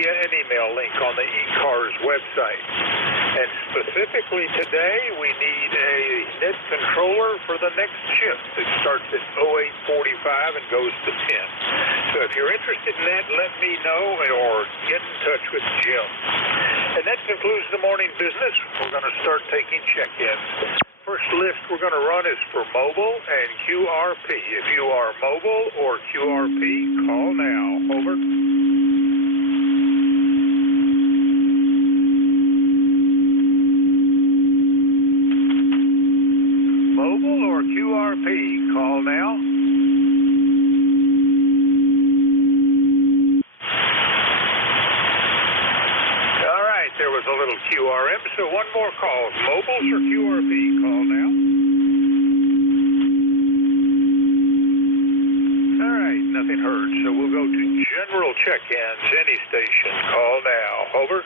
via an email link on the ECARS website. And specifically today, we need a net controller for the next shift. It starts at 08:45 and goes to 10. So if you're interested in that, let me know or get in touch with Jim. And that concludes the morning business. We're going to start taking check-ins. First list we're going to run is for mobile and QRP. If you are mobile or QRP, call now. Over. Mobile or QRP, call now. All right, there was a little QRM, so one more call. Mobiles or QRP, call now. All right, nothing heard, so we'll go to general check-ins. Any station, call now. Over.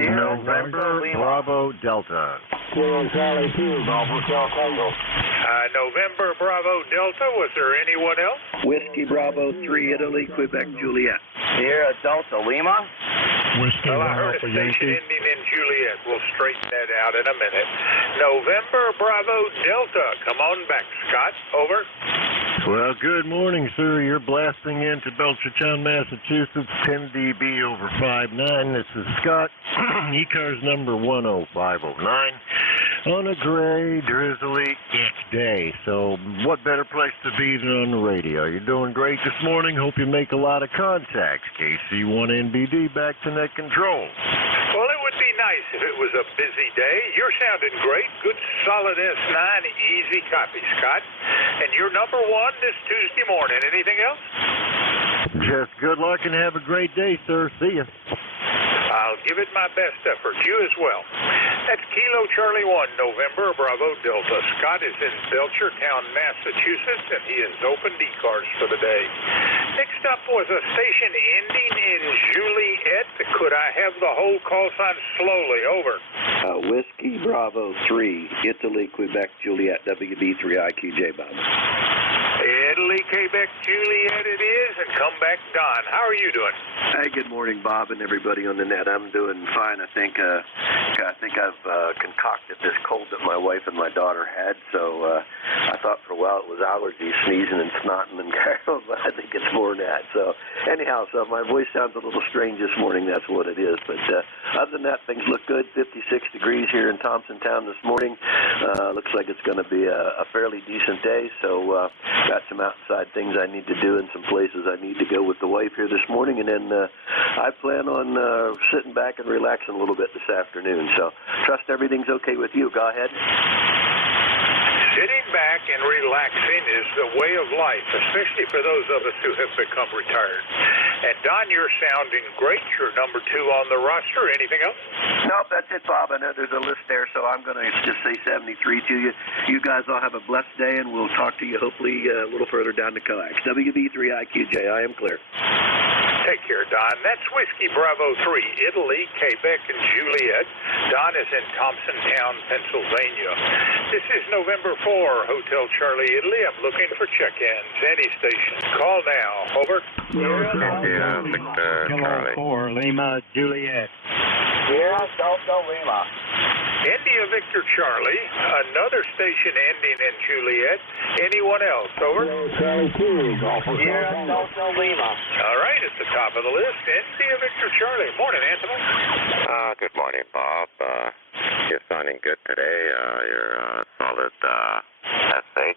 November Bravo Delta. Charlie 2, Golf Hotel Tango. November Bravo Delta. Was there anyone else? Whiskey Bravo 3, Italy, Quebec, Juliet. Sierra Delta Lima. Whiskey Well, I heard a Alpha station Yankee. ending in Juliet. We'll straighten that out in a minute. November Bravo Delta. Come on back, Scott. Over. Well, good morning, sir. You're blasting into Belchertown, Massachusetts, 10 dB over 5.9. This is Scott, ECARS number 10509, on a gray, drizzly day. So what better place to be than on the radio? You're doing great this morning. Hope you make a lot of contacts. KC1NBD back to net control. Well, it would be nice if it was a busy day. You're sounding great. Good, solid S9, easy copy, Scott. And you're number one this Tuesday morning. Anything else? Just good luck and have a great day, sir. See ya. I'll give it my best effort. You as well. That's Kilo Charlie 1, November Bravo Delta. Scott is in Belchertown, Massachusetts, and he has opened ECARS for the day. Next up was a station ending in Juliet. Could I have the whole call sign slowly? Over. Whiskey Bravo 3, Italy, Quebec, Juliet, WB3IQJ, Bob. Italy, Quebec, Juliet it is, and come back, Don. How are you doing? Hey, good morning, Bob, and everybody on the net. I'm doing fine. I think I've concocted this cold that my wife and my daughter had, so I thought for a while it was allergies, sneezing and snotting and carols, but I think it's more than that. So anyhow, so my voice sounds a little strange this morning. That's what it is. But other than that, things look good. 56 degrees here in Thompsontown this morning. Looks like it's going to be a fairly decent day, so got some outside things I need to do and some places I need to go with the wife here this morning, and then I plan on sitting back and relaxing a little bit this afternoon. So trust everything's okay with you. Go ahead. Sitting back and relaxing is the way of life, especially for those of us who have become retired. And Don, you're sounding great. You're number 2 on the roster. Anything else? Nope, that's it, Bob. I know there's a list there, so I'm going to just say 73 to you. You guys all have a blessed day, and we'll talk to you hopefully a little further down the coax. WB3IQJ, I am clear. Take care, Don. That's Whiskey Bravo 3, Italy, Quebec, and Juliet. Don is in Thompsontown, Pennsylvania. This is November 4, Hotel Charlie, Italy. I'm looking for check-ins. Any station. Call now. Over. Yeah, Victor Charlie. 4, Lima, Juliet. Sierra Delta Lima. India Victor Charlie. Another station ending in Juliet. Anyone else? Over. Charlie 2, Golf Hotel Sierra Tango. Delta Lima. All right, at the top of the list, India Victor Charlie. Morning, Anthony. Good morning, Bob. You're sounding good today. You're solid S8.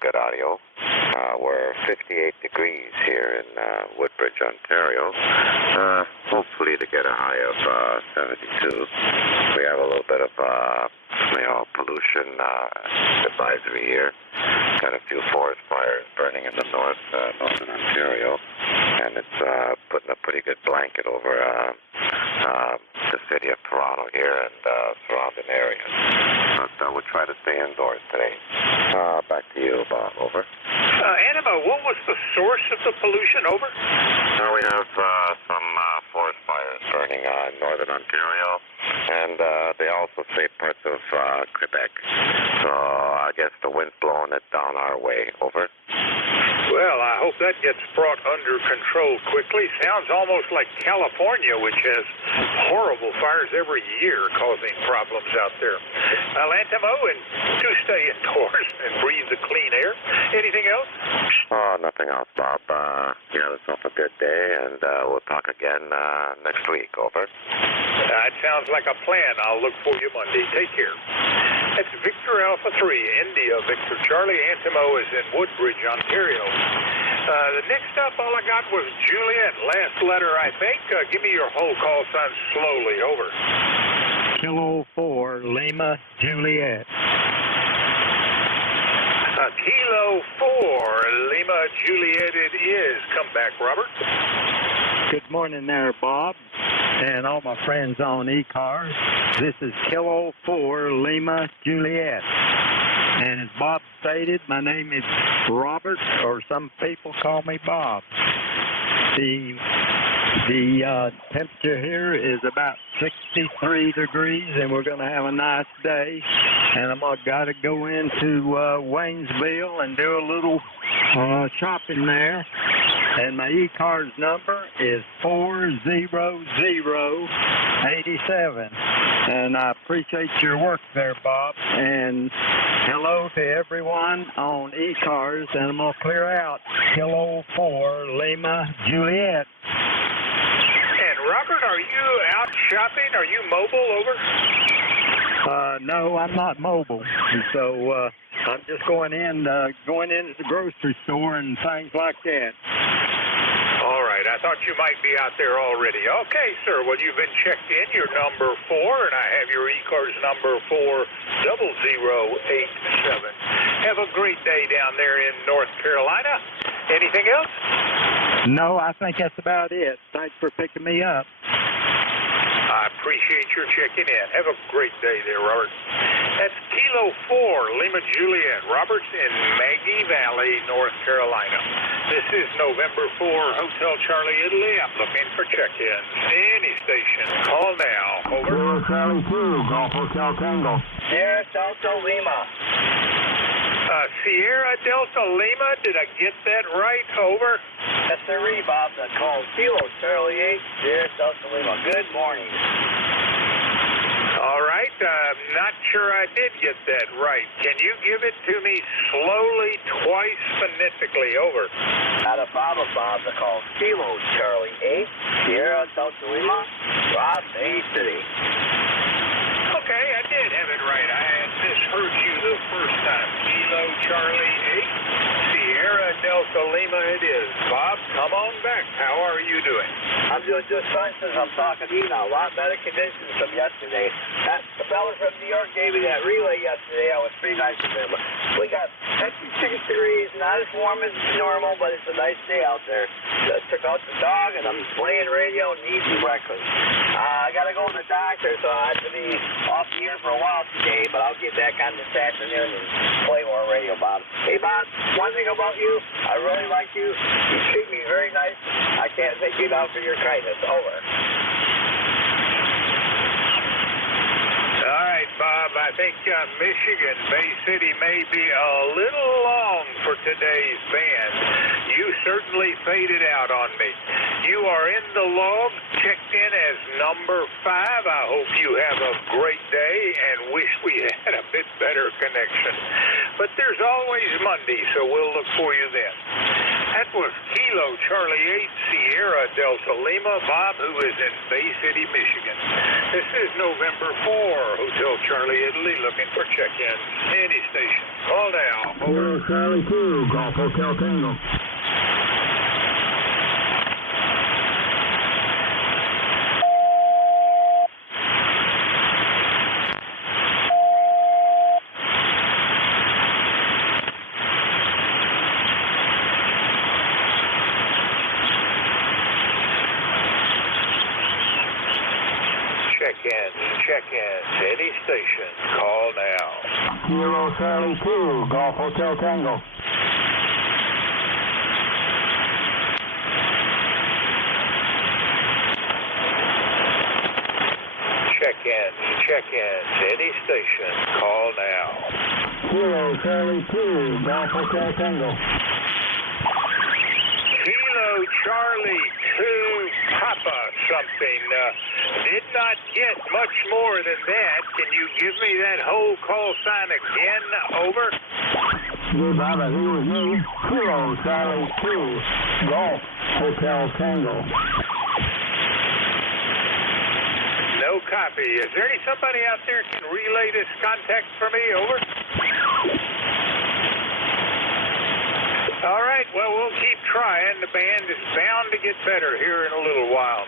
Good audio. We're 58 degrees here in Woodbridge, Ontario. Hopefully to get a high of 72. We have a little bit of pollution advisory here. Got a few forest fires burning in the northern Ontario, and it's putting a pretty good blanket over the city of Toronto here and surrounding areas. But we'll try to stay indoors today. Back to you, Bob. Over. Anima, what was the source of the pollution? Over. We have some forest fires burning in northern Ontario, and they also say parts of Quebec. So I guess the wind's blowing it down our way. Over. Well, I hope that gets brought under control quickly. Sounds almost like California, which has horrible fires every year causing problems out there. Lantimo, and do stay indoors and breathe the clean air. Anything else? Oh, nothing else, Bob. You have yourself a good day, and we'll talk again next week. Over. That sounds like a plan. I'll look for you Monday. Take care. That's Victor Alpha 3, India. Victor Charlie Antimo is in Woodbridge, Ontario. The next up, all I got was Juliet. Last letter, I think. Give me your whole call sign slowly. Over. Kilo 4, Lima, Juliet. Kilo 4, Lima, Juliet it is. Come back, Robert. Good morning there, Bob, and all my friends on ECARS. This is Kilo 4, Lima, Juliet. And as Bob stated, my name is Robert, or some people call me Bob. The temperature here is about 63 degrees, and we're going to have a nice day. And I'm got to go into Waynesville and do a little shopping there. And my ECARS number is 40087. And I appreciate your work there, Bob. And hello to everyone on ECARS. And I'm going to clear out Kilo 4, Lima, Juliet. And Robert, are you out shopping? Are you mobile? Over. No, I'm not mobile. So I'm just going into the grocery store and things like that. All right. I thought you might be out there already. Okay, sir. Well, you've been checked in. You're number 4, and I have your ECARS number 40087. Have a great day down there in North Carolina. Anything else? No, I think that's about it. Thanks for picking me up. I appreciate your checking in. Have a great day there, Robert. That's Kilo 4, Lima Juliet. Robert's in Maggie Valley, North Carolina. This is November 4, Hotel Charlie, Italy. I'm looking for check-ins. Any station. Call now. Over. Sierra Charlie 2, Golf Hotel Tango. Sierra Delta Lima. Sierra Delta Lima. Did I get that right? Over. That's the Bob. That call Kilo Charlie 8, Sierra Delta Lima. Good morning. All right. I'm not sure I did get that right. Can you give it to me slowly, twice, phonetically? Over. Out of Bob, the call Kilo Charlie 8, Sierra Delta Lima, Ross A City. Okay, I did have it right. I had misheard you the first time. Kilo Charlie 8, Sierra Delta Lima it is. Bob, come on back. How are you doing? I'm doing just fine since I'm talking to you now. A lot better conditions from yesterday. The fella from New York gave me that relay yesterday. I was pretty nice with him. We got 56 degrees, not as warm as normal, but it's a nice day out there. Just took out the dog, and I'm playing radio and eating breakfast. I got to go to the doctor, so I have to be off the air for a while today, but I'll get back on this afternoon and play more radio, Bob. Hey, Bob, one thing about you, I really like you. You treat me very nice. I can't thank you enough for your kindness. Over. All right, Bob, I think Michigan, Bay City may be a little long for today's band. You certainly faded out on me. You are in the log, checked in as number 5. I hope you have a great day and wish we had a bit better connection. But there's always Monday, so we'll look for you then. That was Kilo Charlie 8, Sierra Delta Lima, Bob, who is in Bay City, Michigan. This is November 4, Hotel Charlie, Italy, looking for check-ins. Any station. Call now. Sierra Charlie 2, Golf Hotel Tango. Check-ins, any station. Call now. Sierra Charlie 2, Golf Hotel Tango. Check-ins, any station. Call now. Sierra Charlie 2, Golf Hotel Tango. Charlie 2 Papa something. Did not get much more than that. Can you give me that whole call sign again? Over. Good, Bob. I agree with you. Kilo Charlie 2 Golf Hotel Tango. No copy. Is there somebody out there can relay this contact for me? Over. All right, well, we'll keep trying. The band is bound to get better here in a little while.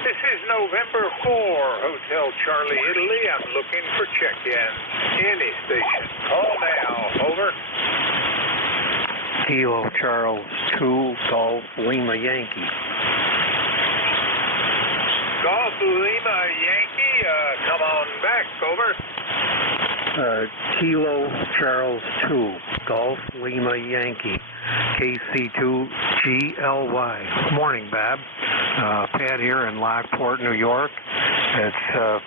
This is November 4, Hotel Charlie, Italy. I'm looking for check-ins. Any station. Call now. Over. Kilo Charles 2 Golf Lima Yankee. Golf Lima Yankee, come on back. Over. Kilo Charles 2 Golf Lima Yankee. KC2GLY. Morning, Bob. Pat here in Lockport, New York. It's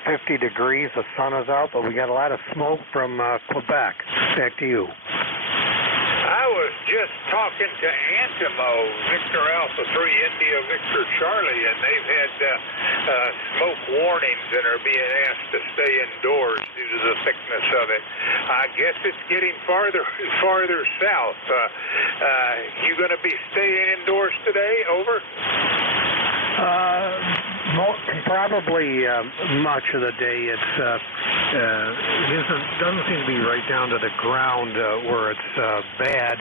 50 degrees. The sun is out, but we got a lot of smoke from Quebec. Back to you. I was just talking to Antimo, Victor Alpha 3 India Victor Charlie, and they've had smoke warnings and are being asked to stay indoors due to the thickness of it. I guess it's getting farther and farther south. You going to be staying indoors today? Over. Probably much of the day. It doesn't seem to be right down to the ground where it's bad,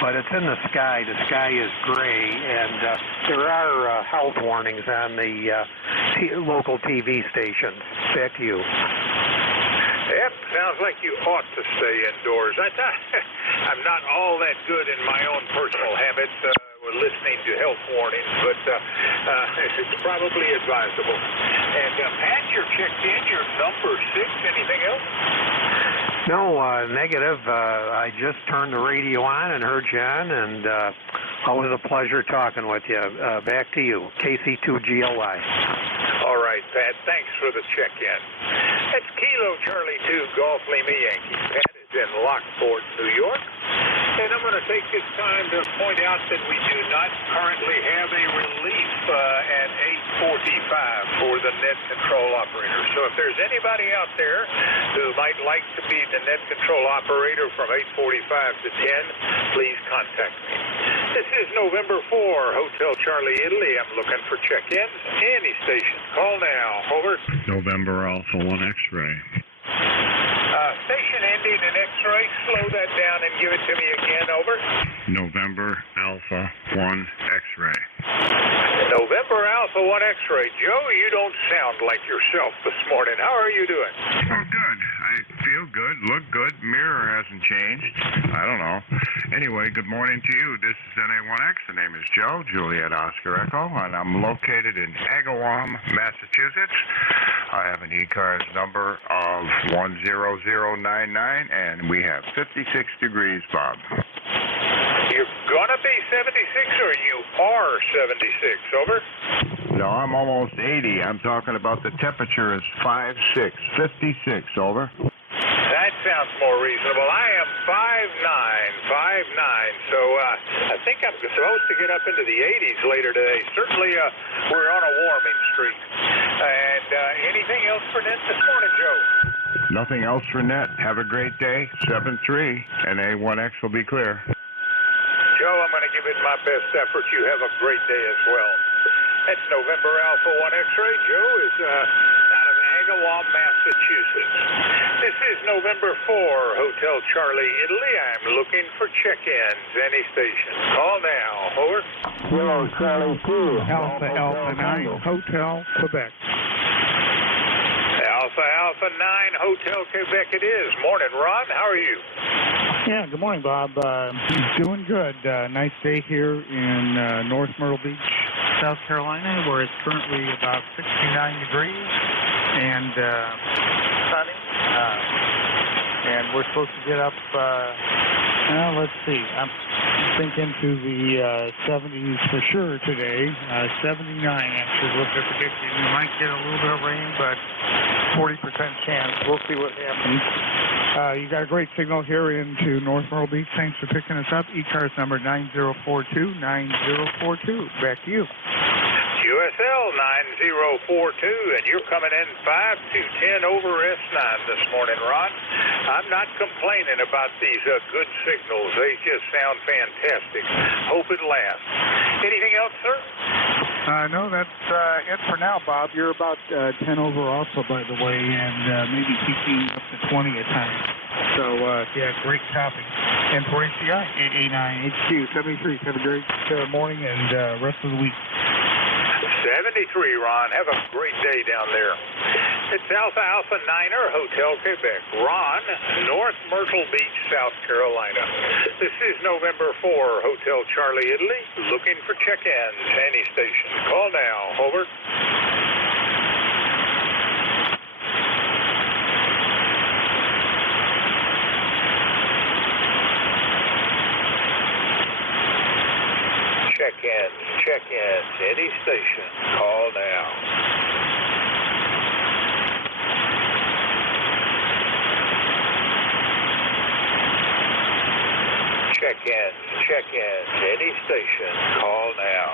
but it's in the sky. The sky is gray, and there are health warnings on the local TV stations. Back to you. Yep, sounds like you ought to stay indoors. I'm not all that good in my own personal habits. Listening to health warnings, but it's probably advisable. And Pat, you're checked in. You're number 6. Anything else? No, negative. I just turned the radio on and heard you on, and always a pleasure talking with you. Back to you, KC2GLY. All right, Pat. Thanks for the check-in. That's Kilo Charlie 2 Golf Lima Yankee. Pat is in Lockport, New York. And I'm going to take this time to point out that we do not currently have a relief at 8:45 for the net control operator. So if there's anybody out there who might like to be the net control operator from 8:45 to 10, please contact me. This is November 4, Hotel Charlie, Italy. I'm looking for check-ins. Any station. Call now. Over. November Alpha 1 X-ray. Station ending in X-ray. Slow that down and give it to me again. Over. November Alpha 1 X-ray. November Alpha 1 X-ray. Joe, you don't sound like yourself this morning. How are you doing? Oh, good. I feel good, look good. Mirror hasn't changed. I don't know. Anyway, good morning to you. This is NA1X. The name is Joe, Juliet Oscar Echo, and I'm located in Agawam, Massachusetts. I have an ECARS number of 10099, and we have 56 degrees, Bob. You're gonna be 76, or you are 76? Over. No, I'm almost 80. I'm talking about the temperature is 56. Over. That sounds more reasonable. I am 5'9", so I think I'm supposed to get up into the 80s later today. Certainly, we're on a warming streak. And anything else for Net this morning, Joe? Nothing else for Net. Have a great day. 7-3, and A1X will be clear. Joe, I'm going to give it my best effort. You have a great day as well. That's November Alpha 1 X-ray. Joe is out of Agawam, Massachusetts. This is November 4, Hotel Charlie, Italy. I'm looking for check-ins. Any station. Call now. Over. Kilo Charlie 2 Alpha 9 Hotel Quebec. Alpha 9 Hotel Quebec it is. Morning, Ron. How are you? Yeah, good morning, Bob. Doing good. Nice day here in North Myrtle Beach, South Carolina, where it's currently about 69 degrees and sunny. And we're supposed to get up, let's see, I'm thinking to the 70s for sure today. 79 actually what they're predicting. We might get a little bit of rain, but 40% chance. We'll see what happens. You got a great signal here into North Myrtle Beach. Thanks for picking us up. ECARS number 9042-9042. Back to you. USL 9042, and you're coming in 5-10 over S9 this morning, Ron. I'm not complaining about these good signals. They just sound fantastic. Hope it lasts. Anything else, sir? No, that's it for now, Bob. You're about 10 over also, by the way, and maybe peaking up to 20 at times. So, yeah, great copy. And for ACI, 889HQ 73. Have a great morning and rest of the week. 73, Ron. Have a great day down there. It's Alpha Alpha Niner, Hotel Quebec. Ron, North Myrtle Beach, South Carolina. This is November 4, Hotel Charlie, Italy. Looking for check-ins. Any station. Call now. Over. Check-ins. Any station. Call now. Check-ins. Any station. Call now.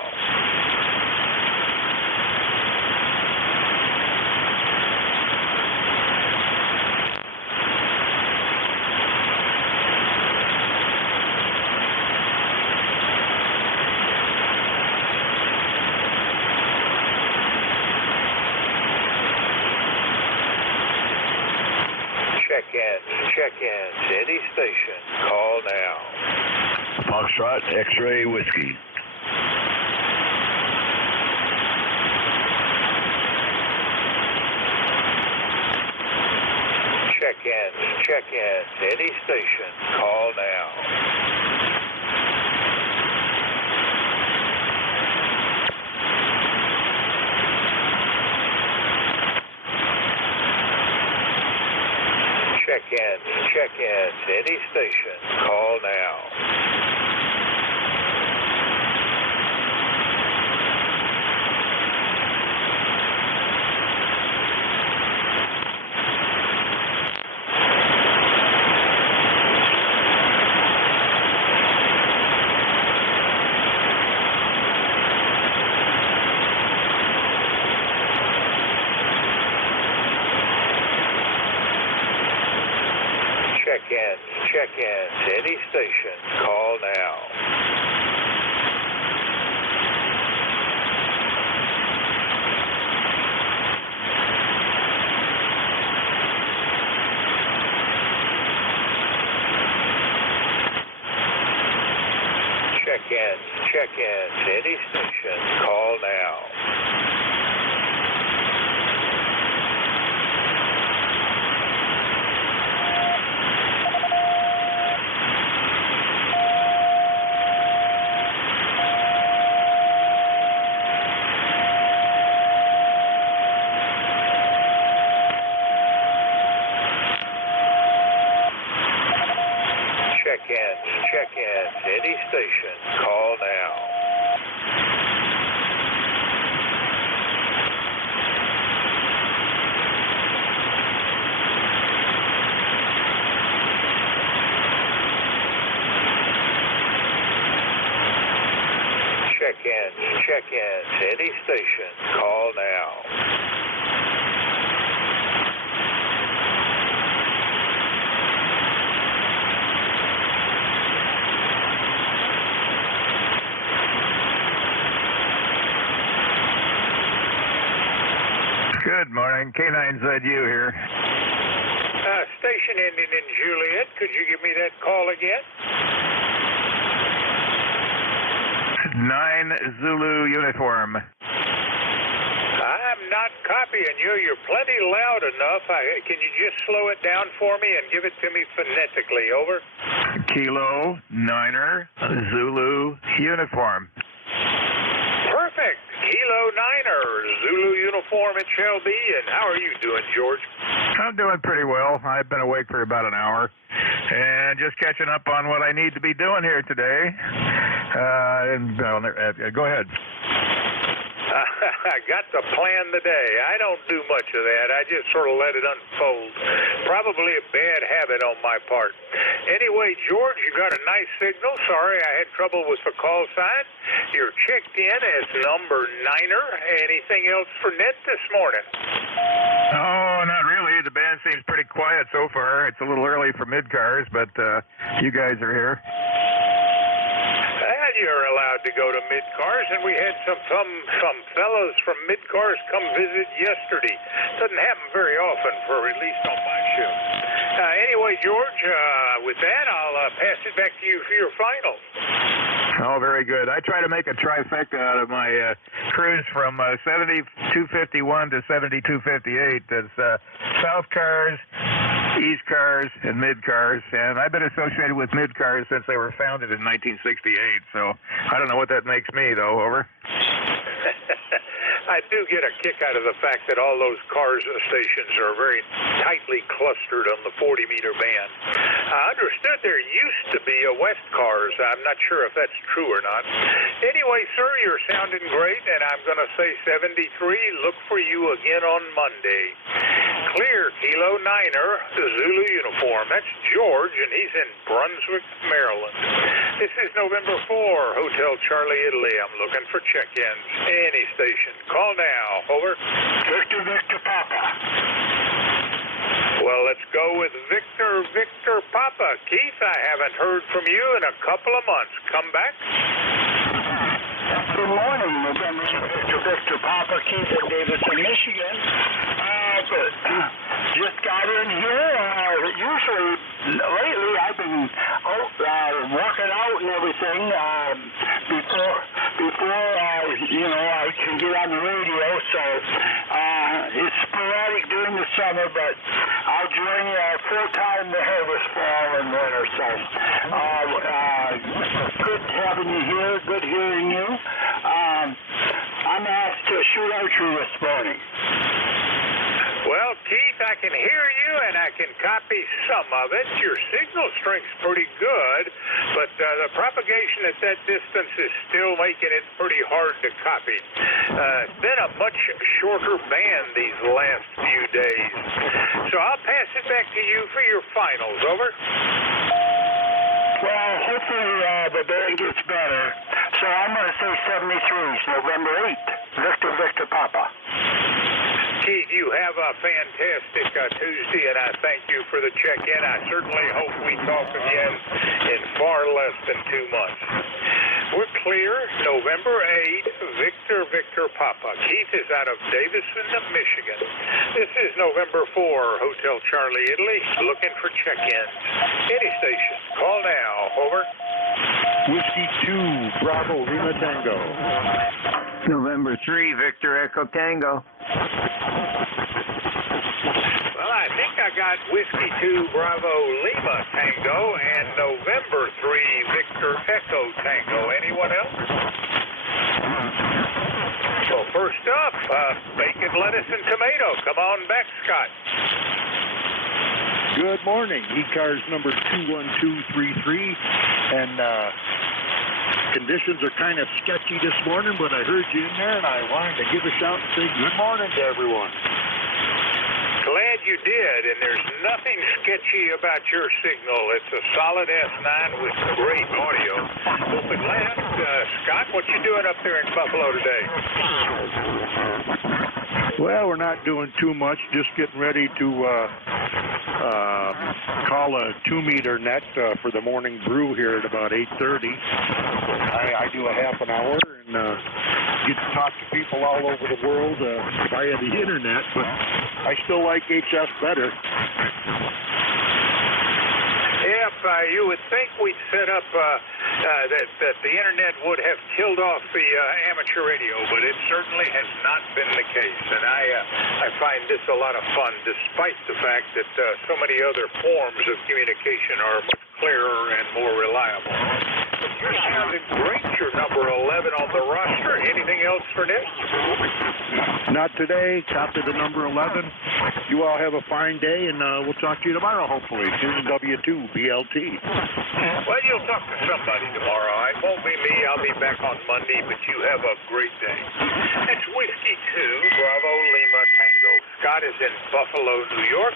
Check-ins. Any station. Call now. Foxtrot, X-ray, whiskey. Check-ins. Any station. Call now. Check-ins. Any station. Call now. Check-ins. Any station. Call now. Check-ins. Any station. Call now. Check-ins. Any station. Call now. Check-ins. Any station. Call now. Good morning. K9ZU here. Station ending in Juliet. Could you give me that call again? 9 Zulu uniform. I'm not copying you. You're plenty loud enough. Can you just slow it down for me and give it to me phonetically? Over. Kilo, Niner, Zulu uniform. Perfect. Kilo Niner, Zulu uniform it shall be. And how are you doing, George? I'm doing pretty well. I've been awake for about an hour and just catching up on what I need to be doing here today. Go ahead. I got to plan the day. I don't do much of that. I just sort of let it unfold. Probably a bad habit on my part. Anyway, George, you got a nice signal. Sorry I had trouble with the call sign. You're checked in as number 9er. Anything else for Net this morning? No, not really. The band seems pretty quiet so far. It's a little early for mid-cars, but you guys are here. You're allowed to go to mid-cars, and we had some fellows from mid-cars come visit yesterday. Doesn't happen very often, for at least on my show. Anyway, George, with that, I'll pass it back to you for your final. Oh, very good. I try to make a trifecta out of my cruise from 7251 to 7258. That's South Cars, East Cars, and Mid Cars, and I've been associated with Mid Cars since they were founded in 1968, so I don't know what that makes me, though. Over. I do get a kick out of the fact that all those cars stations are very tightly clustered on the 40-meter band. I understood there used to be a West Cars. I'm not sure if that's true or not. Anyway, sir, you're sounding great, and I'm going to say 73. Look for you again on Monday. Clear, Kilo 9er, the Zulu uniform. That's George, and he's in Brunswick, Maryland. This is November 4, Hotel Charlie, Italy. I'm looking for check-ins. Any station. Call now. Over. Victor Papa. Well, let's go with Victor Papa. Keith, I haven't heard from you in a couple of months. Come back. Good morning, November Victor Papa, Keith in Davidson, Michigan. Just got in here. Usually, lately, I've been working out and everything before I can get on the radio. So it's sporadic during the summer, but I'll join you full-time the harvest, fall, and winter. So good having you here. Good hearing you. I'm asked to shoot archery this morning. Well, Keith, I can hear you, and I can copy some of it. Your signal strength's pretty good, but the propagation at that distance is still making it pretty hard to copy. It's been a much shorter band these last few days. So I'll pass it back to you for your finals. Over. Well, hopefully the band gets better. So I'm going to say 73s, November 8th. Victor Papa. Keith, you have a fantastic Tuesday, and I thank you for the check-in. I certainly hope we talk again in far less than 2 months. We're clear, November 8th, Victor Papa. Keith is out of Davison, Michigan. This is November 4, Hotel Charlie, Italy, looking for check-ins. Any station, call now. Over. Whiskey 2, Bravo, Lima Tango. November 3, Victor Echo Tango. Well, I think I got Whiskey 2, Bravo, Lima Tango, and November 3, Victor Echo Tango. Anyone else? Well, first up, bacon, lettuce, and tomato. Come on back, Scott. Good morning. ECARS number 21233, and conditions are kind of sketchy this morning, but I heard you in there, and I wanted to give a shout and say good morning to everyone. Glad you did, and there's nothing sketchy about your signal. It's a solid S9 with great audio. Hope it lasts. Scott, what you doing up there in Buffalo today? Well, we're not doing too much, just getting ready to call a 2-meter net for the morning brew here at about 8:30. I do a half an hour and get to talk to people all over the world via the internet, but I still like HS better. Yep, you would think we'd set up that the internet would have killed off the amateur radio, but it certainly has not been the case. And I find this a lot of fun, despite the fact that so many other forms of communication are much clearer and more reliable. But you're sounding great Picture number 11 on the roster. Anything else for Nick? Not today. Top to the number 11. You all have a fine day, and we'll talk to you tomorrow, hopefully. Here's a W2 BLT. Well, you'll talk to somebody tomorrow. It won't be me. I'll be back on Monday, but you have a great day. It's Whiskey 2, Bravo Lima Tango. Scott is in Buffalo, New York.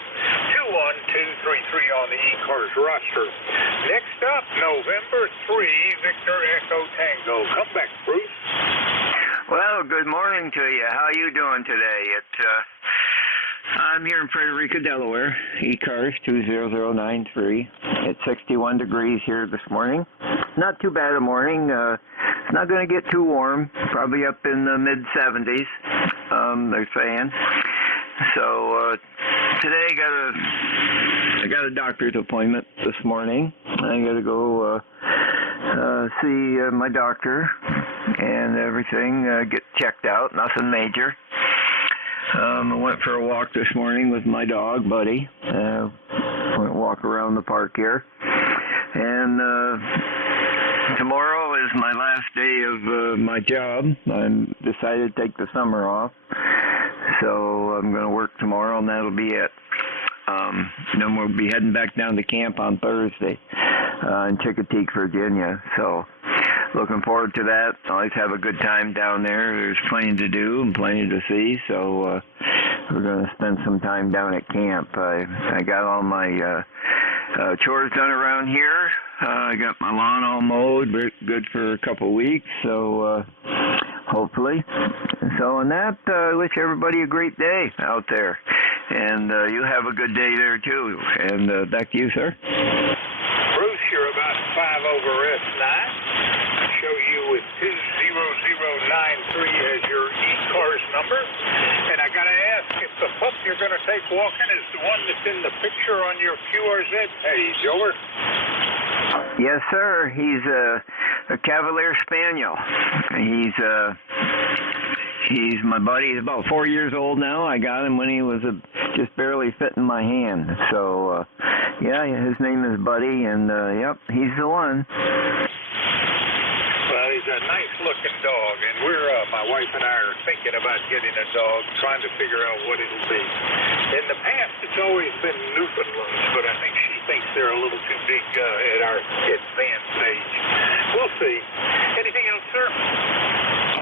21233 on the ECARS roster. Next up, November 3, Victor Echo Tango. Come back, Bruce. Well, good morning to you. How you doing today? I'm here in Frederica, Delaware, ECARS 20093. It's 61 degrees here this morning. Not too bad a morning. It's not going to get too warm. Probably up in the mid-70s, they're saying. So today I got a doctor's appointment this morning. I got to go see my doctor and everything, get checked out. Nothing major. I went for a walk this morning with my dog, Buddy. Went walk around the park here. And tomorrow is my last day of my job. I decided to take the summer off. So I'm going to work tomorrow, and that'll be it. Then we'll be heading back down to camp on Thursday in Chickateek, Virginia. So looking forward to that. Always have a good time down there. There's plenty to do and plenty to see. So we're going to spend some time down at camp. I got all my chores done around here. I got my lawn all mowed. Good for a couple weeks. So hopefully. So on that, I wish everybody a great day out there. And you have a good day there, too. And back to you, sir. Bruce, you're about 5 over S9. I show you with 20093 as your ECARS number. And I got to ask if the pup you're going to take walking is the one that's in the picture on your QRZ page. Over. Yes, sir. He's a Cavalier Spaniel. He's my buddy. He's about 4 years old now. I got him when he was just barely fitting my hand. So, yeah, his name is Buddy, and, yep, he's the one. Well, he's a nice-looking dog, and my wife and I are thinking about getting a dog, trying to figure out what it'll be. In the past, it's always been Newfoundlands, but I think she thinks they're a little too big at our advanced age. We'll see. Anything else, sir?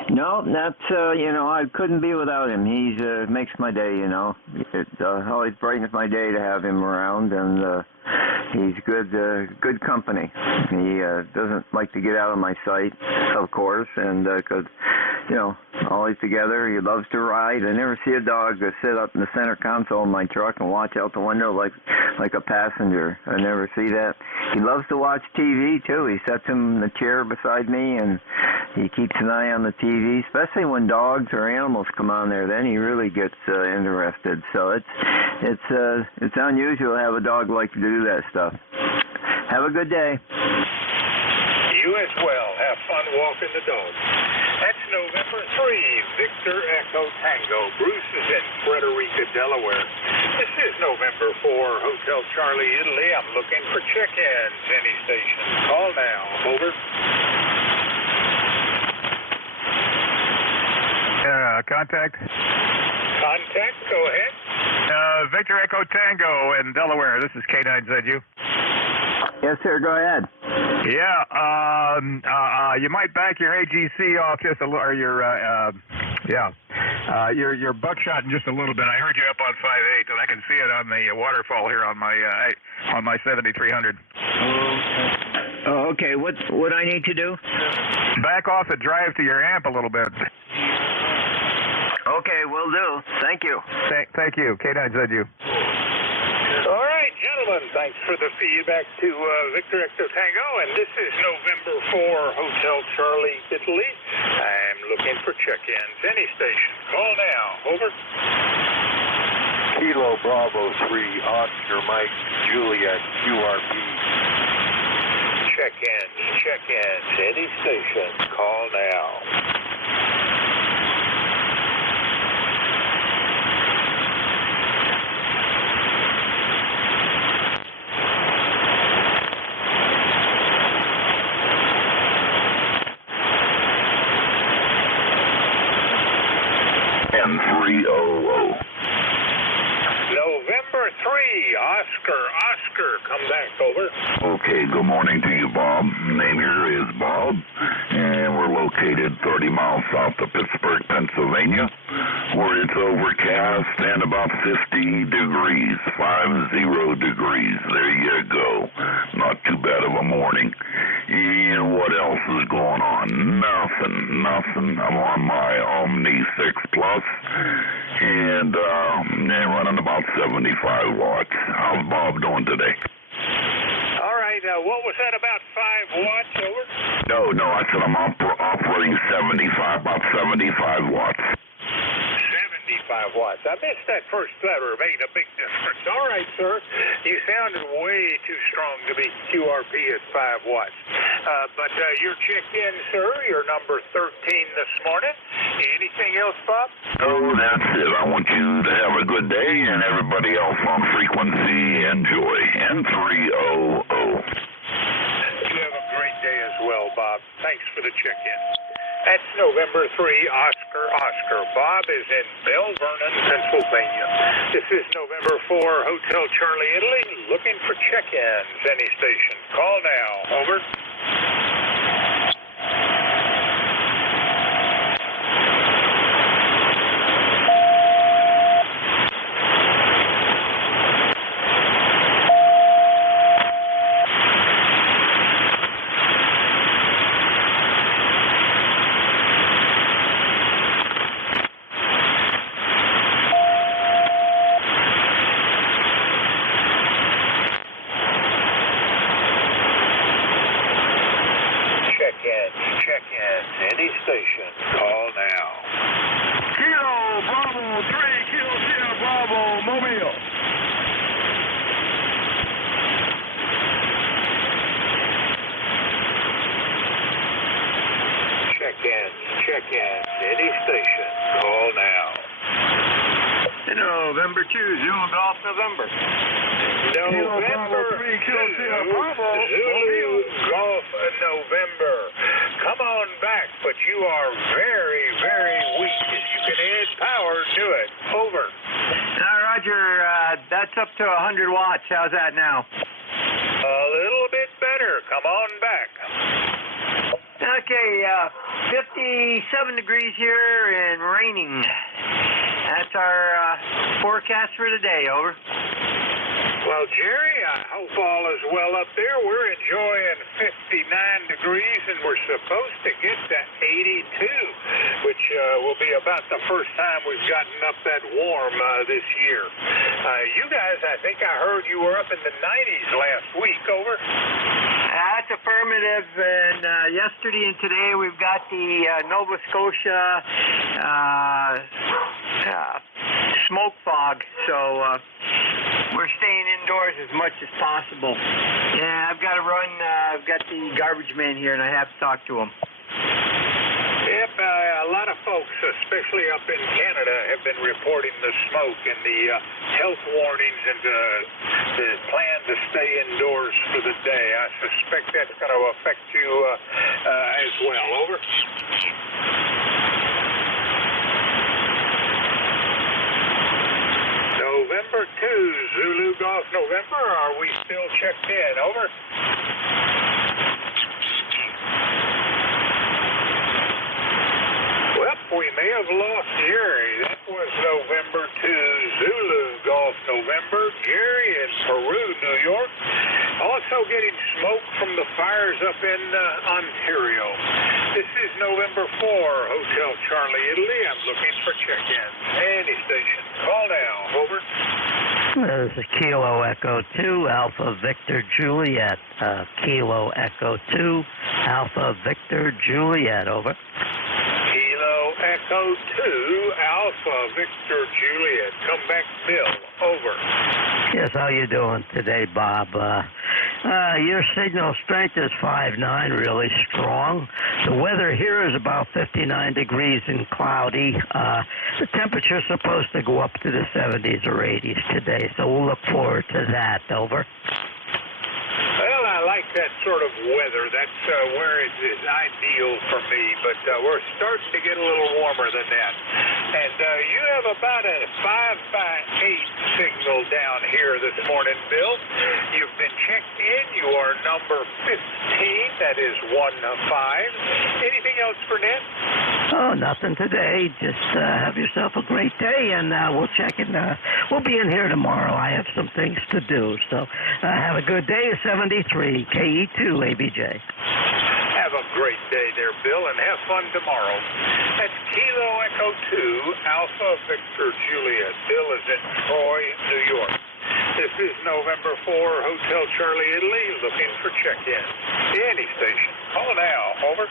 No, that's, I couldn't be without him. He makes my day, It always brightens my day to have him around, and he's good company. He doesn't like to get out of my sight, of course, and because, always together. He loves to ride. I never see a dog sit up in the center console of my truck and watch out the window like a passenger. I never see that. He loves to watch TV, too. He sets him in the chair beside me, and he keeps an eye on the TV, especially when dogs or animals come on there. Then he really gets interested. So it's unusual to have a dog like to do that stuff. Have a good day. You as well. Have fun walking the dog. That's November 3, Victor Echo Tango. Bruce is in Frederica, Delaware. This is November 4, Hotel Charlie, Italy. I'm looking for check-ins. Any station. Call now. Over. Contact. Contact, go ahead. Victor Echo Tango in Delaware. This is K9ZU. Yes, sir. Go ahead. Yeah. You might back your AGC off just a little, or your buckshot in just a little bit. I heard you up on 5.8, and I can see it on the waterfall here on my 7300. Oh, okay. What I need to do? Back off the drive to your amp a little bit. Okay, will do. Thank you. Thank you. K9ZU. All right, gentlemen, thanks for the feedback to Victor Echo Tango, and this is November 4, Hotel Charlie, Italy. I'm looking for check-ins. Any station. Call now. Over. Kilo Bravo 3, Oscar Mike, Juliet, QRP. Check-ins. Any station. Call now. 300. November 3, Oscar, come back, over. Okay, good morning to you, Bob. Name here is Bob, and we're located 30 miles south of Pittsburgh, Pennsylvania, where it's overcast and about 50 degrees, 50 degrees. There you go. Not too bad of a morning. And what else is going on? Nothing. I'm on my Omni 6 Plus, and running about 75 watts. How's Bob doing today? All right, what was that, about 5 watts, over? No, I said I'm operating 75 watts. 75 watts. I missed that first letter. Made a big difference. All right, sir. You sounded way too strong to be QRP at 5 watts. But you're checked in, sir. You're number 13 this morning. Anything else, Bob? Oh, that's it. I want you to have a good day, and everybody else on frequency, enjoy. N300. You have a great day as well, Bob. Thanks for the check-in. That's November 3, Oscar. Bob is in Bell Vernon, Pennsylvania. This is November 4, Hotel Charlie, Italy, looking for check-ins. Any station. Call now. Over. Check-in. Any station. Call now. Kilo Bravo 3, Kilo Sierra Bravo, Mobile. Check-in. Any station. Call now. November 2, Zulu Golf, November. November 3, Kilo Sierra Bravo, Zulu Golf, November. Come on back, but you are very, very weak. If you can add power, do it. Over. Roger, that's up to 100 watts. How's that now? A little bit better. Come on back. Okay, 57 degrees here and raining. That's our forecast for today, over. Well, Jerry, I hope all is well up there. We're enjoying 59 degrees, and we're supposed to get to 82, which will be about the first time we've gotten up that warm this year. You guys, I think I heard you were up in the 90s last week, over. That's affirmative, and yesterday and today we've got the Nova Scotia smoke fog, so we're staying indoors as much as possible. Yeah, I've got to run. I've got the garbage man here, and I have to talk to him. Yep, a lot of folks, especially up in Canada, have been reporting the smoke and the health warnings and the plan to stay indoors for the day. I suspect that's going to affect you as well. Over. November 2, Zulu Golf, November. Are we still checked in? Over. Well, we may have lost Jerry. That was November 2, Zulu Golf, November. Jerry in Peru, New York. Also getting smoke from the fires up in Ontario. This is November 4, Hotel Charlie, Italy. I'm looking for check-ins. Any station. Call now. Over. This is Kilo Echo 2, Alpha Victor Juliet. Kilo Echo 2, Alpha Victor Juliet. Over. Kilo Echo 2, Alpha Victor Juliet. Come back, Bill. Over. Yes, how you doing today, Bob? Your signal strength is 5.9, really strong. The weather here is about 59 degrees and cloudy. The temperature's supposed to go up to the 70s or 80s today, so we'll look forward to that. Over. Well, I like that sort of weather. That's where it is ideal for me, but we're starting to get a little warmer than that. And you have about a 5x8 signal down here this morning, Bill. You've been checked in. You are number 15. That is 1-5. Anything else for Ned? Oh, nothing today. Just have yourself a great day, and we'll check in. We'll be in here tomorrow. I have some things to do. So have a good day. 73 KE2 ABJ. Have a great day there, Bill, and have fun tomorrow. That's Kilo Echo 2, Alpha Victor Juliet. Bill is in Troy, New York. This is November 4, Hotel Charlie, Italy, looking for check-in. Any station. Call now. Over.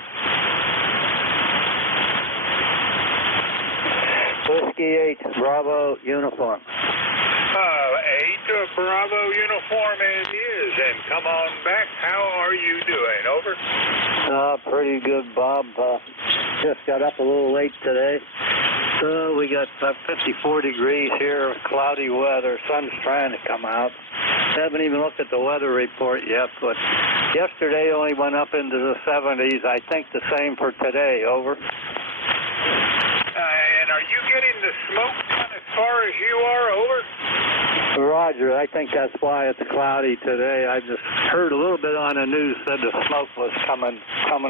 Whiskey 8, Bravo, uniform. 8, Bravo, uniform it is. And come on back. How are you doing? Over. Pretty good, Bob. Just got up a little late today. So we got 54 degrees here, cloudy weather. Sun's trying to come out. Haven't even looked at the weather report yet, but yesterday only went up into the 70s. I think the same for today. Over. And are you getting the smoke down as far as you are? Over. Roger, I think that's why it's cloudy today. I just heard a little bit on the news said the smoke was coming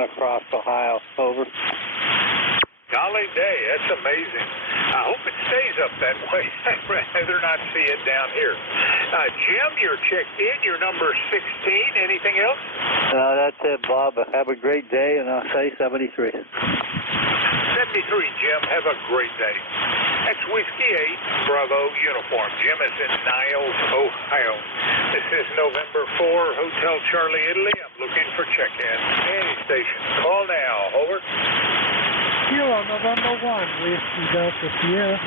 across Ohio. Over. Golly day, that's amazing. I hope it stays up that way. I'd rather not see it down here. Jim, you're checked in. You're number 16. Anything else? That's it, Bob. Have a great day, and I'll say 73. 73, Jim. Have a great day. That's Whiskey 8, Bravo, uniform. Jim is in Niles, Ohio. This is November 4, Hotel Charlie, Italy. I'm looking for check-in. Any station. Call now. Over. Kilo, November 1, Whiskey Delta Sierra.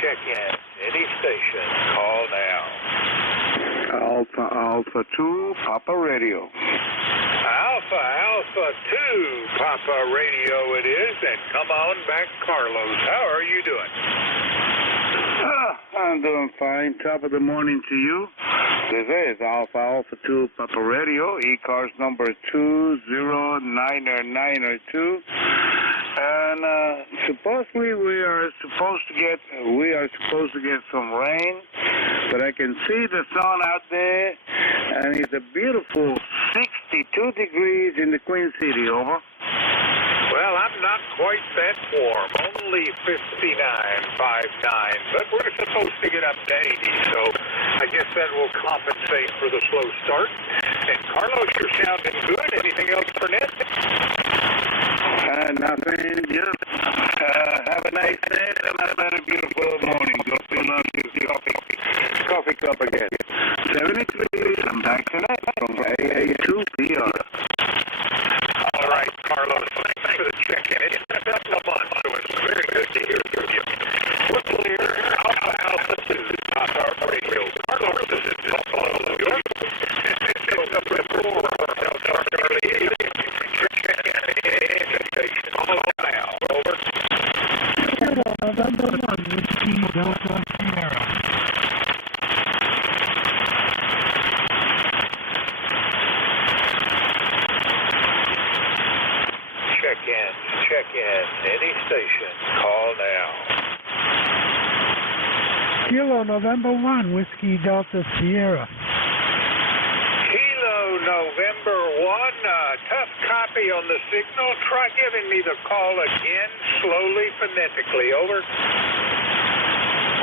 Check in. Any station. Call now. Alpha 2, Papa Radio. Alpha 2, Papa Radio it is, and come on back, Carlos. How are you doing? I'm doing fine. Top of the morning to you. This is Alpha 2, Papa Radio, ECARS number 209992. And supposedly we are supposed to get some rain, but I can see the sun out there, and it's a beautiful 62 degrees in the Queen City. Over. Well, I'm not quite that warm, only 59.59, but we're supposed to get up to 80, so I guess that will compensate for the slow start. And Carlos, you're sounding good. Anything else for Ned? Nothing. Just have a nice day and have a beautiful morning. Go fill up your coffee cup again. 73. I'm back tonight from AA2PR. All right, Carlos. Thanks for the check-in. It's been a month, so it's very good to hear from you. We're clear. Alpha 2, Papa Radio. Carlos, this is Buffalo, New York. This is number 4, Hotel Charlie. Call now. Over. November 1, Whiskey Delta Sierra. Check in. Any station. Call now. Kilo, November 1, Whiskey Delta Sierra. Kilo, November 1. Tough copy on the signal. Try giving me the call again, slowly, phonetically. Over.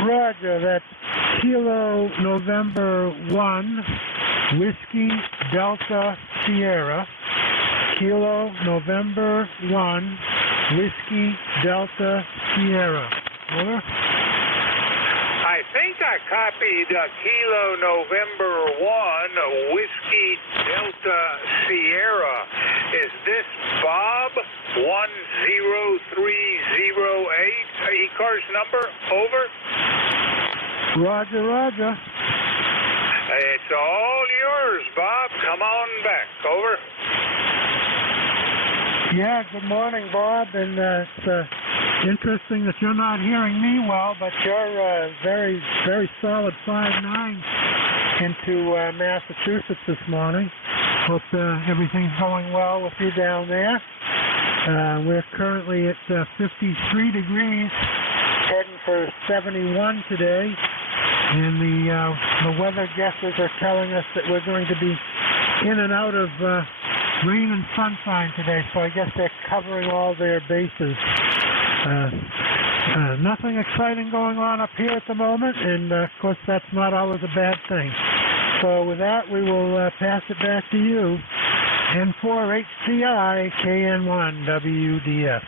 Roger, that's Kilo, November 1, Whiskey Delta Sierra. Kilo, November 1, Whiskey Delta Sierra. Over. I think I copied Kilo, November 1, Whiskey Delta Sierra. Is this Bob 10308? ECARS number? Over. Roger. It's all yours, Bob. Come on back. Over. Yeah, good morning, Bob. And it's interesting that you're not hearing me well, but you're very, very solid 5'9" into Massachusetts this morning. Hope everything's going well with you down there. We're currently at 53 degrees, heading for 71 today. And the weather guessers are telling us that we're going to be in and out of rain and sunshine today, so I guess they're covering all their bases. Nothing exciting going on up here at the moment, and of course that's not always a bad thing. So with that, we will pass it back to you. N4HCI KN1WDS.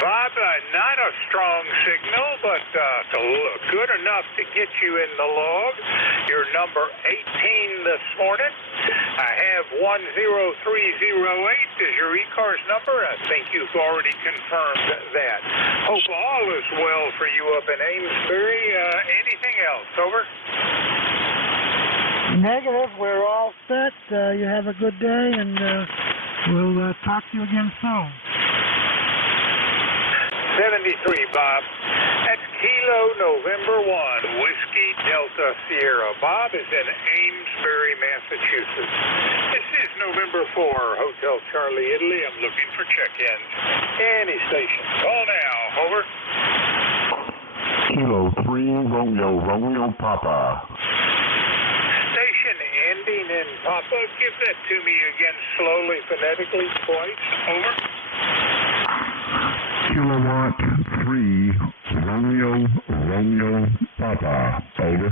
Bob, not a strong signal, but good enough to get you in the log. You're number 18 this morning. I have 10308 as your ECARS number. I think you've already confirmed that. Hope all is well for you up in Amesbury. Anything else? Over. Negative. We're all set. You have a good day, and we'll talk to you again soon. 73, Bob. That's Kilo November 1, Whiskey Delta Sierra. Bob is in Amesbury, Massachusetts. This is November 4, Hotel Charlie, Italy. I'm looking for check-ins. Any station. Call now. Over. Kilo 3, Romeo Papa. Station ending in Papa. Give that to me again slowly, phonetically, twice. Over. Kilowatt 3, Romeo Papa. Over.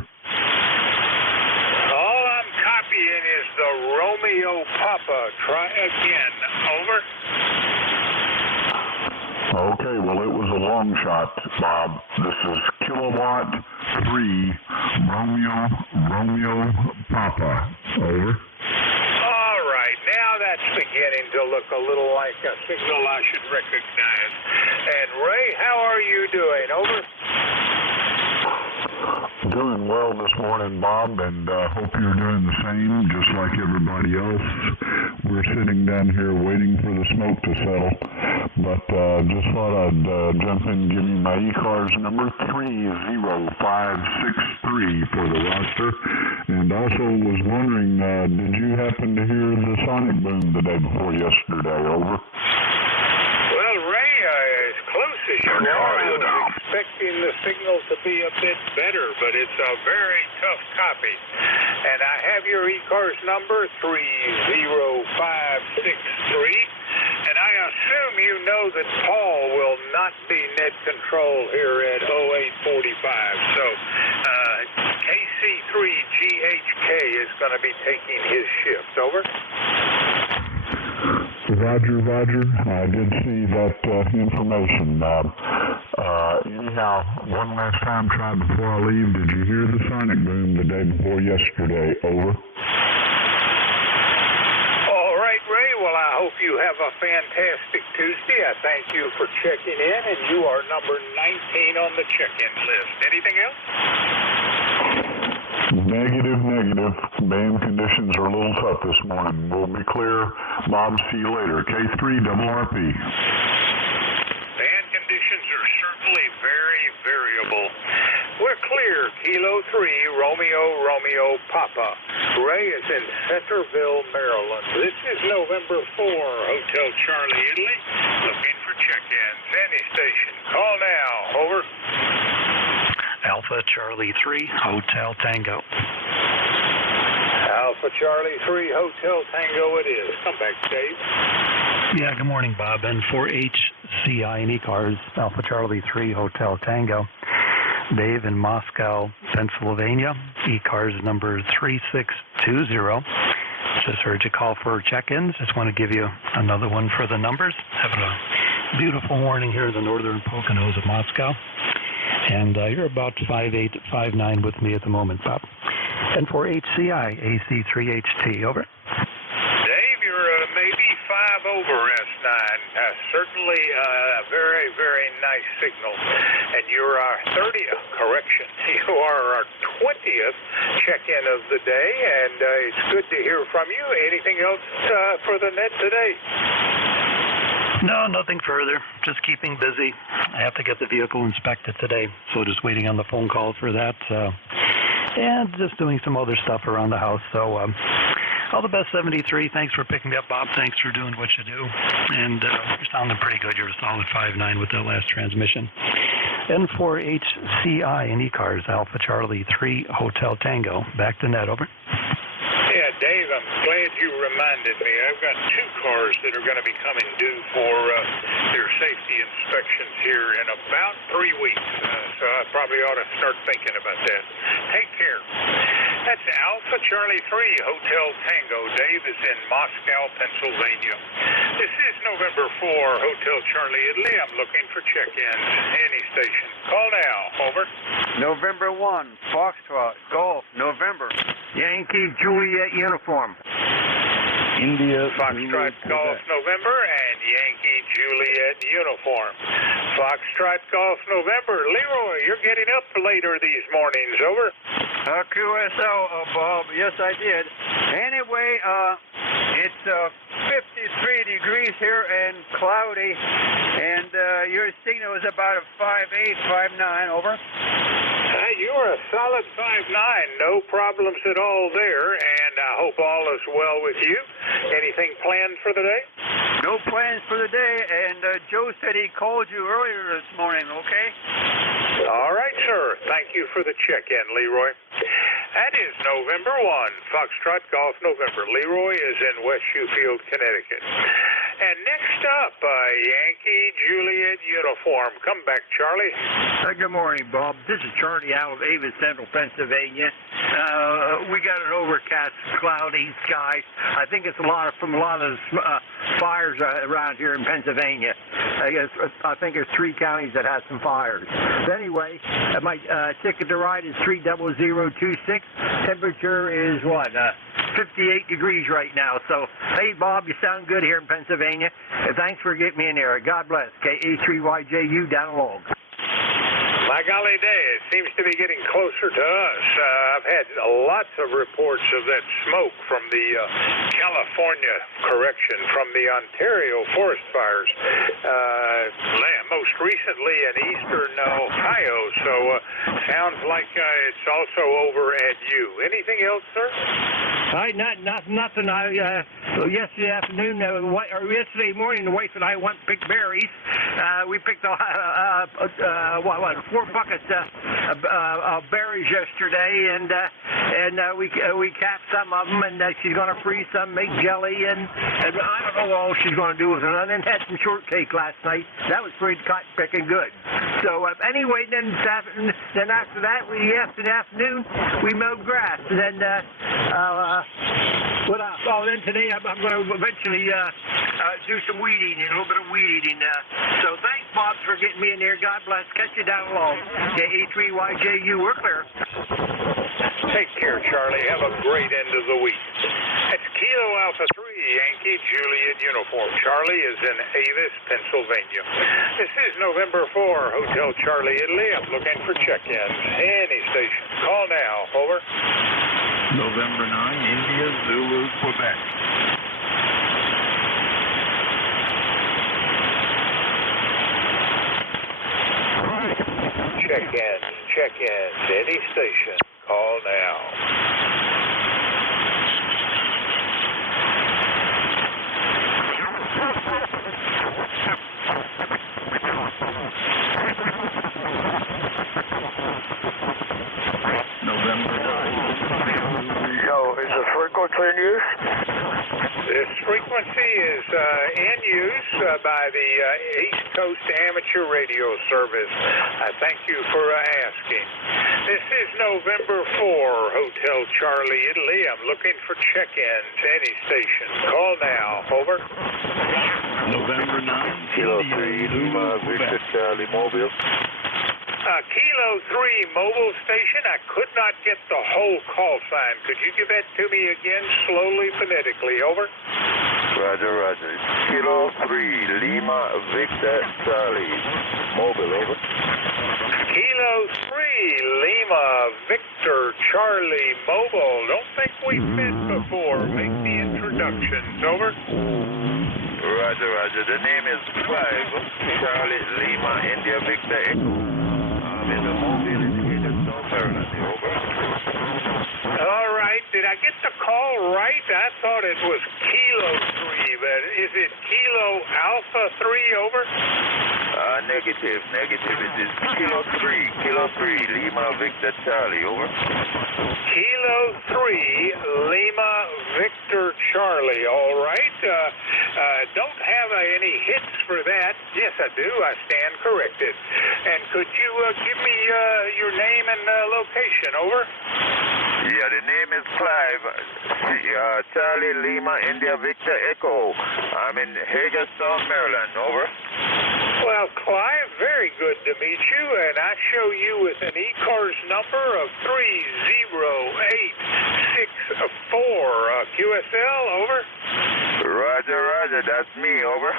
All I'm copying is the Romeo Papa. Try again. Over. Okay, well, it was a long shot, Bob. This is Kilowatt 3, Romeo Papa. Over. All right, now that's beginning to look a little like a signal I should recognize. And Ray, how are you doing? Over. Doing well this morning, Bob, and hope you're doing the same, just like everybody else. We're sitting down here waiting for the smoke to settle, but just thought I'd jump in and give you my ECARS number 30563 for the roster, and also was wondering, did you happen to hear the sonic boom the day before yesterday? Over. Well, Ray, as close as you are, I was expecting the signal to be a bit better, but it's a very tough copy. And I have your ECARS number, 30563. And I assume you know that Paul will not be net control here at 0845. So KC3GHK is going to be taking his shift. Over. Roger. I did see that information. Anyhow, one last time, try before I leave. Did you hear the sonic boom the day before yesterday? Over. All right, Ray. Well, I hope you have a fantastic Tuesday. I thank you for checking in, and you are number 19 on the check-in list. Anything else? Negative. Band conditions are a little tough this morning. We'll be clear. Bob, see you later. K3RRP. Band conditions are certainly very variable. We're clear. Kilo 3, Romeo Papa. Ray is in Centerville, Maryland. This is November 4, Hotel Charlie, Italy. Looking for check-ins. Any station. Call now. Over. Alpha Charlie 3, Hotel Tango. Alpha Charlie 3, Hotel Tango it is. Come back, Dave. Yeah, good morning, Bob. N4HCI and ECARS, Alpha Charlie 3, Hotel Tango. Dave in Moscow, Pennsylvania. ECARS number 3620. Just heard you call for check-ins. Just want to give you another one for the numbers. Having a beautiful morning here in the northern Poconos of Moscow. And you're about 5'8", 5'9" with me at the moment, Bob. N4HCI, AC3HT, over. Dave, you're maybe 5 over ECARS 9. Certainly a very, very nice signal. And you're our 30th, correction, you are our 20th check-in of the day, and it's good to hear from you. Anything else for the net today? No, nothing further. Just keeping busy. I have to get the vehicle inspected today, so just waiting on the phone call for that. And just doing some other stuff around the house. So all the best, 73. Thanks for picking me up, Bob. Thanks for doing what you do. And you're sounding pretty good. You're a solid 5.9 with that last transmission. N4HCI and ECARS, Alpha Charlie 3 Hotel Tango. Back to net, over. Yeah, Dave, I'm glad you reminded me. I've got 2 cars that are going to be coming due for their safety inspections here in about 3 weeks. So I probably ought to start thinking about that. Take care. That's Alpha Charlie 3 Hotel Tango. Dave is in Moscow, Pennsylvania. This is November 4 Hotel Charlie Italy. I'm looking for check-ins. Any station. Call now. Over. November 1 Foxtrot Golf November. Yankee Juliet uniform. India Foxtrot Golf November and Yankee Juliet uniform. Foxtrot Golf November. Leroy, you're getting up later these mornings. Over. QSL, Bob. Yes, I did. Anyway, it's 53 degrees here and cloudy, and your signal is about a 5.8, 5.9. Over. You're a solid 5.9. No problems at all there, and I hope all is well with you. Anything planned for the day? No plans for the day, and Joe said he called you earlier this morning, okay? All right, sir. Thank you for the check-in, Leroy. That is November 1, Foxtrot Golf November. Leroy is in West Shoefield, Connecticut. And next up, Yankee Juliet uniform. Come back, Charlie. Good morning, Bob. This is Charlie out of Avis, Central Pennsylvania. We got an overcast, cloudy sky. I think it's from a lot of fires around here in Pennsylvania. I think there's 3 counties that have some fires. But anyway, my ticket to ride is 30026. Temperature is what? 58 degrees right now. So, hey, Bob, you sound good here in Pennsylvania. Thanks for getting me in there. God bless. KA3YJU down along. My golly day, it seems to be getting closer to us. I've had lots of reports of that smoke from the California, from the Ontario forest fires. Most recently in eastern Ohio, so sounds like it's also over at you. Anything else, sir? Nothing. Yesterday afternoon, yesterday morning, the wife and I went and picked berries. We picked 4 buckets of berries yesterday, and we capped some of them, and she's going to freeze some, make jelly, and I don't know what all she's going to do with it. And then had some shortcake last night. That was pretty cotton picking good. So anyway, then after that, in the afternoon, we mowed grass, and then then today I'm going to eventually do some weed eating, a little bit of weed eating. So thanks, Bob, for getting me in there. God bless. Catch you down along. KA3YJU, we're clear. Take care, Charlie. Have a great end of the week. It's Kilo Alpha 3, Yankee Juliet uniform. Charlie is in Avis, Pennsylvania. This is November 4, Hotel Charlie, Italy. I'm looking for check-ins. Any station. Call now. Over. November 9, India, Zulu, Quebec. Check-ins. Any station. Call now. November 9. So, is the frequency in use? This frequency is in use by the East Coast Amateur Radio Service. Thank you for asking. This is November 4, Hotel Charlie, Italy. I'm looking for check-ins. Any station. Call now. Over. November 9, Kilo India, 3, Zulu, Victor Quebec. Charlie Mobile. Kilo 3 mobile station. I could not get the whole call sign. Could you give that to me again, slowly, phonetically? Over. Roger, Roger. Kilo 3, Lima, Victor, Charlie. Mobile, over. Kilo 3, Lima, Victor, Charlie, Mobile. Don't think we've met before. Make the introductions, over. Roger, Roger. The name is Clive, Charlie, Lima, India, Victor, Echo. I'm in the mobile indicated South Maryland, over. All right. Did I get the call right? I thought it was Kilo 3, but is it Kilo Alpha 3, over? Negative. It is Kilo 3, Lima, Victor, Charlie, over. Kilo 3, Lima, Victor, Charlie. All right. Don't have any hits for that. Yes, I do. I stand corrected. And could you give me your name and location, over? Yeah, the name is Clive. Charlie, Lima, India, Victor, Echo. I'm in Hagerstown, Maryland, over. Well, Clive, very good to meet you, and I show you with an ECARS number of 30864. QSL, over? Roger, that's me, over.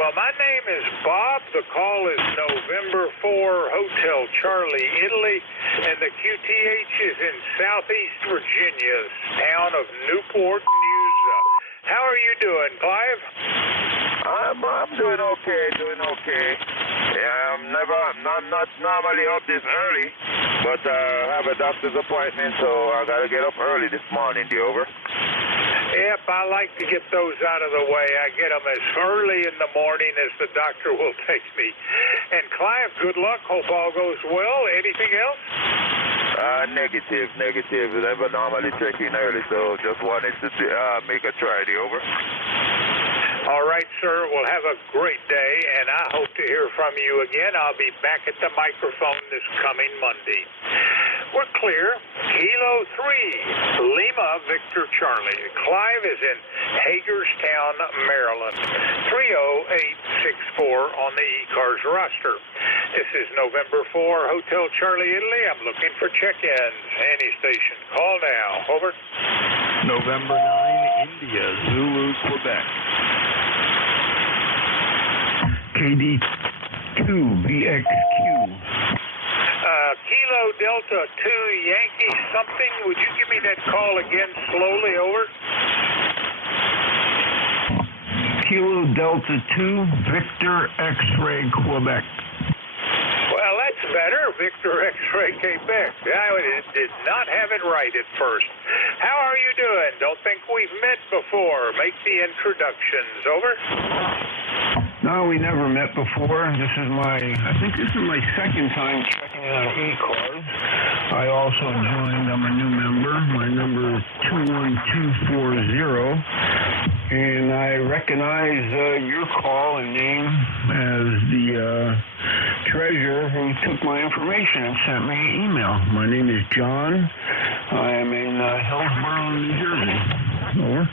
Well, my name is Bob. The call is November 4, Hotel Charlie, Italy, and the QTH is in Southeast Virginia's town of Newport News. How are you doing, Clive? I'm doing okay. Yeah, I'm not normally up this early, but I have a doctor's appointment, so I gotta get up early this morning, over. Yep, I like to get those out of the way. I get them as early in the morning as the doctor will take me. And Clive, good luck. Hope all goes well. Anything else? Negative. Never normally check in early, so just wanted to make a try, over. All right, sir. Well, have a great day, and I hope to hear from you again. I'll be back at the microphone this coming Monday. We're clear. Kilo 3, Lima, Victor, Charlie. Clive is in Hagerstown, Maryland. 30864 on the ECARS roster. This is November 4, Hotel Charlie, Italy. I'm looking for check-ins. Any station. Call now. Over. November 9, India, Zulu, Quebec. KD2, VXQ. Kilo Delta 2, Yankee something. Would you give me that call again slowly, over? Kilo Delta 2, Victor X-Ray, Quebec. Well, that's better. Victor X-Ray, Quebec. I did not have it right at first. How are you doing? Don't think we've met before. Make the introductions, over. No, we never met before. I think this is my second time checking out ECARS. I also joined. I'm a new member. My number is 21240. And I recognize your call and name as the treasurer who took my information and sent me an email. My name is John. I am in Hillsborough, New Jersey. Over.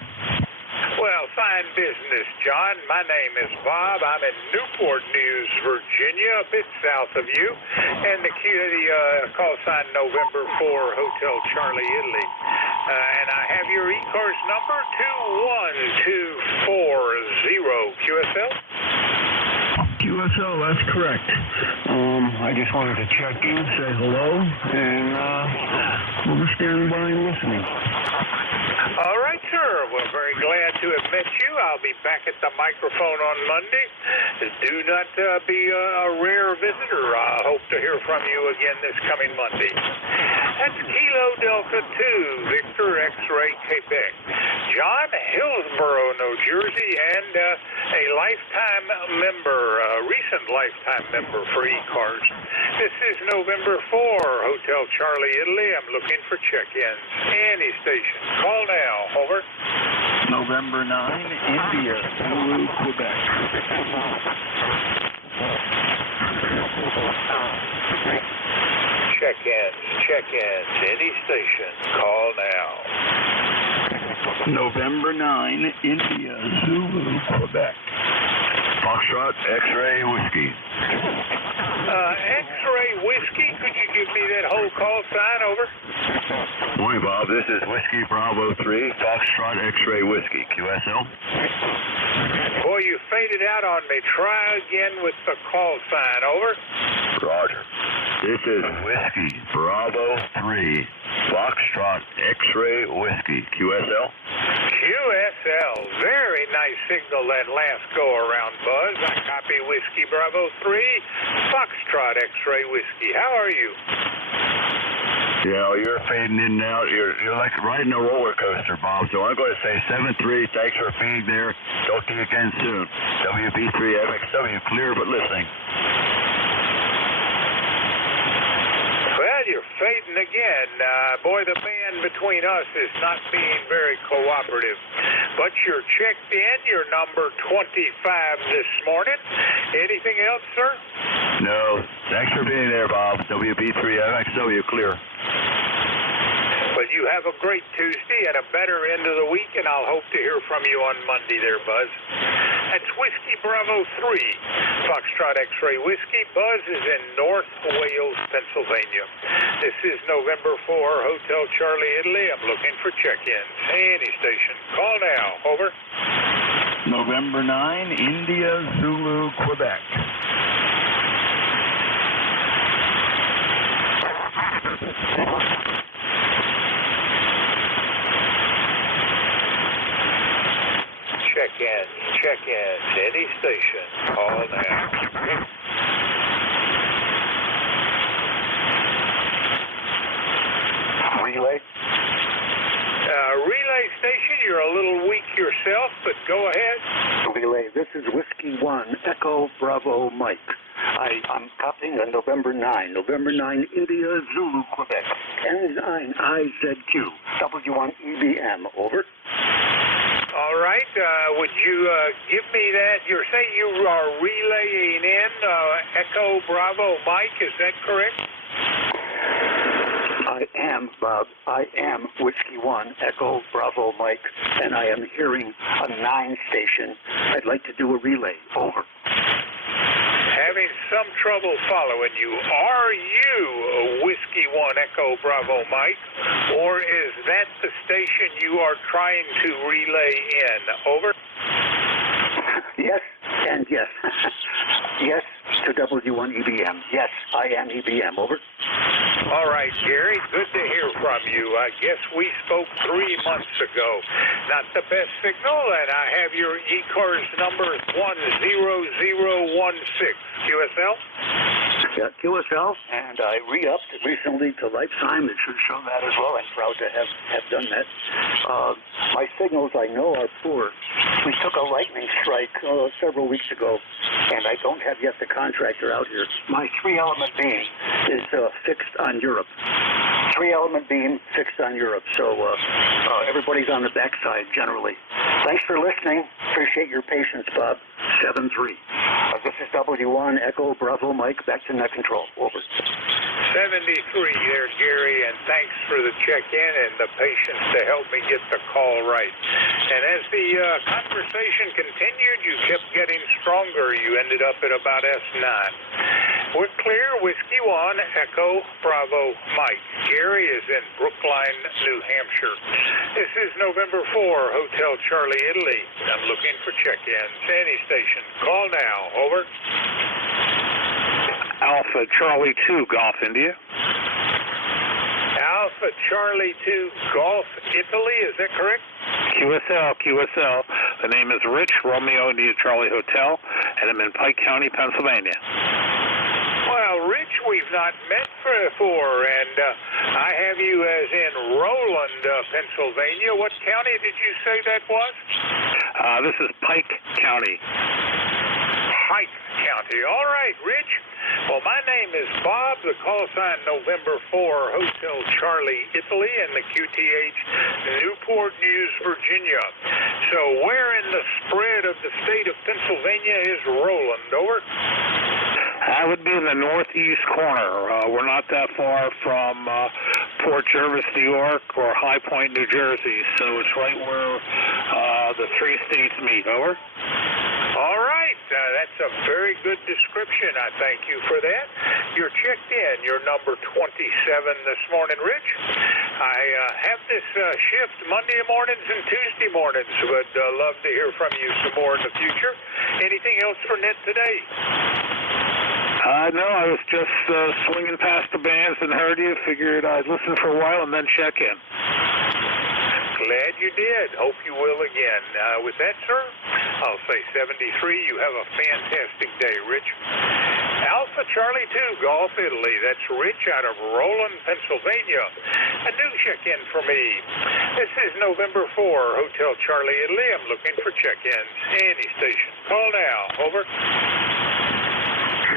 Well, fine business, John. My name is Bob. I'm in Newport News, Virginia, a bit south of you. And the call sign November 4, Hotel Charlie, Italy. And I have your ECARS number, 21240. QSL? QSL, that's correct. I just wanted to check in, say hello, and we'll be standing by and listening. All right, sir. We're very glad to have met you. I'll be back at the microphone on Monday. Do not be a rare visitor. I hope to hear from you again this coming Monday. That's Kilo Delta 2, Victor X-Ray, Quebec. John, Hillsborough, New Jersey, and a lifetime member, a recent lifetime member for ECARS. This is November 4, Hotel Charlie, Italy. I'm looking for check-ins. Any station. Call now. Over. November 9, India, Zulu, Quebec. Check-ins. Any station. Call now. November 9, India, Zulu, Quebec. Foxtrot, X-Ray, Whiskey. X-Ray Whiskey, could you give me that whole call sign, over? Morning, Bob. This is Whiskey Bravo 3, Foxtrot X-Ray Whiskey, QSL. Boy, you faded out on me. Try again with the call sign. Over. Roger. This is Whiskey Bravo 3, Foxtrot X-Ray Whiskey, QSL. QSL. Very nice signal that last go-around, Buzz. I copy Whiskey Bravo 3, Foxtrot X-Ray Whiskey. How are you? Yeah, well, you're fading in and out. You're like riding a roller coaster, Bob. So I'm going to say 7-3. Thanks for being there. Talk to you again soon. WB3FXW, clear but listening. Well, you're fading again. Boy, the band between us is not being very cooperative. But you're checked in. You're number 25 this morning. Anything else, sir? No. Thanks for being there, Bob. WB3FXW, clear. Well, you have a great Tuesday and a better end of the week, and I'll hope to hear from you on Monday there, Buzz. That's Whiskey Bravo 3, Foxtrot X-Ray Whiskey. Buzz is in North Wales, Pennsylvania. This is November 4, Hotel Charlie, Italy. I'm looking for check-ins. Any station. Call now. Over. November 9, India, Zulu, Quebec. Check-in. Any station. Call now. Relay? Relay station, you're a little weak yourself, but go ahead. Relay, this is Whiskey 1, Echo Bravo Mike. I'm copying on November 9. November 9, India, Zulu, Quebec. N9 IZQ. W1 EBM. Over. All right. Would you give me that? You're saying you are relaying in Echo Bravo Mike. Is that correct? I am, Bob. I am Whiskey 1, Echo Bravo Mike, and I am hearing a 9 station. I'd like to do a relay. Over. Having some trouble following you. Are you Whiskey 1 Echo Bravo Mike, or is that the station you are trying to relay in? Over. Yes, and yes. Yes to W1 EBM. Yes, I am EBM. Over. All right, Gary, good to hear from you. I guess we spoke 3 months ago. Not the best signal, and I have your ECARS number 10016. QSL? Yeah, QSL, and I re-upped recently to lifetime. It should show that as well. I'm proud to have done that. My signals, I know, are poor. We took a lightning strike several weeks ago, and I don't have yet the contractor out here. My 3-element beam is fixed on Europe. 3-element beam fixed on Europe. So everybody's on the backside generally. Thanks for listening. Appreciate your patience, Bob. 7-3. This is W1 Echo Bravo Mike. Back to net control. Over. 73 there, Gary, and thanks for the check-in and the patience to help me get the call right. And as the conversation continued, you kept getting stronger. You ended up at about S9. We're clear. Whiskey 1, Echo Bravo Mike. Gary is in Brookline, New Hampshire. This is November 4, Hotel Charlie, Italy. I'm looking for check-ins. Any station. Call now. Over. Alpha Charlie 2, Golf, India. Alpha Charlie 2, Golf, Italy. Is that correct? QSL. The name is Rich, Romeo, India, Charlie Hotel, and I'm in Pike County, Pennsylvania. Well, Rich, we've not met before, and I have you as in Roland, Pennsylvania. What county did you say that was? This is Pike County. Pike County. All right, Rich. Well, my name is Bob, the call sign November 4, Hotel Charlie, Italy, and the QTH, Newport News, Virginia. So where in the spread of the state of Pennsylvania is Roland? Over. That would be in the northeast corner. We're not that far from Port Jervis, New York, or High Point, New Jersey. So it's right where the 3 states meet. Over. All right. That's a very good description. I thank you for that. You're checked in. You're number 27 this morning, Rich. I have this shift Monday mornings and Tuesday mornings. Would love to hear from you some more in the future. Anything else for Net today? No, I was just swinging past the bands and heard you. Figured I'd listen for a while and then check in. Glad you did. Hope you will again. With that, sir, I'll say 73. You have a fantastic day, Rich. Alpha Charlie 2, Golf, Italy. That's Rich out of Roland, Pennsylvania. A new check-in for me. This is November 4, Hotel Charlie, Italy. I'm looking for check-ins. Any station. Call now. Over.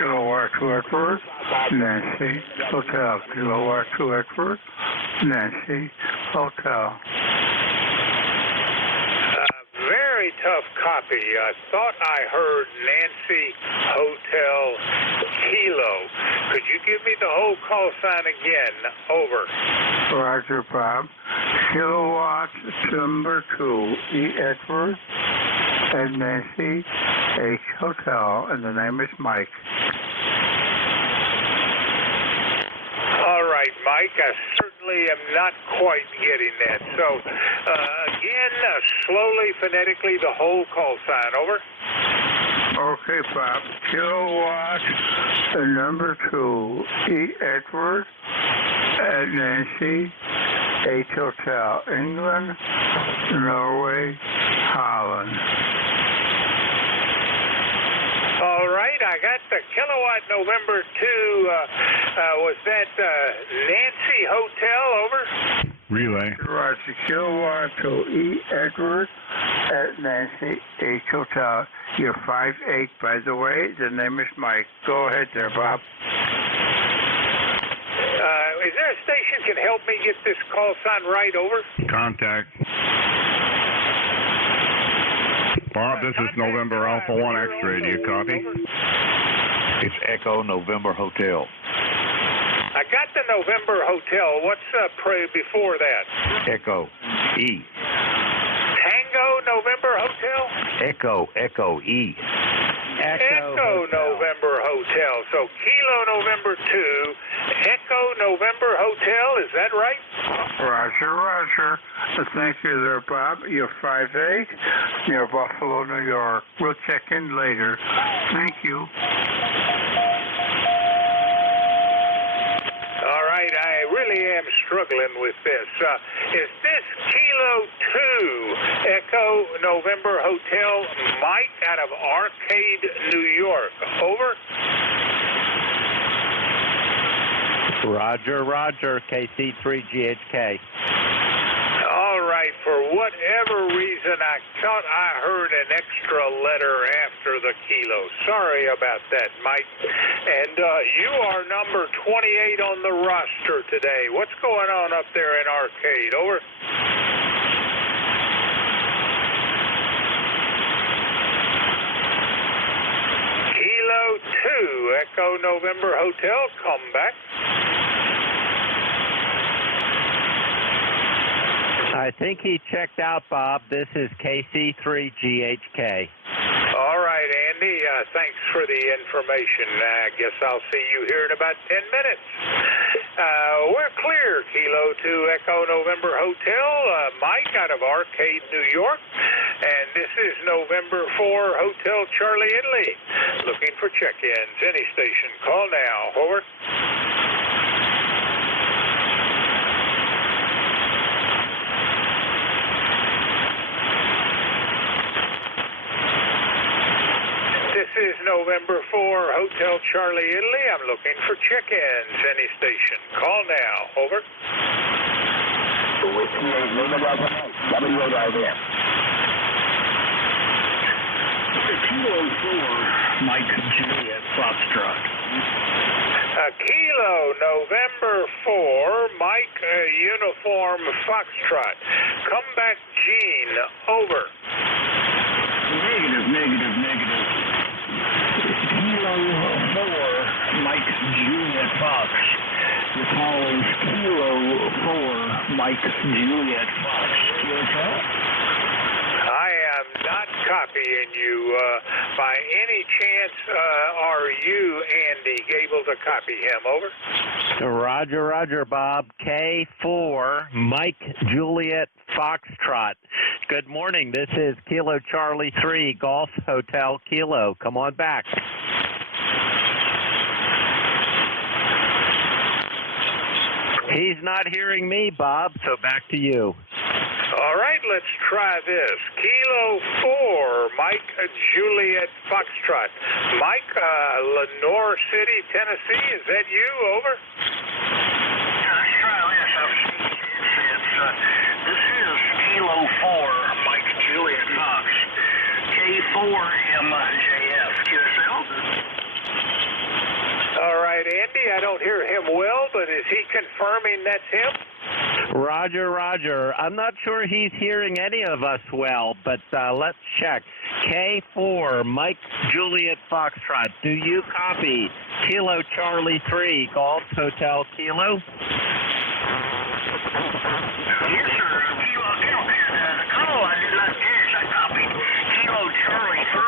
Kilowatt 2 Edward, Nancy, Hotel. Kilowatt 2 Edward, Nancy, Hotel. Very tough copy. I thought I heard Nancy Hotel Kilo. Could you give me the whole call sign again? Over. Roger, Bob. Kilowatt number 2, E. Edward, and Nancy H. Hotel, and the name is Mike. All right, Mike, I certainly am not quite getting that. So, again, slowly, phonetically, the whole call sign. Over. Okay, Bob. Kilowatt number 2, E. Edward, and Nancy H. Hotel, England, Norway, Holland. All right, I got the Kilowatt November 2. Was that Nancy Hotel? Over. Relay. Roger, Kilowatt 2, E. Edward, at Nancy H. Hotel. You're 5'8", by the way. The name is Mike. Go ahead there, Bob. Is there a station can help me get this call sign right? Over. Contact. Bob, this is November Alpha 1 X-ray. Do you copy? It's Echo November Hotel. I got the November Hotel. What's before that? Echo E. Tango November Hotel? Echo E. Echo November Hotel. So Kilo November 2, Echo November Hotel. Is that right? Roger. Thank you there, Bob. You're 5'8", near Buffalo, New York. We'll check in later. Thank you. All right, I really am struggling with this. Is this Kilo 2, Echo November Hotel, Mike out of Arcade, New York? Over. Roger, KC3GHK. All right, for whatever reason, I thought I heard an extra letter after the Kilo. Sorry about that, Mike. And you are number 28 on the roster today. What's going on up there in Arcade? Over. Kilo 2, Echo November Hotel, come back. I think he checked out, Bob. This is KC3GHK. All right, Andy. Thanks for the information. I guess I'll see you here in about 10 minutes. We're clear, Kilo 2 Echo November Hotel, Mike out of Arcade, New York. And this is November 4 Hotel Charlie, Italy. Looking for check-ins. Any station. Call now. Over. This is November 4 Hotel Charlie, Italy. I'm looking for check-ins. Any station. Call now. Over. Kilo 4, Mike Juliet Foxtrot. Kilo November 4, Mike Uniform Foxtrot. Come back, Gene. Over. Negative. Kilo 4, Mike Juliet Fox. The call is Kilo 4, Mike Juliet Fox. QSL? I am not copying. copying you. By any chance, are you, Andy, able to copy him? Over. Roger, roger, Bob. K4, Mike Juliet Foxtrot. Good morning. This is Kilo Charlie 3, Golf Hotel Kilo. Come on back. He's not hearing me, Bob, so back to you. All right, let's try this. Kilo 4, Mike Juliet Foxtrot. Mike, Lenore City, Tennessee, is that you? Over. Let's try this. This is Kilo 4, Mike Juliet Fox. K4MJF. QSL? All right, Andy, I don't hear him well, but is he confirming that's him? Roger, roger. I'm not sure he's hearing any of us well, but let's check. K4, Mike Juliet Foxtrot. Do you copy? Kilo Charlie 3, Golf Hotel Kilo? Yes, sir. Kilo, the call I did not catch. I copied Kilo Charlie 3.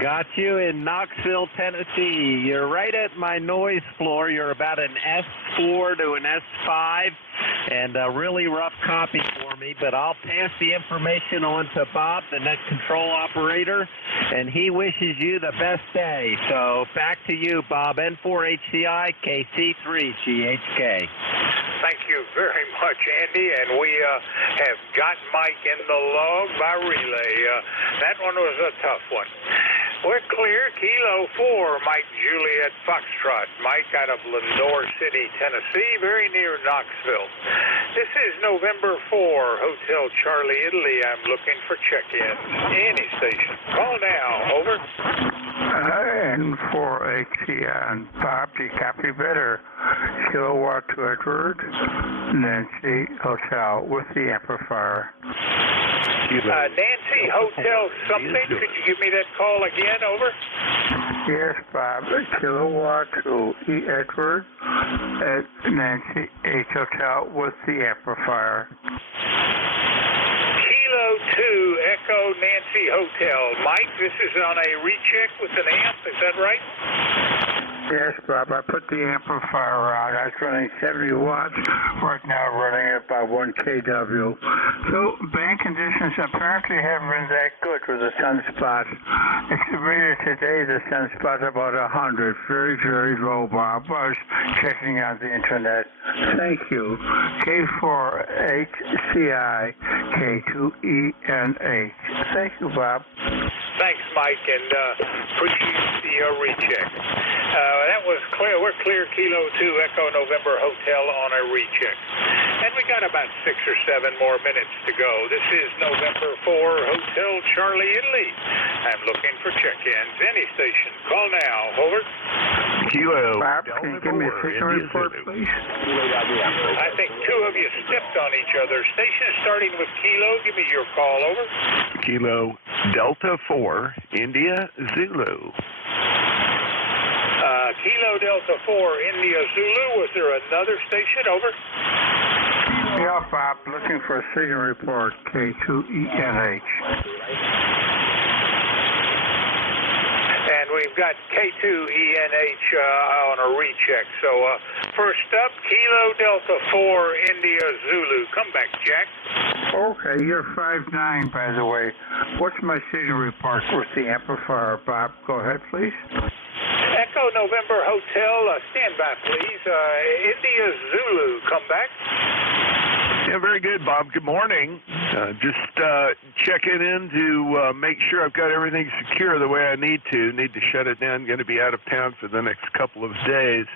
Got you in Knoxville, Tennessee. You're right at my noise floor. You're about an S4 to an S5, and a really rough copy for me, but I'll pass the information on to Bob, the net control operator, and he wishes you the best day. So back to you, Bob. N4HCI, KC3GHK. Thank you very much, Andy, and we have got Mike in the log by relay. That one was a tough one. We're clear. Kilo 4, Mike Juliet Foxtrot. Mike out of Lenore City, Tennessee, very near Knoxville. This is November 4, Hotel Charlie, Italy. I'm looking for check-in. Any station. Call now. Over. N4HCI and Bob, do you copy better? Kilowatt to Edward, Nancy Hotel with the amplifier. Nancy Hotel something. Could you give me that call again? Over. Yes, Bob. Kilowatt to E. Edward at Nancy H. Hotel with the amplifier. Kilo 2, Echo Nancy Hotel. Mike, this is on a recheck with an amp. Is that right? Yes, Bob. I put the amplifier out. I was running 70 watts. Right now, running at about 1 kW. So, band conditions apparently haven't been that good with the sunspot. Estimated today, the sunspot about 100. Very, very low, Bob. I was checking on the internet. Thank you. K4HCI, K2ENH. Thank you, Bob. Thanks, Mike, and appreciate the recheck. That was clear. We're clear. Kilo 2, Echo November Hotel on a recheck. And we got about 6 or 7 more minutes to go. This is November 4, Hotel Charlie, Italy. I'm looking for check-ins. Any station. Call now. Over. Kilo. Bob, can you give me a station report, please? I think 2 of you stepped on each other. Station starting with Kilo. Give me your call. Over. Kilo Delta 4, India Zulu. Kilo Delta 4, India Zulu. Was there another station? Over. Yeah, Bob. Looking for a signal report. K2ENH. And we've got K2ENH on a recheck. So first up, Kilo Delta 4, India Zulu. Come back, Jack. Okay, you're 5'9", by the way. What's my signal report with the amplifier, Bob? Go ahead, please. Echo November Hotel, stand by, please. India Zulu, come back. Yeah, very good, Bob. Good morning. Just checking in to make sure I've got everything secure the way I need to. Need to shut it down. Going to be out of town for the next couple of days.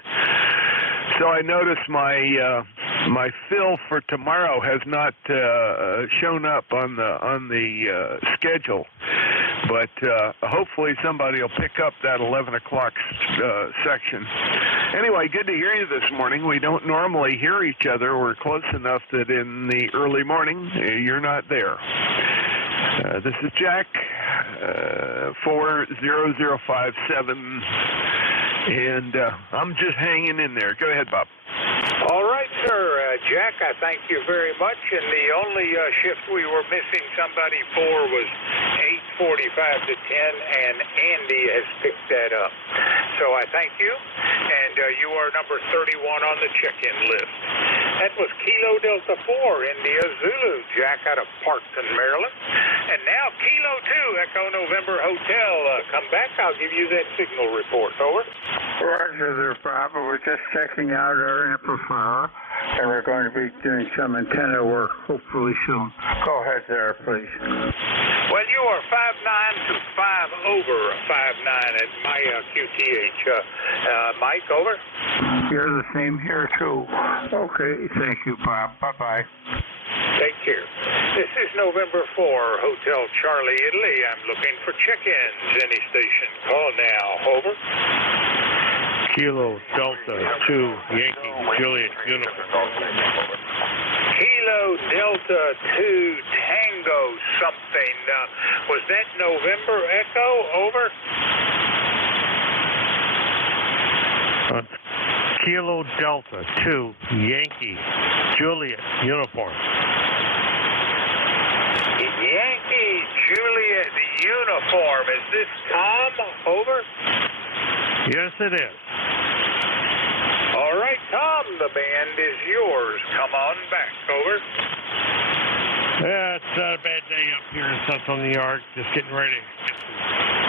So I noticed my my fill for tomorrow has not shown up on the schedule, but hopefully somebody will pick up that 11 o'clock section. Anyway, good to hear you this morning. We don't normally hear each other. We're close enough that in the early morning you're not there. This is Jack, 40057, and I'm just hanging in there. Go ahead, Bob. All right, sir. Jack, I thank you very much. And the only shift we were missing somebody for was 8:45 to 10, and Andy has picked that up. So I thank you, and you are number 31 on the check-in list. That was Kilo Delta 4, India Zulu, Jack out of Parkton, Maryland. And now Kilo 2, Echo November Hotel. Come back, I'll give you that signal report. Over. Roger there, Bob. We're just checking out our amplifier, and we're going to be doing some antenna work hopefully soon. Go ahead there, please. Well, you are 5'9" to 5 over 5'9" at my QTH. Mike, over. You're the same here, too. Okay, thank you, Bob. Bye-bye. Take care. This is November 4, Hotel Charlie, Italy. I'm looking for check-ins. Any station. Call now. Over. Kilo Delta 2, Yankee Juliet Uniform. Kilo Delta 2, Tango something. Was that November Echo? Over. Kilo Delta 2, Yankee Juliet Uniform. Yankee Juliet Uniform. Is this Tom? Over. Yes, it is. All right, Tom, the band is yours. Come on back. Over. Yeah, it's not a bad day up here in Central New York. Just getting ready to get some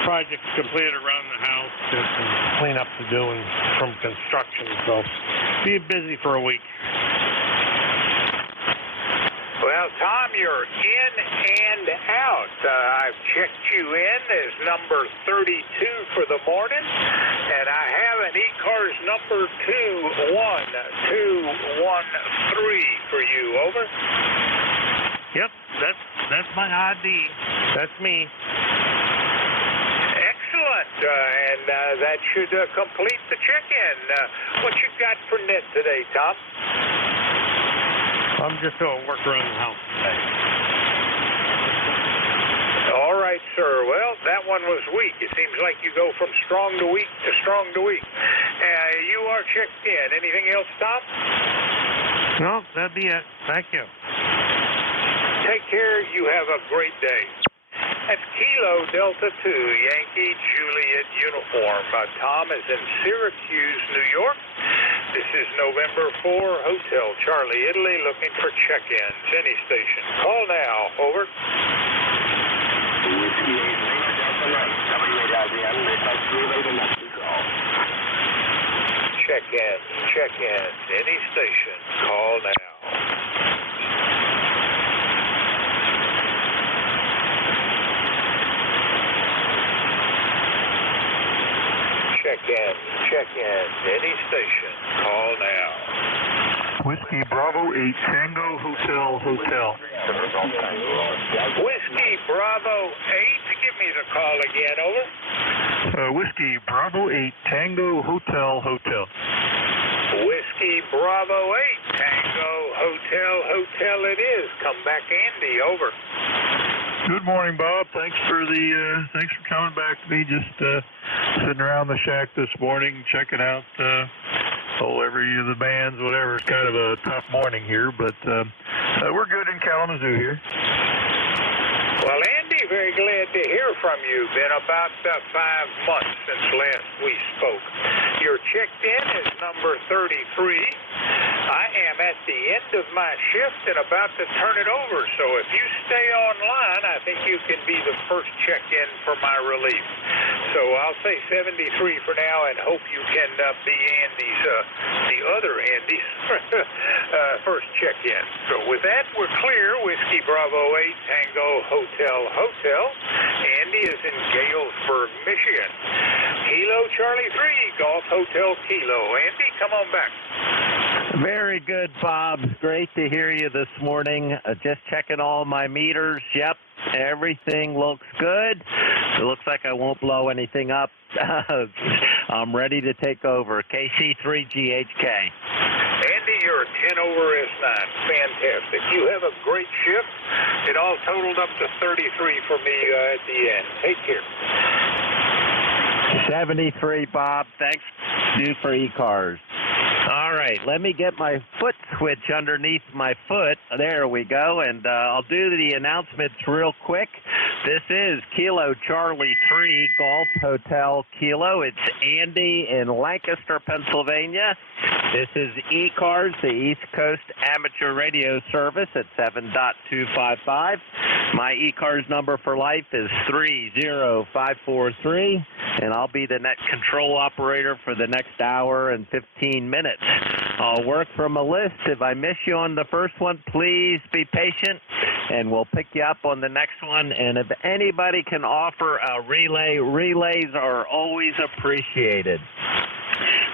projects completed around the house. Just some cleanup to do and from construction. So be busy for a week. Well, Tom, you're in and out. I've checked you in as number 32 for the morning, and I have an ECARS number 21213 for you. Over. Yep, that's my ID. That's me. Excellent, and that should complete the check-in. What you got for net today, Tom? I'm just doing work around the house today. All right, sir. Well, that one was weak. It seems like you go from strong to weak to strong to weak. You are checked in. Anything else, Tom? No, that'd be it. Thank you. Take care. You have a great day. That's Kilo Delta 2, Yankee Juliet Uniform. Tom is in Syracuse, New York. This is November 4, Hotel Charlie, Italy, looking for check-ins. Any station. Call now. Over. Check-in. Check-in. Any station. Call now. Check-in. Check-in. Any station. Call now. Whiskey Bravo 8 Tango Hotel. Whiskey Bravo 8. Give me the call again. Over. Whiskey Bravo 8 Tango Hotel. Whiskey Bravo 8 Tango Hotel it is. Come back, Andy. Over. Good morning, Bob. Thanks for coming back to me. Just sitting around the shack this morning, checking out every of the bands, whatever. It's kind of a tough morning here, but we're good in Kalamazoo here. Well, Andy, very glad to hear from you. Been about 5 months since last we spoke. You're checked in as number 33. I am at the end of my shift and about to turn it over, so if you stay online, I think you can be the first check-in for my relief. So I'll say 73 for now and hope you can be Andy's, the other Andy's, first check-in. So with that, we're clear. Whiskey Bravo 8 Tango Hotel. Andy is in Galesburg, Michigan. Kilo Charlie 3 Golf Hotel Kilo. Andy, come on back. Very good, Bob. Great to hear you this morning. Just checking all my meters. Yep, everything looks good. It looks like I won't blow anything up. I'm ready to take over. KC3GHK. Andy, you're 10 over S9. Fantastic. You have a great shift. It all totaled up to 33 for me at the end. Take care. 73, Bob. Thanks, dude, for ECARS. All right, let me get my foot switch underneath my foot. There we go, and I'll do the announcements real quick. This is Kilo Charlie 3 Golf Hotel Kilo. It's Andy in Lancaster, Pennsylvania. This is ECARS, the East Coast Amateur Radio Service at 7.255. My ECARS number for life is 30543, and I'll be the net control operator for the next hour and 15 minutes. I'll work from a list. If I miss you on the first one, please be patient, and we'll pick you up on the next one. And if anybody can offer a relay, relays are always appreciated.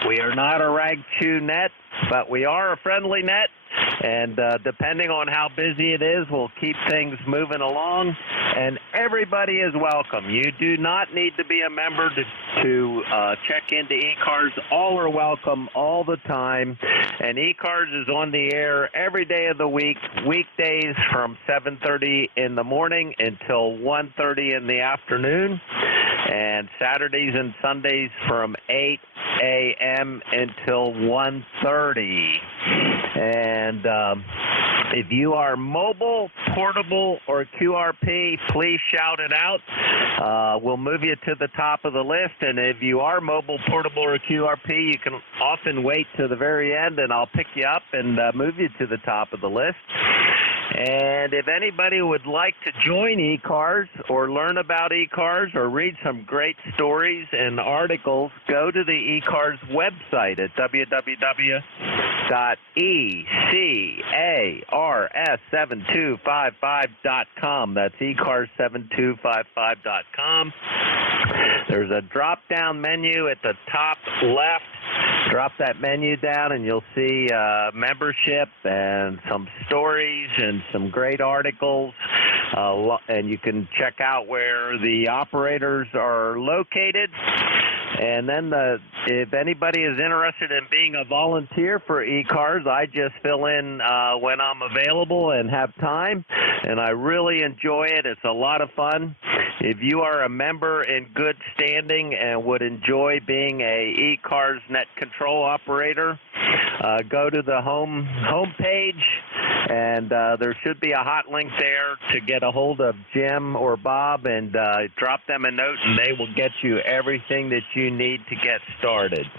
We are not a rag chew net, but we are a friendly net, and depending on how busy it is, we'll keep things moving along, and everybody is welcome. You do not need to be a member to check into ECARS. All are welcome all the time, and ECARS is on the air every day of the week, weekdays from 7:30 in the morning until 1:30 in the afternoon, and Saturdays and Sundays from 8 a.m. until 1:30. And if you are mobile, portable, or QRP, please shout it out. We'll move you to the top of the list. And if you are mobile, portable, or QRP, you can often wait to the very end, and I'll pick you up and move you to the top of the list. And if anybody would like to join ECARS or learn about ECARS or read some great stories and articles, go to the ECARS website at www.ECARS7255.com. That's ECARS7255.com. There's a drop-down menu at the top left. Drop that menu down and you'll see membership and some stories and some great articles. And you can check out where the operators are located. And then if anybody is interested in being a volunteer for ECARS, I just fill in when I'm available and have time, and I really enjoy it. It's a lot of fun. If you are a member in good standing and would enjoy being a ECARS net control operator, go to the home page, and there should be a hot link there to get a hold of Jim or Bob, and drop them a note, and they will get you everything that you need to get started.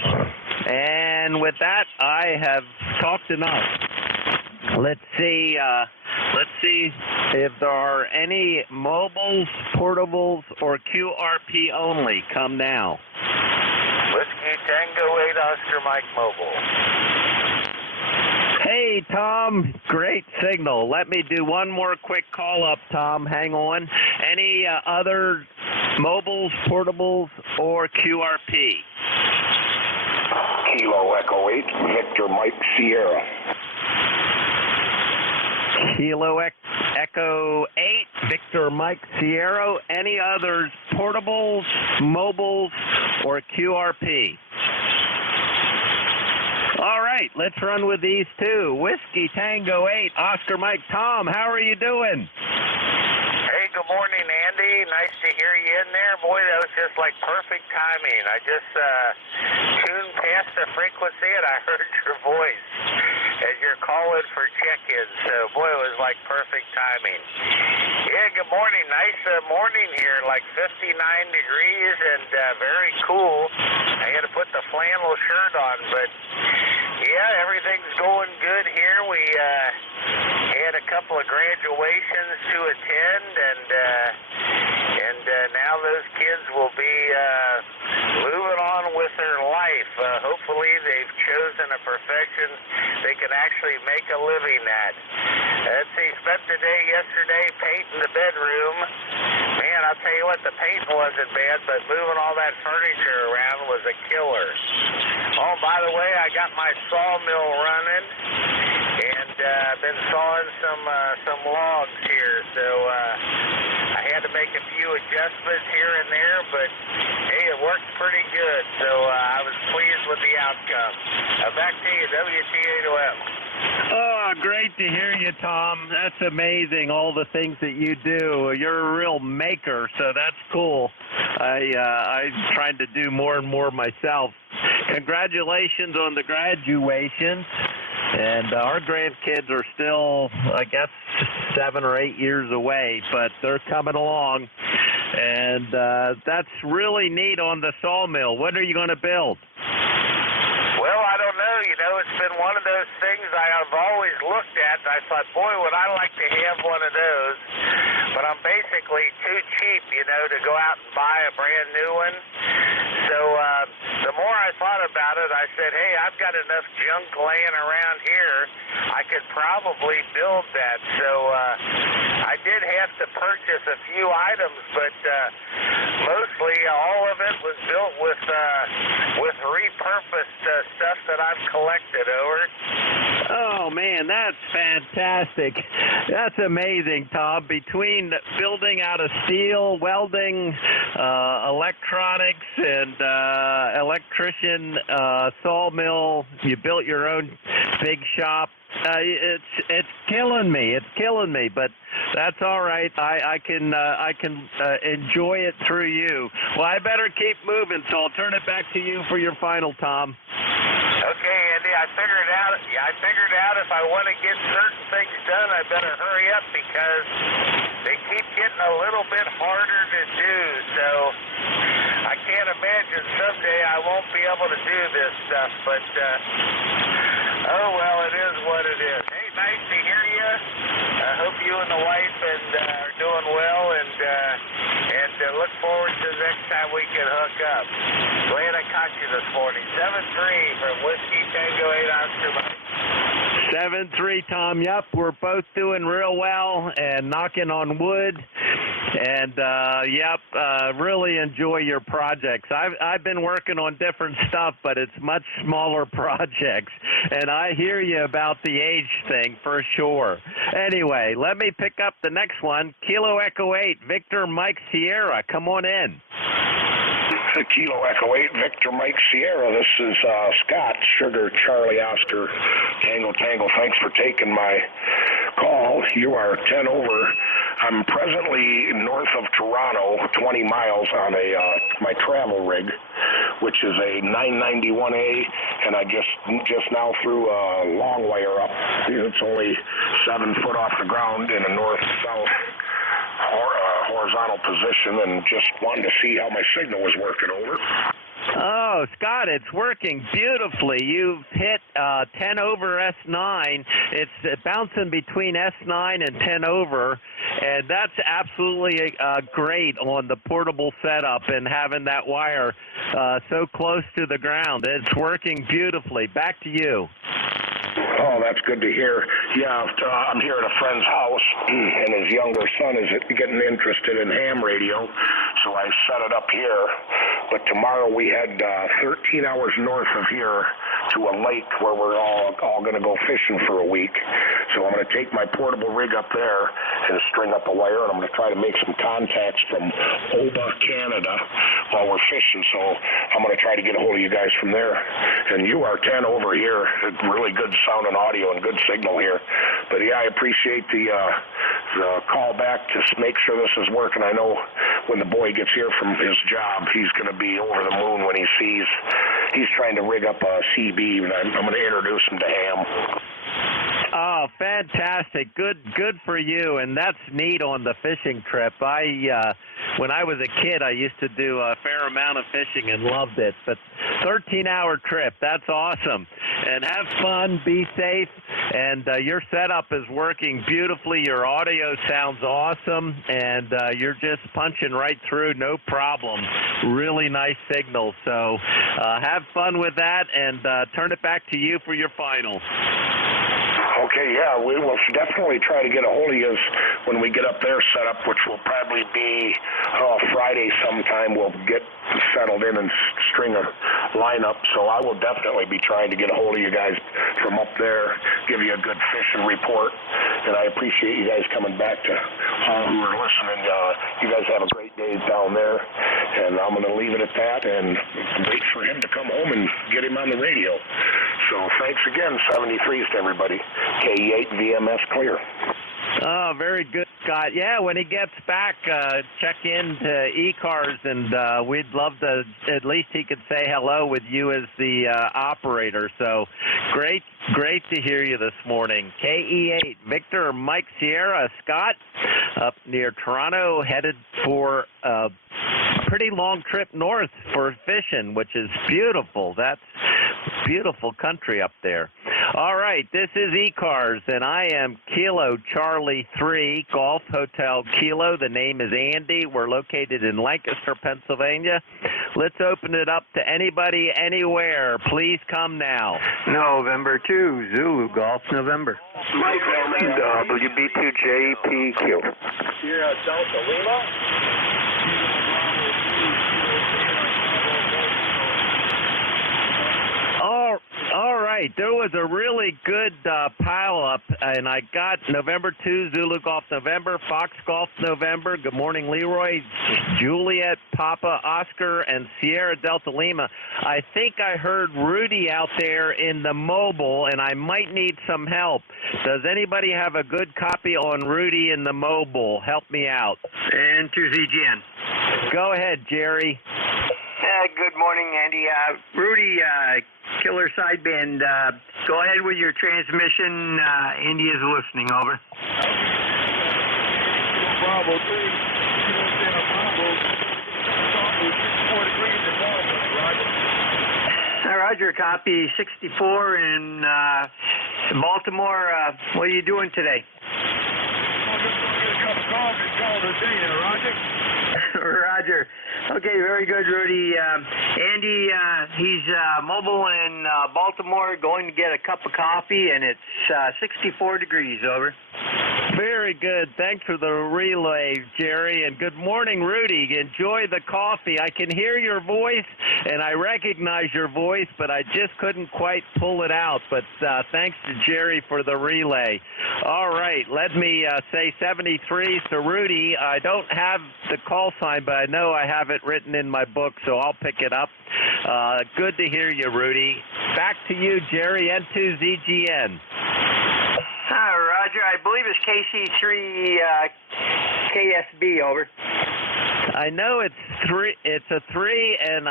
And with that, I have talked enough. Let's see if there are any mobiles, portables, or QRP only. Come now. Whiskey Tango 8 Oscar Mike Mobile. Hey, Tom. Great signal. Let me do one more quick call up, Tom. Hang on. Any other mobiles, portables, or QRP? Kilo Echo 8, Victor Mike Sierra. Kilo Echo 8, Victor Mike Sierra. Any others, portables, mobiles, or QRP? All right, let's run with these two. Whiskey Tango 8, Oscar Mike. Tom, how are you doing? Hey, good morning, Andy. Nice to hear you in there. Boy, that was just like perfect timing. I just tuned past the frequency and I heard your voice as you're calling for check-ins. So, boy, it was like perfect timing. Yeah, good morning. Nice morning here, like 59 degrees and very cool. I had to put the flannel shirt on, but yeah, everything's going good here. We had a couple of graduations to attend, and now those kids will be moving on with their life. Hopefully they've chosen in a profession they can actually make a living at. Let's see, spent the day yesterday painting the bedroom. Man, I'll tell you what, the paint wasn't bad, but moving all that furniture around was a killer. Oh, by the way, I got my sawmill running, and I've been sawing some logs here, so I had to make a few adjustments here and there, but hey, it worked pretty good, so I was pleased with the outcome. Back to you, WT8OM. Oh, great to hear you, Tom. That's amazing, all the things that you do. You're a real maker, so that's cool. I'm trying to do more and more myself. Congratulations on the graduation. And our grandkids are still, I guess, 7 or 8 years away, but they're coming along. And that's really neat on the sawmill. When are you going to build? Well, I don't know. You know, it's been one of those things I've always looked at. I thought, boy, would I like to have one of those. But I'm basically too cheap, you know, to go out and buy a brand new one. So the more I thought about it, I said, hey, I've got enough junk laying around here. I could probably build that. So I did have to purchase a few items, but mostly all of it was built with repurposed stuff that I've collected over. Oh, man, that's fantastic. That's amazing, Tom. Between building out of steel, welding, electronics, and electrician, sawmill, you built your own big shop. It's killing me. It's killing me, but that's all right. I can enjoy it through you. Well, I better keep moving, so I'll turn it back to you for your final, Tom. Okay, Andy, I figured out if I want to get certain things done, I better hurry up because they keep getting a little bit harder to do. So I can't imagine someday I won't be able to do this stuff, but oh well, it is what it is. Hey, nice to hear you. I hope you and the wife are doing well, and look forward to the next time we can hook up. Glad I caught you this morning. 7-3 from Whiskey Tango 8 Oscar Mike. 7-3, Tom. Yep, we're both doing real well and knocking on wood. And, really enjoy your projects. I've been working on different stuff, but it's much smaller projects. And I hear you about the age thing for sure. Anyway, let me pick up the next one. Kilo Echo 8, Victor Mike Sierra. Come on in. Kilo Echo 8, Victor Mike Sierra. This is Scott, Sugar Charlie Oscar, Tango Tango. Thanks for taking my call. You are 10 over. I'm presently north of Toronto, 20 miles on my travel rig, which is a 991A, and I just now threw a long wire up. It's only 7 foot off the ground in a north-south horizontal position, and just wanted to see how my signal was working. Over. Oh, Scott, it's working beautifully. You've hit 10 over S9. It's bouncing between S9 and 10 over, and that's absolutely great on the portable setup and having that wire so close to the ground. It's working beautifully. Back to you. Oh, that's good to hear. Yeah, I'm here at a friend's house, and his younger son is getting interested in ham radio, so I set it up here. But tomorrow we had 13 hours north of here to a lake where we're all going to go fishing for a week. So I'm going to take my portable rig up there and string up a wire, and I'm going to try to make some contacts from Oba, Canada, while we're fishing. So I'm going to try to get a hold of you guys from there. And you are 10 over here. Really good sound and audio and good signal here. But yeah, I appreciate the call back to make sure this is working. I know when the boy gets here from his job, he's going to be over the moon when he sees he's trying to rig up a CB, and I'm going to introduce him to ham. Oh, fantastic. Good for you, and that's neat on the fishing trip. When I was a kid, I used to do a fair amount of fishing and loved it, but 13-hour trip, that's awesome. And have fun, be safe, And your setup is working beautifully. Your audio sounds awesome, and you're just punching right through, no problem. Really nice signal. So have fun with that, and turn it back to you for your final. Okay, yeah, we will definitely try to get a hold of you when we get up there set up, which will probably be Friday sometime. We'll get settled in and string a lineup, so I will definitely be trying to get a hold of you guys from up there, give you a good fishing report, and I appreciate you guys coming back to all who are listening. You guys have a great day down there, and I'm going to leave it at that and wait for him to come home and get him on the radio. So thanks again, 73s to everybody. K8 VMS clear. Oh, very good, Scott. Yeah, when he gets back, check in to ECARS, and we'd love to, at least he could say hello with you as the operator. So great to hear you this morning. KE8, Victor Mike Sierra, Scott, up near Toronto, headed for a pretty long trip north for fishing, which is beautiful. That's beautiful country up there. All right, this is ECARS, and I am Kilo Charlie 3, Golf Hotel Kilo. The name is Andy. We're located in Lancaster, Pennsylvania. Let's open it up to anybody, anywhere. Please come now. November 2, Zulu Golf, November. WB2JPQ. Sierra Delta Lima. All right, there was a really good pile-up, and I got November 2, Zulu Golf November, Fox Golf November, Good Morning Leroy, Juliet, Papa, Oscar, and Sierra Delta Lima. I think I heard Rudy out there in the mobile, and I might need some help. Does anybody have a good copy on Rudy in the mobile? Help me out. And to ZGN. Go ahead, Jerry. Good morning, Andy. Rudy, Killer Sideband, go ahead with your transmission. Andy is listening, over. Bravo 3. Roger, copy 64 in Baltimore. What are you doing today? I'm just going to get a cup of coffee and call it a day there, Roger. Roger. Okay, very good, Rudy. Andy, he's mobile in Baltimore, going to get a cup of coffee, and it's 64 degrees, over. Very good. Thanks for the relay, Jerry. And good morning, Rudy. Enjoy the coffee. I can hear your voice, and I recognize your voice, but I just couldn't quite pull it out. But thanks to Jerry for the relay. All right, let me say 73 to Rudy. I don't have the call sign, but I know I have it written in my book, so I'll pick it up. Good to hear you, Rudy. Back to you, Jerry, N2ZGN. Roger, I believe it's KC3 KSB, over. I know it's a 3, and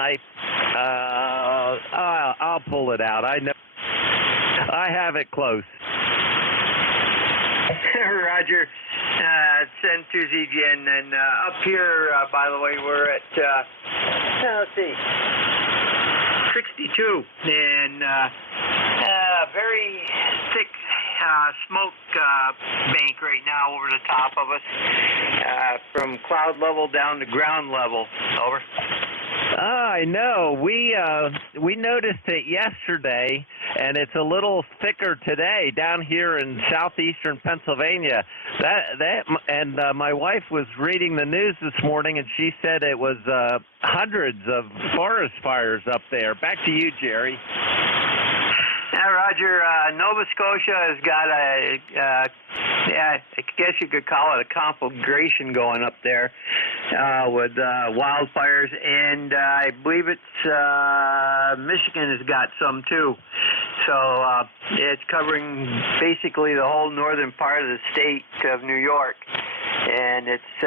I'll pull it out. I know. I have it close. Roger. It's N2ZGN, and up here, by the way, we're at, let's see, 62, and very thick smoke bank right now over the top of us, from cloud level down to ground level, over. I know. We noticed it yesterday, and it's a little thicker today down here in southeastern Pennsylvania. And my wife was reading the news this morning, and she said it was hundreds of forest fires up there. Back to you, Jerry. Roger, Nova Scotia has got I guess you could call it a conflagration going up there with wildfires, and I believe it's Michigan has got some too. So it's covering basically the whole northern part of the state of New York. And it's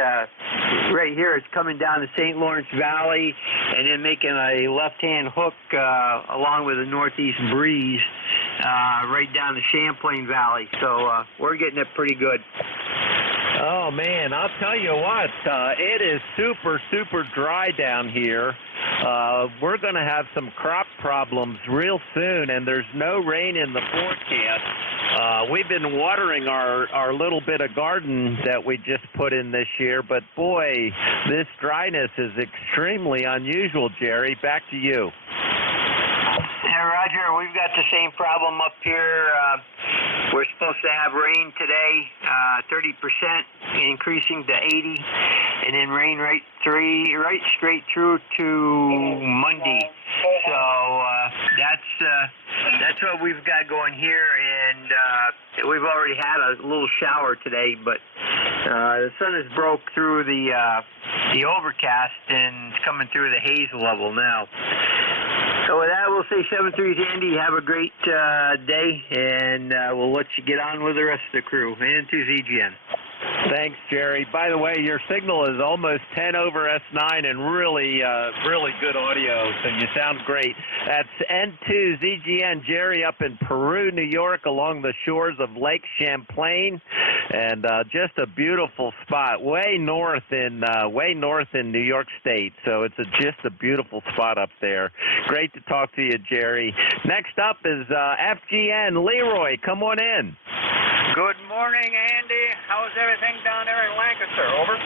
right here, it's coming down the St. Lawrence Valley and then making a left-hand hook along with a northeast breeze right down the Champlain Valley. So we're getting it pretty good. Oh, man, I'll tell you what, it is super, super dry down here. we're going to have some crop problems real soon, and there's no rain in the forecast. We've been watering our little bit of garden that we just put in this year, but boy, this dryness is extremely unusual, Jerry. Back to you. Yeah, Roger, we've got the same problem up here. We're supposed to have rain today, 30% increasing to 80, and then rain right straight through to Monday. So that's what we've got going here, and we've already had a little shower today, but the sun has broke through the overcast and it's coming through the haze level now. So with that, we'll say 7-3, Andy. Have a great day, and we'll let you get on with the rest of the crew. And to ZGN. Thanks, Jerry. By the way, your signal is almost 10 over S9 and really good audio, so you sound great. That's N2ZGN, Jerry up in Peru, New York, along the shores of Lake Champlain, and just a beautiful spot, way north in New York State. So it's just a beautiful spot up there. Great to talk to you, Jerry. Next up is FGN Leroy. Come on in. Good morning, Andy. How's everything down there in Lancaster? Over.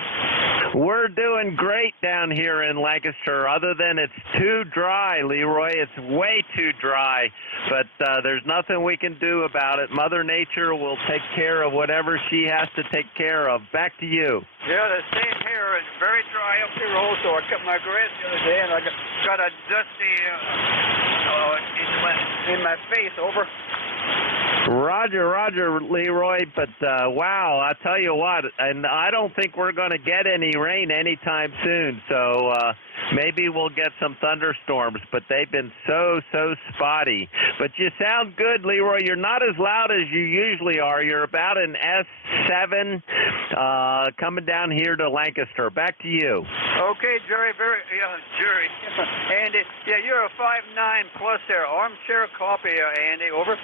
We're doing great down here in Lancaster, other than it's too dry, Leroy. It's way too dry, but there's nothing we can do about it. Mother Nature will take care of whatever she has to take care of. Back to you. Yeah, the same here. It's very dry up here also. I cut my grass the other day, and I got a dusty in my face. Over. Roger, Leroy, but wow, I tell you what, and I don't think we're going to get any rain anytime soon, so maybe we'll get some thunderstorms, but they've been so spotty. But you sound good, Leroy. You're not as loud as you usually are. You're about an S7 coming down here to Lancaster. Back to you. Okay, Jerry, Jerry. Andy, yeah, you're a 5'9" plus there. Armchair copy, Andy, over.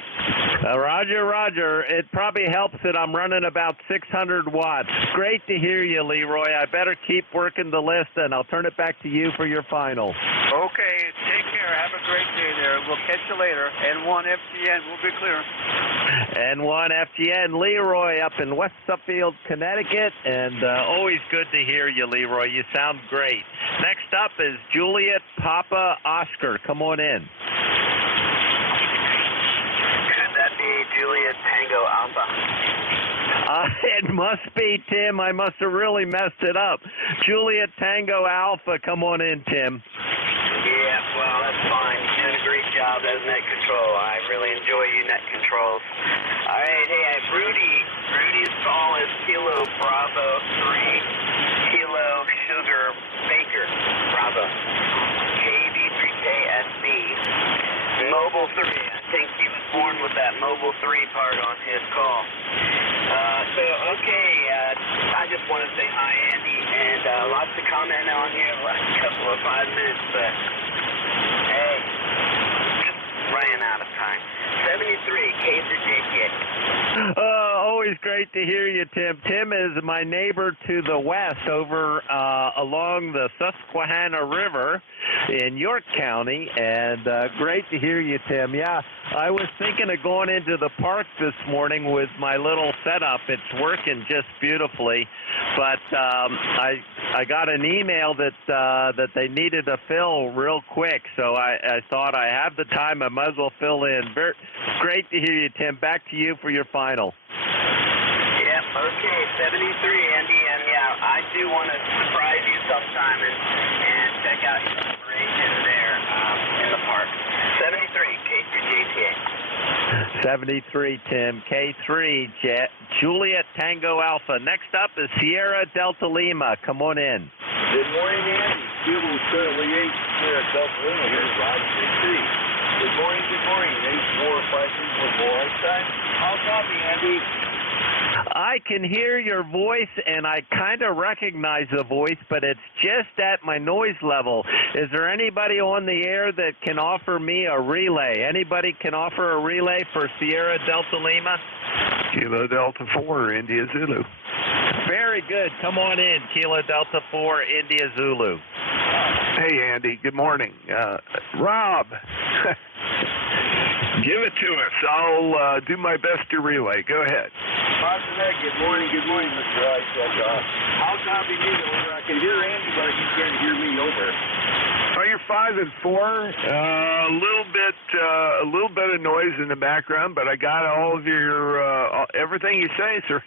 Roger. It probably helps that I'm running about 600 watts. Great to hear you, Leroy. I better keep working the list, and I'll turn it back to you for your final. Okay, take care. Have a great day there. We'll catch you later. N1 FGN, we'll be clear. N1 FGN, Leroy up in West Suffield, Connecticut, and always good to hear you, Leroy. You sound great. Next up is Juliet Papa Oscar. Come on in. That be Juliet Tango Alpha? It must be, Tim. I must have really messed it up. Juliet Tango Alpha. Come on in, Tim. Yeah, well, that's fine. You're doing a great job as net control. I really enjoy you net controls. All right, hey, Rudy's call is Kilo Bravo 3, Kilo Sugar Baker Bravo, KB3KSB. Mobile 3, I think he was born with that Mobile 3 part on his call. I just want to say hi, Andy, and lots to comment on here, last couple of 5 minutes, but hey, just ran out of time. 73, K for JK. Always great to hear you, Tim. Tim is my neighbor to the west over along the Susquehanna River in York County, and great to hear you, Tim. Yeah, I was thinking of going into the park this morning with my little setup. It's working just beautifully, but I got an email that they needed to fill real quick, so I thought I have the time. I might as well fill in. Great to hear you, Tim. Back to you for your final. Yep, okay, 73, Andy, and yeah, I do want to surprise you sometime and check out your operation there in the park. 73, K3JTA. 73, Tim. K3, Juliet Tango Alpha. Next up is Sierra Delta Lima. Come on in. Good morning, Andy. Kilo Charlie 8, Sierra Delta Lima here, Roger 3. Good morning, 84534 right side. How's copy, Andy? I can hear your voice, and I kind of recognize the voice, but it's just at my noise level. Is there anybody on the air that can offer me a relay? Anybody can offer a relay for Sierra Delta Lima? Kilo Delta 4, India Zulu. Very good. Come on in, Kilo Delta 4, India Zulu. Hey, Andy. Good morning. Rob, give it to us. I'll do my best to relay. Go ahead. Good morning, Mr. I said, I'll copy me over. I can hear Andy, but he can't hear me over. Oh, you're 5 and 4. A little bit of noise in the background, but I got all of your everything you say, sir.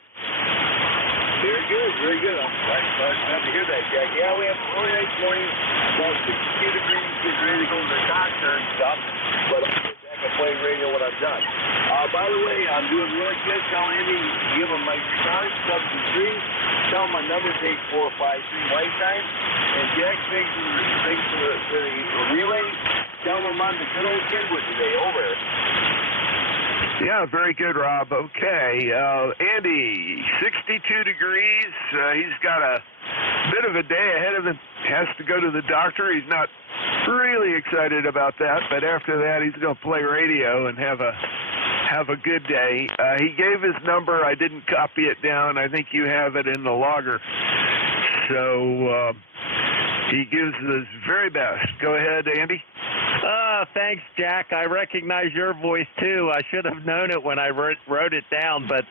Very good. I'm glad to hear that, Jack. Yeah, we have a really nice morning, about 62 degrees, getting ready to go to the doctor and stuff, but I'll get back and play radio when I'm done. By the way, I'm doing really good. Tell Andy, give him my stars, subs and threes. Tell him my number's 8453 lifetime. And Jack, thanks for the relay. Tell him I'm on the good old Kenwood today. Over. Yeah, very good, Rob. Okay. Andy, 62 degrees. He's got a bit of a day ahead of him. Has to go to the doctor. He's not really excited about that, but after that, he's going to play radio and have a good day. He gave his number. I didn't copy it down. I think you have it in the logger. So he gives his very best. Go ahead, Andy. Thanks, Jack. I recognize your voice, too. I should have known it when I wrote it down, but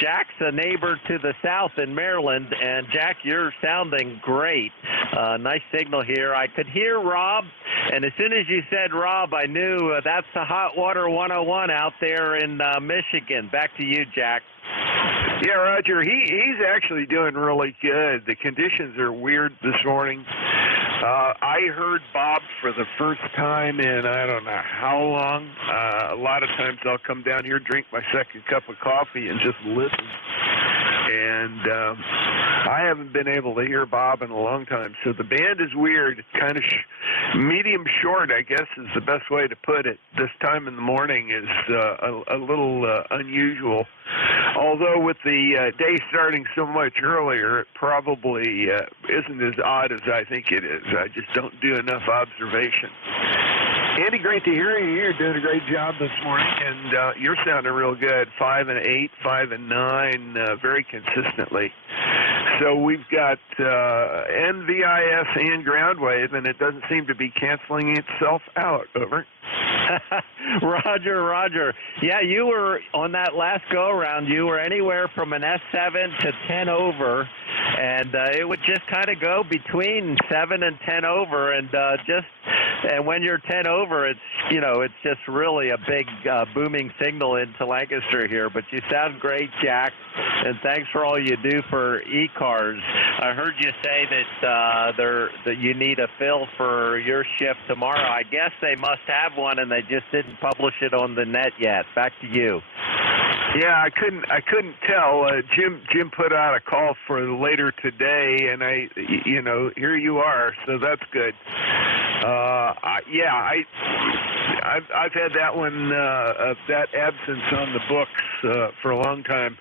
Jack's a neighbor to the south in Maryland, and Jack, you're sounding great. Nice signal here. I could hear Rob, and as soon as you said Rob, I knew that's the Hot Water 101 out there in Michigan. Back to you, Jack. Yeah, Roger, he's actually doing really good. The conditions are weird this morning. I heard Bob for the first time in I don't know how long. A lot of times I'll come down here, drink my second cup of coffee, and just listen. And I haven't been able to hear Bob in a long time. So the band is weird, kind of medium short, I guess is the best way to put it. This time in the morning is a little unusual. Although with the day starting so much earlier, it probably isn't as odd as I think it is. I just don't do enough observation. Andy, great to hear you. You're doing a great job this morning, and you're sounding real good. 5 and 8, 5 and 9, very consistently. So we've got NVIS and ground wave, and it doesn't seem to be canceling itself out. Over. Roger. Yeah, you were on that last go-around. You were anywhere from an S7 to 10 over, and it would just kind of go between 7 and 10 over, and when you're 10 over, it's just really a big booming signal into Lancaster here. But you sound great, Jack, and thanks for all you do for ECARS. I heard you say that you need a fill for your shift tomorrow. I guess they must have one, and they just didn't publish it on the net yet. Back to you. Yeah, I couldn't tell. Jim put out a call for later today, and here you are, so that's good. I've had that one, that absence on the books for a long time.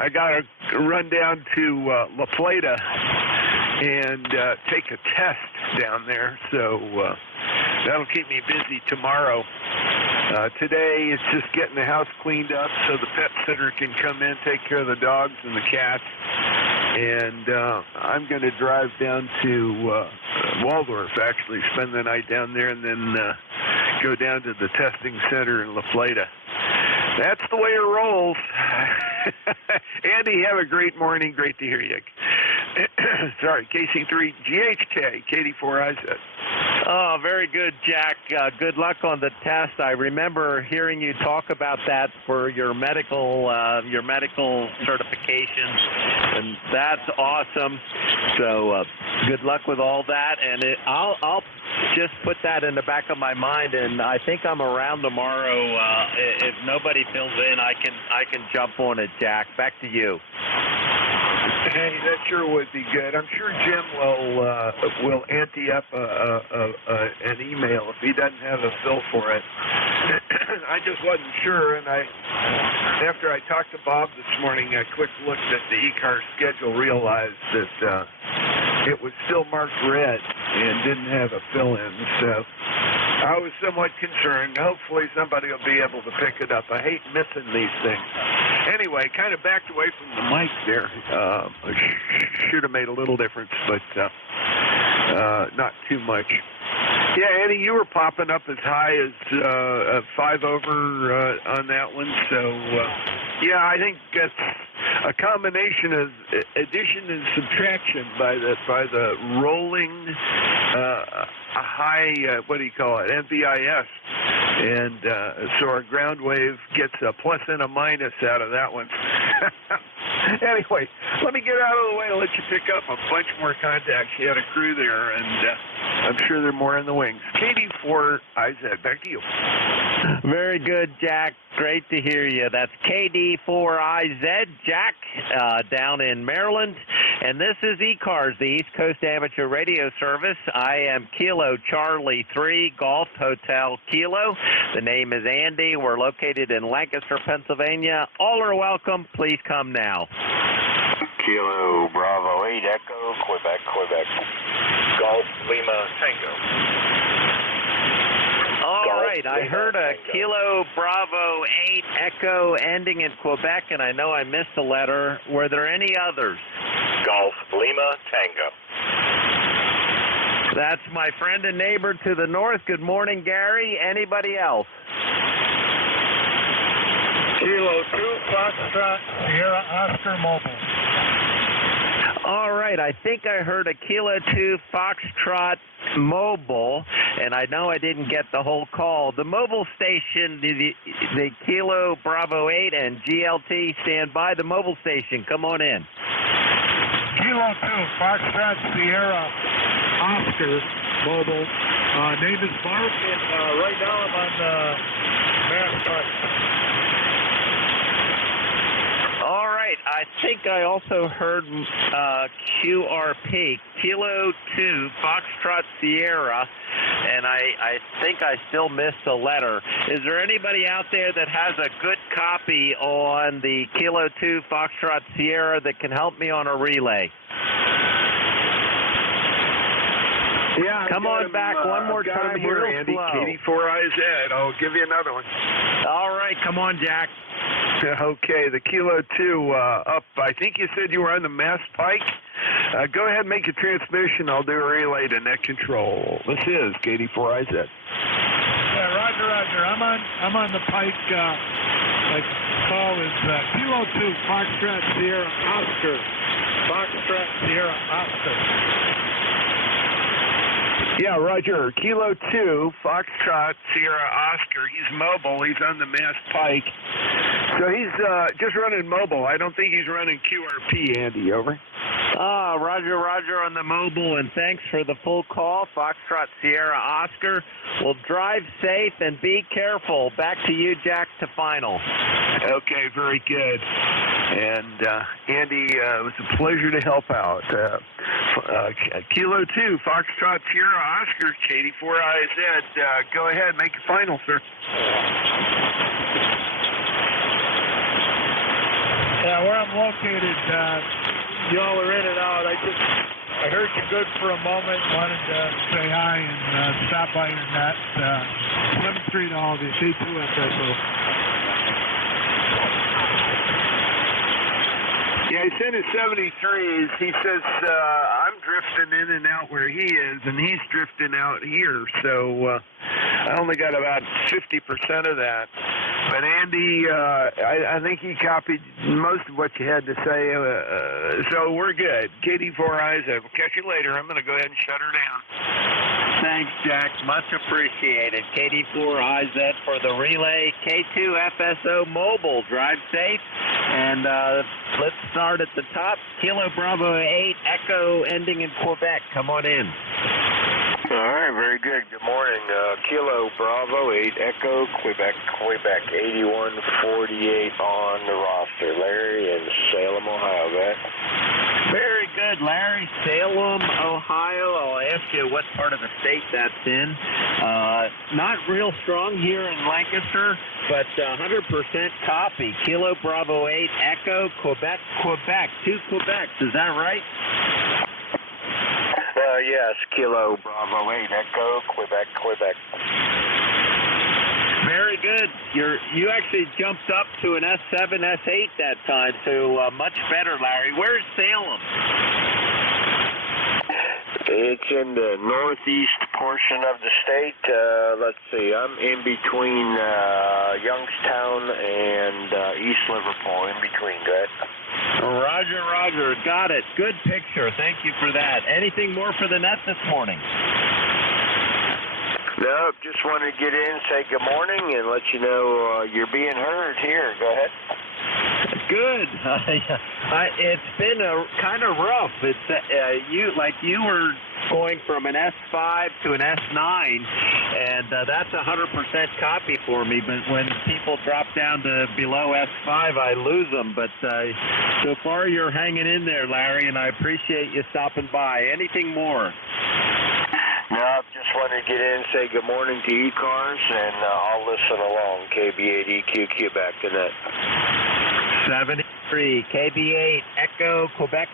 I got to run down to La Plata and take a test down there, so that'll keep me busy tomorrow. Today it's just getting the house cleaned up so the pet sitter can come in, take care of the dogs and the cats. And I'm going to drive down to Waldorf, actually, spend the night down there, and then go down to the testing center in La Plata. That's the way it rolls. Andy, have a great morning. Great to hear you. Sorry, KC3 GHK, KD4IZ. Oh, very good, Jack. Good luck on the test. I remember hearing you talk about that for your medical certification, and that's awesome. So good luck with all that, and I'll just put that in the back of my mind, and I think I'm around tomorrow. If nobody fills in, I can jump on it, Jack. Back to you. Hey, that sure would be good. I'm sure Jim will ante up an email if he doesn't have a fill for it. I just wasn't sure, and after I talked to Bob this morning, I quick looked at the ECARS schedule, realized that it was still marked red and didn't have a fill-in, so I was somewhat concerned. Hopefully somebody will be able to pick it up. I hate missing these things. Anyway, kind of backed away from the mic there. Should have made a little difference, but not too much. Yeah, Andy, you were popping up as high as 5 over on that one. So, yeah, I think that's a combination of addition and subtraction by the rolling high, what do you call it, NVIS. And so our ground wave gets a plus and a minus out of that one. Anyway, let me get out of the way and let you pick up a bunch more contacts. You had a crew there, and I'm sure there are more in the wings. KD4IZ, back to you. Very good, Jack. Great to hear you. That's KD4IZ, Jack, down in Maryland. And this is ECARS, the East Coast Amateur Radio Service. I am Kilo Charlie 3, Golf Hotel Kilo. The name is Andy. We're located in Lancaster, Pennsylvania. All are welcome. Please come now. Kilo Bravo 8 Echo, Quebec, Quebec. Golf Lima Tango. All right, I heard a Kilo Bravo 8 Echo ending in Quebec, and I know I missed a letter. Were there any others? Golf Lima Tango. That's my friend and neighbor to the north. Good morning, Gary. Anybody else? Kilo 2 Foxtrot Sierra Oscar Mobile. All right, I think I heard a Kilo 2 Foxtrot Mobile, and I know I didn't get the whole call. The mobile station, the Kilo Bravo 8 and GLT stand by. The mobile station, come on in. Kilo 2 Foxtrot Sierra Oscar Mobile. Name is Mark, and right now I'm on the mass bus. All right, I think I also heard QRP, Kilo 2 Foxtrot Sierra, and I think I still missed a letter. Is there anybody out there that has a good copy on the Kilo 2 Foxtrot Sierra that can help me on a relay? Yeah, come on back one more time. Here, Andy. KD4IZ. I'll give you another one. All right, come on, Jack. Okay, the Kilo 2 up. I think you said you were on the Mass Pike. Go ahead and make a transmission. I'll do a relay to net control. This is KD4IZ. Yeah, Roger. I'm on the Pike. My call is Kilo 2 Foxtrot Sierra Oscar. Foxtrot Sierra Oscar. Yeah, Roger. Kilo 2, Foxtrot, Sierra, Oscar. He's mobile. He's on the Mass Pike. So he's just running mobile. I don't think he's running QRP, Andy. Over. Roger on the mobile, and thanks for the full call. Foxtrot, Sierra, Oscar. Well, drive safe and be careful. Back to you, Jack, to final. Okay, very good. And, Andy, it was a pleasure to help out. Kilo 2, Foxtrot, Sierra, Oscar, KD4IZ. Go ahead, make your final, sir. Yeah, where I'm located, y'all are in and out. I heard you good for a moment. Wanted to say hi and stop by your net. 7-3 to all of you. K2FSO. Yeah, he sent his 73s. He says, I'm drifting in and out where he is, and he's drifting out here. So I only got about 50% of that. But Andy, I think he copied most of what you had to say. So we're good. KD4IZ. We'll catch you later. I'm going to go ahead and shut her down. Thanks, Jack. Much appreciated. KD4IZ for the relay. K2FSO Mobile. Drive safe. And let's start at the top. Kilo Bravo 8 Echo ending in Quebec. Come on in. All right, very good. Good morning. Kilo Bravo 8 Echo, Quebec, 8148 on the roster. Larry in Salem, Ohio, man. Very good, Larry. Salem, Ohio. I'll ask you what part of the state that's in. Not real strong here in Lancaster, but 100% copy. Kilo Bravo 8 Echo, Quebec. 2 Quebecs. Is that right? Yes, Kilo Bravo 8 Echo, Quebec. Very good. You actually jumped up to an S7, S8 that time, so much better, Larry. Where's Salem? It's in the northeast portion of the state. Let's see, I'm in between Youngstown and East Liverpool, in between. Go ahead. Roger, Roger. Got it. Good picture. Thank you for that. Anything more for the net this morning? No, just wanted to get in, say good morning, and let you know you're being heard here. Go ahead. Good. It's been kind of rough. It's you were going from an S5 to an S9, and that's 100% copy for me. But when people drop down to below S5, I lose them. But so far, you're hanging in there, Larry, and I appreciate you stopping by. Anything more? No, just wanted to get in, say good morning to ECARS, and I'll listen along. KB8EQQ back to that. 73, KB8, Echo, Quebec,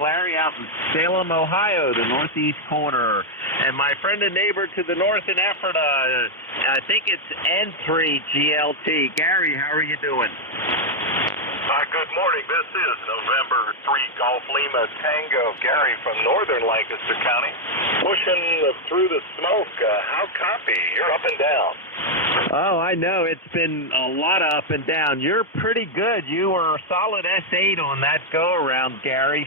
Larry out in Salem, Ohio, the northeast corner. And my friend and neighbor to the north in Ephrata, I think it's N3GLT. Gary, how are you doing? Good morning. This is November 3 Golf Lima Tango. Gary from northern Lancaster County. Pushing through the smoke. How copy? You're up and down. Oh, I know. It's been a lot of up and down. You're pretty good. You were a solid S8 on that go-around, Gary,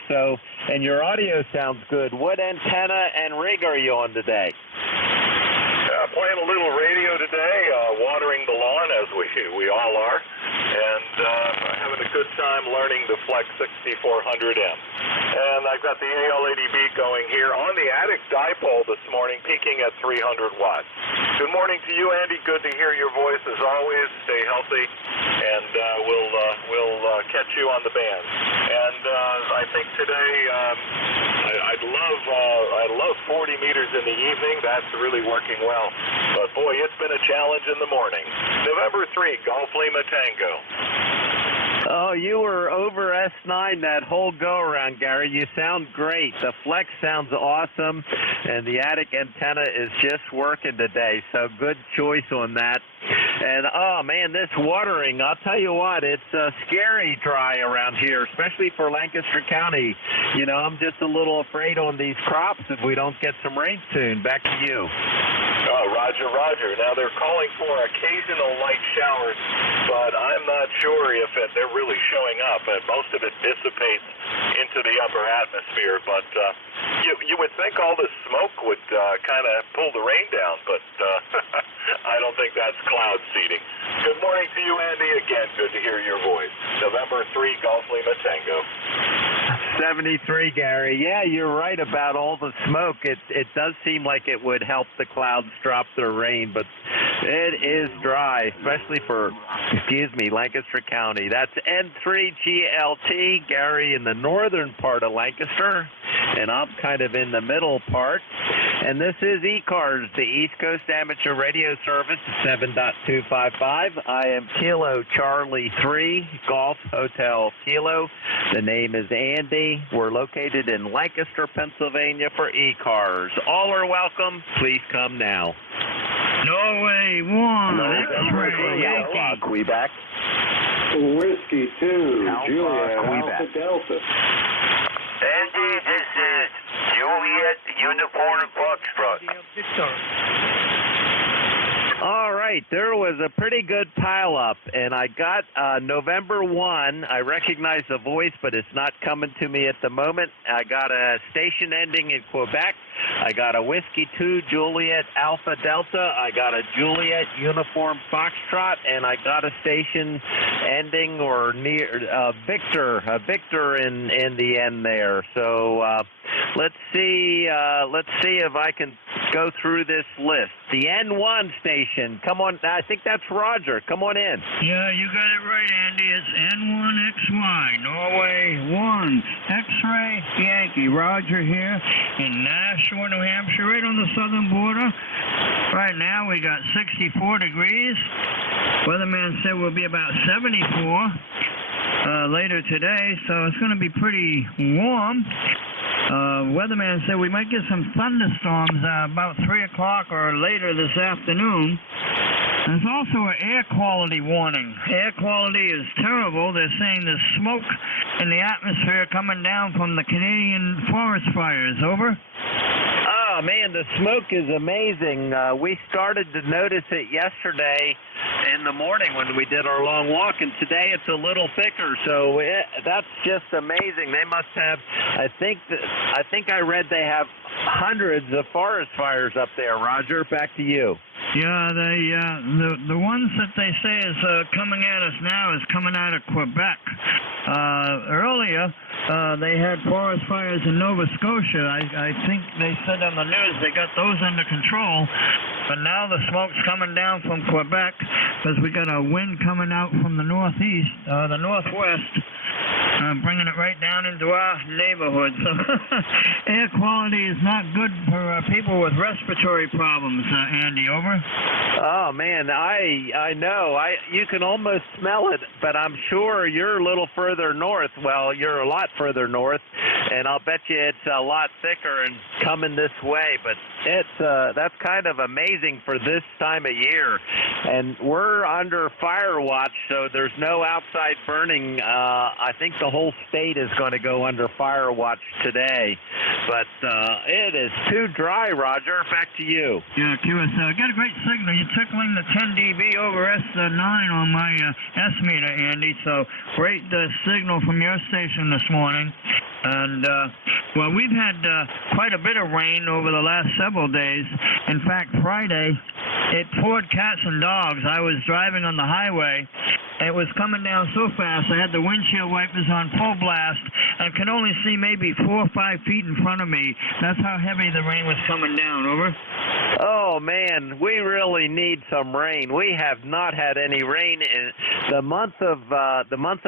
and your audio sounds good. What antenna and rig are you on today? Playing a little radio today, watering the lawn as we all are, and having a good time learning the Flex 6400M. And I've got the AL80B going here on the attic dipole this morning, peaking at 300 watts. Good morning to you, Andy. Good to hear your voice as always. Stay healthy, and we'll catch you on the band. And I think today I'd love 40 meters in the evening. That's really working well. But boy, it's been a challenge in the morning. November 3, Golf Lima Tango. Oh, you were over S9 that whole go-around, Gary. You sound great. The Flex sounds awesome, and the attic antenna is just working today, so good choice on that. And, oh, man, this watering, I'll tell you what, it's scary dry around here, especially for Lancaster County. You know, I'm just a little afraid on these crops if we don't get some rain soon. Back to you. Oh, Roger, Roger. Now, they're calling for occasional light showers, but I'm not sure if they're really showing up. And most of it dissipates into the upper atmosphere, but you would think all this smoke would kind of pull the rain down, but I don't think that's cloud seeding. Good morning to you, Andy. Again, good to hear your voice. November 3, Golf Lima Tango. 73, Gary. Yeah, you're right about all the smoke. It does seem like it would help the clouds drop their rain, but it is dry, especially for, Lancaster County. That's N3GLT, Gary, in the northern part of Lancaster, and I'm kind of in the middle part. And this is ECARS, the East Coast Amateur Radio Service, 7.255. I am Kilo Charlie 3, Golf Hotel Kilo. The name is Andy. We're located in Lancaster, Pennsylvania for ECARS. All are welcome. Please come now. Norway 1, X-ray, Yankee. Quebec. Whiskey 2, Juliet, Alpha Delta. Andy, this is Juliet Uniform Foxtrot. All right, there was a pretty good pile-up, and I got November 1. I recognize the voice, but it's not coming to me at the moment. I got a station ending in Quebec. I got a Whiskey 2 Juliet Alpha Delta. I got a Juliet Uniform Foxtrot, and I got a station ending or near Victor in the end there. So let's see if I can go through this list. The N1 station. Come on, I think that's Roger. Come on in. Yeah, you got it right, Andy. It's N1XY, Norway 1, X-ray, Yankee. Roger here in Nashua, New Hampshire, right on the southern border. Right now we got 64 degrees. Weatherman said we'll be about 74 later today, so it's going to be pretty warm. Weatherman said we might get some thunderstorms about 3 o'clock or later this afternoon. There's also an air quality warning. Air quality is terrible. They're saying there's smoke in the atmosphere coming down from the Canadian forest fires. Over. Oh, man, the smoke is amazing. We started to notice it yesterday in the morning when we did our long walk, and today it's a little thicker, so that's just amazing. They must have, I think I read they have hundreds of forest fires up there. Roger, back to you. Yeah, the ones that they say is coming at us now is coming out of Quebec. Earlier, they had forest fires in Nova Scotia. I think they said on the news they got those under control, but now the smoke's coming down from Quebec because we got a wind coming out from the northeast, the northwest, bringing it right down into our neighborhood. So air quality is not good for people with respiratory problems, Andy. Over. Oh, man, I know. You can almost smell it, but I'm sure you're a little further north. Well, you're a lot further north, and I'll bet you it's a lot thicker and coming this way. But that's kind of amazing for this time of year. And we're under fire watch, so there's no outside burning. I think the whole state is going to go under fire watch today. But it is too dry, Roger. Back to you. Yeah, QS, got a great signal. You're tickling the 10 dB over S9 on my S meter, Andy. So great signal from your station this morning. And, well, we've had quite a bit of rain over the last several days. In fact, Friday, it poured cats and dogs. I was driving on the highway. It was coming down so fast, I had the windshield wipers on full blast and could only see maybe 4 or 5 feet in front of me. That's how heavy the rain was coming down. Over. Oh, man, we really need some rain. We have not had any rain. The month of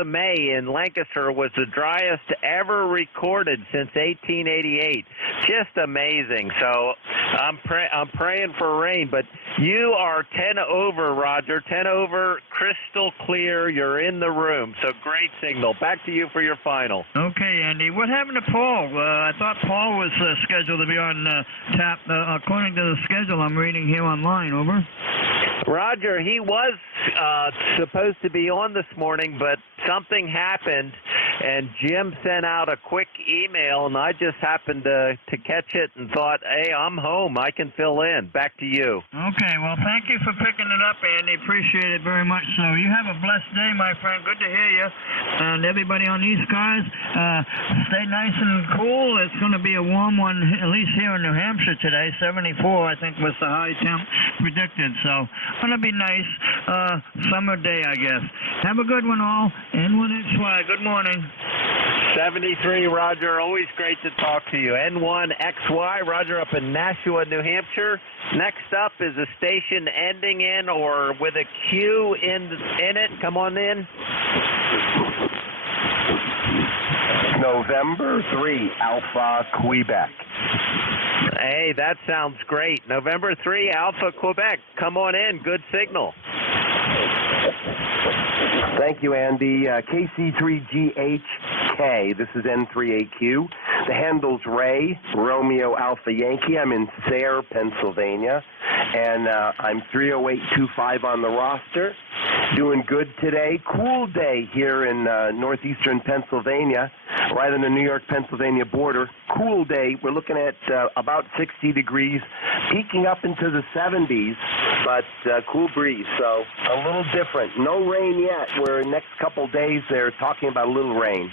May in Lancaster was the driest ever recorded since 1888. Just amazing. So I'm praying for rain. But you are 10 over, Roger. 10 over, crystal clear. You're in the room. So great signal. Back to you for your final. Okay, Andy. What happened to Paul? I thought Paul was scheduled to be on tap. According to the schedule I'm reading here online. Over. Roger, he was supposed to be on this morning, but something happened, and Jim sent out a quick email, and I just happened to catch it and thought, hey, I'm home. I can fill in. Back to you. Okay, well, thank you for picking it up, Andy. Appreciate it very much. So you have a blessed day, my friend. Good to hear you. And everybody on ECARS, stay nice and cool. It's going to be a warm one, at least here in New Hampshire today. 74, I think, was the high temp predicted. So going to be nice. Summer day, I guess. Have a good one, all. N1XY, good morning. 73, Roger. Always great to talk to you. N1XY, Roger, up in Nashua, New Hampshire. Next up is a station ending in or with a Q in it. Come on in. November 3, Alpha, Quebec. Hey, that sounds great. November 3, Alpha, Quebec. Come on in. Good signal. Thank you, Andy. KC3GHK. This is N3AQ. The handle's Ray, Romeo Alpha Yankee. I'm in Sayre, Pennsylvania, and I'm 30825 on the roster. Doing good today. Cool day here in northeastern Pennsylvania, right on the New York-Pennsylvania border. Cool day. We're looking at about 60 degrees, peaking up into the 70s, but cool breeze, so a little different. No rain yet. We're next couple days they're talking about a little rain.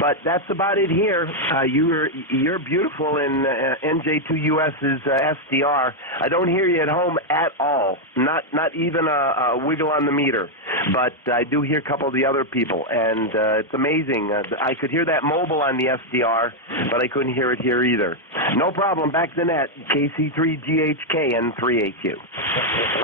But that's about it here. You're beautiful in NJ2US's SDR. I don't hear you at home at all. Not even a wiggle on the meter. But I do hear a couple of the other people, and it's amazing. I could hear that mobile on the SDR, but I couldn't hear it here either. No problem. Back to the net. KC3GHK N3AQ.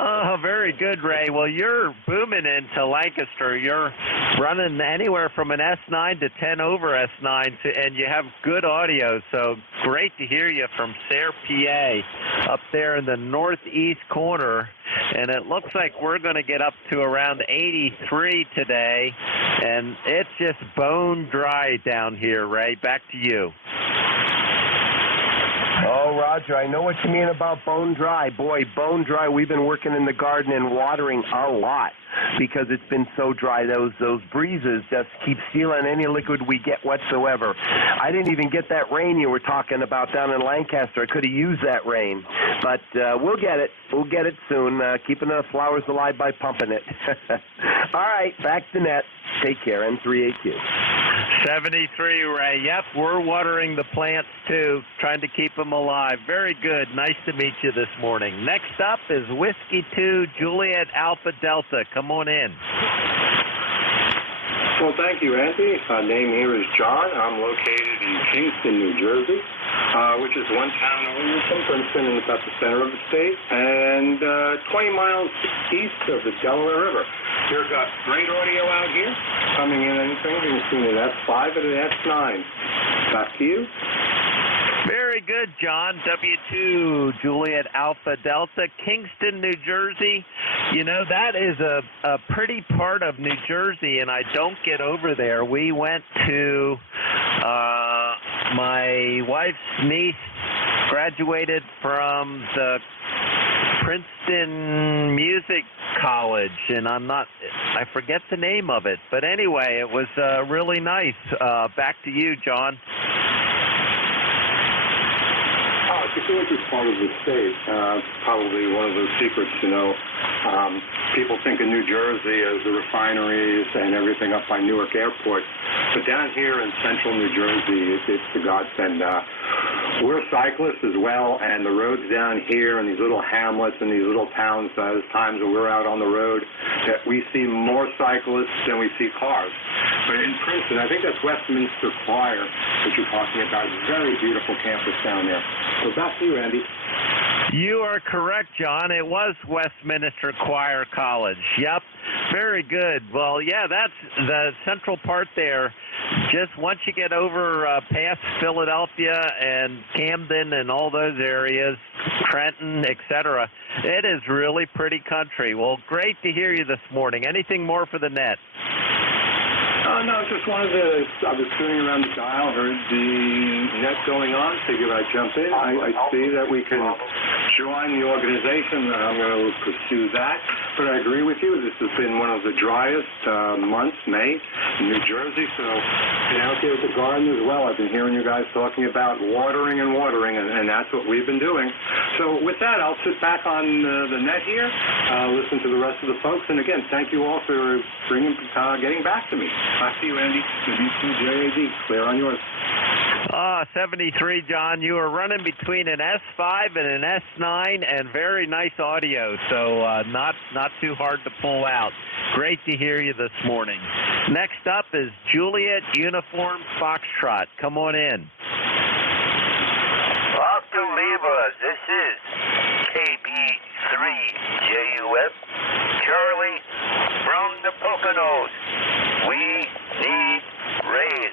Oh, very good, Ray. Well, you're booming into Lancaster. You're running anywhere from an S9 to 10 over S9, and you have good audio, so great to hear you from Sayre, PA, up there in the northeast corner. And it looks like we're going to get up to around 83 today, and it's just bone dry down here, Ray. Back to you. All right. Roger. I know what you mean about bone dry. Boy, bone dry, we've been working in the garden and watering a lot because it's been so dry. Those breezes just keep stealing any liquid we get whatsoever. I didn't even get that rain you were talking about down in Lancaster. I could have used that rain. But we'll get it. We'll get it soon, keeping the flowers alive by pumping it. All right, back to net. Take care, N3AQ. 73, Ray. Yep, we're watering the plants, too, trying to keep them alive. Very good. Nice to meet you this morning. Next up is Whiskey 2, Juliet Alpha Delta. Come on in. Well, thank you, Andy. My name here is John. I'm located in Kingston, New Jersey, which is one town over from Princeton in about the center of the state, and 20 miles east of the Delaware River. We've got great audio out here, coming in anything between an F5 and an F9. Back to you. Very good, John. W2, Juliet Alpha Delta, Kingston, New Jersey. You know, that is a pretty part of New Jersey, and I don't get over there. We went to my wife's niece graduated from the Princeton Music College, and I forget the name of it. But anyway, it was really nice. Back to you, John. It's a gorgeous part of the state. Probably one of those secrets, you know. People think of New Jersey as the refineries and everything up by Newark Airport. But down here in central New Jersey, it's a godsend. We're cyclists as well, and the roads down here and these little hamlets and these little towns, there's times when we're out on the road that we see more cyclists than we see cars. But in Princeton, I think that's Westminster Choir that you're talking about. Very beautiful campus down there. So back to you, Andy. You are correct, John. It was Westminster Choir College. Yep. Very good. Well, yeah, that's the central part there. Just once you get over past Philadelphia and Camden and all those areas, Trenton, etc., it is really pretty country. Well, great to hear you this morning. Anything more for the net? No, just wanted to, I was tuning around the dial, heard the net going on, figured I'd jump in. I see that we can join the organization. I'm going to pursue that. But I agree with you. This has been one of the driest months, May, in New Jersey. So been out there at the garden as well. I've been hearing you guys talking about watering, and that's what we've been doing. So with that, I'll sit back on the net here, listen to the rest of the folks. And again, thank you all for getting back to me. Back to you, Andy. W2JAD. Clear on yours. 73, John. You are running between an S5 and an S9, and very nice audio, so not too hard to pull out. Great to hear you this morning. Next up is Juliet Uniform Foxtrot. Come on in. Welcome, Leva. This is KB3JUS. Charlie from the Poconos. We need rain.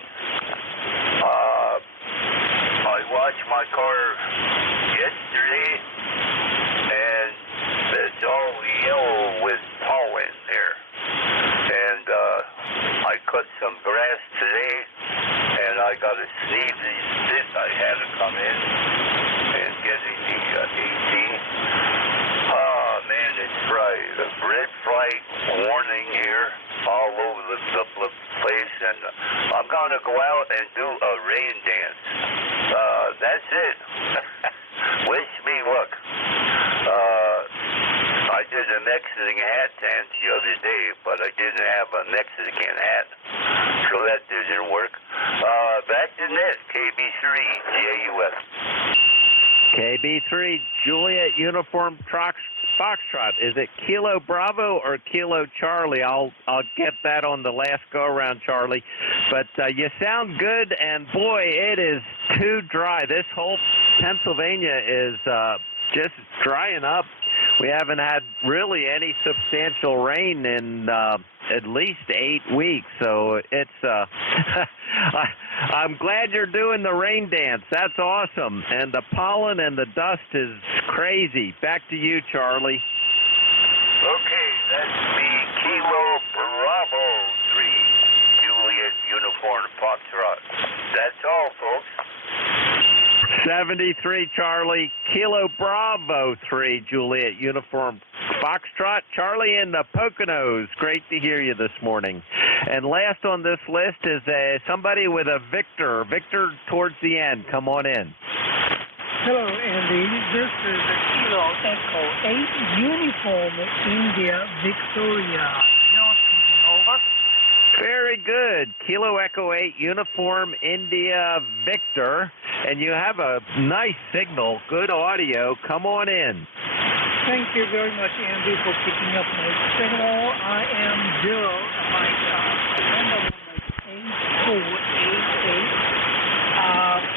I washed my car yesterday, and it's all yellow with pollen there. And I cut some grass today, and I got a sneezy fit. I had to come in and get the AT. Oh, man, it's right. The red flag warning here all over the place, and I'm going to go out and do a rain dance. That's it. Wish me luck. I did a Mexican hat dance the other day, but I didn't have a Mexican hat, so that didn't work. Back to net, KB3JUS. KB3, Juliet Uniform Foxtrot. Is it Kilo Bravo or Kilo Charlie? I'll get that on the last go-around, Charlie. But you sound good, and boy, it is too dry. This whole Pennsylvania is just drying up. We haven't had really any substantial rain in at least 8 weeks, so it's I'm glad you're doing the rain dance. That's awesome. And the pollen and the dust is crazy. Back to you, Charlie. Okay, that's me, Kilo Bravo 3, Juliet Uniform Foxtrot. That's all, folks. 73 Charlie, Kilo Bravo 3 Juliet Uniform Foxtrot. Charlie in the Poconos. Great to hear you this morning. And last on this list is somebody with a Victor. Victor towards the end. Come on in. Hello, Andy. This is a Kilo Echo 8 Uniform India Victoria. Joe speaking, over. Very good. Kilo Echo 8 Uniform India Victor. And you have a nice signal, good audio. Come on in. Thank you very much, Andy, for picking up my signal. I am Joe. My number is 8488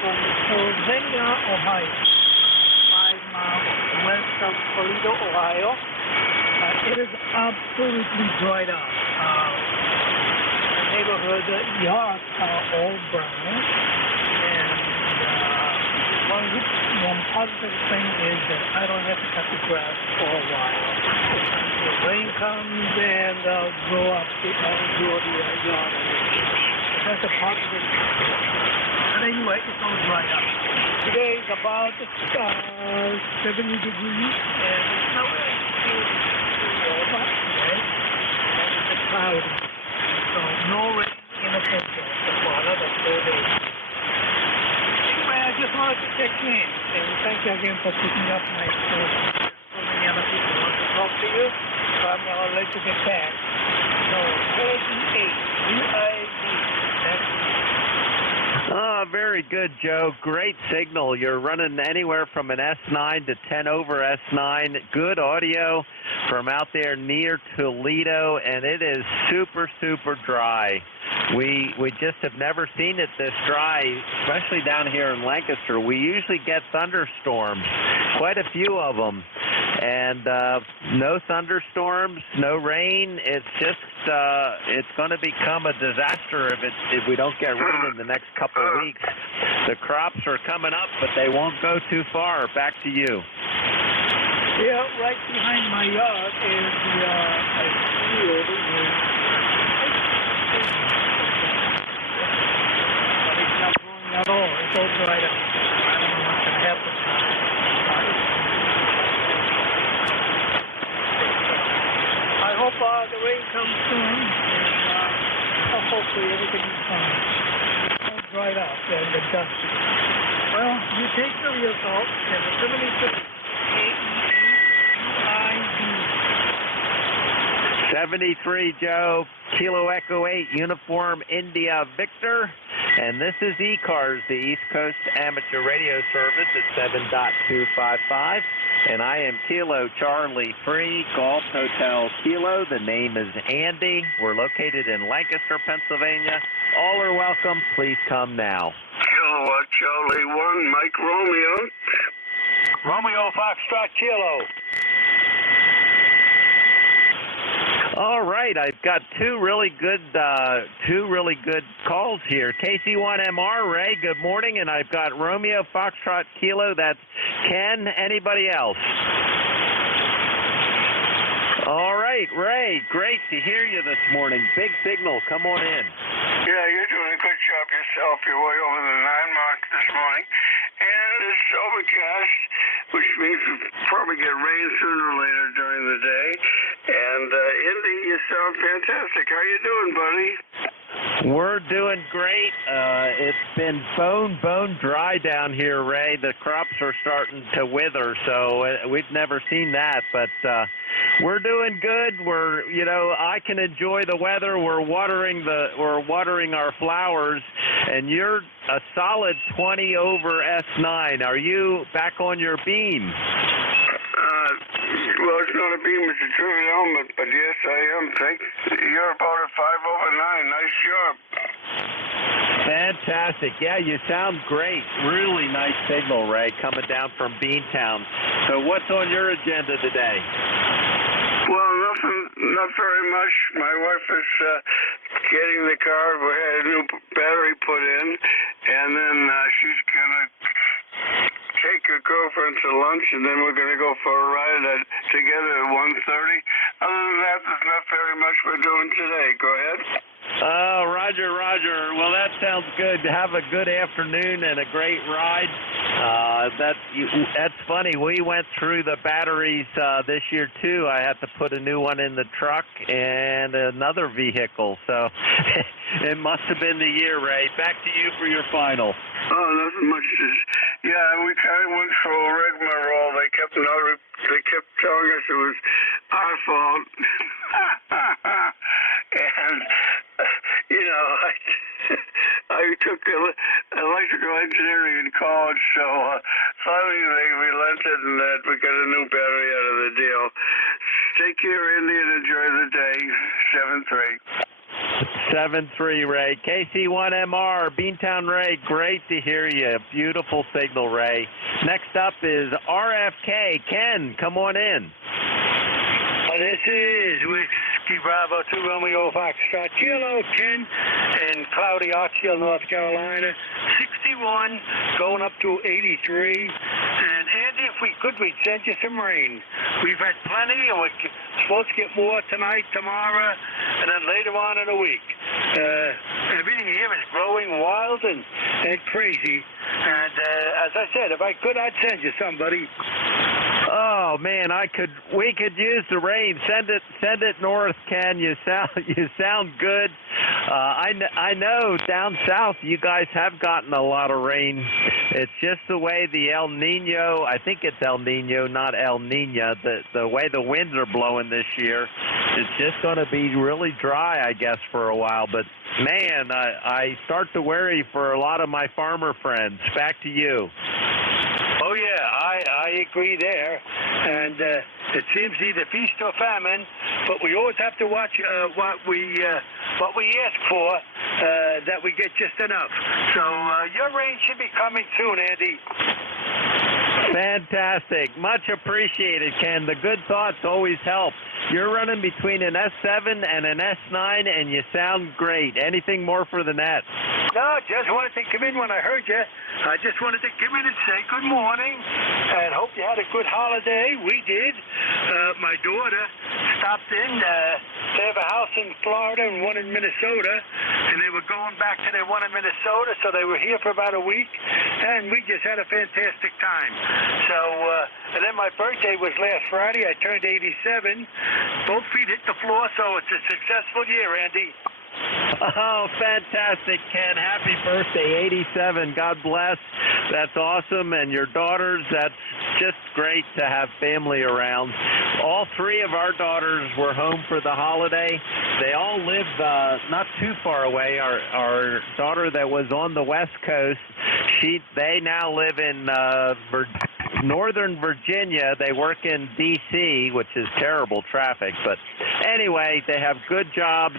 from Pennsylvania, Ohio. 5 miles west of Toledo, Ohio. It is absolutely dried up. The neighborhood yards are all brown. One positive thing is that I don't have to cut the grass for a while. The rain comes and go up the yard. That's a positive thing. But anyway, it's all dried up. Today is about 70 degrees, and it's not really warm today, and it's cloudy. So no rain in the forecast for another 4 days. I just wanted to check in, and thank you again for picking up my phone. So many other people want to talk to you, so I'm going to let you get back. So, 48UID. Oh, very good, Joe. Great signal. You're running anywhere from an S9 to 10 over S9. Good audio from out there near Toledo, and it is super, super dry. We just have never seen it this dry, especially down here in Lancaster. We usually get thunderstorms, quite a few of them, and no thunderstorms, no rain. It's just it's going to become a disaster if we don't get rain in the next couple of weeks. The crops are coming up, but they won't go too far. Back to you. Yeah, right behind my yard is a field with at all. It's all dried up. I don't know what's going to happen. I hope the rain comes soon, and hopefully everything is fine. It's all dried up and dusty. Well, you take care of yourself, and the 76 AEUID. 73 Joe, Kilo Echo 8 Uniform India Victor. And this is ECARS, the East Coast Amateur Radio Service at 7.255. And I am Kilo Charlie 3, Golf Hotel Kilo. The name is Andy. We're located in Lancaster, Pennsylvania. All are welcome. Please come now. Kilo Charlie 1, Mike Romeo. Romeo Foxtrot Kilo. All right, I've got two really good calls here. KC1MR, Ray, good morning, and I've got Romeo Foxtrot Kilo. That's Ken. Anybody else? All right, Ray, great to hear you this morning. Big signal. Come on in. Yeah, you're doing a good job yourself. You're way over the 9 mark this morning. And it's overcast, which means we'll probably get rain sooner or later during the day. And, Indy, you sound fantastic. How you doing, buddy? We're doing great. It's been bone dry down here, Ray. The crops are starting to wither, so we've never seen that, but we're doing good. I can enjoy the weather. We're watering our flowers, and you're a solid 20 over S9. Are you back on your beam? Well, it's not a beam, it's a trivial element, but yes, I am. Thanks. You're about a 5 over 9. Nice job. Fantastic. Yeah, you sound great. Really nice signal, Ray, coming down from Beantown. So what's on your agenda today? Well, not very much. My wife is getting the car. We had a new battery put in, and then she's going to take her girlfriend to lunch, and then we're going to go for a ride together at 1:30. Other than that, there's not very much we're doing today. Go ahead. Roger. Well, that sounds good. Have a good afternoon and a great ride. That's funny. We went through the batteries this year, too. I had to put a new one in the truck and another vehicle. So it must have been the year, Ray. Back to you for your final. Oh, nothing much. Yeah, we kind of went through a rigmarole. They kept telling us it was our fault. And, I took electrical engineering in college, so finally they relented and we got a new battery out of the deal. Take care, Andy, and enjoy the day. 7-3. 7-3, Ray. KC1MR, Beantown Ray, great to hear you. Beautiful signal, Ray. Next up is RFK. Ken, come on in. This is Whiskey Bravo 2 Romeo Foxtrot Kilo, Ken, in cloudy Oxhill, North Carolina. 61, going up to 83. And Andy, if we could, we'd send you some rain. We've had plenty, and we're supposed to get more tonight, tomorrow, and then later on in the week. Everything here is growing wild and crazy. And as I said, if I could, I'd send you somebody. Oh man, we could use the rain. Send it north, Ken. You sound good. I know down south you guys have gotten a lot of rain. It's just the way the El Nino, I think it's El Nino, not El Nina, the way the winds are blowing this year. It's just going to be really dry, I guess, for a while. But man, I start to worry for a lot of my farmer friends. Back to you. Oh yeah, I agree there, and it seems either feast or famine, but we always have to watch what we ask for, that we get just enough. So your rain should be coming soon, Andy. Fantastic. Much appreciated, Ken. The good thoughts always help. You're running between an S7 and an S9, and you sound great. Anything more for the net? No, just wanted to come in when I heard you. I just wanted to come in and say good morning and hope you had a good holiday. We did. My daughter stopped in. They have a house in Florida and one in Minnesota, and they were going back to their one in Minnesota, so they were here for about a week, and we just had a fantastic time. So, and then my birthday was last Friday. I turned 87. Both feet hit the floor, so it's a successful year, Andy. Oh, fantastic, Ken. Happy birthday, 87. God bless. That's awesome. And your daughters, that's just great to have family around. All three of our daughters were home for the holiday. They all live not too far away. Our daughter that was on the West Coast, they now live in Northern Virginia. They work in D.C., which is terrible traffic. But anyway, they have good jobs.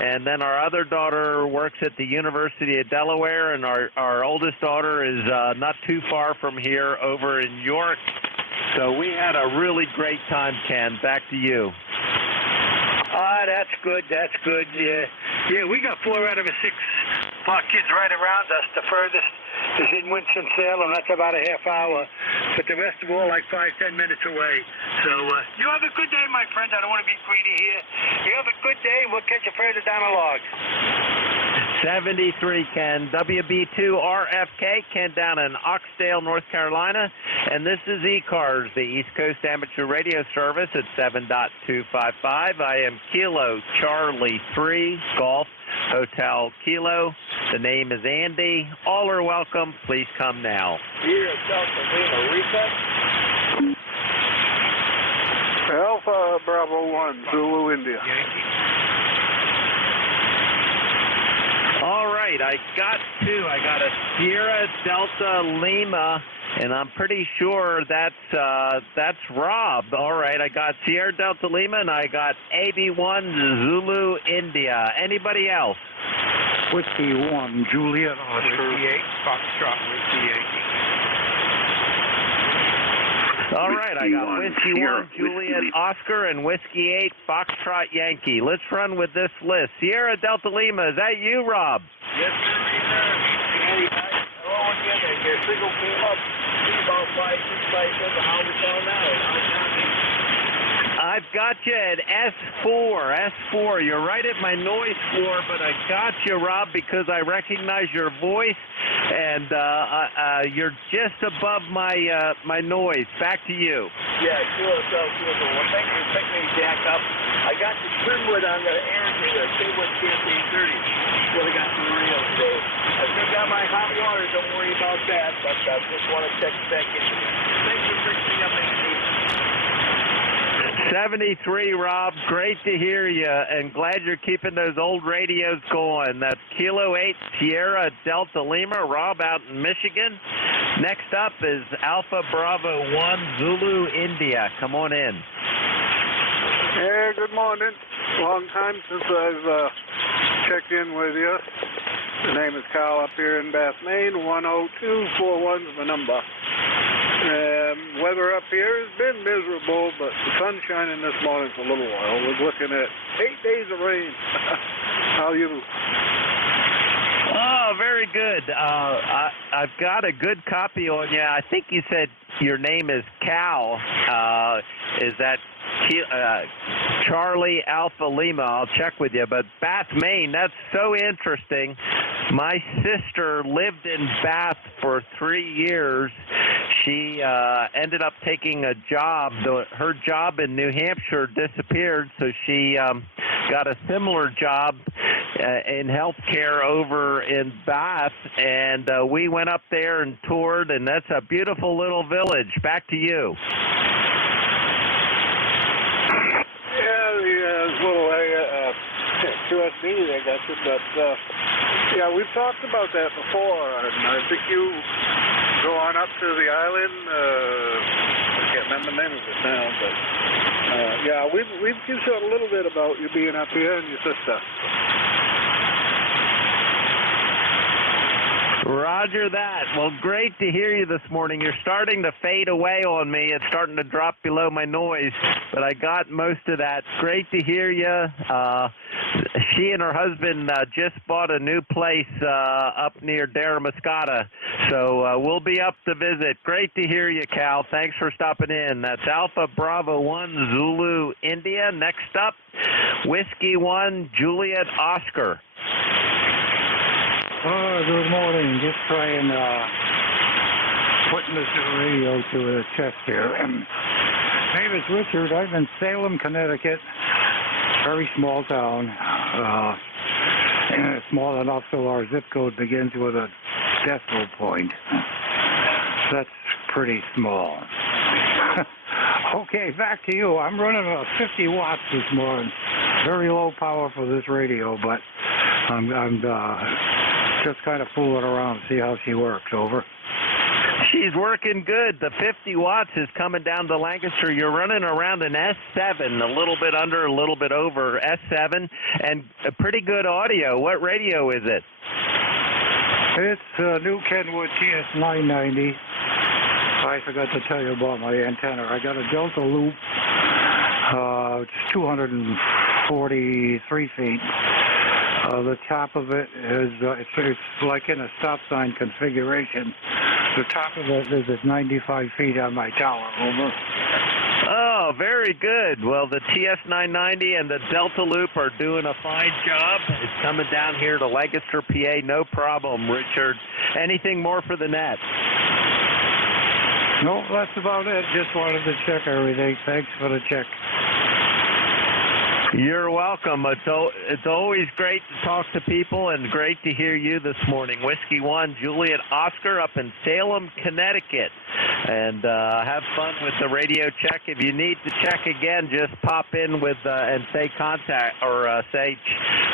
And then our other daughter works at the University of Delaware, and our oldest daughter is not too far from here over in York. So we had a really great time, Ken. Back to you. That's good. That's good. Yeah, we got 4 out of the 6 park kids right around us. The furthest is in Winston-Salem. That's about a half hour. But the rest are all like 5-10 minutes away. So you have a good day, my friend. I don't want to be greedy here. You have a good day, and we'll catch you further down the log. 73, Ken. WB2 RFK, Ken down in Oxdale, North Carolina. And this is ECARS, the East Coast Amateur Radio Service at 7.255. I am Kilo Charlie 3, Golf Hotel Kilo. The name is Andy. All are welcome. Please come now. Here at Delta Lima Reset. Alpha Bravo 1, Zulu India. All right, I got 2. I got a Sierra Delta Lima, and I'm pretty sure that's Rob. All right, I got Sierra Delta Lima, and I got AB1 Zulu India. Anybody else? Whiskey 1, Juliet Oscar. Whiskey 8, Foxtrot, Whiskey Yankee. All right, I got Whiskey 1, Juliet Oscar, and Whiskey 8, Foxtrot Yankee. Let's run with this list. Sierra Delta Lima, is that you, Rob? Yes, sir. Hello again. Your signal came up about 5-6 by 7. How we down now? I've got you at S4. S4. You're right at my noise floor, but I got you, Rob, because I recognize your voice, and you're just above my noise. Back to you. Yeah, cool. Well, thank you for picking me back up. I got the Trimwood on the air here, Trimwood Campaign 30. What I got from the radio today. I still got my hot water. Don't worry about that. But I just want to check back in. Thanks for picking me up, Andy. 73, Rob. Great to hear you, and glad you're keeping those old radios going. That's Kilo 8 Sierra Delta Lima. Rob out in Michigan. Next up is Alpha Bravo 1 Zulu India. Come on in. Yeah, good morning. Long time since I've checked in with you. The name is Kyle up here in Bath, Maine. 10241 is the number. Weather up here has been miserable, but the sun's shining this morning for a little while. We're looking at 8 days of rain. How are you? Oh, very good. I've got a good copy on you. I think you said your name is Cal. Is that Charlie Alpha Lima? I'll check with you. But Bath, Maine, that's so interesting. My sister lived in Bath for 3 years. She ended up taking a job. Her job in New Hampshire disappeared, so she got a similar job in healthcare over in Bath, and we went up there and toured, and that's a beautiful little village. Back to you. Yeah, the little QSB they got you, but yeah, we've talked about that before, and I think you go on up to the island. I can't remember the name of it now, but yeah, we've just heard a little bit about you being up here and your sister. Roger that. Well, great to hear you this morning. You're starting to fade away on me. It's starting to drop below my noise, but I got most of that. Great to hear you. She and her husband just bought a new place up near Daramuscata, so we'll be up to visit. Great to hear you, Cal. Thanks for stopping in. That's Alpha Bravo 1 Zulu India. Next up, Whiskey 1 Juliet Oscar. Good morning. Just trying putting this radio to the test here. My name is Richard. I'm in Salem, Connecticut. Very small town. Small enough so our zip code begins with a decimal point. That's pretty small. Okay, back to you. I'm running about 50 watts this morning. Very low power for this radio, but I'm just kind of fooling around to see how she works. Over. She's working good. The 50 watts is coming down to Lancaster. You're running around an S7, a little bit under, a little bit over S7, and a pretty good audio. What radio is it? It's a new Kenwood TS990. I forgot to tell you about my antenna. I got a Delta Loop. It's 243 feet. The top of it is it's like in a stop sign configuration. The top of it is at 95 feet on my tower. Over. Oh, very good. Well, the TS990 and the Delta Loop are doing a fine job. It's coming down here to Lancaster, PA. No problem, Richard. Anything more for the net? No, that's about it. Just wanted to check everything. Thanks for the check. You're welcome. It's always great to talk to people and great to hear you this morning. Whiskey 1, Juliet Oscar up in Salem, Connecticut. And have fun with the radio check. If you need to check again, just pop in with and say contact or say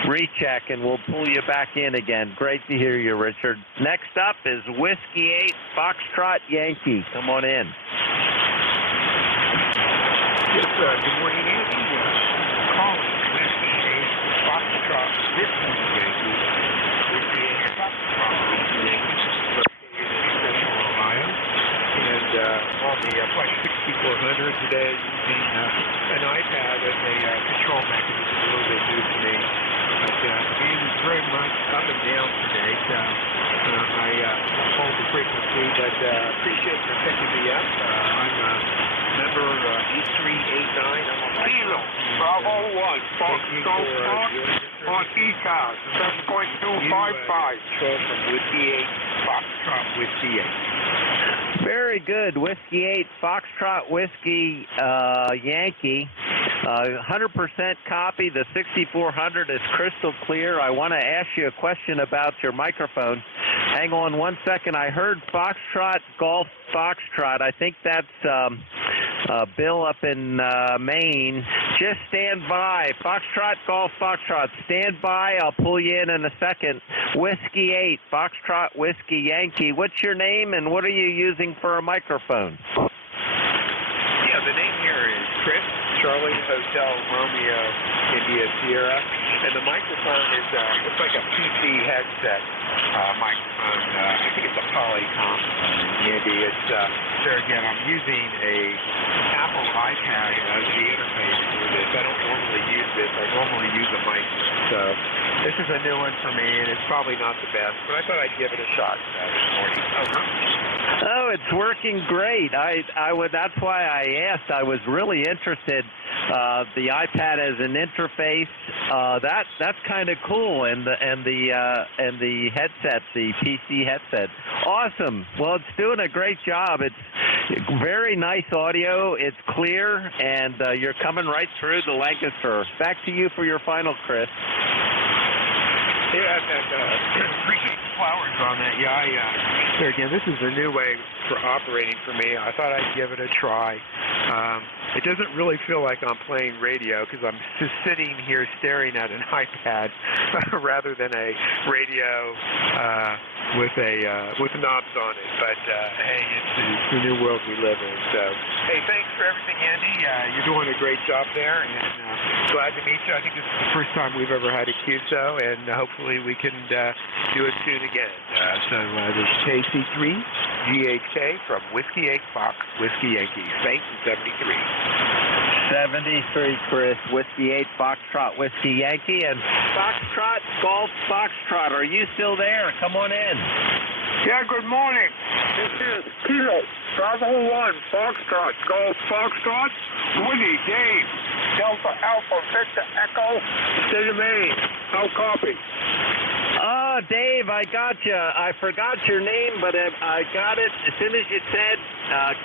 recheck, and we'll pull you back in again. Great to hear you, Richard. Next up is Whiskey 8 Foxtrot Yankee. Come on in. Yes, sir. Good morning, Andy. Calling Whiskey 8 Foxtrot Yankee. Whiskey 8 Foxtrot Yankee, located in Central Ohio. And on the Flex 6400 today, using an iPad as a control mechanism, a little bit new to me. But it was very much up and down today. So I hold the frequency, but appreciate you picking me up. I'm a member number E389. I'm on my Kilo, Bravo 1, Foxtrot Fox on ECARS, 7.255. Control from Whiskey 8, Foxtrot Whiskey 8. Very good. Whiskey 8, Foxtrot Whiskey Yankee. 100% copy. The 6400 is crystal clear. I want to ask you a question about your microphone. Hang on one second. I heard Foxtrot, Golf, Foxtrot. I think that's Bill up in Maine. Just stand by. Foxtrot, Golf, Foxtrot. Stand by. I'll pull you in a second. Whiskey 8, Foxtrot, Whiskey Yankee. What's your name and what are you using for a microphone? Yeah, the name here is Chris, Charlie Hotel Romeo India Sierra, and the microphone is it's like a PC headset microphone. I think it's a Polycom. Andy, it's there again. I'm using a Apple iPad as the interface for this. I don't normally use this. I normally use a mic. So this is a new one for me, and it's probably not the best, but I thought I'd give it a shot this morning. Oh, it's working great. That's why I asked. I was really interested. The iPad as an interface. That's kind of cool, and the headset, the PC headset. Awesome. Well, it's doing a great job. It's very nice audio. It's clear, and you're coming right through the Lancaster. Back to you for your final, Chris. Yeah, appreciate the flowers on that. Yeah, there again, this is a new way for operating for me. I thought I'd give it a try. It doesn't really feel like I'm playing radio because I'm just sitting here staring at an iPad rather than a radio with knobs on it. But hey, it's the new world we live in. So hey, thanks for everything, Andy. You're doing a great job there, and glad to meet you. I think this is the first time we've ever had a QSO, and hopefully we can do it soon again. So this is KC3 GHK from Whiskey 8 Fox Whiskey Yankee. Thanks, 73. 73, Chris. Whiskey 8, Foxtrot, Whiskey Yankee. And Foxtrot, Golf, Foxtrot. Are you still there? Come on in. Yeah, good morning. This is Kilo, Bravo 1, Foxtrot, Golf, Foxtrot, Woody, Dave, Delta Alpha, Victor Echo, State of Maine. How copy? Dave, I got you. I forgot your name, but I got it as soon as you said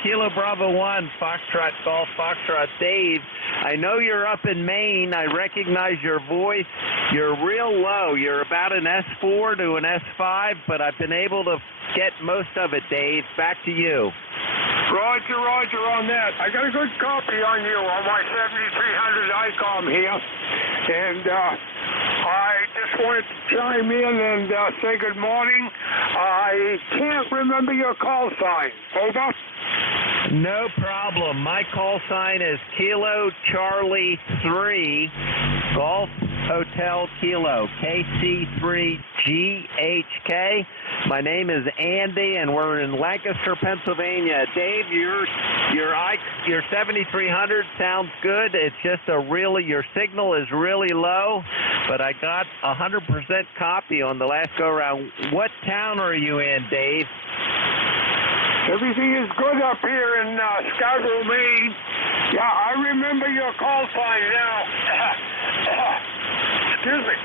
Kilo Bravo 1, Foxtrot, Golf, Foxtrot. Dave, I know you're up in Maine. I recognize your voice. You're real low. You're about an S4 to an S5, but I've been able to get most of it, Dave. Back to you. Roger on that. I got a good copy on you on my 7300 ICOM here, and I just wanted to chime in and say good morning. I can't remember your call sign. Over. No problem. My call sign is Kilo Charlie 3 Golf Hotel Kilo, KC3GHK. My name is Andy, and we're in Lancaster, Pennsylvania. Dave, your 7300 sounds good. It's just your signal is really low, but I got 100% copy on the last go-around. What town are you in, Dave? Everything is good up here in Scarborough, Maine. Yeah, I remember your call sign now. Excuse me.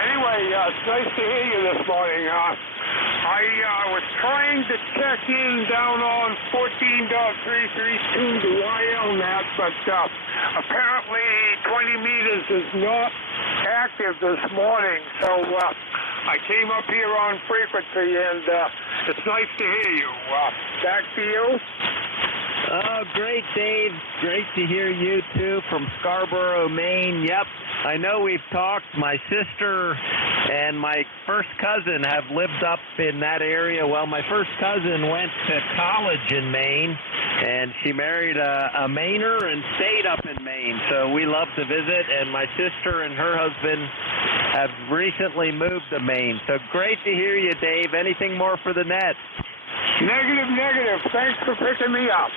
Anyway, it's nice to hear you this morning. I was trying to check in down on 14.332 to YLNet, but apparently 20 meters is not active this morning, so I came up here on frequency, and it's nice to hear you. Back to you. Oh, great, Dave. Great to hear you, too, from Scarborough, Maine. Yep, I know we've talked. My sister and my first cousin have lived up in that area. Well, my first cousin went to college in Maine, and she married a Mainer and stayed up in Maine. So we love to visit, and my sister and her husband have recently moved to Maine. So great to hear you, Dave. Anything more for the net? Negative. Thanks for picking me up.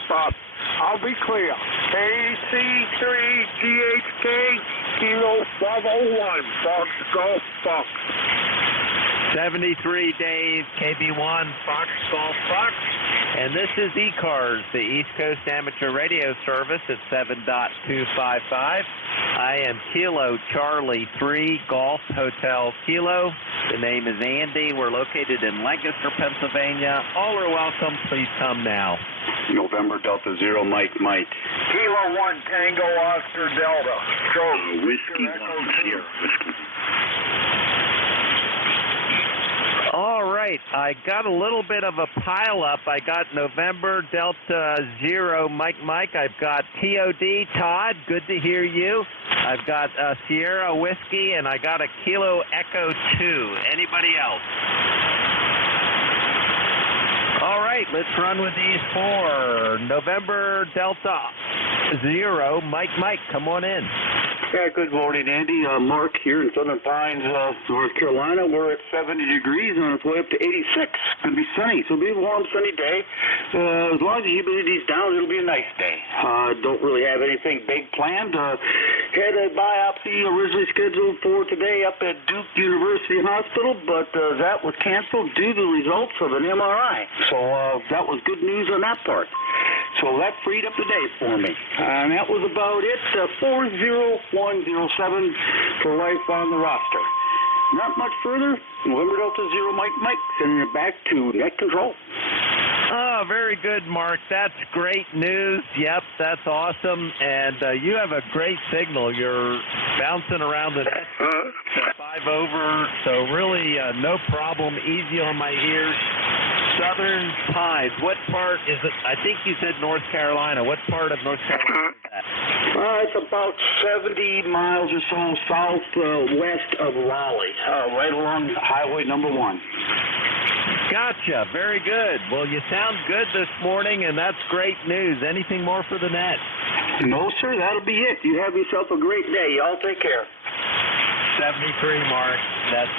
I'll be clear. KC3GHK, Kilo Bravo 1, Fox Golf Fox. 73, Dave, KB1, Fox Golf Fox. And this is ECARS, the East Coast Amateur Radio Service at 7.255. I am Kilo Charlie 3 Golf Hotel Kilo. The name is Andy. We're located in Lancaster, Pennsylvania. All are welcome. Please come now. November Delta Zero Mike. Kilo 1 Tango Oscar Delta. Whiskey 1 Sierra Whiskey. All right, I got a little bit of a pile-up. I got November Delta Zero Mike. I've got TOD Todd. Good to hear you. I've got Sierra Whiskey, and I got a Kilo Echo 2. Anybody else? All right, let's run with these four. November Delta Zero Mike. Come on in. Yeah, good morning, Andy. Mark here in Southern Pines, North Carolina. We're at 70 degrees on its way up to 86. It's going to be sunny, so it'll be a warm, sunny day. As long as the humidity's down, it'll be a nice day. Don't really have anything big planned. Had a biopsy originally scheduled for today up at Duke University Hospital, but that was canceled due to the results of an MRI. So that was good news on that part. So that freed up the day for me. And that was about it. 40107 for life on the roster. Not much further. November Delta Zero Mike, sending it back to net control. Oh, very good, Mark. That's great news. Yep, that's awesome. And you have a great signal. You're bouncing around the net 5 over, so really no problem. Easy on my ears. Southern Pines. What part is it? I think you said North Carolina. What part of North Carolina is that? It's about 70 miles or so southwest of Raleigh, right along Highway number 1. Gotcha. Very good. Well, you sound good this morning, and that's great news. Anything more for the net? No, sir. That'll be it. You have yourself a great day. Y'all take care. 73, Mark. That's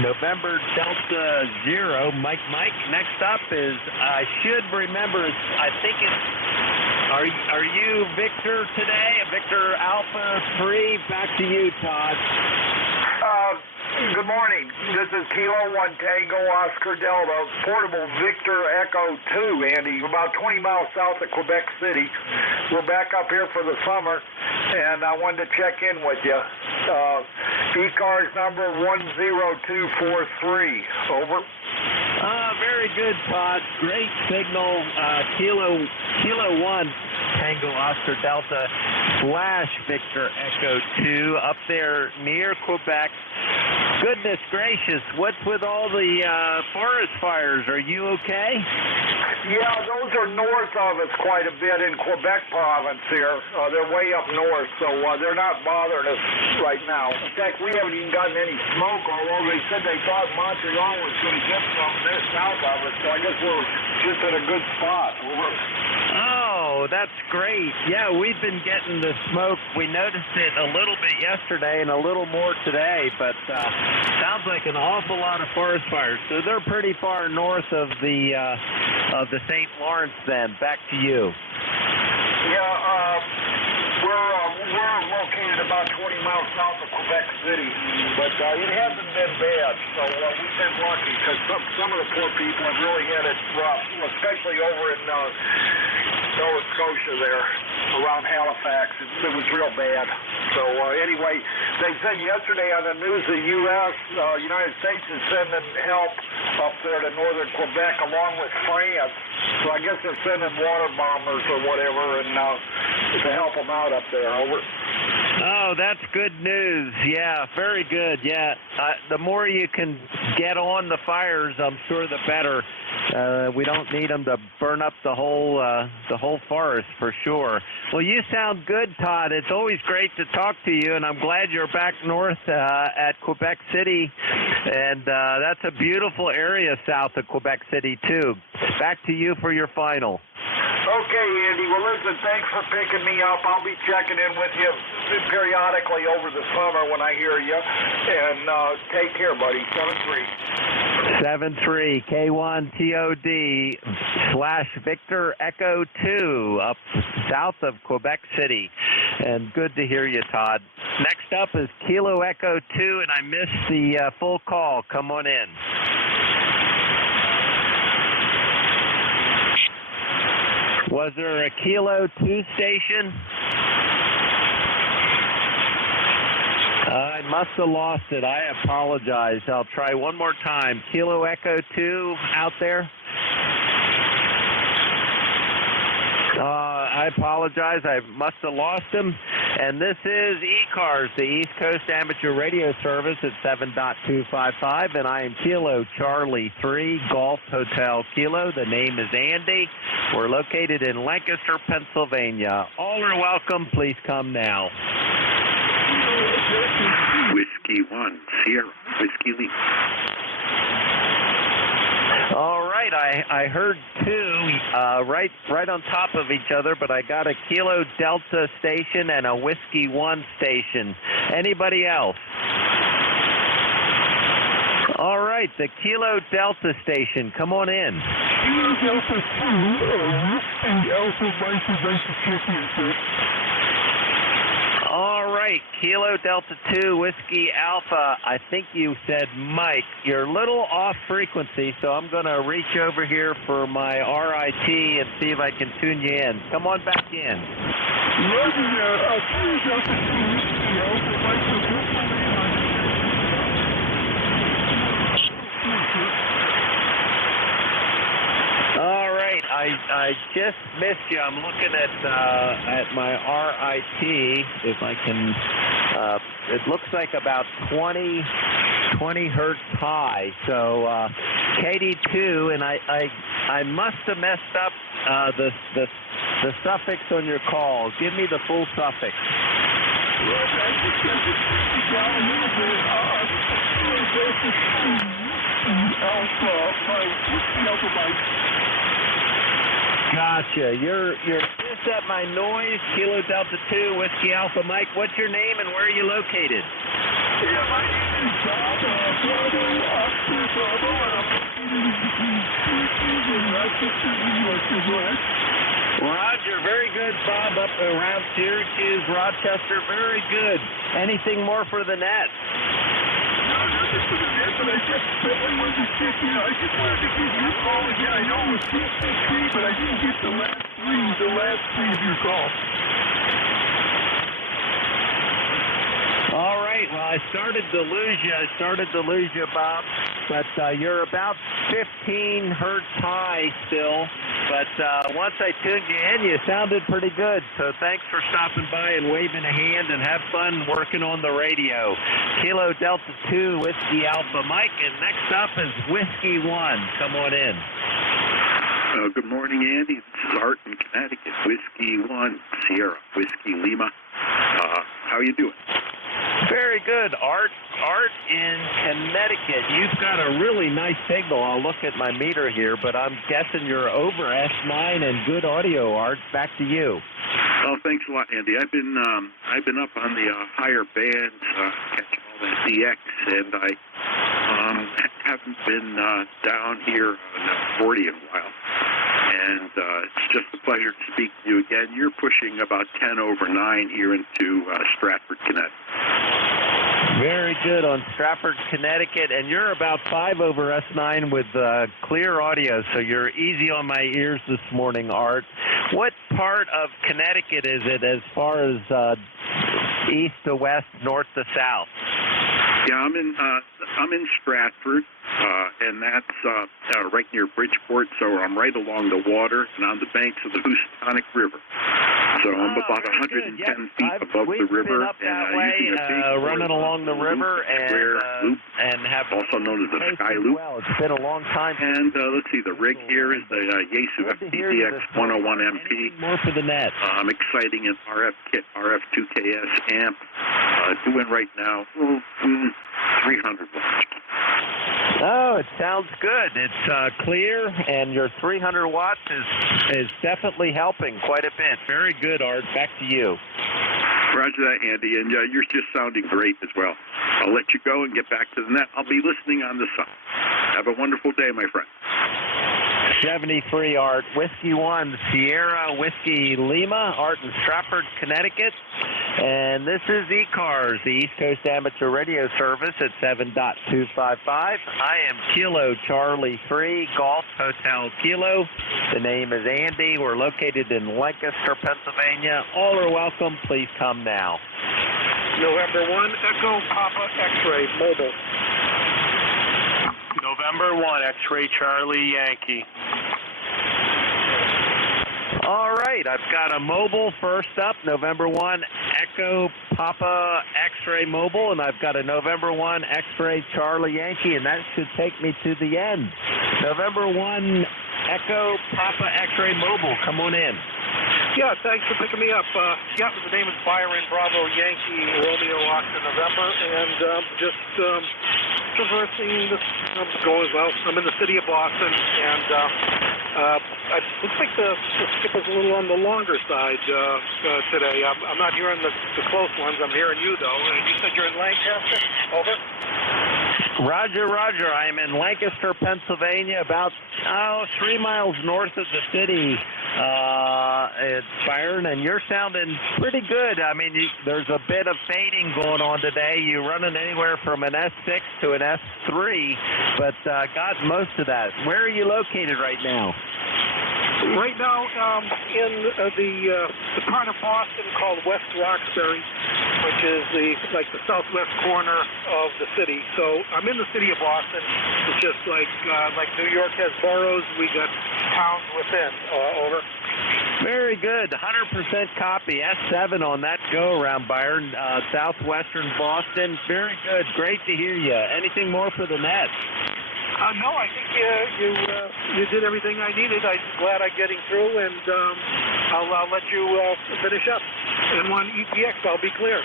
November Delta Zero Mike. Next up is, I should remember, I think it's, are you Victor today? Victor Alpha 3? Back to you, Todd. Good morning. This is Kilo 1 Tango Oscar Delta, portable Victor Echo 2, Andy, about 20 miles south of Quebec City. We're back up here for the summer, and I wanted to check in with you. ECARS number 10243. Over. Very good, Todd. Great signal. Kilo 1 Tango Oscar Delta / Victor Echo 2 up there near Quebec. Goodness gracious, what's with all the forest fires? Are you okay? Yeah, those are north of us quite a bit in Quebec province here. They're way up north, so they're not bothering us right now. In fact, we haven't even gotten any smoke, although they said they thought Montreal was going to get some there south of us, so I guess we're just in a good spot. Oh, that's great. Yeah, we've been getting the smoke. We noticed it a little bit yesterday and a little more today, but sounds like an awful lot of forest fires. So they're pretty far north of the St. Lawrence then. Back to you. Yeah, we're located about 20 miles south of Quebec City, but it hasn't been bad, so we've been lucky because some of the poor people have really had it rough, especially over in Nova Scotia there, around Halifax. It was real bad. So anyway, they said yesterday on the news the U.S., United States is sending help up there to northern Quebec along with France. So I guess they're sending water bombers or whatever and to help them out up there. Over. Oh, that's good news. Yeah, very good. Yeah, the more you can get on the fires, I'm sure the better. We don't need them to burn up the whole forest for sure. Well, you sound good, Todd. It's always great to talk to you, and I'm glad you're back north at Quebec City. And that's a beautiful area south of Quebec City, too. Back to you for your final. Okay, Andy. Well, listen, thanks for picking me up. I'll be checking in with you periodically over the summer when I hear you. And take care, buddy. 73 K1 TOD / Victor Echo 2 up south of Quebec City. And good to hear you, Todd. Next up is Kilo Echo 2, and I missed the full call. Come on in. Was there a Kilo 2 station? I must have lost it. I apologize. I'll try one more time. Kilo Echo 2 out there? I apologize. I must have lost him. And this is ECARS, the East Coast Amateur Radio Service at 7.255, and I am Kilo Charlie 3, Golf Hotel Kilo. The name is Andy. We're located in Lancaster, Pennsylvania. All are welcome. Please come now. Whiskey 1, Sierra, Whiskey Lee. All right, I heard two right on top of each other, but I got a Kilo Delta station and a Whiskey 1 station. Anybody else? All right, the Kilo Delta station, come on in. Kilo Delta 2, and Alpha Vice Championship. All right, Kilo Delta 2, Whiskey Alpha. I think you said Mike. You're a little off frequency, so I'm going to reach over here for my RIT and see if I can tune you in. Come on back in. Roger there. Kilo Delta 2, Whiskey Alpha Vice Championship. All right, I just missed you. I'm looking at my RIT. If I can, it looks like about 20 hertz high. So KD2, and I must have messed up the suffix on your call. Give me the full suffix. Gotcha. You're just at my noise, Kilo Delta 2, Whiskey Alpha Mike. What's your name and where are you located? Yeah, my name is Bob. Roger, very good, Bob, up around Syracuse, Rochester, very good. Anything more for the net? But I just wanted to check in. I just wanted to give you a call again. I know it was 323, but I didn't get the last three of your calls. All right. Well, I started to lose you, Bob. But you're about 15 hertz high still. But once I tuned you in, you sounded pretty good. So thanks for stopping by and waving a hand, and have fun working on the radio. Kilo Delta 2, Whiskey Alpha Mike, and next up is Whiskey 1. Come on in. Good morning, Andy. This is Art in Connecticut. Whiskey 1, Sierra, Whiskey Lima. How are you doing? Very good, Art. Art in Connecticut. You've got a really nice signal. I'll look at my meter here, but I'm guessing you're over S9 and good audio, Art. Back to you. Oh, thanks a lot, Andy. I've been up on the higher bands, catching all that DX, and I haven't been down here on 40 in a while. And it's just a pleasure to speak to you again. You're pushing about 10 over 9 here into Stratford, Connecticut. Very good on Stratford, Connecticut, and you're about 5 over S9 with clear audio, so you're easy on my ears this morning, Art. What part of Connecticut is it as far as east to west, north to south? Yeah, I'm in Stratford, and that's right near Bridgeport, so I'm right along the water and on the banks of the Housatonic River. So I'm about 110 feet above the river, and using a big running along the river square loop, and have also known as the Sky Loop. Well, it's been a long time. And let's see, the rig here is the Yaesu FPDX 101MP. More for the net. I'm exciting an RF kit, RF2KS amp, doing right now 300 watts. Oh, it sounds good. It's clear, and your 300 watts is definitely helping quite a bit. Very good, Art. Back to you. Roger that, Andy, and you're just sounding great as well. I'll let you go and get back to the net. I'll be listening on the side. Have a wonderful day, my friend. 73, Art. Whiskey 1, Sierra, Whiskey Lima, Art in Stratford, Connecticut. And this is ECARS, the East Coast Amateur Radio Service at 7.255. I am Kilo Charlie 3, Golf Hotel Kilo. The name is Andy. We're located in Lancaster, Pennsylvania. All are welcome. Please come now. November 1, Echo Papa X-Ray, mobile. November 1, X-Ray Charlie Yankee. All right, I've got a mobile first up, November 1, Echo Papa X-Ray Mobile, and I've got a November 1 X-Ray Charlie Yankee, and that should take me to the end. November 1 Echo Papa X-Ray Mobile, come on in. Yeah, thanks for picking me up. The name is Byron Bravo Yankee Romeo Oscar November, and just traversing this, going well. I'm in the city of Boston, and it looks like the skip is a little on the longer side today. I'm not hearing the close ones. I'm hearing you, though. And you said you're in Lancaster? Over? Roger, Roger. I'm in Lancaster, Pennsylvania, about 3 miles north of the city. It's Byron, and you're sounding pretty good. I mean, there's a bit of fading going on today. You're running anywhere from an S6 to an S3, but got most of that. Where are you located right now? Right now, in the part of Boston called West Roxbury, which is the southwest corner of the city. So I'm in the city of Boston. It's just like New York has boroughs, we got towns within. Over. Very good. 100% copy. S7 on that go-around, Byron. Southwestern Boston. Very good. Great to hear you. Anything more for the net? No, I think you did everything I needed. I'm glad I'm getting through, and I'll let you finish up. N1 EPX, I'll be clear.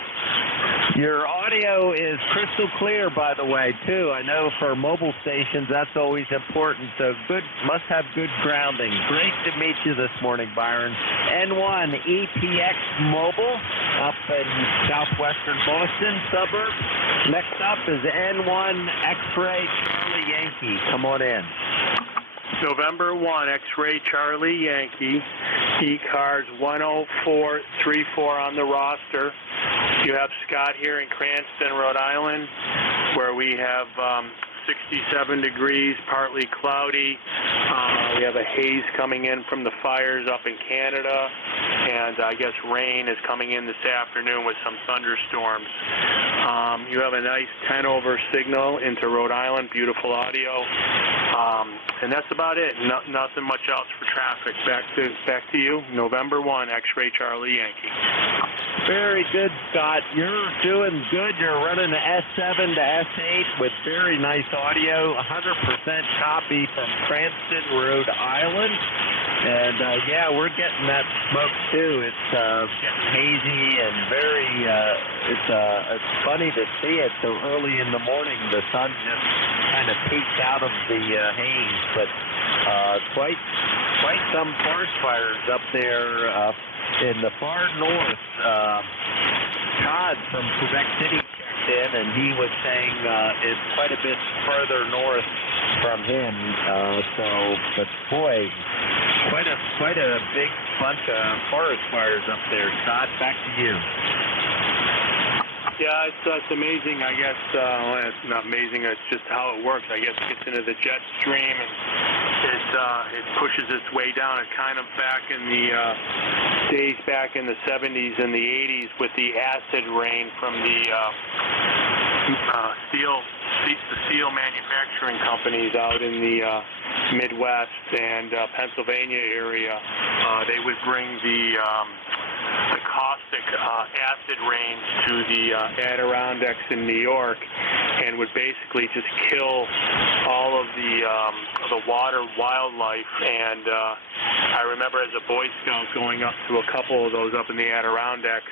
Your audio is crystal clear, by the way, too. I know for mobile stations that's always important, so good, must have good grounding. Great to meet you this morning, Byron. N1 EPX Mobile up in southwestern Boston suburb. Next up is N1 X-Ray Charlie Yankee. Come on in. November 1, X-Ray Charlie Yankee, ECARS 10434 on the roster. You have Scott here in Cranston, Rhode Island, where we have 67 degrees, partly cloudy. We have a haze coming in from the fires up in Canada, and I guess rain is coming in this afternoon with some thunderstorms. You have a nice 10 over signal into Rhode Island, beautiful audio. And that's about it. Nothing much else for traffic. Back to you. November 1, X-Ray Charlie Yankee. Very good, Scott. You're doing good. You're running an S7 to S8 with very nice audio. 100% copy from Cranston, Rhode Island. And, we're getting that smoke, too. It's getting hazy and very, it's funny to see it so early in the morning. The sun just kind of peeks out of the haze. But quite some forest fires up there in the far north. Todd from Quebec City checked in, and he was saying it's quite a bit further north from him. But boy, quite a big bunch of forest fires up there. Todd, back to you. Yeah, it's amazing. I guess it's not amazing. It's just how it works. I guess it gets into the jet stream and it pushes its way down. It's kind of back in the days back in the 70s and the 80s with the acid rain from the steel manufacturing companies out in the Midwest and Pennsylvania area. They would bring the caustic acid rains to the Adirondacks in New York, and would basically just kill all of the water wildlife. And I remember as a Boy Scout going up to a couple of those up in the Adirondacks,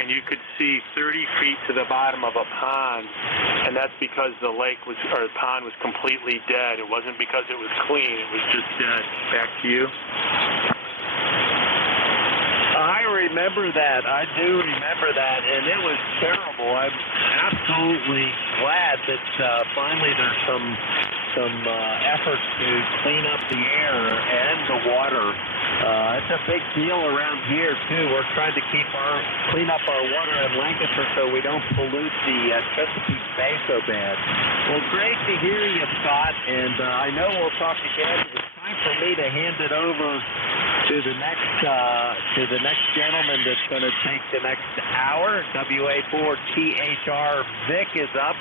and you could see 30 feet to the bottom of a pond, and that's because the pond was completely dead. It wasn't because it was clean; it was just dead. Back to you. I remember that. I do remember that, and it was terrible. I'm absolutely glad that finally there's some efforts to clean up the air and the water It's a big deal around here, too. We're trying to clean up our water in Lancaster so we don't pollute the Chesapeake Bay so bad. Well, great to hear you, Scott, and I know we'll talk again. It's time for me to hand it over to the next gentleman that's going to take the next hour. WA4THR Vic is up.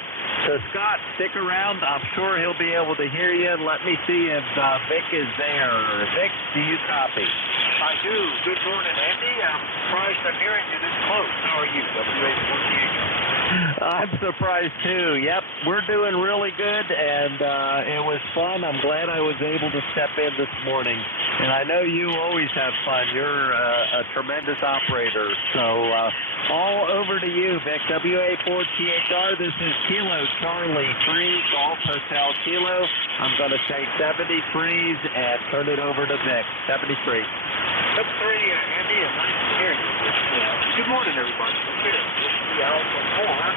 So, Scott, stick around. I'm sure he'll be able to hear you. Let me see if Vic is there. Vic, do you copy? I do. Good morning, Andy. I'm surprised I'm hearing you this close. How are you, WA4THR? I'm surprised, too. Yep, we're doing really good, and it was fun. I'm glad I was able to step in this morning. And I know you always have fun. You're a tremendous operator. So all over to you, Vic. WA4THR, this is Kilo Charlie 3, Golf Hotel Kilo. I'm going to say 73s and turn it over to Vic. 73. 73, Andy, and nice to hear you. Good morning, everybody. This is Alpha 4.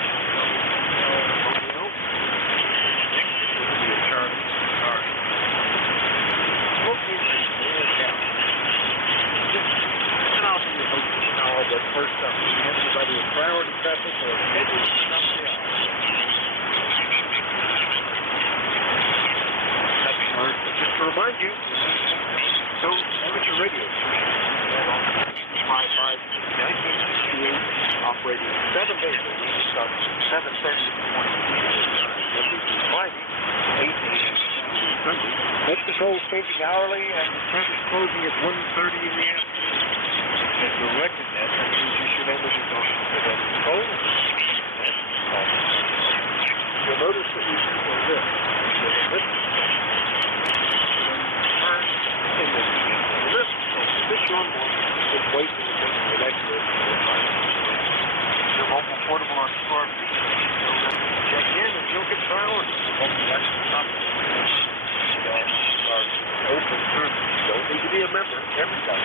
But first up, everybody with priority traffic or scheduled to stop the hour. Just to remind you, so amateur radio station on 1968, operating 7 days a week, starting at 7:30 in the morning, every Friday, 8 a.m. Sunday. Most controls changing hourly, and traffic closing at 1:30 in the afternoon. If you're directed that, that means you should enter the control. You'll notice that we do a lift. Lift. Turn in the lift. Push on one. Just wait for the next lift. Your mobile portable on store feet. Check in and you'll get priority. That's the top. Our open service. You don't need to be a member. Everybody.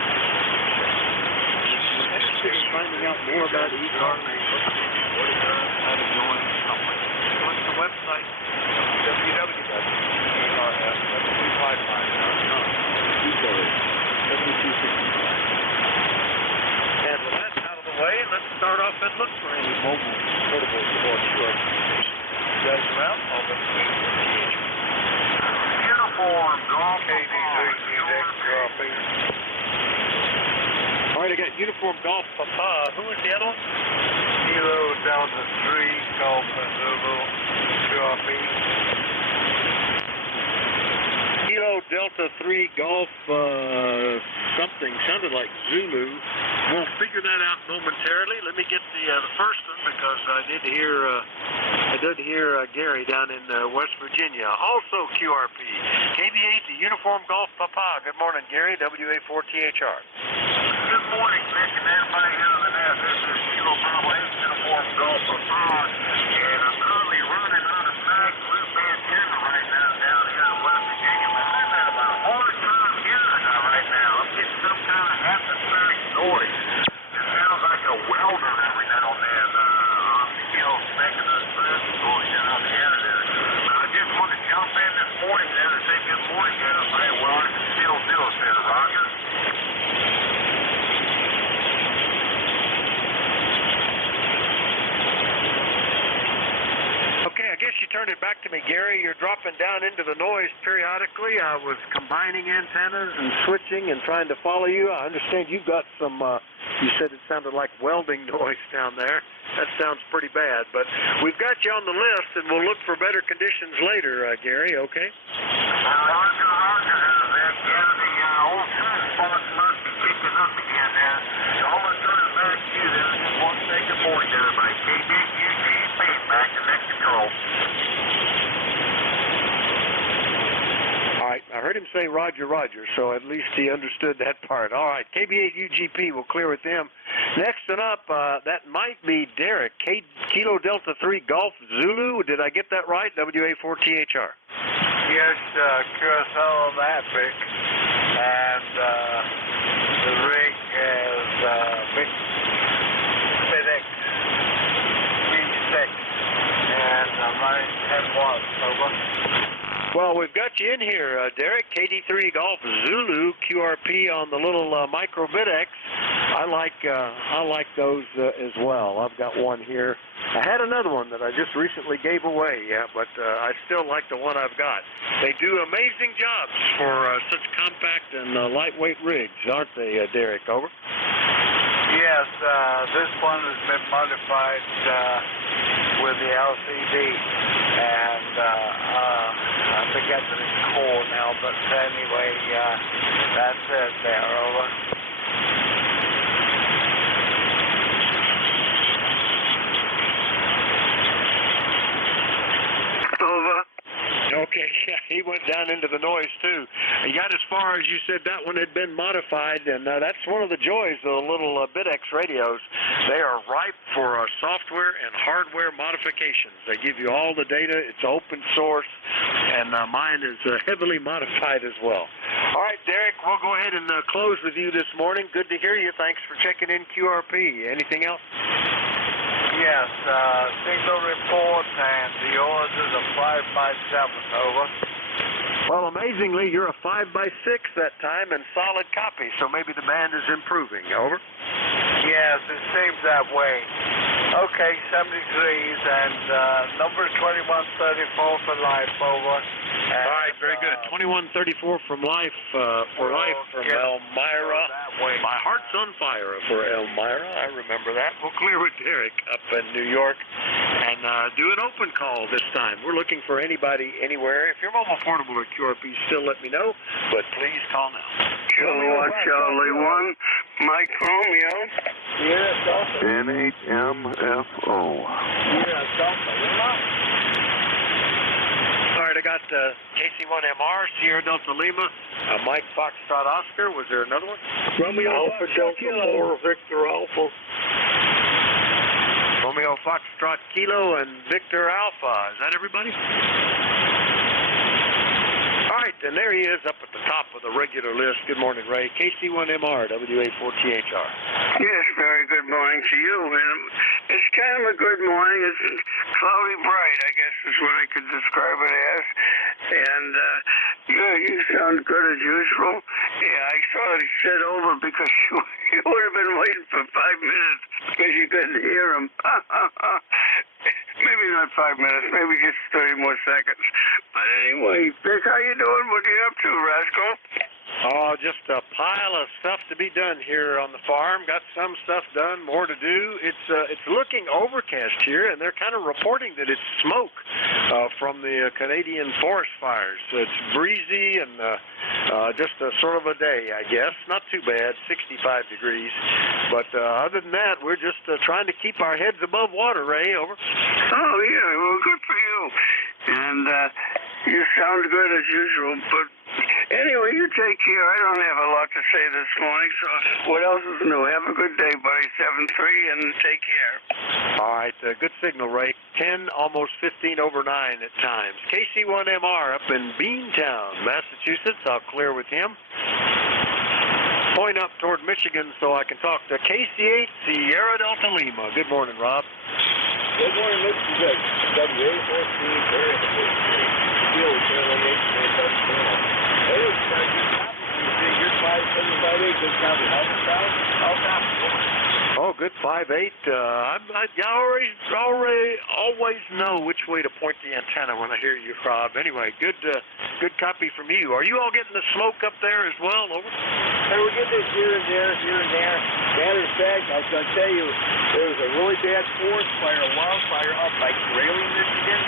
Interested in finding out more about ECARS, what it does, how to join, something. Go to the website, www.ECARS.com. ECARS, 7265. And with that out of the way, let's start off and look for any mobile portable support short. You guys around? I'll let you Uniform, golf, KD3, dropping. All right, I got Uniform Golf Papa. Who is the other one? Kilo Delta 3, Golf Zulu, copy. Kilo Delta 3, Golf something. Sounded like Zulu. We'll figure that out momentarily. Let me get the first one because I did hear Gary down in West Virginia. Also QRP. KB8, the Uniform Golf Papa. Good morning, Gary. WA4THR. Good morning, Vic, and everybody here on the net. This is Kilo Bravo 8 Uniform Golf Papa, and I'm currently running out of mag loop antenna right now down here in West Virginia. But I'm having about a hard time hearing it right now. I'm getting some kind of atmospheric noise. It sounds like a welder every now and then on the hills making a going down the air there. But I just want to jump in this morning there and say good morning to everybody. Well, I can still do it there, Roger. Okay, I guess you turned it back to me, Gary. You're dropping down into the noise periodically. I was combining antennas and switching and trying to follow you. I understand you've got some, you said it sounded like welding noise down there. That sounds pretty bad, but we've got you on the list, and we'll look for better conditions later, Gary, okay? Roger, Vic. Yeah, the old sun spot must be kicking up again there. So I'm going to turn it back to you there. I just want to say good morning to everybody. KD2US back in Mexico. All right, I heard him say Roger, so at least he understood that part. All right, KB8UGP, we'll clear with them. Next one up, that might be Derek, Kilo Delta 3 Golf Zulu. Did I get that right? WA4THR. Yes, QSL Epic, and the rig is FedEx 36, and running 10 watts, over. Well, we've got you in here, Derek. KD3 Golf Zulu QRP on the little micro VidX. I like those as well. I've got one here. I had another one that I just recently gave away, but I still like the one I've got. They do amazing jobs for such compact and lightweight rigs, aren't they, Derek? Over. Yes, this one has been modified with the LCD, and I forget that it's core now, but anyway, that's it there, over. Over. Okay, yeah, he went down into the noise too. He got as far as you said that one had been modified, and that's one of the joys of the little VidX radios. They are ripe for software and hardware modifications. They give you all the data. It's open source, and mine is heavily modified as well. All right, Derek, we'll go ahead and close with you this morning. Good to hear you. Thanks for checking in QRP. Anything else? Yes, single report, and yours is a 5x7, over. Well, amazingly, you're a 5x6 that time and solid copy, so maybe the band is improving. Over. Yes, it seems that way. Okay, 73s and number 2134 for life, over. And, all right, very good. 2134 from life for life from Elmira. My heart's on fire for Elmira. I remember that. We'll clear with Derek up in New York and do an open call this time. We're looking for anybody anywhere. If you're mobile portable or QRP, still let me know, but please call now. Charlie 1, Charlie 1, Mike Romeo. Yes, NHMFO. Yes, Delta. All right, I got KC1MR, Sierra Delta Lima, Mike Foxtrot Oscar. Was there another one? Romeo Alpha Delta Kilo. Victor Alpha. Romeo Foxtrot Kilo and Victor Alpha. Is that everybody? All right, and there he is up at the top of the regular list. Good morning, Ray. KC1MR, WA4THR. Yes, very good morning to you. And it's kind of a good morning. It's cloudy bright, I guess is what I could describe it as. And you sound good as usual. Yeah, I saw it said over because you would have been waiting for 5 minutes because you couldn't hear him. Maybe not 5 minutes, maybe just 30 more seconds. But anyway, Vic, how you doing? What are you up to, Rascal? Oh, just a pile of stuff to be done here on the farm. Got some stuff done, more to do. It's looking overcast here, and they're kind of reporting that it's smoke from the Canadian forest fires. It's breezy and just a sort of a day, I guess. Not too bad, 65 degrees. But other than that, we're just trying to keep our heads above water, Ray. Over. Oh, yeah, well, good for you. And you sound good as usual, but anyway, you take care. I don't have a lot to say this morning, so what else is new? Have a good day, buddy. 7-3, and take care. All right, good signal, Ray. 10, almost 15 over 9 at times. KC1MR up in Beantown, Massachusetts. I'll clear with him. Point up toward Michigan so I can talk to KC8 Sierra Delta Lima. Good morning, Rob. Good morning, Mr. Judge. WA14, very important. Field, Charlie 8, Hey, you're 5-7-5-8, good copy. How's that? Oh, good 5-8. I always know which way to point the antenna when I hear you, Rob. Anyway, good copy from you. Are you all getting the smoke up there as well? Over. Hey, we get this here and there. Matter of fact, I was going to tell you, there was a really bad forest fire, a wildfire up by Grayling, Michigan.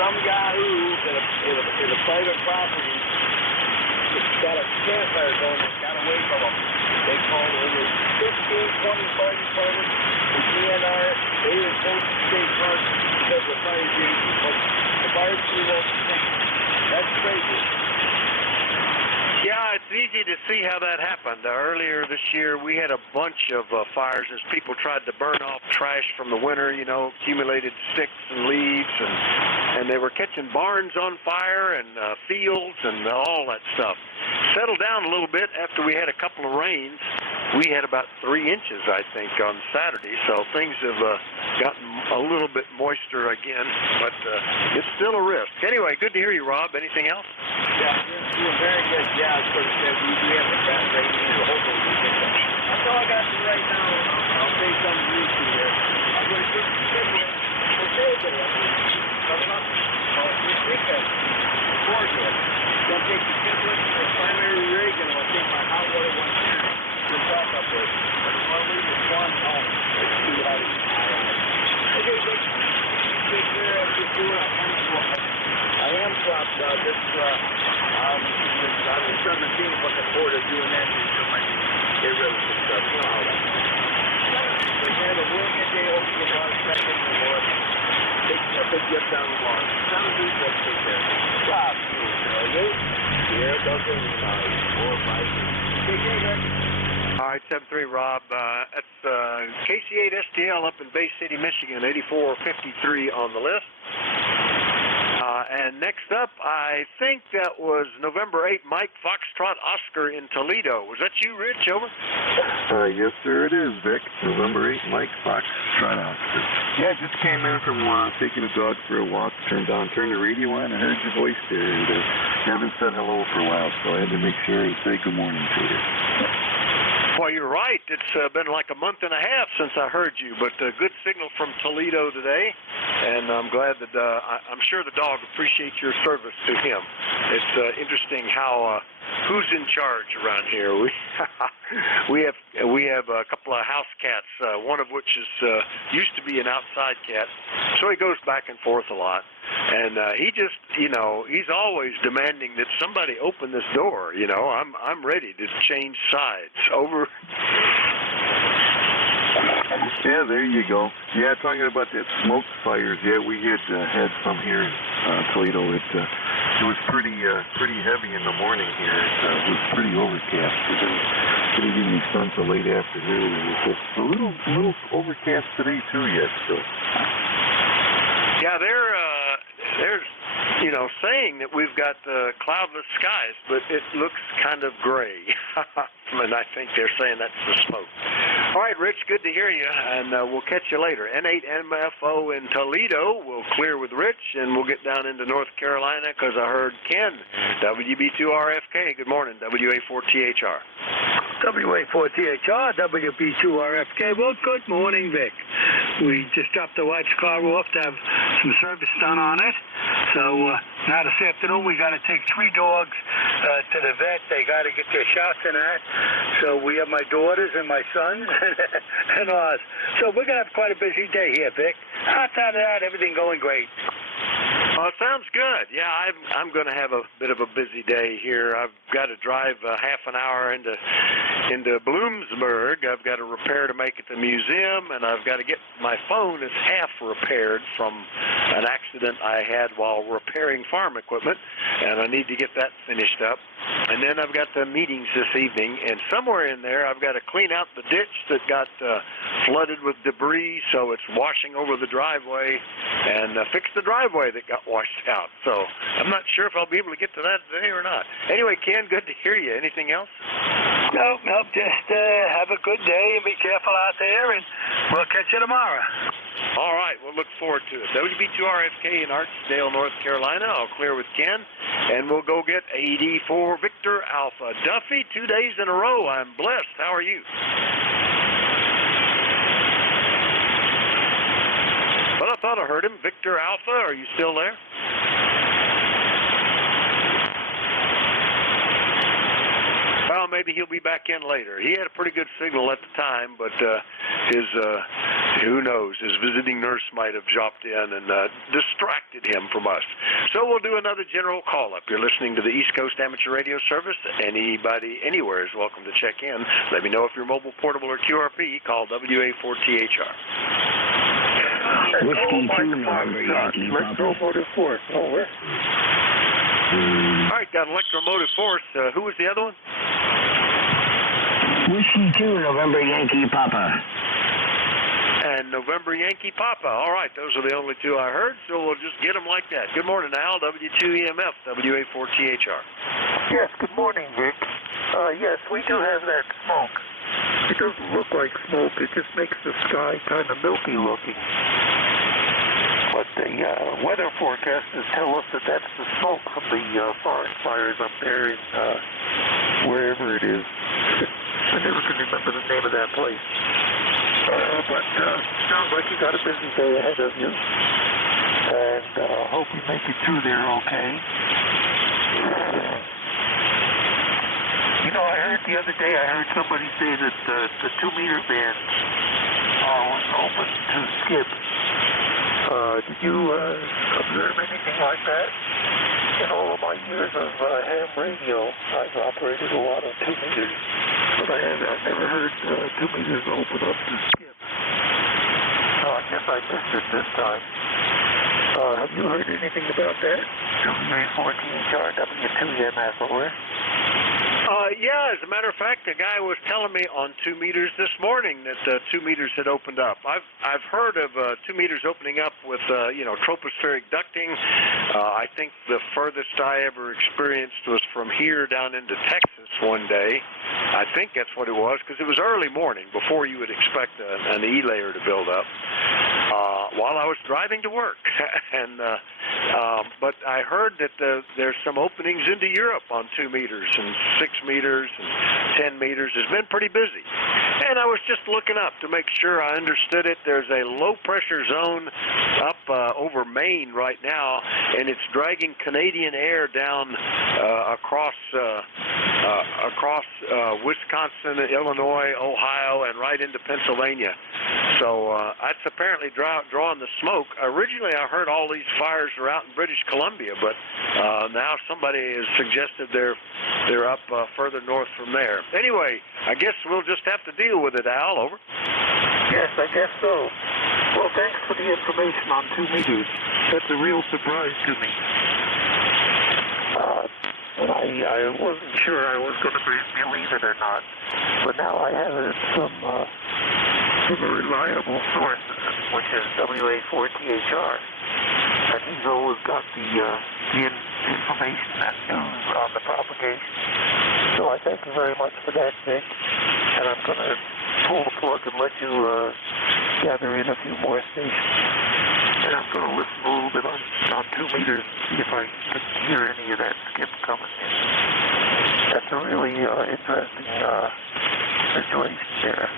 Some guy who, in a private property, got a campfire going and got away from them. They called over 15, 20 fire departments, the DNR, they were supposed to stay front because of the fire danger, but the fire crew won't stay. That's crazy. Yeah, it's easy to see how that happened. Earlier this year, we had a bunch of fires as people tried to burn off trash from the winter, accumulated sticks and leaves, and they were catching barns on fire and fields and all that stuff. Settled down a little bit after we had a couple of rains. We had about 3 inches, I think, on Saturday, so things have gotten a little little bit moister again, but it's still a risk. Anyway, good to hear you, Rob. Anything else? Yeah, doing very good. Yeah, of course, we haven't got rain here. Hopefully we get some. That's all I got for right now. I'll say something to you here. I'm going to take the schedule for Thursday. Coming up this weekend. Before here. I'm going to take the schedule for the primary rig, and I'll take my hot water 110 to talk up with. I'll leave this one home. Let's see how to okay, Vic. Take care of this doing. I am swapped. I'm in 17 looking forward to doing that. So I can get rid of some stuff. You know how that is. But yeah, the William Day over the bar, second the Lord. Take a big gift down the bar. Some of these folks take care. Stop. Okay? Here goes the 4 or 5. Take care, Vic. All right, 7-3, Rob. That's KC8 STL up in Bay City, Michigan, 8453 on the list. And next up, I think that was November 8, Mike Foxtrot Oscar in Toledo. Was that you, Rich? Over? Yes, sir, it is, Vic. November 8, Mike Foxtrot Oscar. Yeah, I just came in from taking the dog for a walk, turned the radio on, and heard your voice there, and haven't said hello for a while, so I had to make sure and say good morning to you. Well, you're right. It's been like a month and a half since I heard you, but good signal from Toledo today, and I'm glad that I'm sure the dog appreciates your service to him. It's interesting how who's in charge around here. We have a couple of house cats, one of which is used to be an outside cat, so he goes back and forth a lot. And he just, he's always demanding that somebody open this door. I'm ready to change sides. Over. Yeah, there you go. Yeah, talking about that smoke fires. Yeah, we had some here in Toledo. It was pretty heavy in the morning here. It was pretty overcast. It didn't give me sun till late afternoon. It was just a little overcast today too. Yet, so. Yeah, they're saying that we've got cloudless skies, but it looks kind of gray. And I think they're saying that's the smoke. All right, Rich, good to hear you, and we'll catch you later. N8MFO in Toledo will clear with Rich, and we'll get down into North Carolina because I heard Ken, WB2RFK. Good morning, WA4THR. WA4THR, WB2RFK. Well, good morning, Vic. We just dropped the wife's car off to have some service done on it. So now this afternoon we got to take 3 dogs to the vet. They got to get their shots in that. So we have my daughters and my sons and ours. So we're going to have quite a busy day here, Vic. Outside of that, everything going great. Oh, sounds good. Yeah, I'm going to have a bit of a busy day here. I've got to drive half an hour into Bloomsburg. I've got a repair to make at the museum, and I've got to get my phone is half repaired from an accident I had while repairing farm equipment, and I need to get that finished up. And then I've got the meetings this evening, and somewhere in there I've got to clean out the ditch that got flooded with debris, so it's washing over the driveway, and fix the driveway that got washed out. So I'm not sure if I'll be able to get to that today or not. Anyway, Ken, good to hear you. Anything else? Nope. Just have a good day and be careful out there, and we'll catch you tomorrow. All right, we'll look forward to it. WB2RFK in Archdale, North Carolina. I'll clear with Ken, and we'll go get 84 Victor Alpha. Duffy, 2 days in a row. I'm blessed. How are you? Well, I thought I heard him. Victor Alpha, are you still there? Well, maybe he'll be back in later. He had a pretty good signal at the time, but who knows, his visiting nurse might have dropped in and distracted him from us. So we'll do another general call-up. You're listening to the East Coast Amateur Radio Service. Anybody anywhere is welcome to check in. Let me know if you're mobile, portable, or QRP. Call WA4THR. Whiskey 2 November Yankee. Electromotive Force. Oh, where? All right, got Electromotive Force. Who was the other one? Whiskey 2 November Yankee Papa. And November Yankee Papa. All right, those are the only 2 I heard, so we'll just get them like that. Good morning, Al. W2EMF, WA4THR. Yes, good morning, Vic. Yes, we do have that smoke. It doesn't look like smoke. It just makes the sky kind of milky looking. weather forecasters tell us that that's the smoke from the forest fires up there in wherever it is. I never can remember the name of that place. But sounds like you got a busy day ahead of you. And hope you make it through there okay. You know, I heard the other day, somebody say that the 2-meter band was open to skip. Did you observe anything like that? In all of my years of ham radio, I've operated a lot of 2 meters, but I've never heard 2 meters open up to skip. So I guess I missed it this time. Have you heard anything about that? WA14HR, W2EMS, over. Yeah, as a matter of fact, the guy was telling me on 2 meters this morning that 2 meters had opened up. I've heard of 2 meters opening up with tropospheric ducting. I think the furthest I ever experienced was from here down into Texas one day. I think that's what it was, because it was early morning before you would expect an E layer to build up. While I was driving to work, but I heard that there's some openings into Europe on 2 meters and 6 meters and 10 meters. It's been pretty busy, and I was just looking up to make sure I understood it. There's a low pressure zone up over Maine right now, and it's dragging Canadian air down across Wisconsin, Illinois, Ohio, and right into Pennsylvania. So that's apparently drawing the smoke. Originally, I heard all these fires are out in British Columbia, but now somebody has suggested they're up further north from there. Anyway, I guess we'll just have to deal with it, Al. Over. Yes, I guess so. Well, thanks for the information on 2 meters. That's a real surprise to me. I wasn't sure I was going to believe it or not, but now I have it from a reliable source, which is WA4THR. And he's always got the information and news on the propagation. So I thank you very much for that, Nick. And I'm going to pull the plug and let you gather in a few more stations. And I'm going to listen a little bit on 2 meters, see if I can hear any of that skip coming in. That's a really interesting situation there.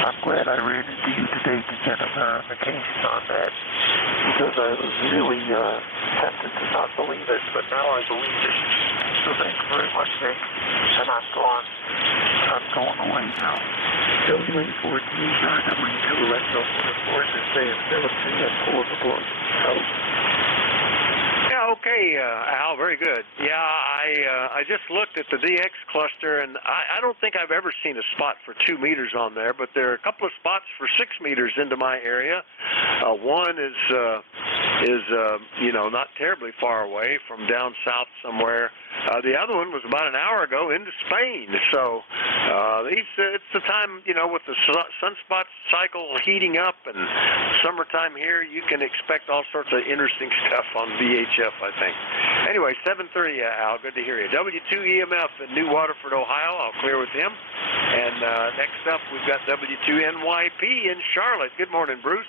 I'm glad I ran into you today to get a verification on that, because I was really tempted to not believe it, but now I believe it. So thanks very much, Nick. And I'm gone. I'm going away now. WA14, W2, let's go for the forces, stay in military, and pull the plug. Out. Yeah, okay, Al, very good. Yeah, I just looked at the DX cluster, and I don't think I've ever seen a spot for 2 meters on there, but there are a couple of spots for 6 meters into my area. One is not terribly far away from down south somewhere. The other one was about an hour ago into Spain. So it's the time, with the sunspot cycle heating up and summertime here, you can expect all sorts of interesting stuff on VHF, I think. Anyway, 7:30, Al, good to hear you. W2EMF in New Waterford, Ohio. I'll clear with him. And next up, we've got W2NYP in Charlotte. Good morning, Bruce.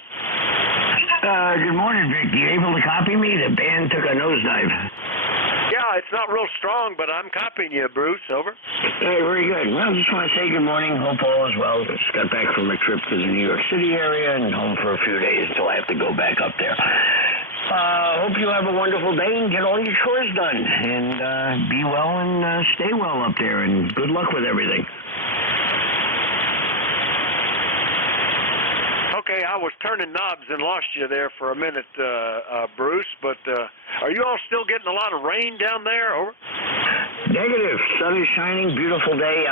Good morning, Vic. You able to copy me? The band took a nosedive. Yeah, it's not real strong, but I'm copying you, Bruce. Over. Hey, very good. Well, just want to say good morning. Hope all is well. Just got back from a trip to the New York City area and home for a few days until I have to go back up there. Hope you have a wonderful day and get all your chores done. And be well and stay well up there. And good luck with everything. Okay, I was turning knobs and lost you there for a minute, Bruce, but are you all still getting a lot of rain down there? Over? Negative. Sun is shining. Beautiful day.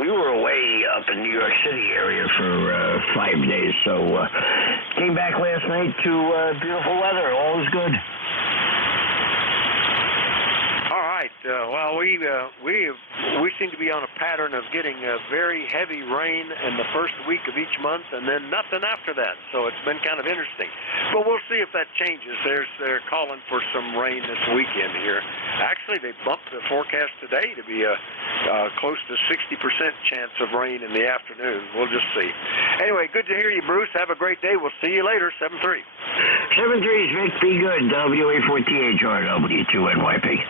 We were away up in New York City area for 5 days, so came back last night to beautiful weather. All is good. All right. Well, we seem to be on a pattern of getting very heavy rain in the first week of each month, and then nothing after that. So it's been kind of interesting. But we'll see if that changes. They're calling for some rain this weekend here. Actually, they bumped the forecast today to be a close to 60% chance of rain in the afternoon. We'll just see. Anyway, good to hear you, Bruce. Have a great day. We'll see you later. 7-3. 7-3's Vic. Be good. WA4THR, W2NYP.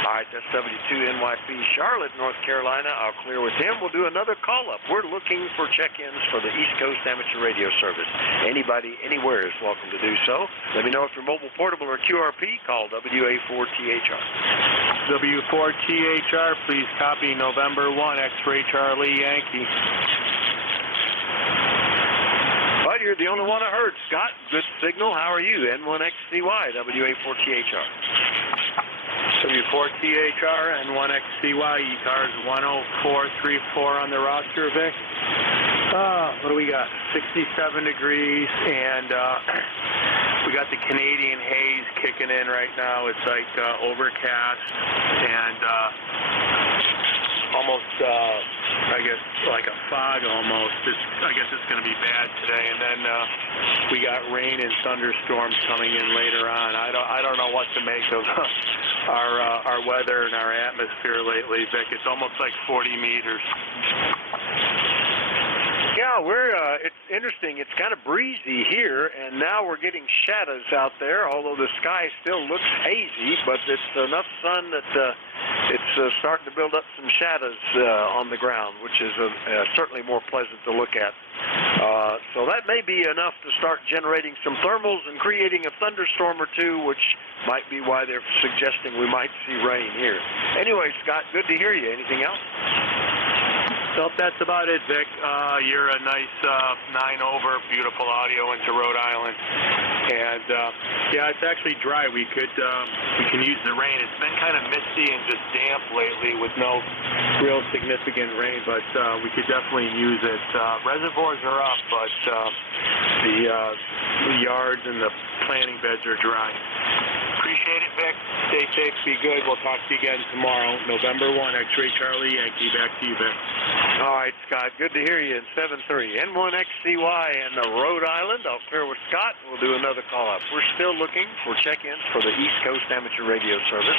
All right, that's W2NYP, Charlotte, North Carolina. I'll clear with him. We'll do another call-up. We're looking for check-ins for the East Coast Amateur Radio Service. Anybody, anywhere is welcome to do so. Let me know if you're mobile, portable, or QRP. Call WA4THR. W4THR, please copy November 1, X-Ray Charlie Yankee. But you're the only one I heard. Scott, good signal. How are you? N1XCY, WA4THR. W4THR, N1XCY, ECARS 10434 on the roster, Vic. What do we got? 67 degrees, and we got the Canadian haze kicking in right now. It's like overcast and almost, I guess, like a fog almost. I guess it's going to be bad today. And then we got rain and thunderstorms coming in later on. I don't know what to make of our weather and our atmosphere lately, Vic. It's almost like 40 meters. Yeah, it's interesting. It's kind of breezy here, and now we're getting shadows out there, although the sky still looks hazy, but it's enough sun that it's starting to build up some shadows on the ground, which is certainly more pleasant to look at. So that may be enough to start generating some thermals and creating a thunderstorm or two, which might be why they're suggesting we might see rain here. Anyway, Scott, good to hear you. Anything else? Nope, that's about it, Vic. You're a nice 9 over, beautiful audio into Rhode Island. And, yeah, it's actually dry. We can use the rain. It's been kind of misty and just damp lately with no real significant rain, but we could definitely use it. Reservoirs are up, but the yards and the planting beds are dry. Appreciate it, Vic. Stay safe, be good. We'll talk to you again tomorrow. November 1, X-Ray Charlie Yankee. Back to you, Vic. All right, Scott. Good to hear you in 7-3. N1XCY and the Rhode Island. I'll clear with Scott. We'll do another call-up. We're still looking for check-ins for the East Coast Amateur Radio Service.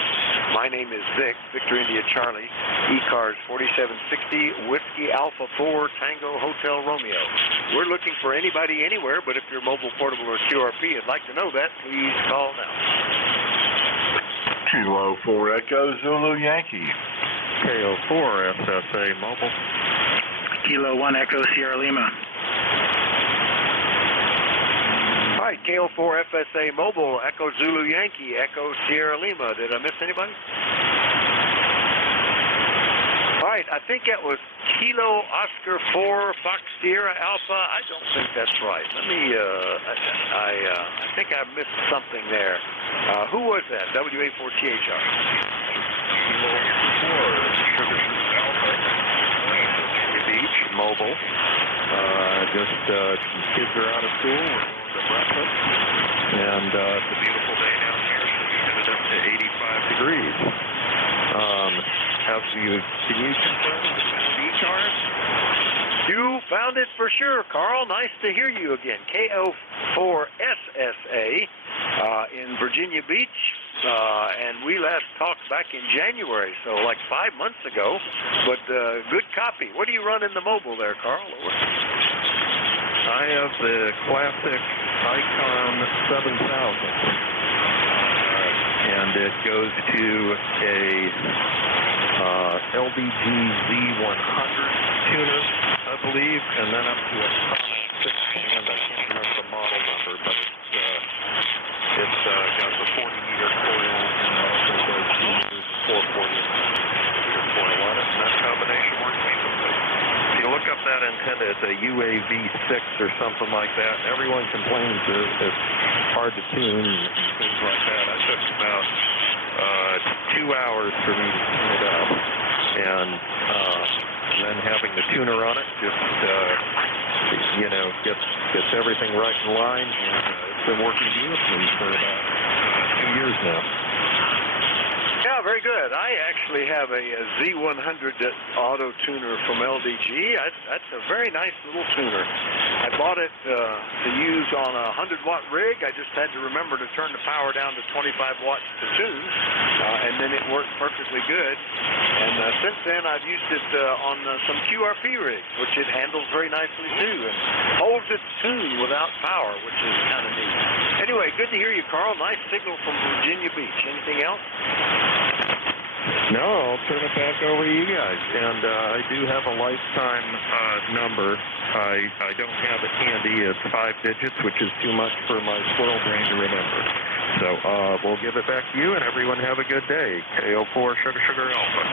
My name is Vic, Victor India Charlie, ECARS 4760, Whiskey Alpha 4, Tango Hotel Romeo. We're looking for anybody anywhere, but if you're mobile, portable, or QRP and like to know that, please call now. Kilo 4 Echo Zulu Yankee. KO4 SSA Mobile. Kilo 1 Echo Sierra Lima. All right, KO4 FSA Mobile, Echo Zulu Yankee, Echo Sierra Lima. Did I miss anybody? All right, I think that was Kilo Oscar 4 Fox Sierra Alpha. I don't think that's right. Let me, I think I missed something there. Who was that? WA4THR. Kilo 4 Alpha. Beach Mobile. Just kids are out of school. We're going to breakfast. And it's a beautiful day down here, so we headed up to 85 degrees. Can you confirm the ECARS? You found it for sure, Carl. Nice to hear you again. KO4SSA in Virginia Beach. And we last talked back in January, so like 5 months ago. But good copy. What do you run in the mobile there, Carl? I have the classic Icon 7000. And it goes to a LBG Z100 tuner, I believe, and then up to a Comet 6-band. I can't remember the model number, but it's got the 40-meter coil and also does 2 meters, 440-meter coil on it, and that combination works beautifully. If you look up that antenna, it's a UAV6 or something like that. Everyone complains that it's hard to tune and things like that. I took about 2 hours for me to tune it up, and then having the tuner on it just gets everything right in line, and it's been working beautifully for about 2 years now. Yeah, Yeah, very good. I actually have a Z100 auto tuner from LDG. That's a very nice little tuner. I bought it to use on a 100-watt rig. I just had to remember to turn the power down to 25 watts to tune, and then it worked perfectly good. And since then, I've used it on some QRP rigs, which it handles very nicely too, and holds its tune without power, which is kind of neat. Anyway, good to hear you, Carl. Nice signal from Virginia Beach. Anything else? No, I'll turn it back over to you guys. And I do have a lifetime number. I don't have it handy. It's 5 digits, which is too much for my squirrel brain to remember. So we'll give it back to you, and everyone have a good day. KO4 Sugar Alpha.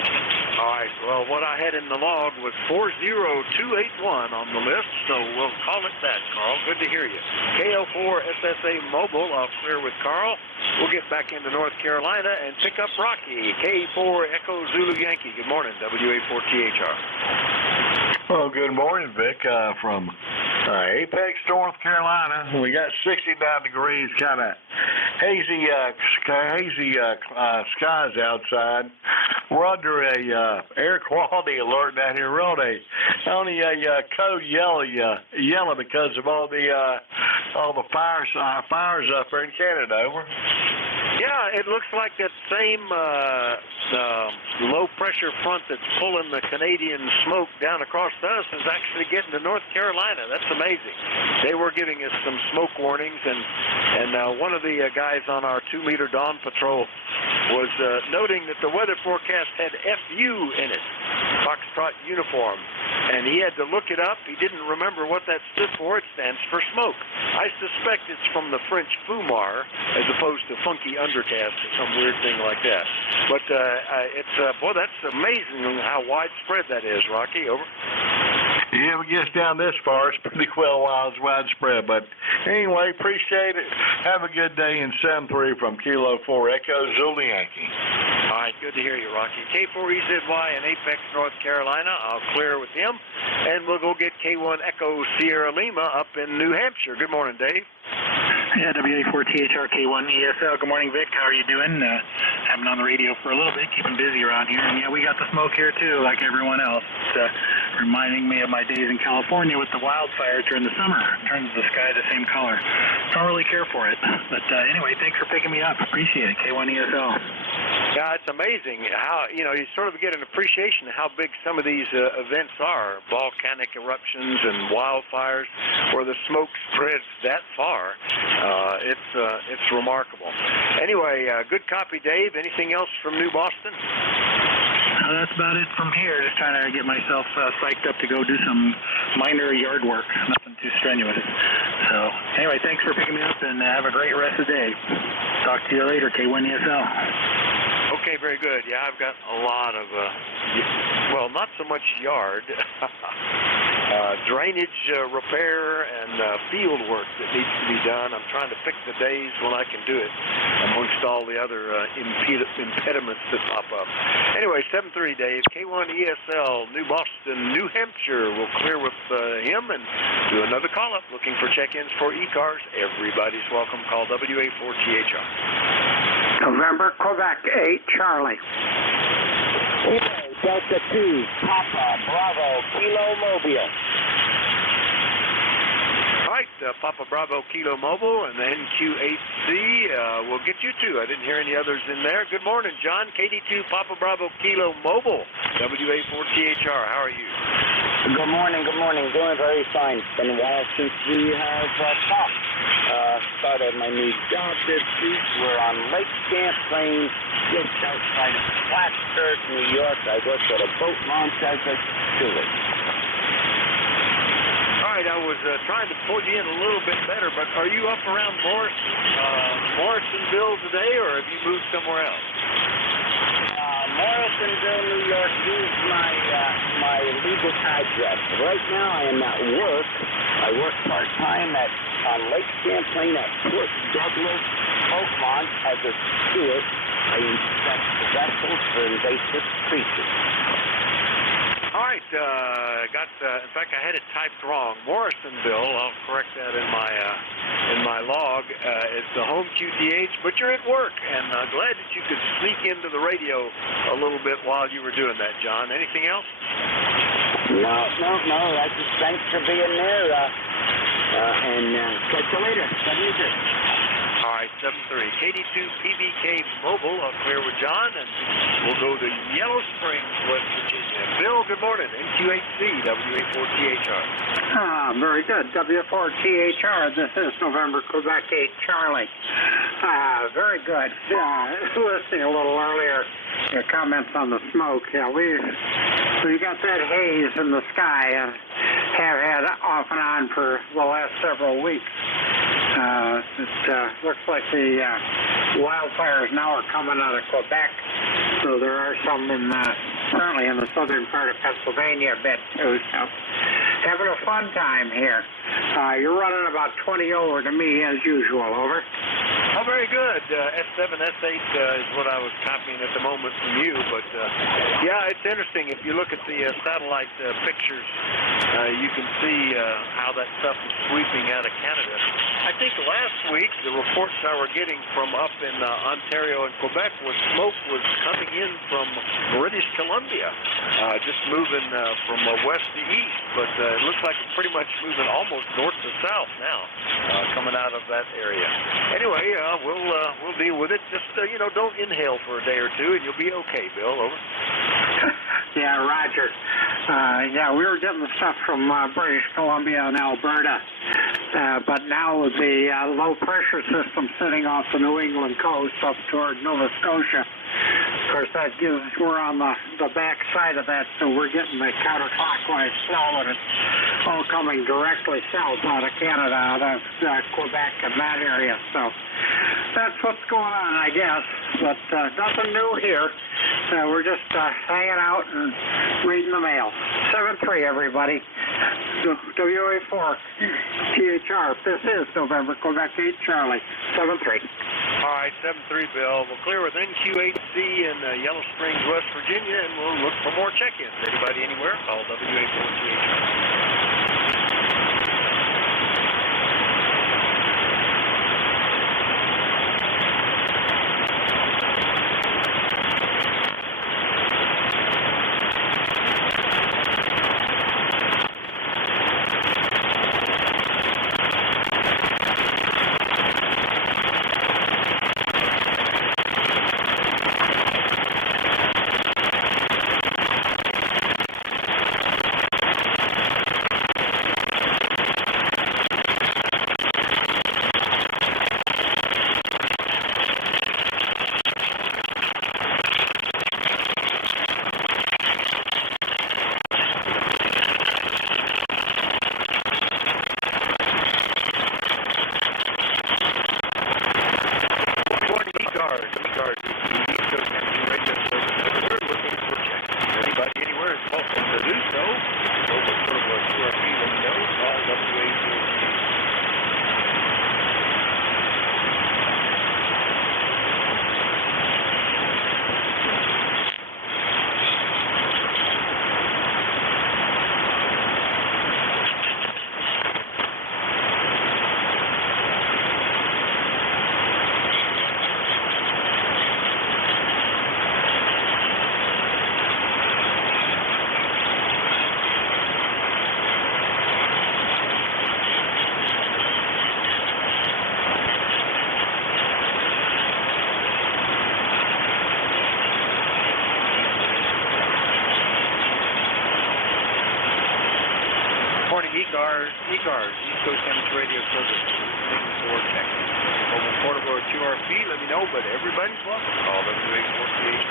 All right. Well, what I had in the log was 40281 on the list, so we'll call it that, Carl. Good to hear you. KO4 SSA Mobile, I'll clear with Carl. We'll get back into North Carolina and pick up Rocky. K4 Echo Zulu Yankee. Good morning, WA4THR. Well, good morning, Vic, from Apex, North Carolina. We got 69 degrees, kind of hazy skies outside. We're under a air quality alert down here. We're on a code yellow because of all the fires up there in Canada. Over. Yeah, it looks like that same low-pressure front that's pulling the Canadian smoke down across to us is actually getting to North Carolina. That's amazing. They were giving us some smoke warnings, and one of the guys on our 2-meter dawn patrol was noting that the weather forecast had FU in it, Foxtrot uniform, and he had to look it up. He didn't remember what that stood for. It stands for smoke. I suspect it's from the French fumar as opposed to funky undercast or some weird thing like that. But boy, that's amazing how widespread that is, Rocky. Over. Yeah, we get down this far. It's pretty well widespread. But anyway, appreciate it. Have a good day in 7-3 from Kilo 4 Echo Zulu Yankee. All right, good to hear you, Rocky. K4EZY in Apex, North Carolina. I'll clear with him. And we'll go get K1 Echo Sierra Lima up in New Hampshire. Good morning, Dave. Yeah, WA4THR K1 ESL. Good morning, Vic. How are you doing? Haven't been on the radio for a little bit, keeping busy around here. And yeah, we got the smoke here too, like everyone else. It's reminding me of my days in California with the wildfires during the summer. Turns the sky the same color. Don't really care for it. But anyway, thanks for picking me up. Appreciate it. K1 ESL. Yeah, it's amazing how, you sort of get an appreciation of how big some of these events are. Volcanic eruptions and wildfires where the smoke spreads that far. It's remarkable. Anyway, good copy, Dave. Anything else from New Boston? That's about it from here. Just trying to get myself psyched up to go do some minor yard work. Nothing too strenuous. So, anyway, thanks for picking me up, and have a great rest of the day. Talk to you later, K1 ESL. Okay, very good. Yeah, I've got a lot of, well, not so much yard, drainage repair and field work that needs to be done. I'm trying to pick the days when I can do it amongst all the other impediments that pop up. Anyway, 7-3, Dave. K1 ESL, New Boston, New Hampshire. We'll clear with him and do another call-up looking for check-ins for ECARS. Everybody's welcome. Call WA4THR. November, Quebec, 8, Charlie. Delta 2, Papa, Bravo, Kilo Mobile. All right, Papa Bravo, Kilo Mobile, and the NQ8C. We'll get you two. I didn't hear any others in there. Good morning, John. KD2, Papa Bravo, Kilo Mobile. WA4THR, how are you? Good morning. Doing very fine. It's been a while since we have talked. Started my new job this week. We're on Lake Champlain, just outside of Plattsburgh, New York. I work at a boat launch as a steward. All right, I was trying to pull you in a little bit better, but are you up around Morrisonville today, or have you moved somewhere else? Morrisonville, New York is my legal address. Right now I am at work. I work part-time on Lake Champlain at Port Douglas Boat Launch as a steward. I inspect the vessels for invasive creatures. All right, in fact, I had it typed wrong. Morrisonville, I'll correct that in my log. It's the home QTH, but you're at work, and glad that you could sneak into the radio a little bit while you were doing that, John. Anything else? No. I just thanks for being there, and catch you later. 73. All right, 73. KD2 PBK Mobile up here with John, and we'll go to Yellow Springs, West Virginia. Bill, good morning. NQ8C, W84THR. Very good. W4THR. This is November, Quebec 8, Charlie. Very good. Listening a little earlier, your comments on the smoke. Yeah, we got that haze in the sky and have had off and on for the last several weeks. It looks like the wildfires now are coming out of Quebec, so there are some certainly in the southern part of Pennsylvania a bit too. So having a fun time here. You're running about 20 over to me as usual. Over. Oh, very good. S7, S8 is what I was copying at the moment from you. But, yeah, it's interesting. If you look at the satellite pictures, you can see how that stuff is sweeping out of Canada. I think last week the reports I were getting from up in Ontario and Quebec was smoke was coming in from British Columbia, just moving from west to east. But it looks like it's pretty much moving almost north to south now, coming out of that area. Anyway, we'll deal with it. Just don't inhale for a day or two, and you'll be okay. Bill, over. Yeah, Roger. Yeah, we were getting the stuff from British Columbia and Alberta, but now with the low pressure system sitting off the New England coast up toward Nova Scotia. Of course, that gives we're on the back side of that, so we're getting the counterclockwise flow, and it's all coming directly south out of Canada, out of Quebec and that area. So that's what's going on, I guess. But nothing new here. We're just hanging out and reading the mail. 7-3, everybody. WA4 THR. This is November, Quebec 8, Charlie. 7-3. All right, 7-3, Bill. We'll clear with NQ8C in Yellow Springs, West Virginia, and we'll look for more check-ins. Anybody anywhere? Call WA4THR. ECARS, East Coast Amateur Radio Service, listening for Texas. Mobile portable or QRP, let me know, but everybody's welcome. Call WA4THR.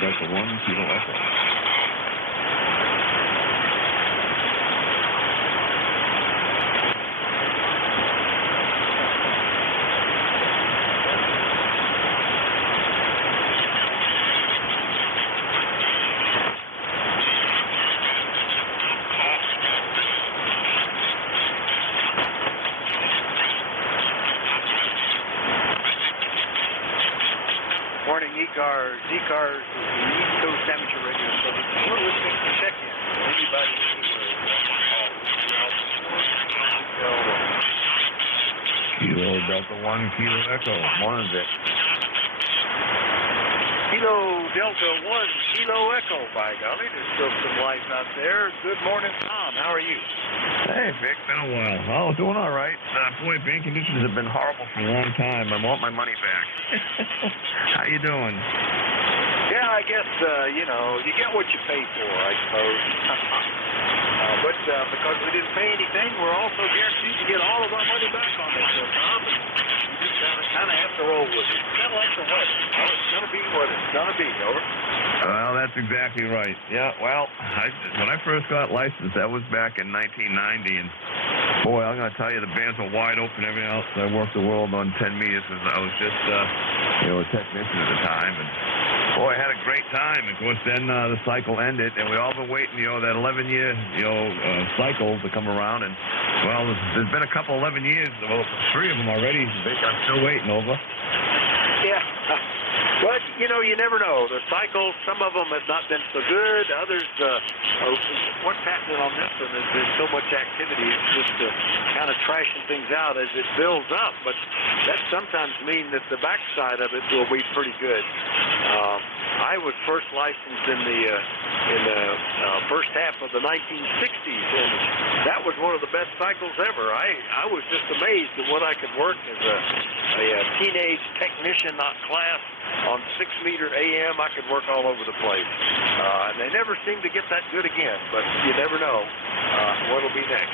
Delta 1, Kilo Echo. ECARS is the East Coast Amateur Radio Service. We're listening to check-in. Anybody Kilo Delta 1, Kilo Echo. Morning, Vic. Kilo Delta 1, Kilo Echo, by golly. There's still some life out there. Good morning, Tom. How are you? Hey, Vic. Been a while. Oh, doing all right. Boy, bank conditions have been horrible for a long time. I want my money back. How you doing? Yeah, I guess, you get what you pay for, I suppose. But because we didn't pay anything, we're also guaranteed to get all of our money back on it, Tom. You just kind of have to roll with it. It's kind of like the weather. It's going to be what it's going to be, over. Well, that's exactly right. Yeah, well, when I first got licensed, that was back in 1990, and boy, I'm going to tell you, the bands were wide open, everything else. I worked the world on 10 meters, and I was just, a technician at the time, and boy, I had a great time. Of course, then the cycle ended, and we all been waiting, that 11-year, cycle to come around. And well, there's been a couple 11 years, well, 3 of them already. I'm still waiting over. Yeah. But, you never know. The cycles, some of them have not been so good. Others, what's happening on this one is there's so much activity. It's just kind of trashing things out as it builds up. But that sometimes means that the backside of it will be pretty good. I was first licensed in the first half of the 1960s, and that was one of the best cycles ever. I was just amazed at what I could work as a teenage technician class on 6-meter AM. I could work all over the place. And they never seem to get that good again, but you never know what'll be next.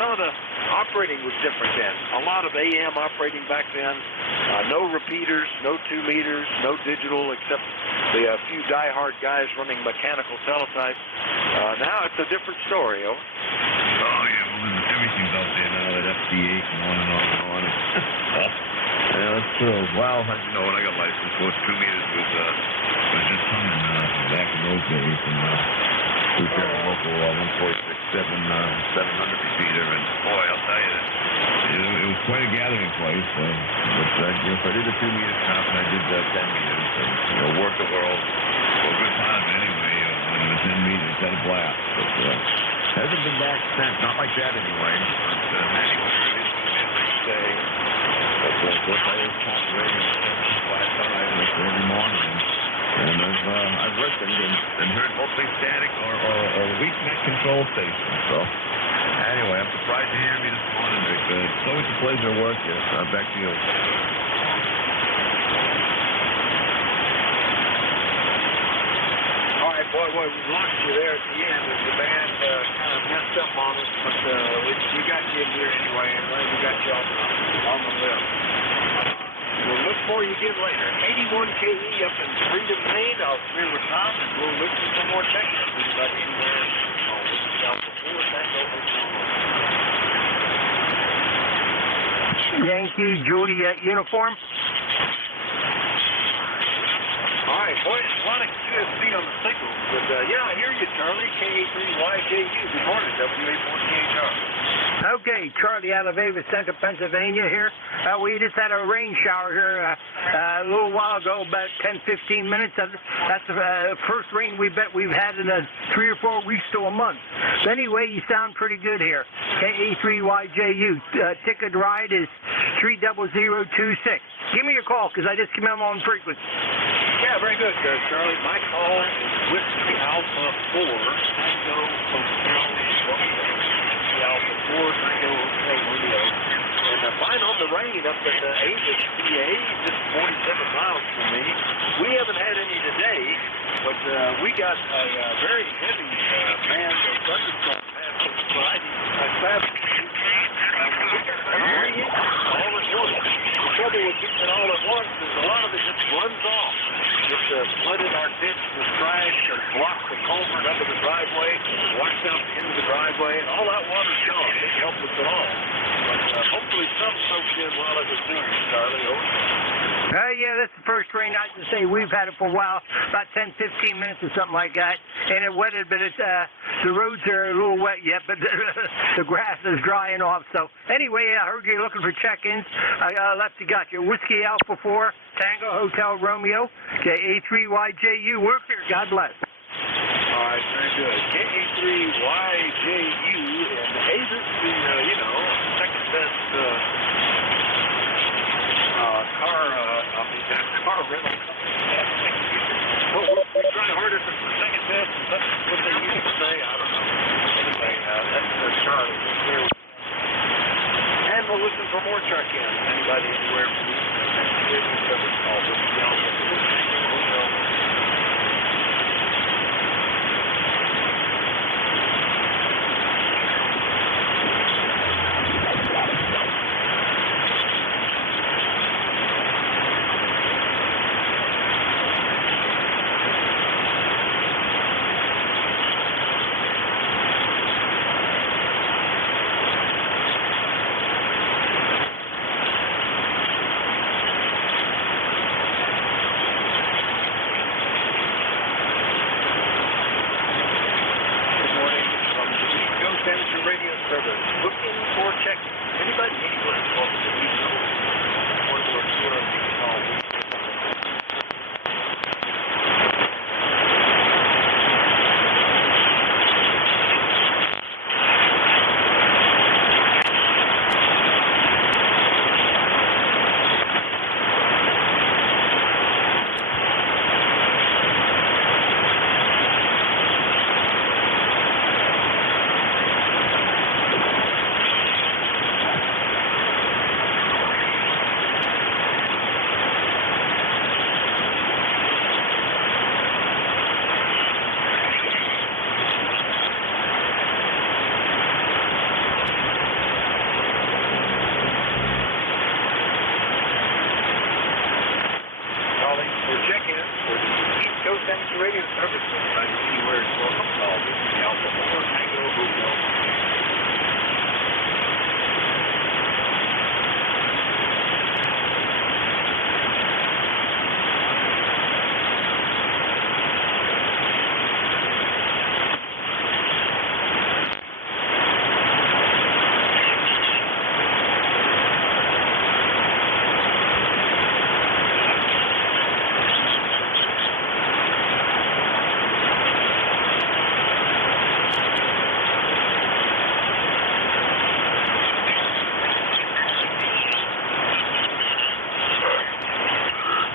Some of the operating was different then. A lot of AM operating back then. No repeaters, no 2 meters, no digital, except the few diehard guys running mechanical teletype. Now it's a different story, Oh, yeah, well, everything's out there now, that FD8 and on and on and on. Yeah, that's true. Well, as you know, when I got licensed, 2 meters was just humming back in those days. And we had a local 146.7 700 repeater, and boy, I'll tell you, it was quite a gathering place. But if I did the 2 meters comp and I did 10 meters, and worked the world, well, a good part of it anyway, on the 10 meters, had a blast. But hasn't been back since, not like that anyway. But anyway, it is what it is, like you say. But of course, I was concentrating on 7.55 every morning. And I've listened and heard mostly static or weak net control stations. So anyway, I'm surprised to hear me this morning, Vic. It's always a pleasure to work you. Back to you. All right, boy, we lost you there at the end as the band kind of messed up on us, but we got you in here anyway, and we got you on the list. We'll look for you again later. 81 KE up in Freedom, Maine. I'll clear with Tom, and we'll look for some more check-ins. Anybody anywhere? Yankee Juliet uniform. All right, boy, there's a lot of QSB on the signals, but yeah, I hear you, Charlie. KA3YJU. Good morning, WA14HR. Okay, Charlie out of Ava Center, Pennsylvania here. We just had a rain shower here a little while ago, about 10-15 minutes. That's the first rain we've had in 3 or 4 weeks to a month. So anyway, you sound pretty good here. KA3YJU. Ticket ride is 30026. Give me a call, because I just came in on frequency. Yeah, very good, Charlie. My call is Whiskey Alpha 4, Tango Hotel Romeo. Alpha 4, Tango Hotel Romeo. And fine on the rain up in Avis, PA, just 47 miles from me. We haven't had any today, but we got a very heavy band of thunderstorms passing Friday. All at once. The trouble with getting it all at once is a lot of it just runs off. It flooded our ditch with trash and blocked the culvert under the driveway, washed out into the driveway, and all that water's gone. It didn't help us at all. But hopefully some soaks in while it was doing, Charlie. Over. Yeah, that's the first rain. I can say we've had it for a while, about 10-15 minutes or something like that, and it wetted, but it's The roads are a little wet yet, but the grass is drying off. So anyway, I heard you're looking for check-ins. I left you got your Whiskey Alpha 4, Tango Hotel Romeo, KA3YJU. Work here. God bless. All right, very good. KA3YJU, and hey, this is the, second best car rental company. Well, we try harder for second best, and that's what they used to say. I don't know. Anyway, that's Charlie. Here. And we'll listen for more check-ins. Anybody anywhere from the service call.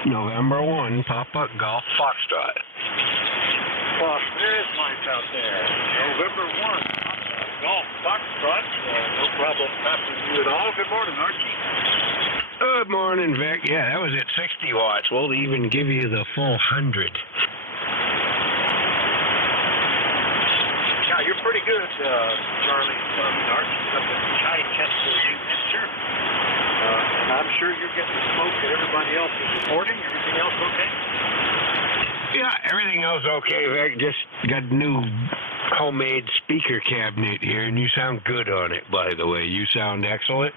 November 1, Papa Golf Foxtrot. Well, there's lights out there. November 1, Golf Foxtrot. No problem passing you at all. Good morning, Archie. Good morning, Vic. Yeah, that was at 60 watts. We'll even give you the full 100. Yeah, you're pretty good, Charlie. Archie's up in Chichester, New Hampshire. And I'm sure you're getting the smoke that everybody else is reporting. Everything else okay? Yeah, everything else okay, Vic. Just got a new homemade speaker cabinet here, and you sound good on it, by the way. You sound excellent.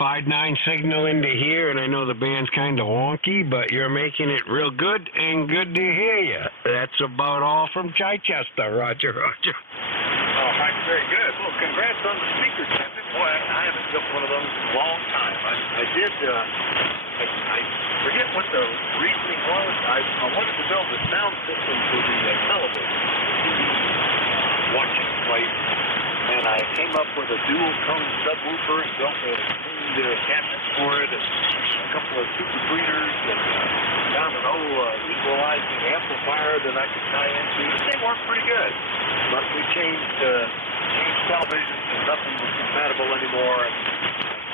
5.9 signal into here, and I know the band's kind of wonky, but you're making it real good and good to hear you. That's about all from Chichester, Roger. Oh, that's very good. Well, congrats on the speaker cabinet. Boy, I haven't built one of those in a long time. I did, I forget what the reasoning was. I wanted to build a sound system for the television, watching place, and I came up with a dual tone subwoofer and built a cabinet for it, and a couple of super tweeters, and found an old equalizing amplifier that I could tie into. They worked pretty good, but we changed televisions and nothing was compatible anymore, and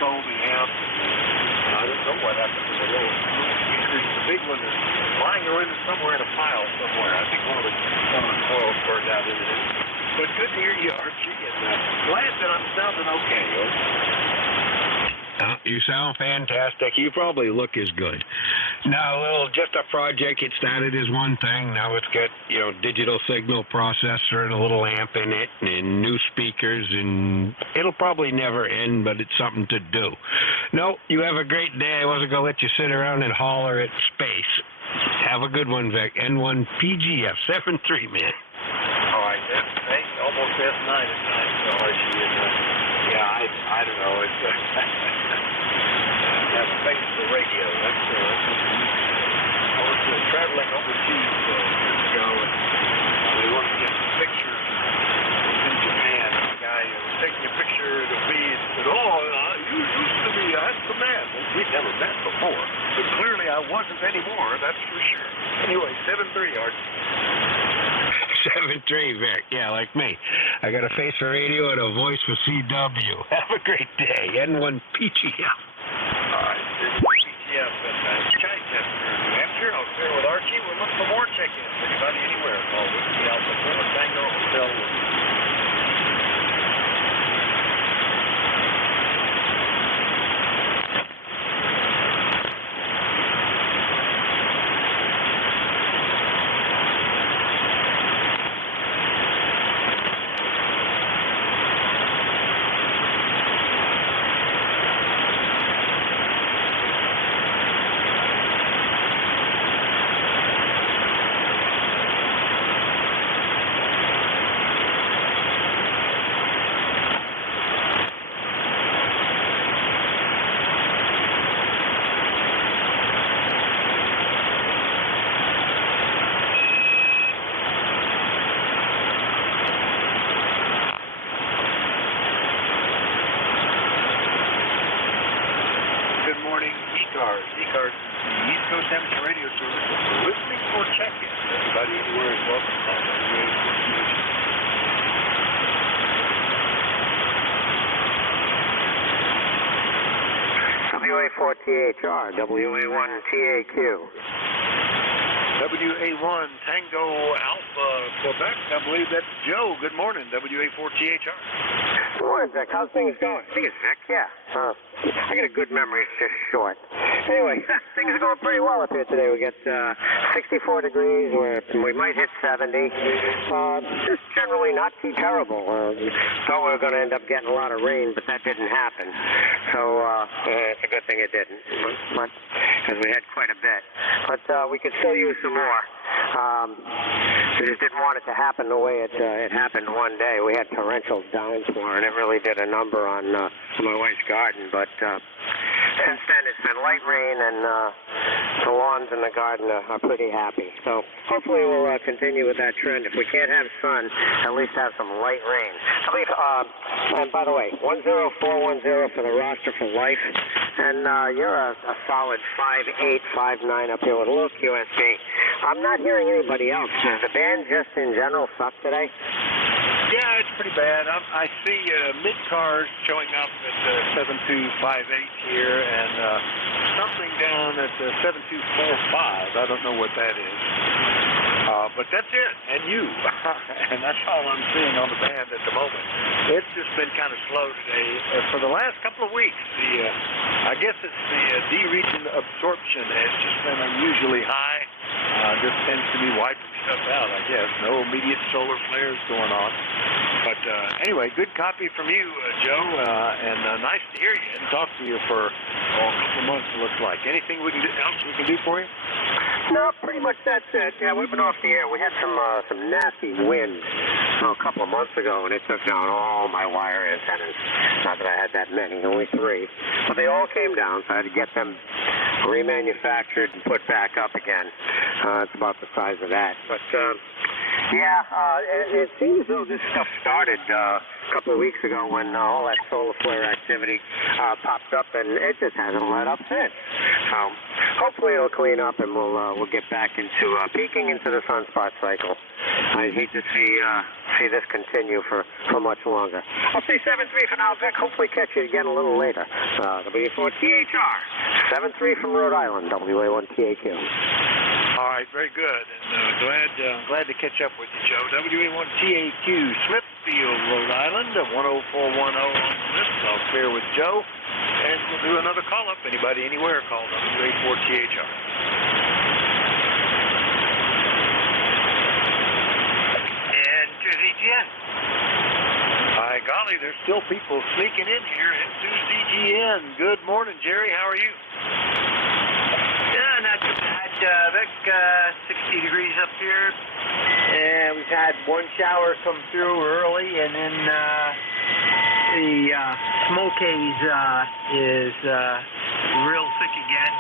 sold the amp. I don't know what happened to the little speakers. The big one is lying around somewhere in a pile somewhere. I think one of the coils burned out in it. But good to hear you, Archie, and glad that I'm sounding okay. You sound fantastic. You probably look as good. Now, just a project. It started as one thing. Now it's got, digital signal processor and a little amp in it and new speakers, and it'll probably never end, but it's something to do. No, you have a great day. I wasn't going to let you sit around and holler at space. Have a good one, Vic. N1 PGF 73, man. All right, almost S9 at times, so yeah, I don't know. It's have to face the radio. That's I was traveling overseas years ago, and they wanted to get some pictures in Japan. And the guy was taking a picture of me and said, "Oh, you used to be a handsome man." We'd never met before, but clearly I wasn't anymore. That's for sure. Anyway, 7-3, Art. 7-3, Vic. Yeah, like me. I got a face for radio and a voice for CW. Have a great day. N1 PGF. All right, this is PGF at Chichester, New Hampshire. Out there with Archie. We'll look for more check-ins. Anybody anywhere, call Whiskey Alpha Bravo Tango Hotel. ECARS. ECARS is the East Coast Amateur Radio Service. We're listening for check-in. Everybody anywhere is welcome. WA4THR, WA1TAQ. WA1 Tango Alpha Quebec. I believe that's Joe. Good morning, WA4THR. Good morning, Vic. How's things going? I think it's Vic, yeah. I got a good memory. It's just short. Anyway, things are going pretty well up here today. We got 64 degrees. We might hit 70. Just generally not too terrible. Thought we were going to end up getting a lot of rain, but that didn't happen. So it's a good thing it didn't, because we had quite a bit. But we could still use some more. We just didn't want it to happen the way it happened one day. We had torrential downpour, and it really did a number on my wife's garden. But since then, it's been light rain, and the lawns in the garden are pretty happy. So hopefully we'll continue with that trend. If we can't have sun, at least have some light rain. I believe, and by the way, 10410 for the roster for life. And you're a solid 5'8", 5'9" up here with a little QSB. I'm not hearing anybody else. Does the band just in general suck today? Yeah, it's pretty bad. I see mid-cars showing up at 7258 here, and something down at 7245. I don't know what that is. But that's it, and you. And that's all I'm seeing on the band at the moment. It's just been kind of slow today. For the last couple of weeks, I guess it's the D region absorption has just been unusually high. Just tends to be wiping stuff out, I guess. No immediate solar flares going on. But anyway, good copy from you, Joe, and nice to hear you and talk to you for a couple of months, it looks like. Anything else we can do for you? No, pretty much that's it. Yeah, we've been off the air. We had some nasty wind a couple of months ago, and it took down all my wire antennas. Not that I had that many, only 3. But they all came down, so I had to get them remanufactured and put back up again. It's about the size of that. But, it seems as though this stuff started a couple of weeks ago when all that solar flare activity popped up, and it just hasn't let up since. So hopefully it'll clean up, and we'll get back into peaking into the sunspot cycle. I'd hate to see this continue for much longer. I'll say 7-3 for now, Vic. Hopefully catch you again a little later. W4THR, 7-3 from Rhode Island, WA1TAQ. All right, very good. And glad to catch up with you, Joe. WA1TAQ, Smithfield, Rhode Island, 10410 on the list. I'll clear with Joe. And we'll do another call-up. Anybody, anywhere, call WA4THR. And to ZGN. By golly, there's still people sneaking in here into ZGN. Good morning, Jerry. How are you? Yeah, not too bad. Vic, 60 degrees up here. And we've had one shower come through early, and then the smoke haze is real thick again,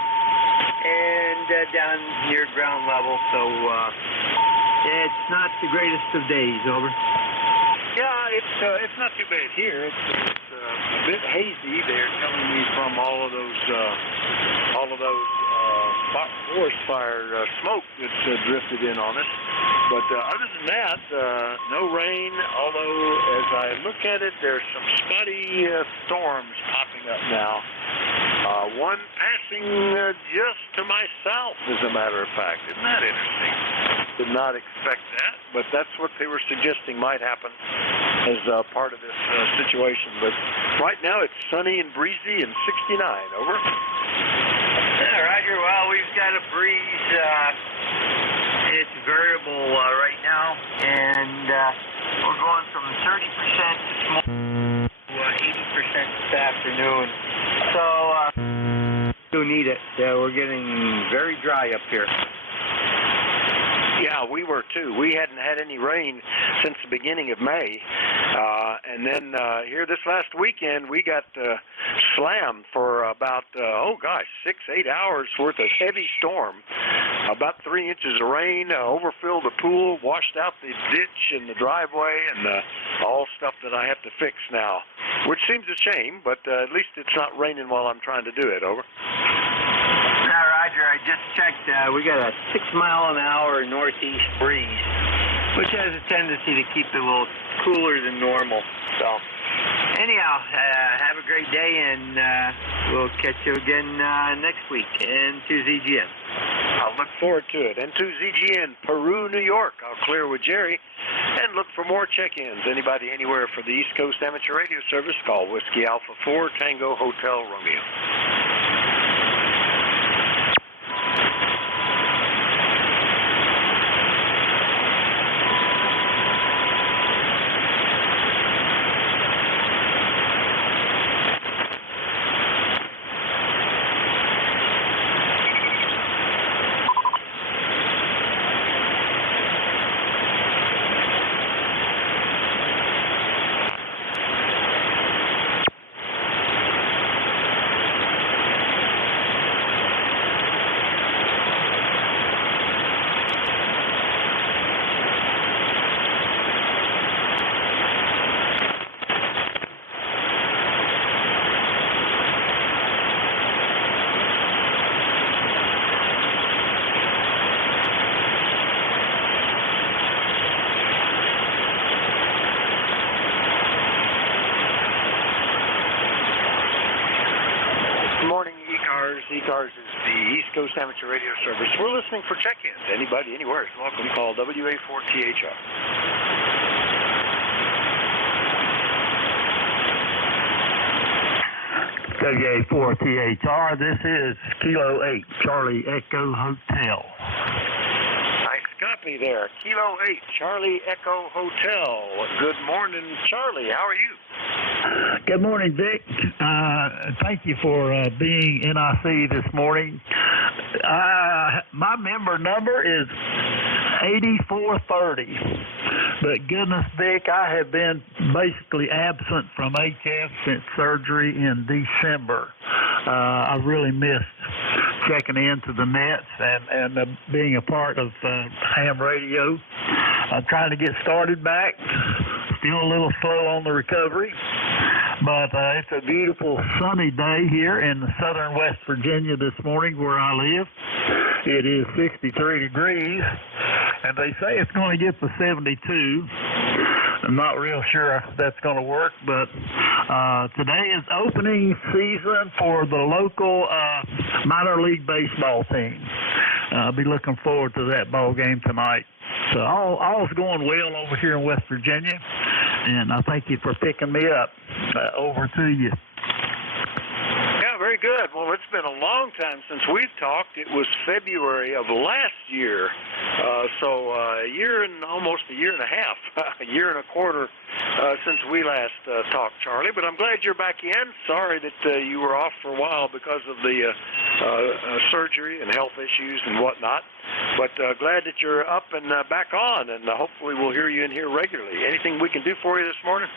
and down near ground level, so it's not the greatest of days. Over. Yeah, it's not too bad here. It's a bit hazy. They're telling me from all of those forest fire smoke that's drifted in on us. But other than that, no rain. Although as I look at it, there's some spotty storms popping up now. One passing just to my south, as a matter of fact. Isn't that interesting? Did not expect that, but that's what they were suggesting might happen as part of this situation. But right now it's sunny and breezy and 69. Over. Yeah, Roger. Well, we've got a breeze. It's variable right now, and we're going from 30% this morning to 80% this afternoon. So we need it. We're getting very dry up here. Yeah, we were too. We hadn't had any rain since the beginning of May. And then here this last weekend, we got slammed for about, 6-8 hours worth of heavy storm. About 3 inches of rain, overfilled the pool, washed out the ditch and the driveway, and all stuff that I have to fix now, which seems a shame, but at least it's not raining while I'm trying to do it. Over. Roger, I just checked. We got a 6-mile-an-hour northeast breeze, which has a tendency to keep it a little cooler than normal. So, anyhow, have a great day, and we'll catch you again next week. N2ZGN. I'll look forward to it. N2ZGN, Peru, New York. I'll clear with Jerry and look for more check-ins. Anybody anywhere for the East Coast Amateur Radio Service, call Whiskey Alpha 4 Tango Hotel Romeo. ECARS is the East Coast Amateur Radio Service. We're listening for check-ins. Anybody, anywhere is welcome. Call WA4THR. WA4THR, this is Kilo 8, Charlie Echo Hotel. Nice copy there. Kilo 8, Charlie Echo Hotel. Good morning, Charlie. How are you? Good morning, Vic. Thank you for being NIC this morning. My member number is 8430. But goodness, Vic, I have been basically absent from HF since surgery in December. I really missed checking into the nets and being a part of ham radio. I'm trying to get started back. Still a little slow on the recovery. But it's a beautiful sunny day here in southern West Virginia this morning where I live. It is 63 degrees, and they say it's going to get to 72. I'm not real sure if that's going to work, but today is opening season for the local minor league baseball team. I'll be looking forward to that ball game tonight. So all's going well over here in West Virginia, and I thank you for picking me up. Over to you. Yeah, very good. Well, it's been a long time since we've talked. It was February of last year, so a year and almost a year and a half, a year and a quarter since we last talked, Charlie. But I'm glad you're back in. Sorry that you were off for a while because of the surgery and health issues and whatnot. But glad that you're up and back on, and hopefully we'll hear you in here regularly. Anything we can do for you this morning?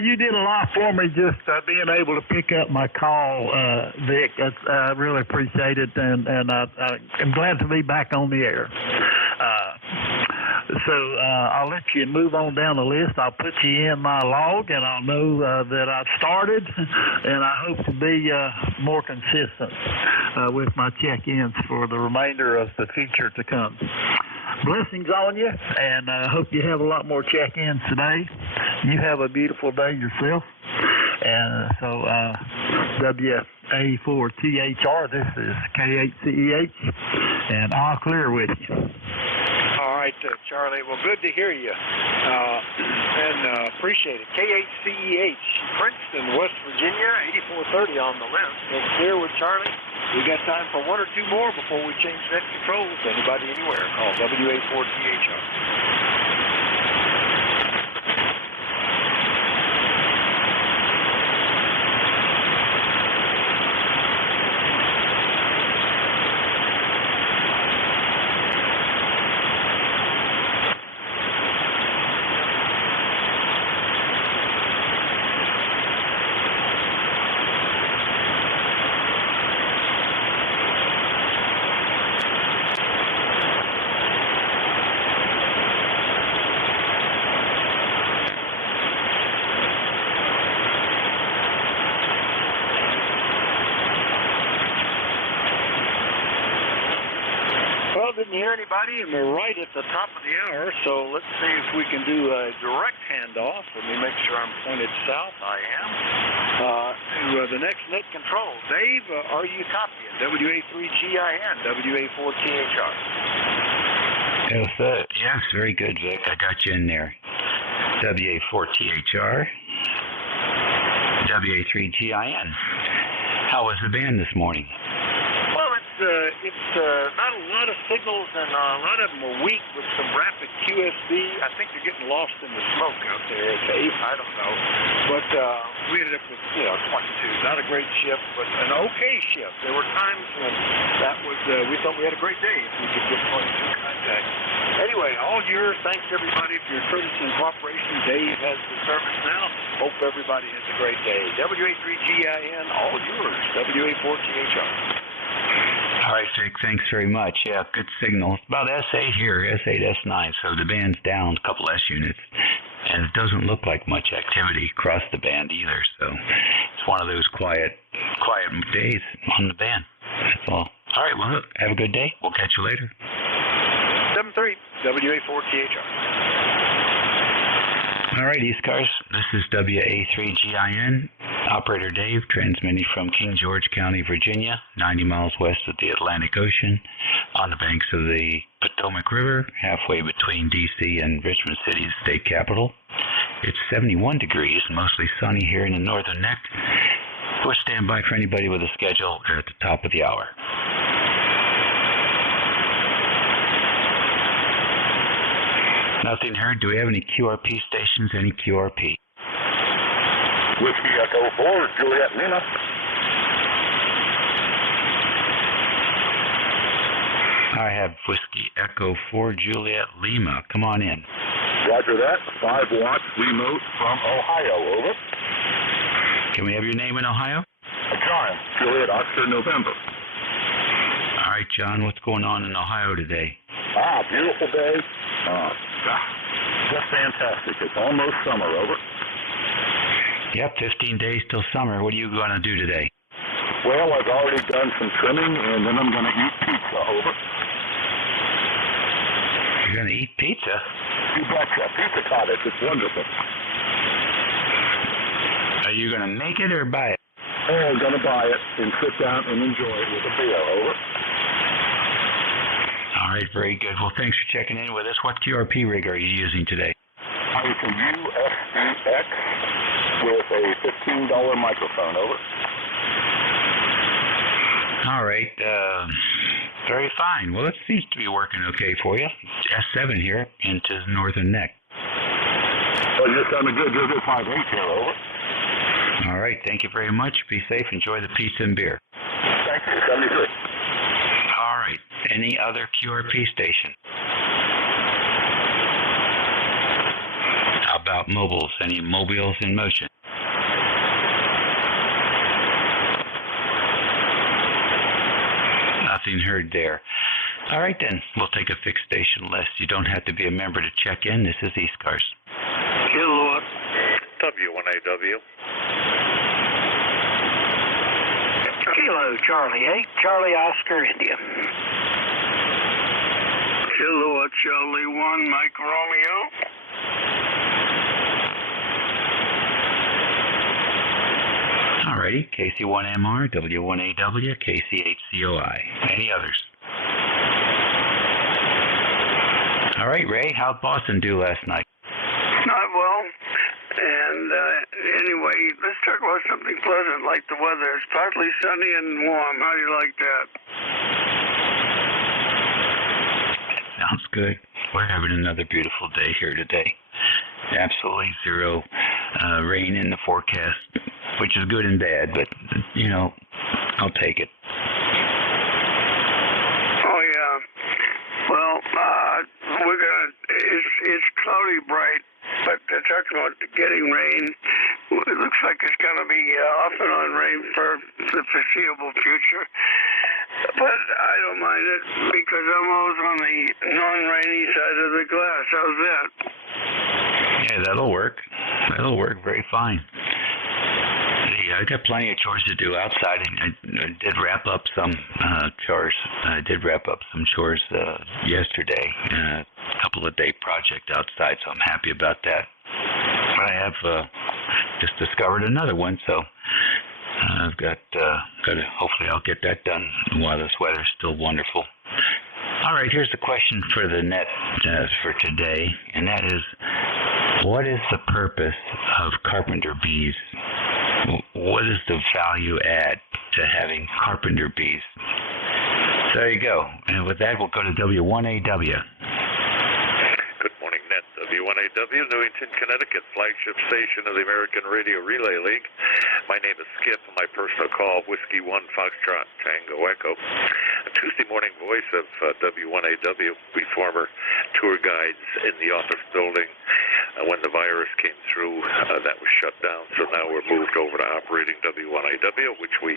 You did a lot for me just being able to pick up my call, Vic. I really appreciate it, and I'm glad to be back on the air. So I'll let you move on down the list. I'll put you in my log, and I'll know that I've started, and I hope to be more consistent with my check-ins for the remainder of the future to come. Blessings on you, and I hope you have a lot more check-ins today. You have a beautiful day yourself. And so WA4THR, this is K8CEH, and all clear with you. All right, Charlie. Well, good to hear you, and appreciate it. K8CEH, Princeton, West Virginia, 8430 on the list. It's clear with Charlie. We got time for one or two more before we change net controls. Anybody anywhere, call WA4THR. Didn't hear anybody, and we're right at the top of the hour, so let's see if we can do a direct handoff. Let me make sure I'm pointed south. I am. To the next net control. Dave, are you copying? WA3GIN, WA4THR. Yes, very good, Vic. I got you in there. WA4THR, WA3GIN. How was the band this morning? It's not a lot of signals, and a lot of them are weak with some rapid QSB. I think they're getting lost in the smoke out there, Dave. I don't know. But we ended up with, 22. Not a great shift, but an okay shift. There were times when that was, we thought we had a great day if we could get 22 contacts. Anyway, all yours. Thanks, everybody, for your courtesy and cooperation. Dave has the service now. Hope everybody has a great day. WA3GIN, all yours. WA4THR. All right, Vic, thanks very much. Yeah, good signal. It's about S8 here, S8, S9, so the band's down a couple S units, and it doesn't look like much activity across the band either, so it's one of those quiet days on the band. That's all. All right, well, have a good day. We'll catch you later. 7-3, WA4THR. All right, ECARS, this is WA3GIN. Operator Dave, transmitting from King George County, Virginia, 90 miles west of the Atlantic Ocean, on the banks of the Potomac River, halfway between D.C. and Richmond City's state capital. It's 71 degrees, mostly sunny here in the northern neck. We'll stand by for anybody with a schedule at the top of the hour. Nothing heard. Do we have any QRP stations? Any QRP? Whiskey Echo 4, Juliet Lima. I have Whiskey Echo 4, Juliet Lima. Come on in. Roger that. 5 watts remote from Ohio. Over. Can we have your name in Ohio? John, Juliet Oscar, November. All right, John, what's going on in Ohio today? Beautiful day. Just fantastic. It's almost summer. Over. Yep, 15 days till summer. What are you going to do today? Well, I've already done some trimming, and then I'm going to eat pizza. Over. You're going to eat pizza? You betcha. Pizza cottage. It's wonderful. Are you going to make it or buy it? Oh, I'm going to buy it and sit down and enjoy it with a beer. Over. All right, very good. Well, thanks for checking in with us. What QRP rig are you using today? It's a USBX with a $15 microphone. Over. All right. Very fine. Well, it seems to be working okay for you. S7 here into the northern neck. Well, you're sounding good. You're good. 5-8 here. Over. All right. Thank you very much. Be safe. Enjoy the pizza and beer. Understood. All right. Any other QRP station? How about mobiles? Any mobiles in motion? Nothing heard there. All right, then. We'll take a fixed station list. You don't have to be a member to check in. This is ECARS. Kilowatt. W1AW. Kilo Charlie 8, Charlie Oscar India. Kilowatt Charlie 1, Mike Romeo. Alrighty, KC1MR, W1AW, KC8COI. Any others? Alright, Ray, how'd Boston do last night? Not well. And anyway, let's talk about something pleasant like the weather. It's partly sunny and warm. How do you like that? Sounds good. We're having another beautiful day here today. Absolutely zero rain in the forecast, which is good and bad, but, you know, I'll take it. Oh, yeah. Well, it's cloudy bright, but they're talking about getting rain. It looks like it's going to be off and on rain for the foreseeable future. But I don't mind it because I'm always on the non-rainy side of the glass. How's that? Yeah, that'll work. That'll work very fine. I got plenty of chores to do outside, and I did wrap up some chores. I did wrap up some chores yesterday, a couple of day project outside, so I'm happy about that. But I have just discovered another one, so I've got to, hopefully I'll get that done while this weather's still wonderful. All right, here's the question for the net for today, and that is, what is the purpose of carpenter bees? What is the value add to having carpenter bees? So there you go. And with that, we'll go to W1AW. Good morning, Net. W1AW, Newington, Connecticut, flagship station of the American Radio Relay League. My name is Skip. My personal call, Whiskey 1 Foxtrot Tango Echo. A Tuesday morning voice of W1AW. We former tour guides in the office building. When the virus came through, that was shut down, so now we're moved over to operating W1AW, which we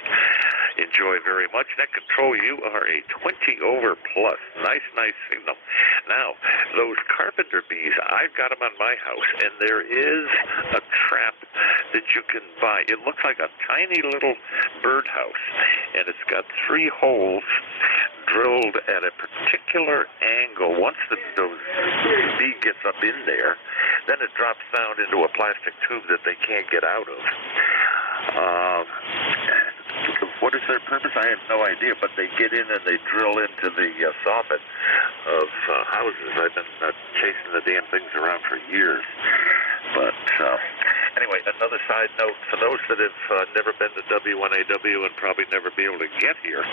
enjoy very much. Net Control, you are a 20 over plus. Nice signal. Now, those carpenter bees, I've got them on my house, and there is a trap that you can buy. It looks like a tiny little birdhouse, and it's got 3 holes drilled at a particular angle. Once the bee gets up in there, then it drops down into a plastic tube that they can't get out of. What is their purpose? I have no idea, but they get in and they drill into the soffit of houses. I've been chasing the damn things around for years. But anyway, another side note, for those that have never been to W1AW and probably never be able to get here,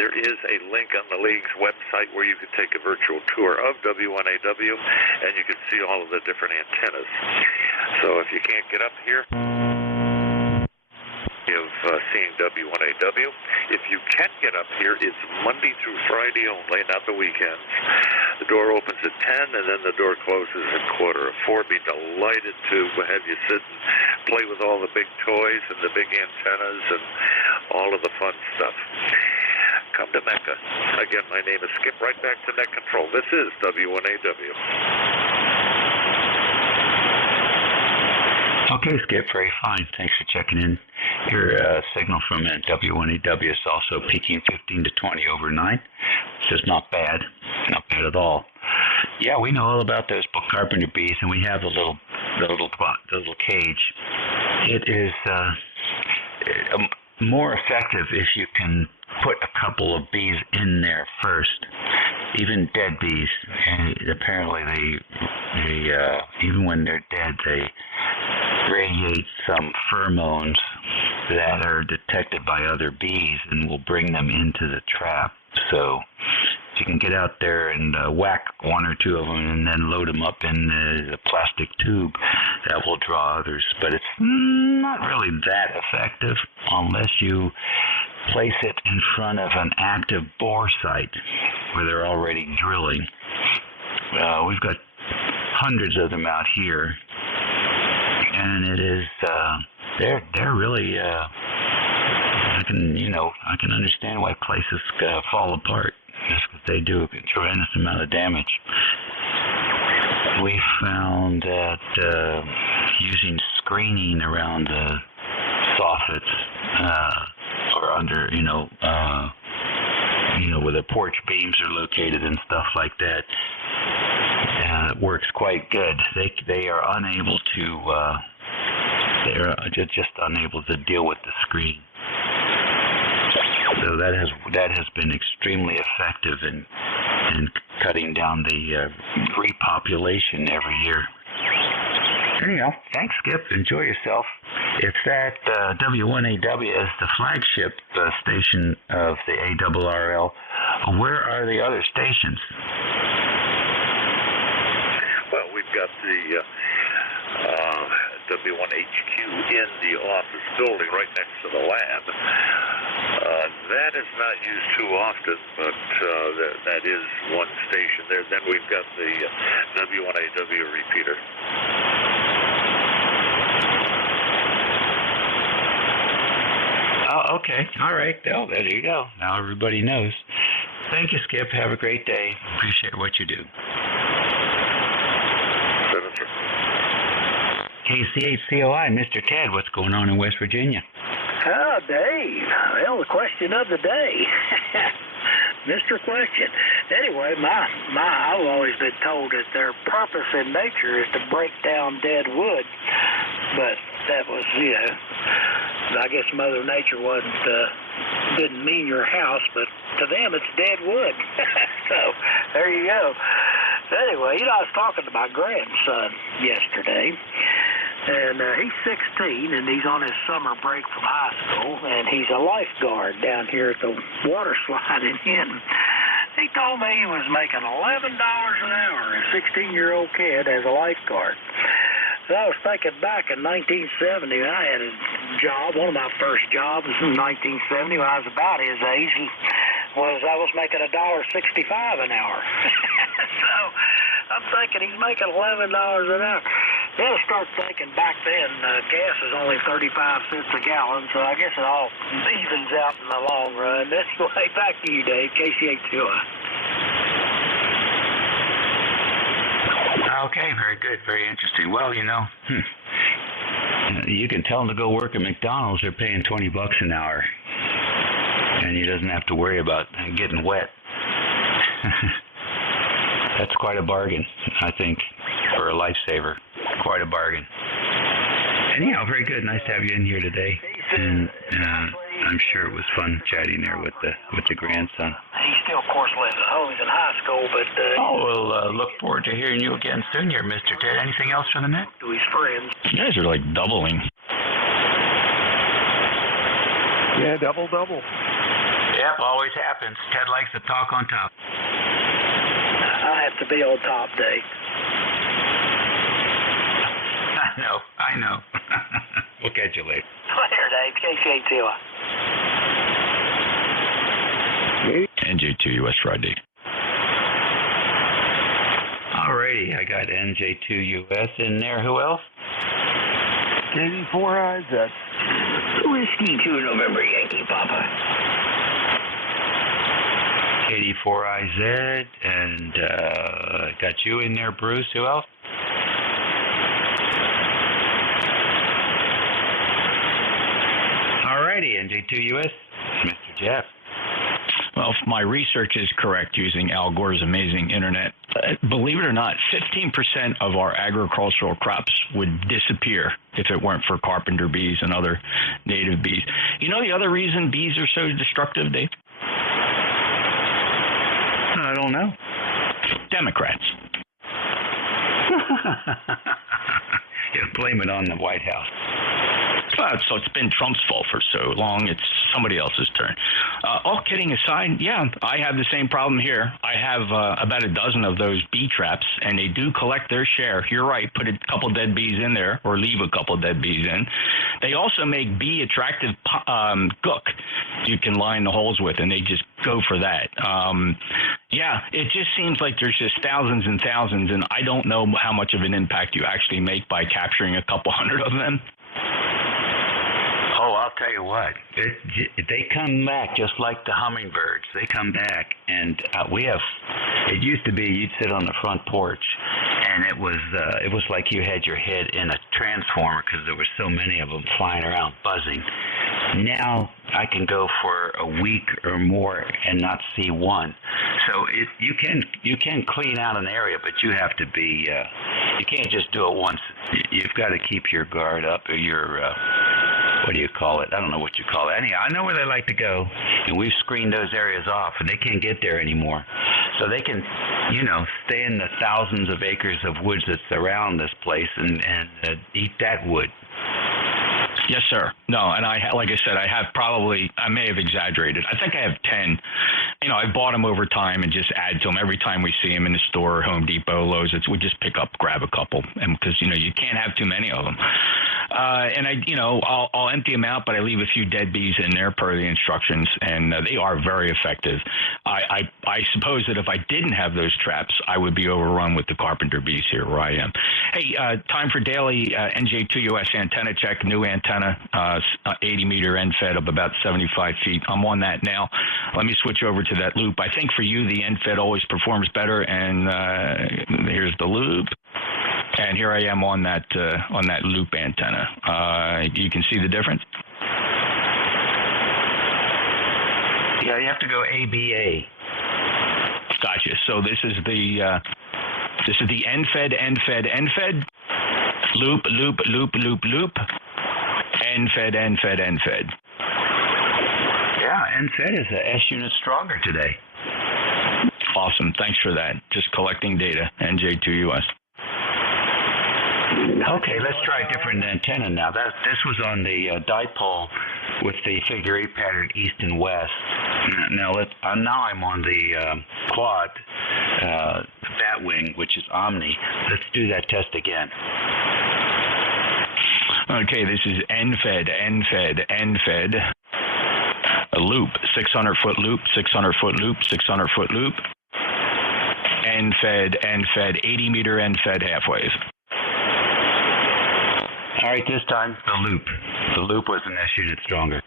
there is a link on the league's website where you can take a virtual tour of W1AW and you can see all of the different antennas. So if you can't get up here, of seeing W1AW. If you can get up here, it's Monday through Friday only, not the weekends. The door opens at 10, and then the door closes at 3:45. Be delighted to have you sit and play with all the big toys and the big antennas and all of the fun stuff. Come to Mecca. Again, my name is Skip. Right back to Net Control. This is W1AW. Okay, Skip, very fine. Thanks for checking in. Your signal from W1AW is also peaking 15 to 20 overnight. Just not bad. Not bad at all. Yeah, we know all about those carpenter bees, and we have the little cage. It is more effective if you can put a couple of bees in there first, even dead bees. And apparently, they even when they're dead, they radiate some pheromones that are detected by other bees and will bring them into the trap. So if you can get out there and whack 1 or 2 of them and then load them up in the plastic tube, that will draw others. But it's not really that effective unless you place it in front of an active bore site where they're already drilling. We've got hundreds of them out here, and it is they're really I can understand why places fall apart, just because they do a tremendous amount of damage. We found that using screening around the soffits or under, where the porch beams are located and stuff like that, works quite good. They are unable to. They're just unable to deal with the screen. So that has been extremely effective in cutting down the repopulation every year. Anyhow, thanks, Skip. Enjoy yourself. It's that W1AW is the flagship station of the ARRL. Where are the other stations? Well, we've got the W1HQ in the office building right next to the lab. That is not used too often, but that is one station there. Then we've got the W1AW repeater. Oh, okay. All right. Oh, there you go. Now everybody knows. Thank you, Skip. Have a great day. Appreciate what you do. KCHCOI, Mr. Ted, what's going on in West Virginia? Oh, Dave. Well, the question of the day. Mr. Question. Anyway, I've always been told that their purpose in nature is to break down dead wood. But that was, I guess Mother Nature didn't mean your house, but to them it's dead wood. So, there you go. Anyway, I was talking to my grandson yesterday, and he's 16, and he's on his summer break from high school, and he's a lifeguard down here at the water slide in Hinton. He told me he was making $11 an hour, a 16-year-old kid as a lifeguard. So I was thinking back in 1970, I had a job, one of my first jobs in 1970 when I was about his age. I was making $1.65 an hour. So I'm thinking he's making $11 an hour. Then I start thinking back then gas is only 35 cents a gallon, so I guess it all evens out in the long run. That's the way. Back to you, Dave. KCHCOI. Okay, very good, very interesting. Well, you can tell them to go work at McDonald's. They're paying $20 an hour, and he doesn't have to worry about getting wet. That's quite a bargain, I think, for a lifesaver. Quite a bargain. Anyhow, very good. Nice to have you in here today. And I'm sure it was fun chatting there with the grandson. He still, of course, lives at home. He's in high school, but... we'll look forward to hearing you again soon here, Mr. Ted. Anything else for the net? To his friends. You guys are like doubling. Yeah, double. Yep, always happens. Ted likes to talk on top. I have to be on top, Dave. I know. We'll catch you later. Later, Dave. KCHCOI. NJ2US Friday. Alrighty, I got NJ2US in there. Who else? KD4IZ. Whiskey 2 November Yankee Papa. KD4IZ, and got you in there, Bruce. Who else? Alrighty, NJ2US, Mr. Jeff. Well, if my research is correct using Al Gore's amazing internet, believe it or not, 15% of our agricultural crops would disappear if it weren't for carpenter bees and other native bees. You know the other reason bees are so destructive, Dave? I don't know. Democrats. Yeah, blame it on the White House. So it's been Trump's fault for so long. It's somebody else's turn. All kidding aside, yeah, I have the same problem here. I have about a dozen of those bee traps, and they do collect their share. You're right. Put a couple dead bees in there, or leave a couple dead bees in. They also make bee attractive gook you can line the holes with, and they just go for that. Yeah, it just seems like there's just thousands and thousands, and I don't know how much of an impact you actually make by capturing a couple hundred of them. Oh, I'll tell you what. They come back just like the hummingbirds. They come back, and it used to be you'd sit on the front porch, and it was like you had your head in a transformer because there were so many of them flying around buzzing. Now I can go for a week or more and not see one. So you can clean out an area, but you have to be you can't just do it once. You've got to keep your guard up, or your what do you call it? I don't know what you call it. Anyhow, I know where they like to go, and we've screened those areas off, and they can't get there anymore. So they can, stay in the thousands of acres of woods that surround this place and eat that wood. Yes, sir. No, and like I said, I may have exaggerated. I think I have 10. I bought them over time and just add to them every time we see them in the store, Home Depot, Lowe's. We just grab a couple, and because you can't have too many of them. And I'll empty them out, but I leave a few dead bees in there per the instructions, and they are very effective. I suppose that if I didn't have those traps, I would be overrun with the carpenter bees here where I am. Hey, time for daily NJ2US antenna check. New antenna, 80-meter end fed of about 75 feet. I'm on that now. Let me switch over to that loop. I think for you, the end fed always performs better, and here's the loop. And here I am on that loop antenna. You can see the difference? Yeah, you have to go ABA. Gotcha. So this is the end fed, loop, end fed. Yeah, end fed is a S unit stronger today. Awesome. Thanks for that. Just collecting data. NJ2US. Okay, let's try a different antenna now. This was on the dipole with the figure 8 pattern east and west. Now I'm on the quad bat wing, which is omni. Let's do that test again. Okay, this is end fed. A loop, 600-foot loop, 600-foot loop, 600-foot loop. End fed, 80-meter end fed half wave. All right, this time the loop. The loop was an S unit stronger.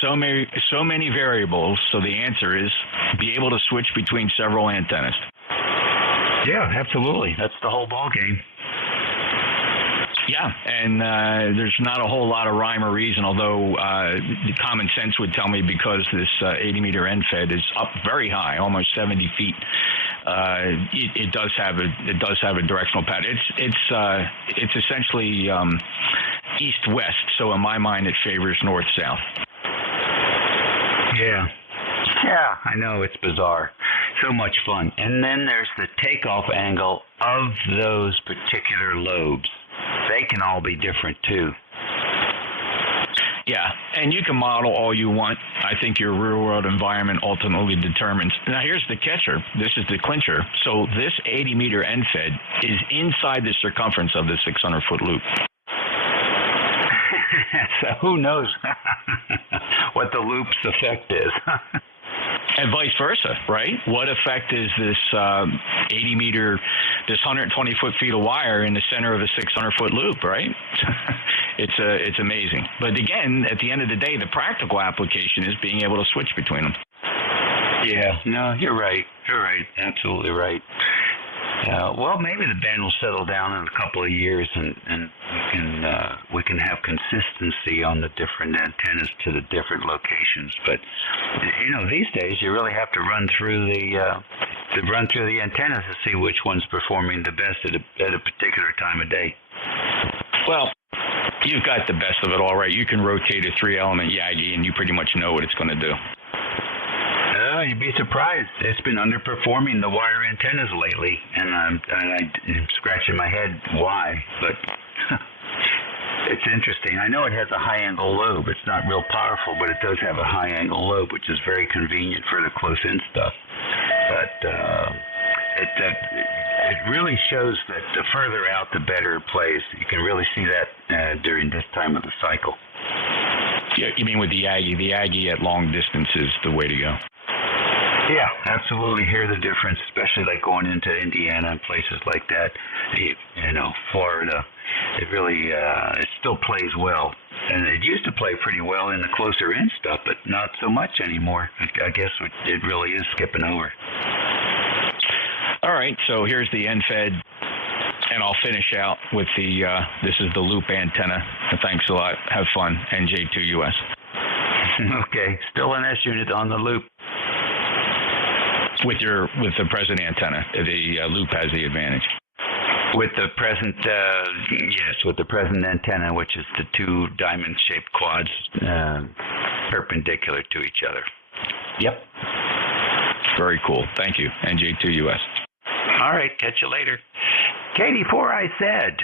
So many variables. So the answer is be able to switch between several antennas. Yeah, absolutely. That's the whole ball game. Yeah, and there's not a whole lot of rhyme or reason, although common sense would tell me because this 80-meter end fed is up very high, almost 70 feet. It does have a directional pattern. It's essentially east-west, so in my mind it favors north-south. Yeah, I know, it's bizarre. So much fun. And then there's the takeoff angle of those particular lobes. They can all be different too. Yeah, and you can model all you want. I think your real-world environment ultimately determines. Now, here's the catcher. This is the clincher. So this 80-meter end fed is inside the circumference of the 600-foot loop. So who knows what the loop's effect is. And vice versa, right? What effect is this 80-meter, this 120 feet of wire in the center of a 600-foot loop, right? It's amazing. But again, at the end of the day, the practical application is being able to switch between them. Yeah, no, you're right. You're right. Absolutely right. Well, maybe the band will settle down in a couple of years, and we can have consistency on the different antennas to the different locations. But these days you really have to run through the antennas to see which one's performing the best at a particular time of day. Well, you've got the best of it all, right? You can rotate a 3-element Yagi, and you pretty much know what it's going to do. You'd be surprised. It's been underperforming the wire antennas lately, and I'm scratching my head why. But It's interesting. I know it has a high-angle lobe. It's not real powerful, but it does have a high-angle lobe, which is very convenient for the close-in stuff. But it really shows that the further out, the better it plays. You can really see that during this time of the cycle. Yeah, you mean with the Aggie? The Aggie at long distance is the way to go. Yeah, absolutely. Hear the difference, especially like going into Indiana and places like that. You know, Florida. It really, it still plays well. And it used to play pretty well in the closer in stuff, but not so much anymore. I guess it really is skipping over. All right, so here's the NFED, and I'll finish out with the, this is the loop antenna. Thanks a lot. Have fun. NJ2US. Okay, still an S unit on the loop. With the present antenna, the loop has the advantage. With the present, yes, with the present antenna, which is the two diamond-shaped quads perpendicular to each other. Yep. Very cool. Thank you, NJ2US. All right, catch you later. Katie, before I said,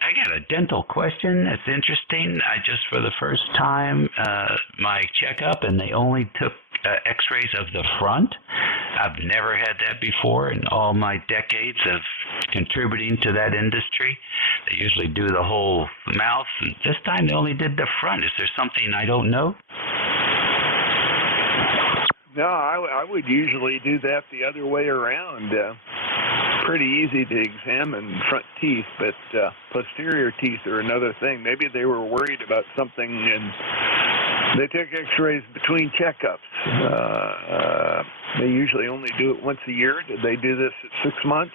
I got a dental question that's interesting. I just, for the first time, my checkup, and they only took x-rays of the front. I've never had that before in all my decades of contributing to that industry. They usually do the whole mouth, and this time they only did the front. Is there something I don't know? No, I would usually do that the other way around. Pretty easy to examine front teeth, but posterior teeth are another thing. Maybe they were worried about something, and they took x-rays between checkups. They usually only do it once a year. Did they do this at 6 months?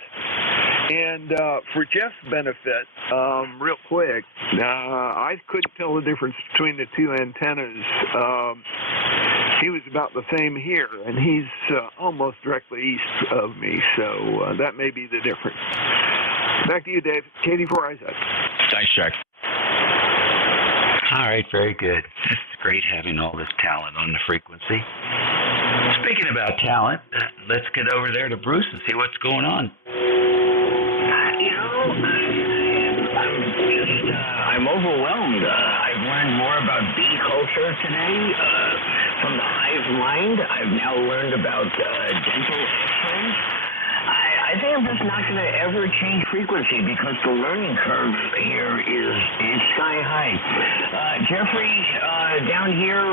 And for Jeff's benefit, real quick, I couldn't tell the difference between the two antennas. He was about the same here, and he's almost directly east of me, so that may be the difference. Back to you, Dave. Katie for Isaac. Thanks, Jack. All right, very good. It's great having all this talent on the frequency. Speaking about talent, let's get over there to Bruce and see what's going on. I'm overwhelmed. I've learned more about bee culture today from the hive mind. I've now learned about dental x-rays. I think I'm just not going to ever change frequency because the learning curve here is sky high. Jeffrey, down here,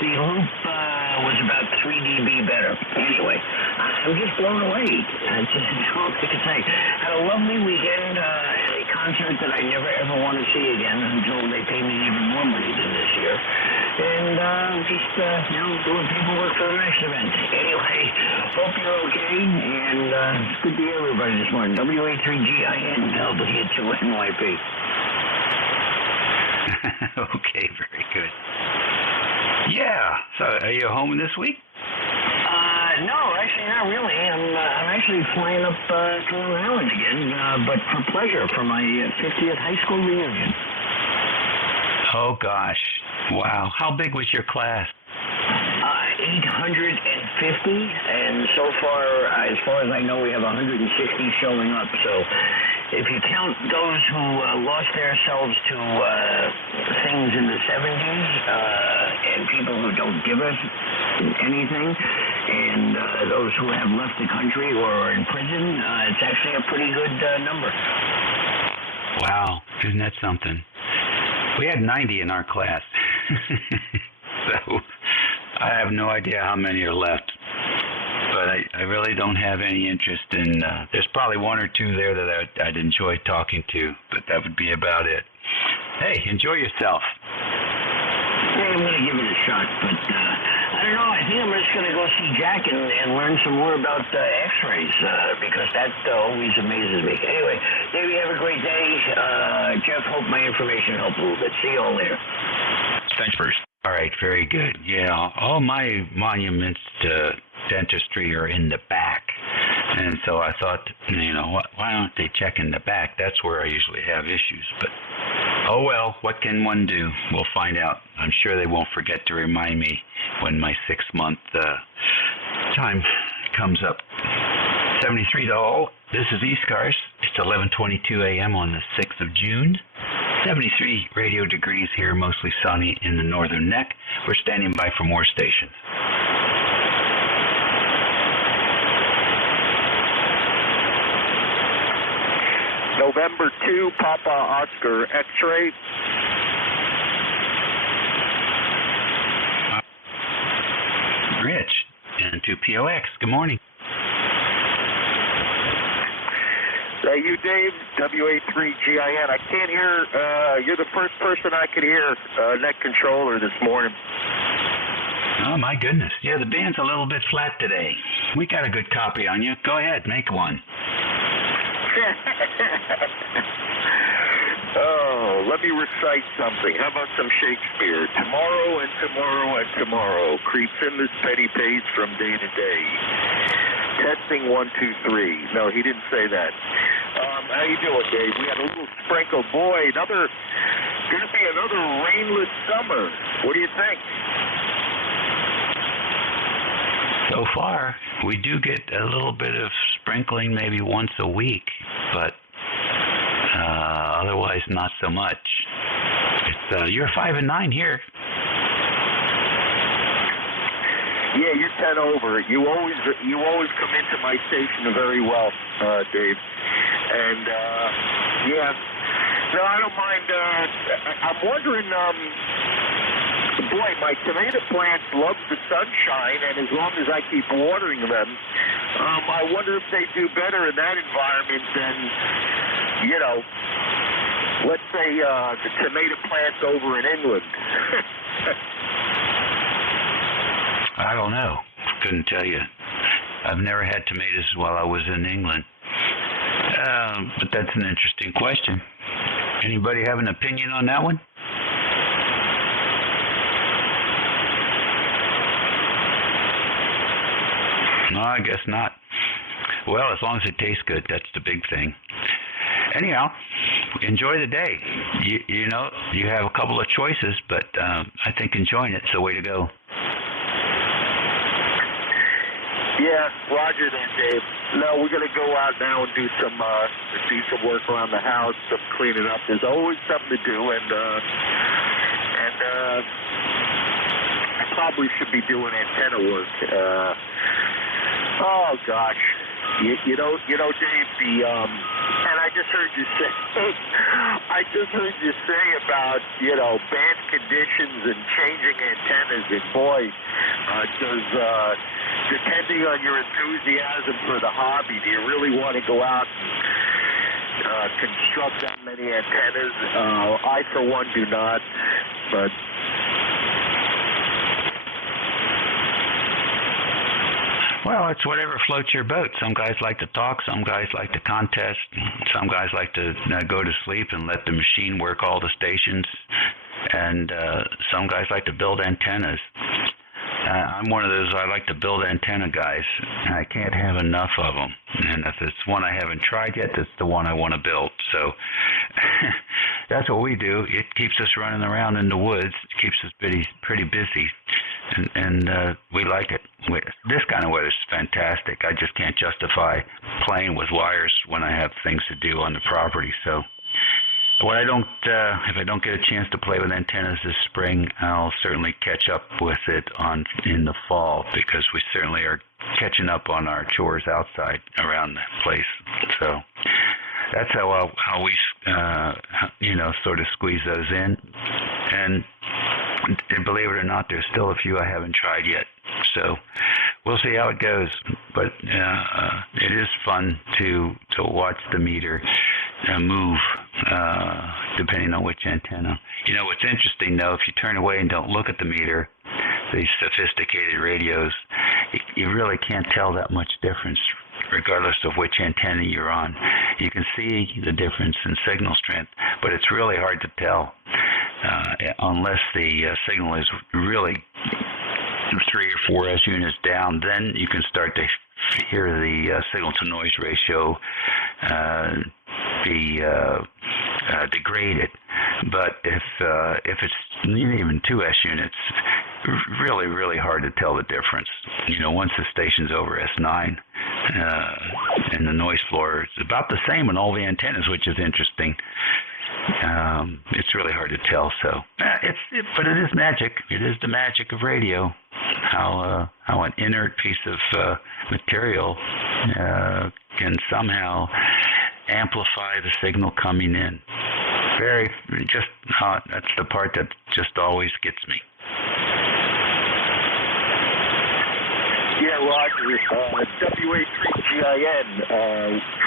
the loop was about 3 dB better. Anyway, I'm just blown away. That's all I can say. Had a lovely weekend, a concert that I never ever want to see again until they pay me even more money than this year. And just, doing paperwork for the next event. Anyway, hope you're okay, and it's good to hear everybody this morning. WA3GIN, W2NYP. Okay, very good. Yeah, so are you home this week? No, actually not really. I'm actually flying up to Long Island again, but for pleasure, for my 50th high school reunion. Oh, gosh. Wow. How big was your class? 850, and so far as I know, we have 160 showing up. So if you count those who lost themselves to things in the 70s and people who don't give us anything, and those who have left the country or are in prison, it's actually a pretty good number. Wow. Isn't that something? We had 90 in our class. So I have no idea how many are left. But I really don't have any interest in, there's probably one or two there that I'd enjoy talking to, but that would be about it. Hey, enjoy yourself. Yeah, I'm going to give it a shot, but I don't know. I think I'm just going to go see Jack and learn some more about x-rays because that always amazes me. Anyway, Davey, have a great day. Jeff, hope my information helped a little bit. See you all later. Thanks, Bruce. All right, very good. Yeah, all my monuments to dentistry are in the back. And so I thought, why don't they check in the back? That's where I usually have issues. But, oh well, what can one do? We'll find out. I'm sure they won't forget to remind me when my 6-month time comes up. 73 to all. This is ECARS. It's 11:22 a.m. on the 6th of June. 73 radio degrees here, mostly sunny in the northern neck. We're standing by for more stations. November 2, Papa Oscar, X-ray. Rich, and to POX. Good morning. You, Dave, WA3GIN. I can't hear, you're the first person I could hear, net controller this morning. Oh, my goodness. Yeah, the band's a little bit flat today. We got a good copy on you. Go ahead, make one. Oh, let me recite something. How about some Shakespeare? Tomorrow and tomorrow and tomorrow creeps in this petty pace from day to day. Testing 1, 2, 3. No, he didn't say that. How you doing, Dave? We had a little sprinkle. Boy, gonna be another rainless summer. What do you think? So far, we do get a little bit of sprinkling maybe once a week, but otherwise not so much. It's you're 5 and 9 here. Yeah, you're 10 over. You always come into my station very well, Dave. And yeah, no, I don't mind. I'm wondering. Boy, my tomato plants love the sunshine, and as long as I keep watering them, I wonder if they do better in that environment than, let's say the tomato plants over in England. I don't know. Couldn't tell you. I've never had tomatoes while I was in England. But that's an interesting question. Anybody have an opinion on that one? No, I guess not. Well, as long as it tastes good, that's the big thing. Anyhow, enjoy the day. You have a couple of choices, but I think enjoying it's the way to go. Yeah, roger then, Dave. No, we're going to go out now and do some work around the house, some cleaning up. There's always something to do, and I probably should be doing antenna work. Oh gosh, you know, Dave. And I just heard you say about bad conditions and changing antennas, and boy, depending on your enthusiasm for the hobby, do you really want to go out and construct that many antennas? I, for one, do not, but. Well, it's whatever floats your boat. Some guys like to talk, some guys like to contest, some guys like to go to sleep and let the machine work all the stations, and some guys like to build antennas. I'm one of those, I like to build antenna guys, and I can't have enough of them. And if it's one I haven't tried yet, that's the one I want to build. So that's what we do. It keeps us running around in the woods. It keeps us pretty busy, and we like it. This kind of weather is fantastic. I just can't justify playing with wires when I have things to do on the property. So what if I don't get a chance to play with antennas this spring, I'll certainly catch up with it in the fall, because we certainly are catching up on our chores outside around the place. So that's how we sort of squeeze those in. And believe it or not, there's still a few I haven't tried yet. So we'll see how it goes. But it is fun to watch the meter move depending on which antenna. What's interesting, though, if you turn away and don't look at the meter, these sophisticated radios, you really can't tell that much difference regardless of which antenna you're on. You can see the difference in signal strength, but it's really hard to tell unless the signal is really 3 or 4 S units down. Then you can start to hear the signal-to-noise ratio be degraded. But if it's even 2 S units, really, really hard to tell the difference. Once the station's over S9, and the noise floor is about the same on all the antennas, which is interesting. It's really hard to tell. So but it is magic. It is the magic of radio. How an inert piece of material can somehow amplify the signal coming in. That's the part that just always gets me. Yeah, Roger. WA3GIN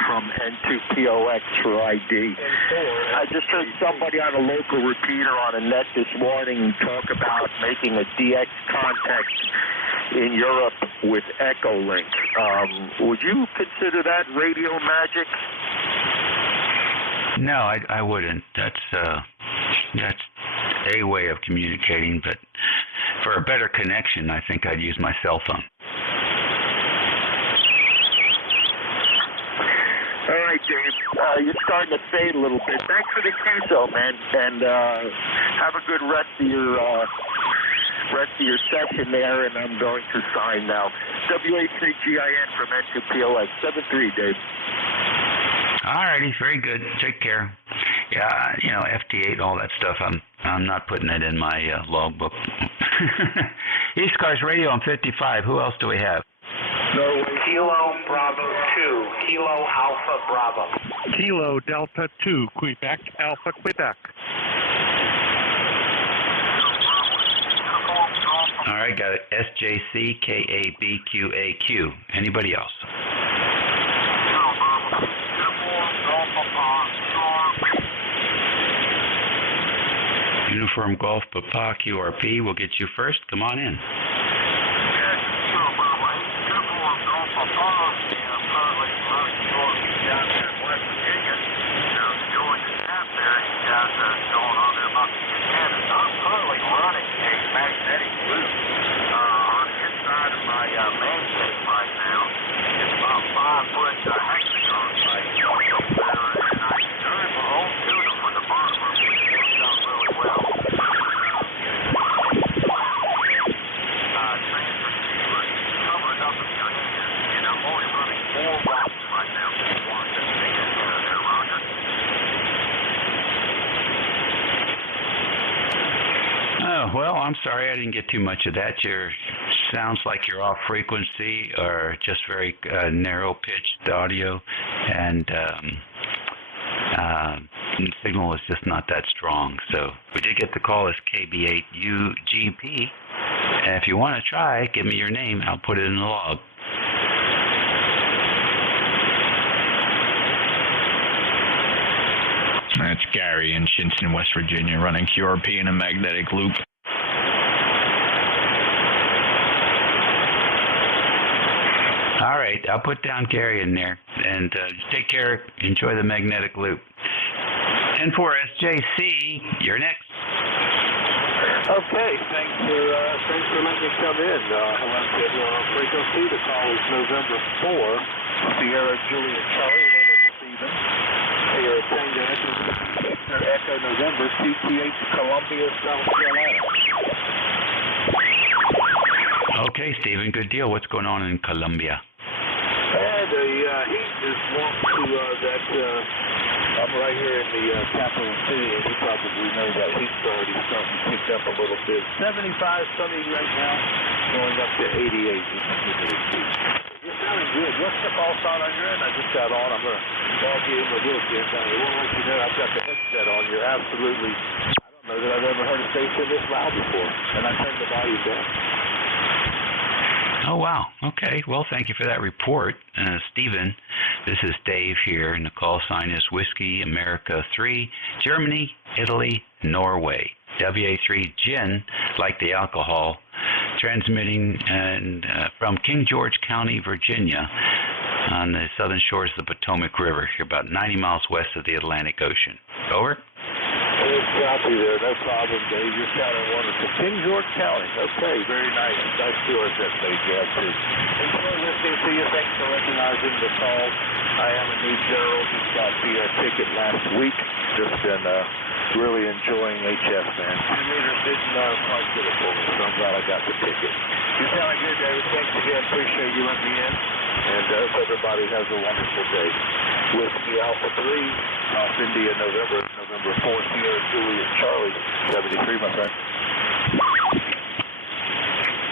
from N2POX for ID. I just heard somebody on a local repeater on a net this morning talk about making a DX contact in Europe with Echolink. Would you consider that radio magic? No, I wouldn't. That's a way of communicating, but for a better connection, I think I'd use my cell phone. All right, Dave. You're starting to fade a little bit. Thanks for the QSO, man, and have a good rest of your session there. And I'm going to sign now. WA3GIN from N2POX 73, Dave. All righty, very good. Take care. Yeah, FT8, all that stuff. I'm not putting it in my logbook. ECARS Radio on 55. Who else do we have? Kilo Bravo 2, Kilo Alpha Bravo. Kilo Delta 2, Quebec, Alpha Quebec. All right, got it. SJC KABQAQ. Anybody else? Uniform Golf Papa QRP. We'll get you first. Come on in. Well, I'm sorry I didn't get too much of that. Sounds like you're off frequency or just very narrow-pitched audio, and the signal is just not that strong. So we did get the call as KB8UGP. And if you want to try, give me your name. I'll put it in the log. That's Gary in Shinson, West Virginia, running QRP in a magnetic loop. All right, I'll put down Gary in there, and take care. Enjoy the magnetic loop. And for SJC, you're next. Okay, thanks for letting me come in. I want to get on frequency. The call is November 4, Sierra Julia Charlie, and it's Stephen. Here at Tango Victor Echo November, CTH Columbia, South Carolina. Okay, Stephen, good deal. What's going on in Columbia? The heat is warm to that. I'm right here in the capital city, and you probably know that heat's already starting to pick up a little bit. 75 sunny right now, going up to 88. You're sounding good. What's the call sign on your end? I just got on. I'm going to log you in with this. I won't let you know I've got the headset on. You're absolutely, I don't know that I've ever heard a station this loud before, and I turned the volume down. Oh, wow. Okay. Well, thank you for that report. Stephen, this is Dave here, and the call sign is Whiskey America 3, Germany, Italy, Norway. WA3 Gin, like the alcohol, transmitting from King George County, Virginia, on the southern shores of the Potomac River, here about 90 miles west of the Atlantic Ocean. Over? Copy there, no problem, Dave. You're sounding wonderful. King George County. Okay, very nice. Nice tours that they get too. Enjoy listening to you. Thanks for recognizing the call. I am a new general. Just got the ticket last week. Just been really enjoying HS, man. Two meters didn't quite get it for me, so I'm glad I got the ticket. You're sounding good, David. Thanks again. Appreciate you letting me in. And hope everybody has a wonderful day. Whiskey Alpha 3, South India, November number 4 Sierra Juliet Charlie, 73, my friend.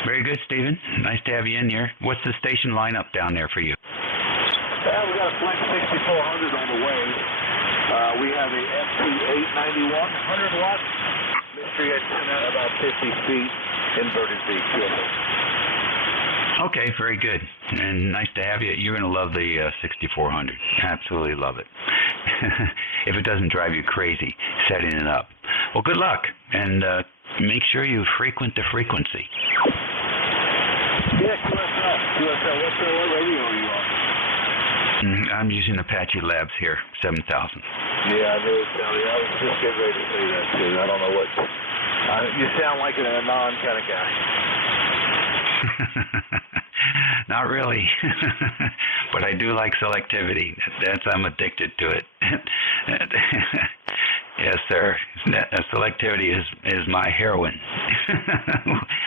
Very good, Stephen. Nice to have you in here. What's the station lineup down there for you? We got a Flex 6400 on the way. We have a FT891, 100 watts, mystery antenna, about 50 feet, inverted V, QSL. Okay, very good. And nice to have you. You're going to love the 6400. Absolutely love it. If it doesn't drive you crazy setting it up. Well, good luck. And make sure you frequent the frequency. Yeah, QSL. What radio are you on? I'm using Apache Labs here, 7000. Yeah, I knew it, Tony. I was just getting ready to say that, too. I don't know what... you sound like a non kind of guy. Not really. But I do like selectivity. I'm addicted to it. Yes, sir. Selectivity is my heroin.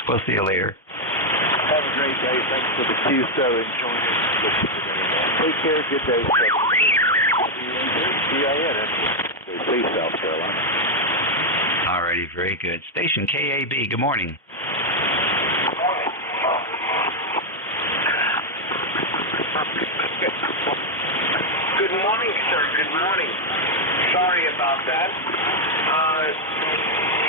We'll see you later. Have a great day. Thanks for the Q-Stow and joining us. Take care. Good day. CIN, South Carolina. All righty. Very good. Station KAB. Good morning. Good morning, sir. Good morning. Sorry about that.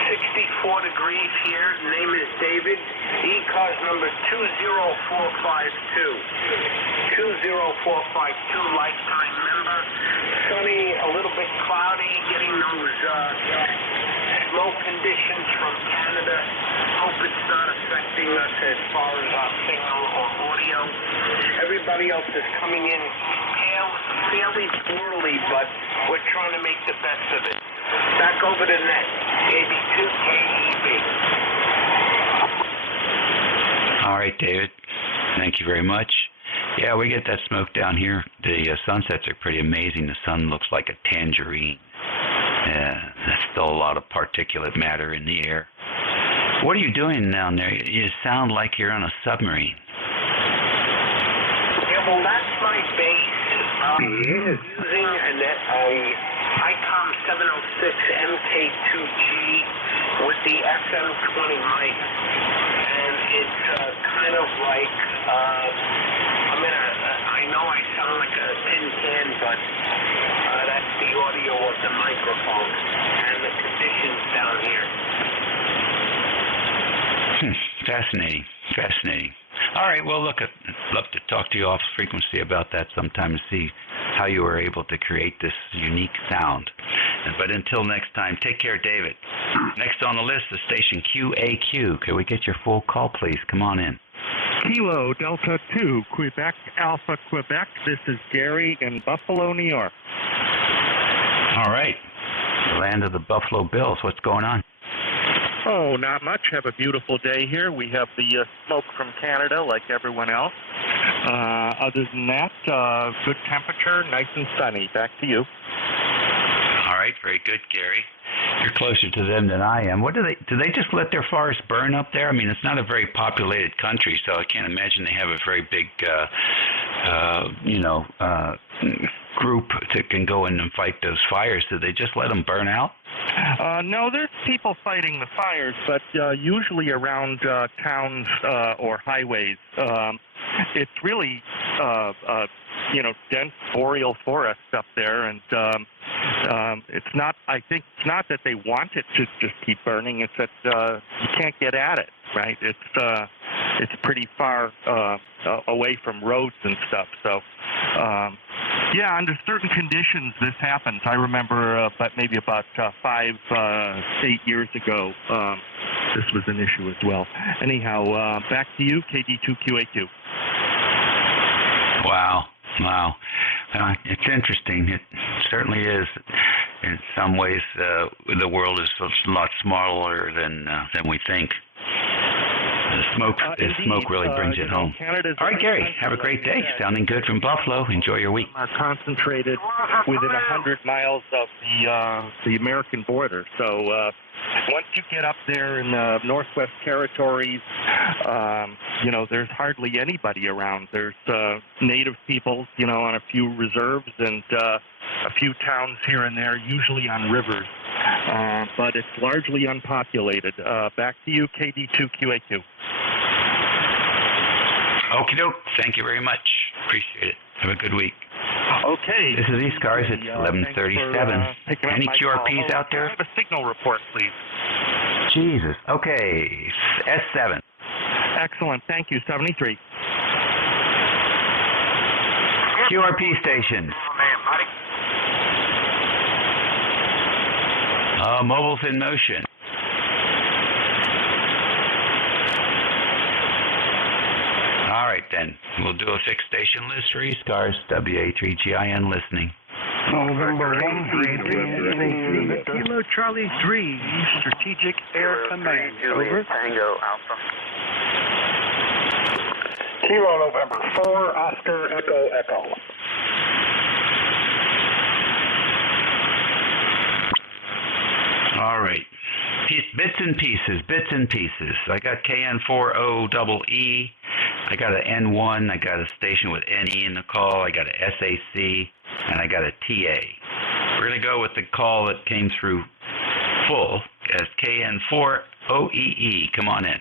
64 degrees here. Name is David. ECARS number 20452. 20452, lifetime member. Sunny, a little bit cloudy, getting those smoke conditions from Canada. Hope it's not affecting us as far as our signal or audio. Everybody else is coming in fairly poorly, but we're trying to make the best of it. Back over to net. AB2 KEB. All right, David. Thank you very much. Yeah, we get that smoke down here. The sunsets are pretty amazing. The sun looks like a tangerine. There's still a lot of particulate matter in the air. What are you doing down there? You sound like you're on a submarine. Yeah, well, that's my base. Using an ICOM 706 MK2G with the SM20 mic. And it's kind of like, I know I sound like a tin can, but that's the audio of the microphone and the conditions down here. Fascinating. All right, well, look, I'd love to talk to you off frequency about that sometime to see how you were able to create this unique sound. But until next time, take care, David. Next on the list is station QAQ. Can we get your full call, please? Come on in. Kilo Delta 2, Quebec, Alpha, Quebec. This is Gary in Buffalo, New York. All right. The land of the Buffalo Bills. What's going on? Oh, not much. Have a beautiful day here. We have the smoke from Canada like everyone else. Other than that, good temperature, nice and sunny. Back to you. All right. Very good, Gary. You're closer to them than I am. What do they just let their forests burn up there? I mean, it's not a very populated country, so I can't imagine they have a very big, group that can go in and fight those fires. Do they just let them burn out? No, there's people fighting the fires, but usually around towns or highways. It's really, dense boreal forest up there, and it's not. I think it's not that they want it to just keep burning. It's that you can't get at it, right? It's pretty far away from roads and stuff. So, under certain conditions, this happens. I remember, maybe about 5, 8 years ago, this was an issue as well. Anyhow, back to you, KD2QAQ. Wow. It's interesting. It certainly is. In some ways, the world is a lot smaller than we think. The smoke really brings it home. All right, Gary, have a great day. Sounding good from Buffalo. Enjoy your week. Are concentrated within 100 miles of the American border. So once you get up there in the Northwest Territories, there's hardly anybody around. There's native people, on a few reserves and a few towns here and there, usually on rivers. But it's largely unpopulated. Back to you, KD2QAQ. Okie doke. Thank you very much. Appreciate it. Have a good week. Okay. This is ECARS. It's 11:37. Any QRPs out there? I have a signal report, please. Jesus. Okay. S7. Excellent. Thank you. 73. QRP stations. Mobile's in motion. All right, then. We'll do a fixed station list for ECARS, WA3GIN listening. November 1 Kilo Charlie 3, Strategic Air Command. Over. Tango Alpha. Kilo November 4, Oscar Echo Echo. All right. Bits and pieces. I got KN40EE. I got an N1. I got a station with NE in the call. I got a SAC. And I got a TA. We're going to go with the call that came through full as KN40EE. Come on in.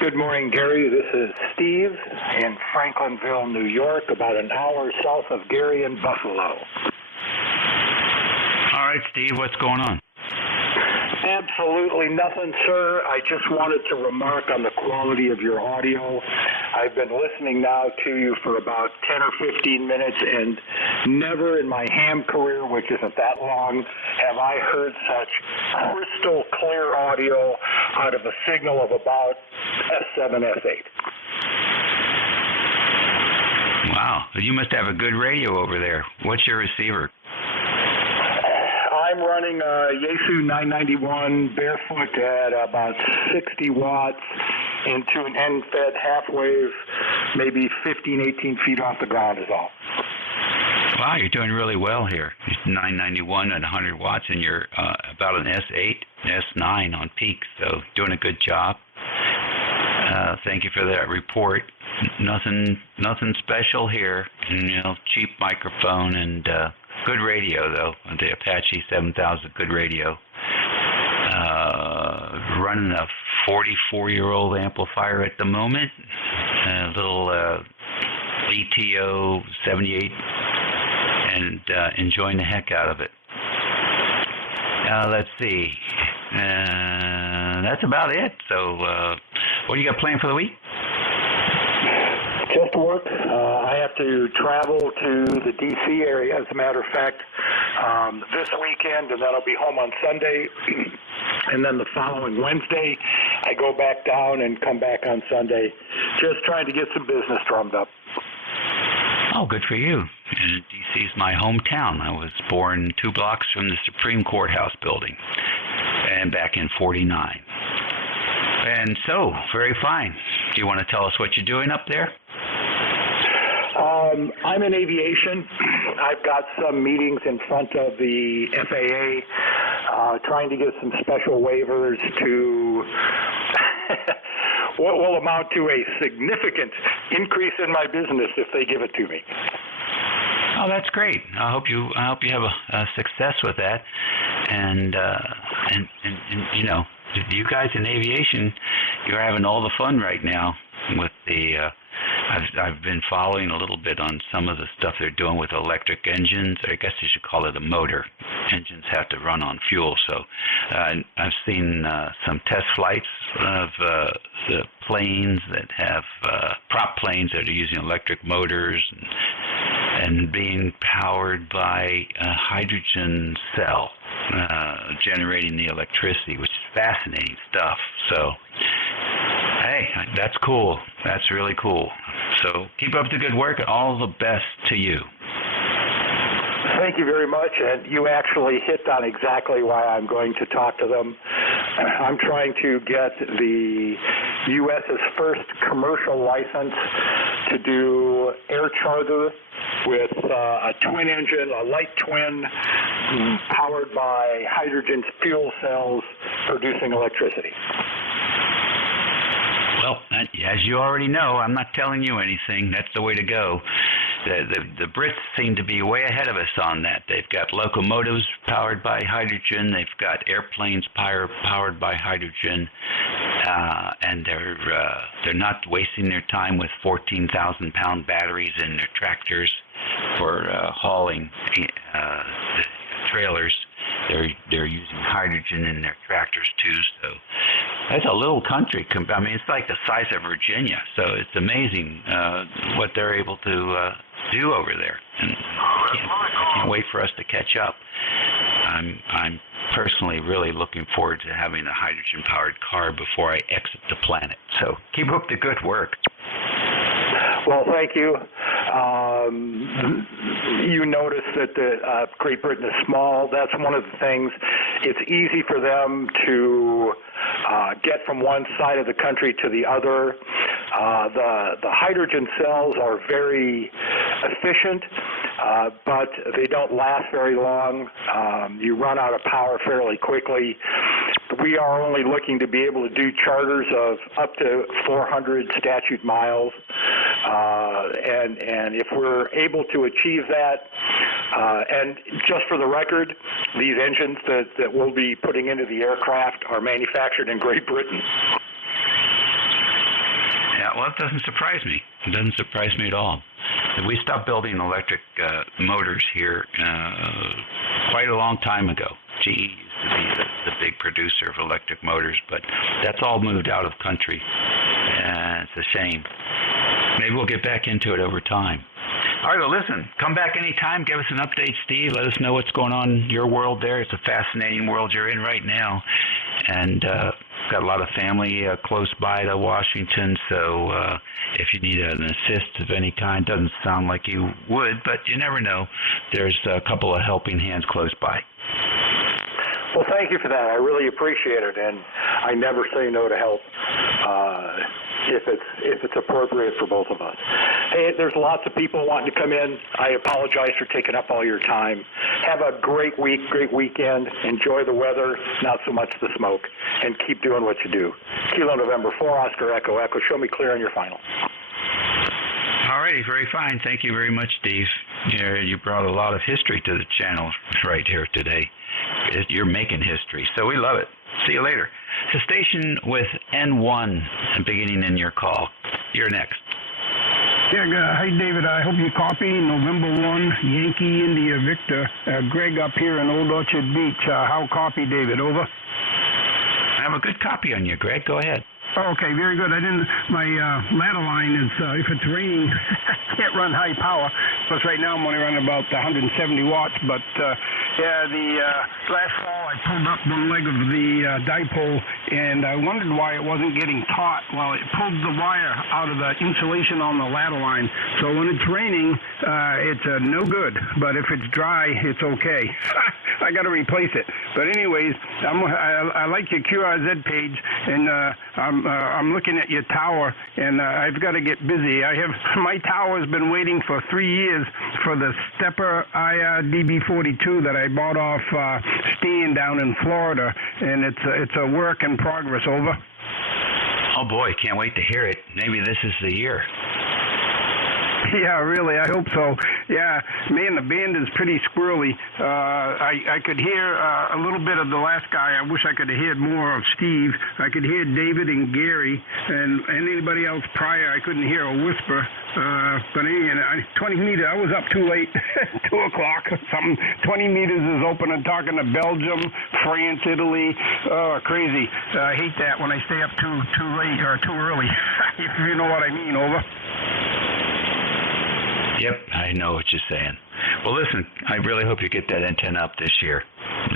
Good morning, Gary. This is Steve in Franklinville, New York, about an hour south of Gary and Buffalo. All right, Steve, what's going on? Absolutely nothing, sir. I just wanted to remark on the quality of your audio. I've been listening now to you for about 10 or 15 minutes, and never in my ham career, which isn't that long, have I heard such crystal clear audio out of a signal of about S7, S8. Wow. You must have a good radio over there. What's your receiver? I'm running a Yaesu 991 barefoot at about 60 watts into an end-fed half-wave, maybe 15, 18 feet off the ground is all. Wow, you're doing really well here. 991 at 100 watts, and you're about an S8, S9 on peak, so doing a good job. Thank you for that report. Nothing special here. Cheap microphone and good radio, though. The Apache 7000, good radio. Running a 44-year-old amplifier at the moment. A little ETO 78, and enjoying the heck out of it. Let's see. That's about it. So, what do you got planned for the week? Just work. I have to travel to the D.C. area, as a matter of fact, this weekend, and then I'll be home on Sunday. And then the following Wednesday, I go back down and come back on Sunday, just trying to get some business drummed up. Oh, good for you. And D.C. is my hometown. I was born 2 blocks from the Supreme Courthouse building, and back in 49. And so, very fine. Do you want to tell us what you're doing up there? I'm in aviation. I've got some meetings in front of the FAA, trying to get some special waivers to what will amount to a significant increase in my business if they give it to me. Oh, that's great. I hope you have a success with that. And you guys in aviation, you're having all the fun right now with the. I've been following a little bit on some of the stuff they're doing with electric engines. I guess you should call it a motor. Engines have to run on fuel. So I've seen some test flights of the planes that have prop planes that are using electric motors and being powered by a hydrogen cell generating the electricity, which is fascinating stuff. So, hey, that's cool. That's really cool. So keep up the good work. All the best to you. Thank you very much, and you actually hit on exactly why I'm going to talk to them. I'm trying to get the U.S.'s first commercial license to do air charter with a twin engine, a light twin, powered by hydrogen fuel cells producing electricity. Well, as you already know, I'm not telling you anything. That's the way to go. The Brits seem to be way ahead of us on that. They've got locomotives powered by hydrogen. They've got airplanes powered by hydrogen, and they're not wasting their time with 14,000-pound batteries in their tractors for hauling the trailers. They're using hydrogen in their tractors too. So that's a little country. I mean, it's like the size of Virginia. So it's amazing what they're able to do over there. And I can't wait for us to catch up. I'm personally really looking forward to having a hydrogen-powered car before I exit the planet. So keep up the good work. Well, thank you. You notice that Great Britain is small. That's one of the things. It's easy for them to get from one side of the country to the other. The hydrogen cells are very efficient, but they don't last very long. You run out of power fairly quickly. We are only looking to be able to do charters of up to 400 statute miles. And if we're able to achieve that, and just for the record, these engines that we'll be putting into the aircraft are manufactured in Great Britain. Yeah, well, it doesn't surprise me. It doesn't surprise me at all. We stopped building electric motors here quite a long time ago. GE used to be the big producer of electric motors, but that's all moved out of country. It's a shame. Maybe we'll get back into it over time. All right, well, listen, come back anytime. Give us an update, Steve. Let us know what's going on in your world there. It's a fascinating world you're in right now. And got a lot of family close by to Washington, so if you need an assist of any kind, doesn't sound like you would, but you never know. There's a couple of helping hands close by. Well, thank you for that. I really appreciate it, and I never say no to help if it's appropriate for both of us. Hey, there's lots of people wanting to come in. I apologize for taking up all your time. Have a great week, great weekend. Enjoy the weather, not so much the smoke, and keep doing what you do. Kilo November 4, Oscar Echo Echo. Show me clear on your final. All righty, very fine. Thank you very much, Steve. You brought a lot of history to the channel right here today. You're making history, so we love it. See you later. It's a station with N1 beginning in your call. You're next. Yeah, hi, David. I hope you copy November 1, Yankee India Victor. Greg up here in Old Orchard Beach. How copy, David? Over. I have a good copy on you, Greg. Go ahead. Okay, very good. My ladder line is, if it's raining, I can't run high power. Plus right now I'm only running about 170 watts, but the last fall I pulled up one leg of the dipole, and I wondered why it wasn't getting taut. Well, it pulled the wire out of the insulation on the ladder line. So when it's raining, it's no good, but if it's dry, it's okay. I got to replace it. But anyways, I like your QRZ page, and I'm looking at your tower, and I've got to get busy. My tower's been waiting for 3 years for the Stepper IR-DB42 that I bought off Steen down in Florida, and it's a work in progress. Over. Oh boy, can't wait to hear it. Maybe this is the year. Yeah, really, I hope so. Yeah, man, the band is pretty squirrely. I could hear a little bit of the last guy. I wish I could have heard more of Steve. I could hear David and Gary, and anybody else prior, I couldn't hear a whisper. But 20 meters, I was up too late, 2 o'clock, something. 20 meters is open and talking to Belgium, France, Italy. Oh, crazy. I hate that when I stay up too late or too early, if you know what I mean. Over. Yep, I know what you're saying. Well, listen, I really hope you get that antenna up this year.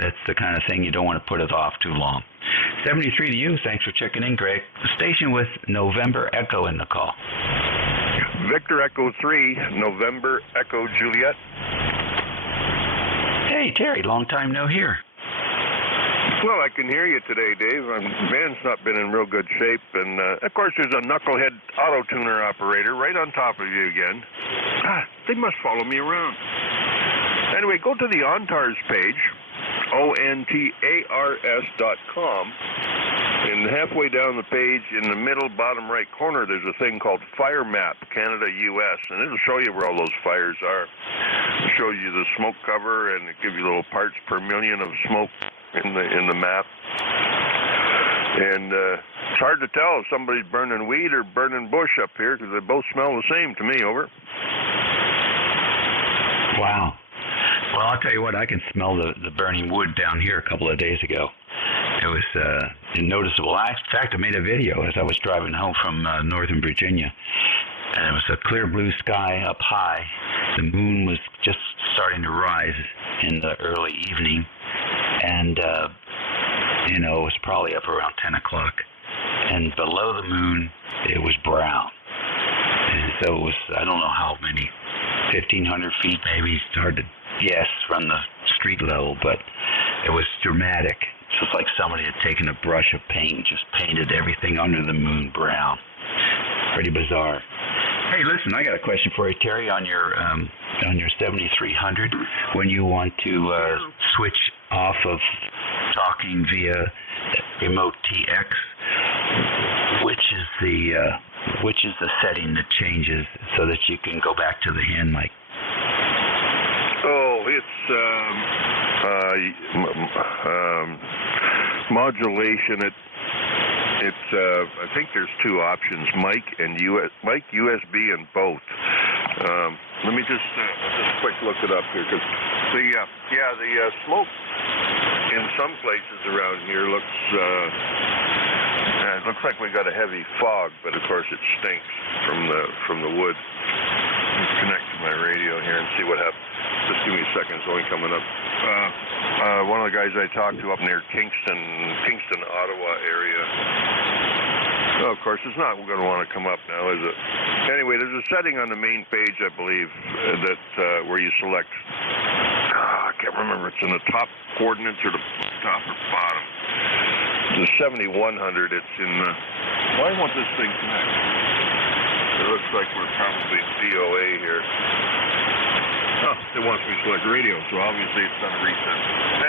That's the kind of thing you don't want to put it off too long. 73 to you. Thanks for checking in, Greg. Station with November Echo in the call. Victor Echo 3, November Echo Juliet. Hey, Terry, long time no hear. Well, I can hear you today, Dave. Van's not been in real good shape, and of course there's a knucklehead auto-tuner operator right on top of you again. They must follow me around. Anyway, go to the ONTARS page, ONTARS.com. And halfway down the page, in the middle bottom right corner, there's a thing called Fire Map, Canada, U.S., and it'll show you where all those fires are. It shows you the smoke cover, and it gives you little parts per million of smoke in the map. And it's hard to tell if somebody's burning weed or burning bush up here, because they both smell the same to me. Over. Wow. Well, I'll tell you what, I can smell the burning wood down here a couple of days ago. It was noticeable. In fact, I made a video as I was driving home from Northern Virginia. And it was a clear blue sky up high. The moon was just starting to rise in the early evening. And, it was probably up around 10 o'clock. And below the moon, it was brown. And so it was, I don't know how many, 1,500 feet maybe. It's hard to guess from the street level, but it was dramatic. It was like somebody had taken a brush of paint and just painted everything under the moon brown. Pretty bizarre. Hey, listen, I got a question for you, Terry, on your 7300. When you want to switch off of talking via remote TX, which is the setting that changes so that you can go back to the hand mic? Oh, it's modulation. It's I think there's two options: mic and mic, USB, and both. Let me just quick look it up here, because the smoke in some places around here looks it looks like we got a heavy fog, but of course it stinks from the wood. Let's connect to my radio here and see what happens. Just give me a second. It's only coming up. One of the guys I talked to up near Kingston, Ottawa area. Oh, of course, it's not going to want to come up now, is it? Anyway, there's a setting on the main page, I believe, that where you select. I can't remember. It's in the top coordinates or the top or bottom. The 7100. It's in the. Why won't this thing connect? It looks like we're probably DOA here. Oh, it wants me to select radio, so obviously it's done a reset.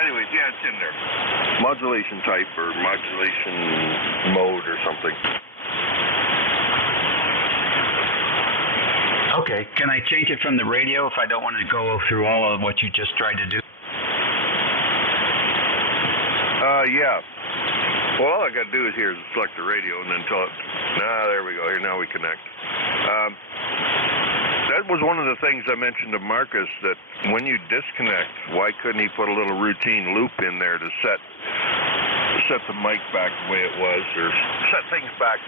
Anyways, yeah, it's in there. Modulation type or modulation mode or something. Okay, can I change it from the radio if I don't want to go through all of what you just tried to do? Yeah. Well, all I got to do is here is select the radio and then tell it. There we go. Here, now we connect. That was one of the things I mentioned to Marcus, that when you disconnect, why couldn't he put a little routine loop in there to set the mic back the way it was, or set things back,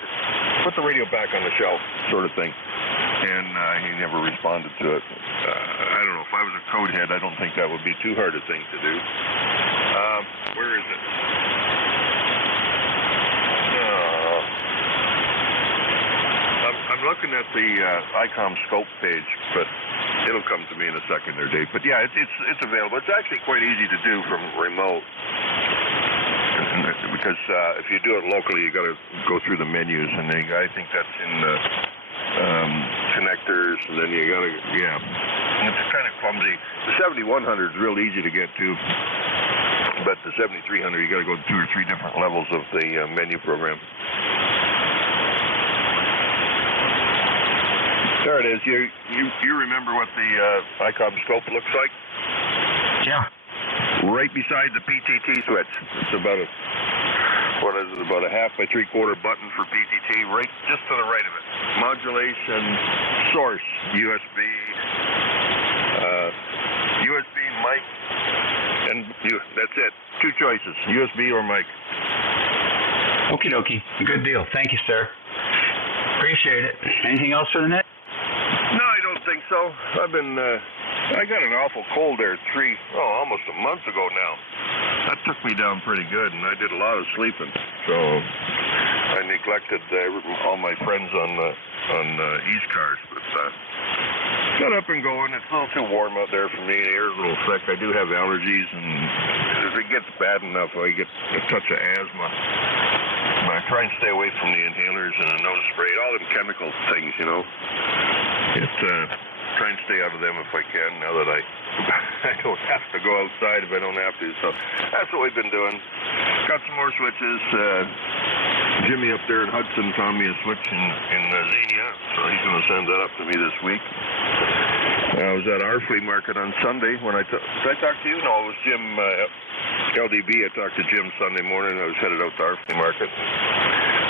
put the radio back on the shelf, sort of thing. And he never responded to it. I don't know. If I was a code head, I don't think that would be too hard a thing to do. Where is it? I'm looking at the ICOM scope page, but it'll come to me in a second there, Dave. But yeah, it's available. It's actually quite easy to do from remote, because if you do it locally, you got to go through the menus, and then I think that's in the connectors, and then you got to it's kind of clumsy. The 7100 is real easy to get to, but the 7300 you got to go 2 or 3 different levels of the menu program. There it is. You remember what the ICOM scope looks like? Yeah. Right beside the PTT switch. It's about about a 1/2 by 3/4 button for PTT, right just to the right of it. Modulation, source, USB, mic, and that's it. 2 choices, USB or mic. Okie dokie. Good deal. Thank you, sir. Appreciate it. Anything else for the net? No, I don't think so. I got an awful cold there almost a month ago now. That took me down pretty good, and I did a lot of sleeping. So I neglected all my friends on ECARS, but got up and going. It's a little too warm out there for me. The air's a little thick. I do have allergies, and if it gets bad enough, I get a touch of asthma. I try and stay away from the inhalers and the nose spray, all them chemical things, It try and stay out of them if I can now that I don't have to go outside if I don't have to. So that's what we've been doing. Got some more switches. Jimmy up there in Hudson found me a switch in Xenia, so he's going to send that up to me this week. I was at our flea market on Sunday when did I talk to you? No, it was Jim, LDB. I talked to Jim Sunday morning. I was headed out to our flea market.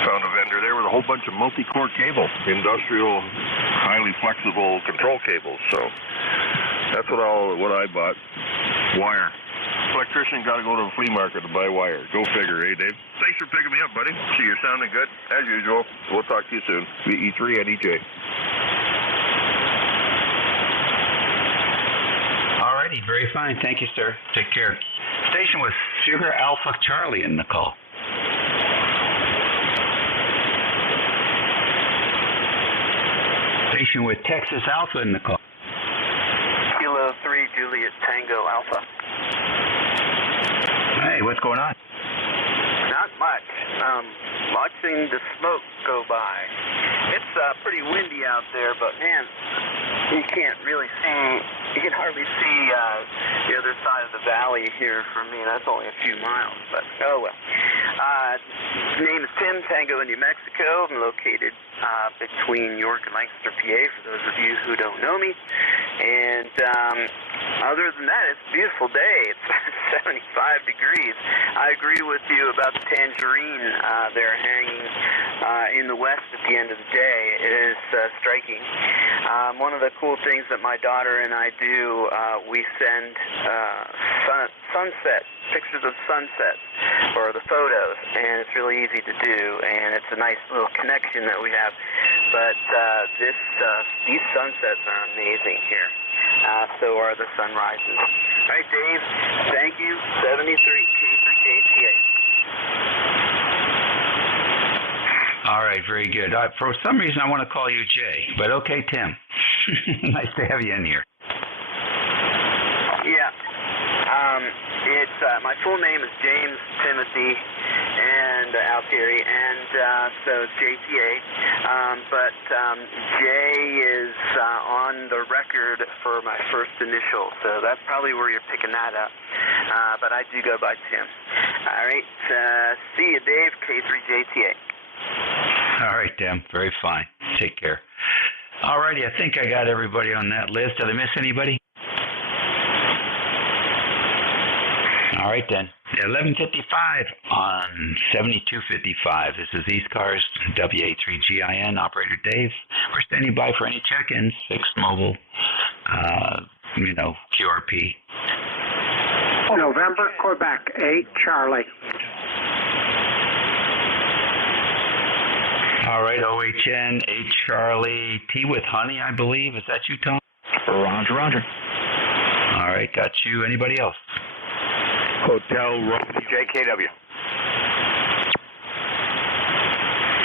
Found a vendor there with a whole bunch of multi-core cable, industrial, highly flexible control cables. So that's what I bought. Wire. Electrician got to go to the flea market to buy wire. Go figure, eh, Dave? Thanks for picking me up, buddy. See, you're sounding good, as usual. We'll talk to you soon. VE3 and EJ. Alrighty, very fine. Thank you, sir. Take care. Station with Sugar Alpha Charlie in the call. Station with Texas Alpha in the call. Kilo 3 Juliet Tango Alpha. Hey, what's going on? Not much. Watching the smoke go by. It's pretty windy out there, but man, you can't really see. You can hardly see the other side of the valley here from me. That's only a few miles, but oh well. Name is Tim, Tango in New Mexico. I'm located between York and Lancaster, PA, for those of you who don't know me. And other than that, it's a beautiful day. It's 75 degrees. I agree with you about the tangerine there hanging in the west at the end of the day. It is striking. One of the cool things that my daughter and I do, we send sunset pictures of sunsets or the photos, and it's really easy to do, and it's a nice little connection that we have. But these sunsets are amazing here. So are the sunrises. All right, Dave, thank you. 73 K3JTA. All right, very good. For some reason, I want to call you Jay, but okay, Tim. Nice to have you in here. Yeah. It's my full name is James Timothy and Altieri, and so it's JTA. But J is on the record for my first initial, so that's probably where you're picking that up. But I do go by Tim. All right. See you, Dave. K3JTA. All right, Tim. Very fine. Take care. All righty. I think I got everybody on that list. Did I miss anybody? All right, then. 11:55 on 7255. This is ECARS, WA3GIN, Operator Dave. We're standing by for any check-ins, fixed, mobile, QRP. November, Quebec, 8, Charlie. All right, OHN, 8, Charlie, T with honey, I believe. Is that you, Tom? Roger, roger. All right, got you. Anybody else? Hotel JKW.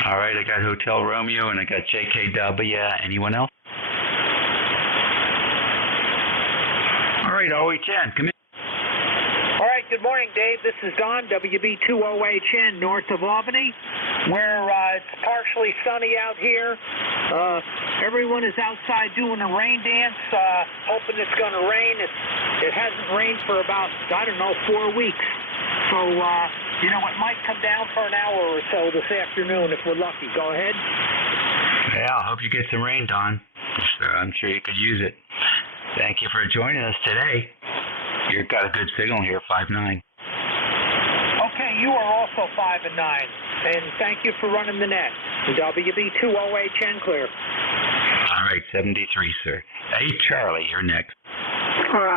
All right, I got Hotel Romeo and I got JKW. Anyone else? All right, OHN, come in. All right, good morning, Dave. This is Don, WB2OHN, north of Albany, where it's partially sunny out here. Everyone is outside doing a rain dance, hoping it's going to rain. It hasn't rained for about, 4 weeks. So, it might come down for an hour or so this afternoon if we're lucky. Go ahead. Yeah, I hope you get some rain, Don. I'm sure you could use it. Thank you for joining us today. You've got a good signal here, 5-9. Okay, you are also 5 and 9. And thank you for running the net. WB2OHN clear. All right, 73, sir. 8, Charlie, you're next.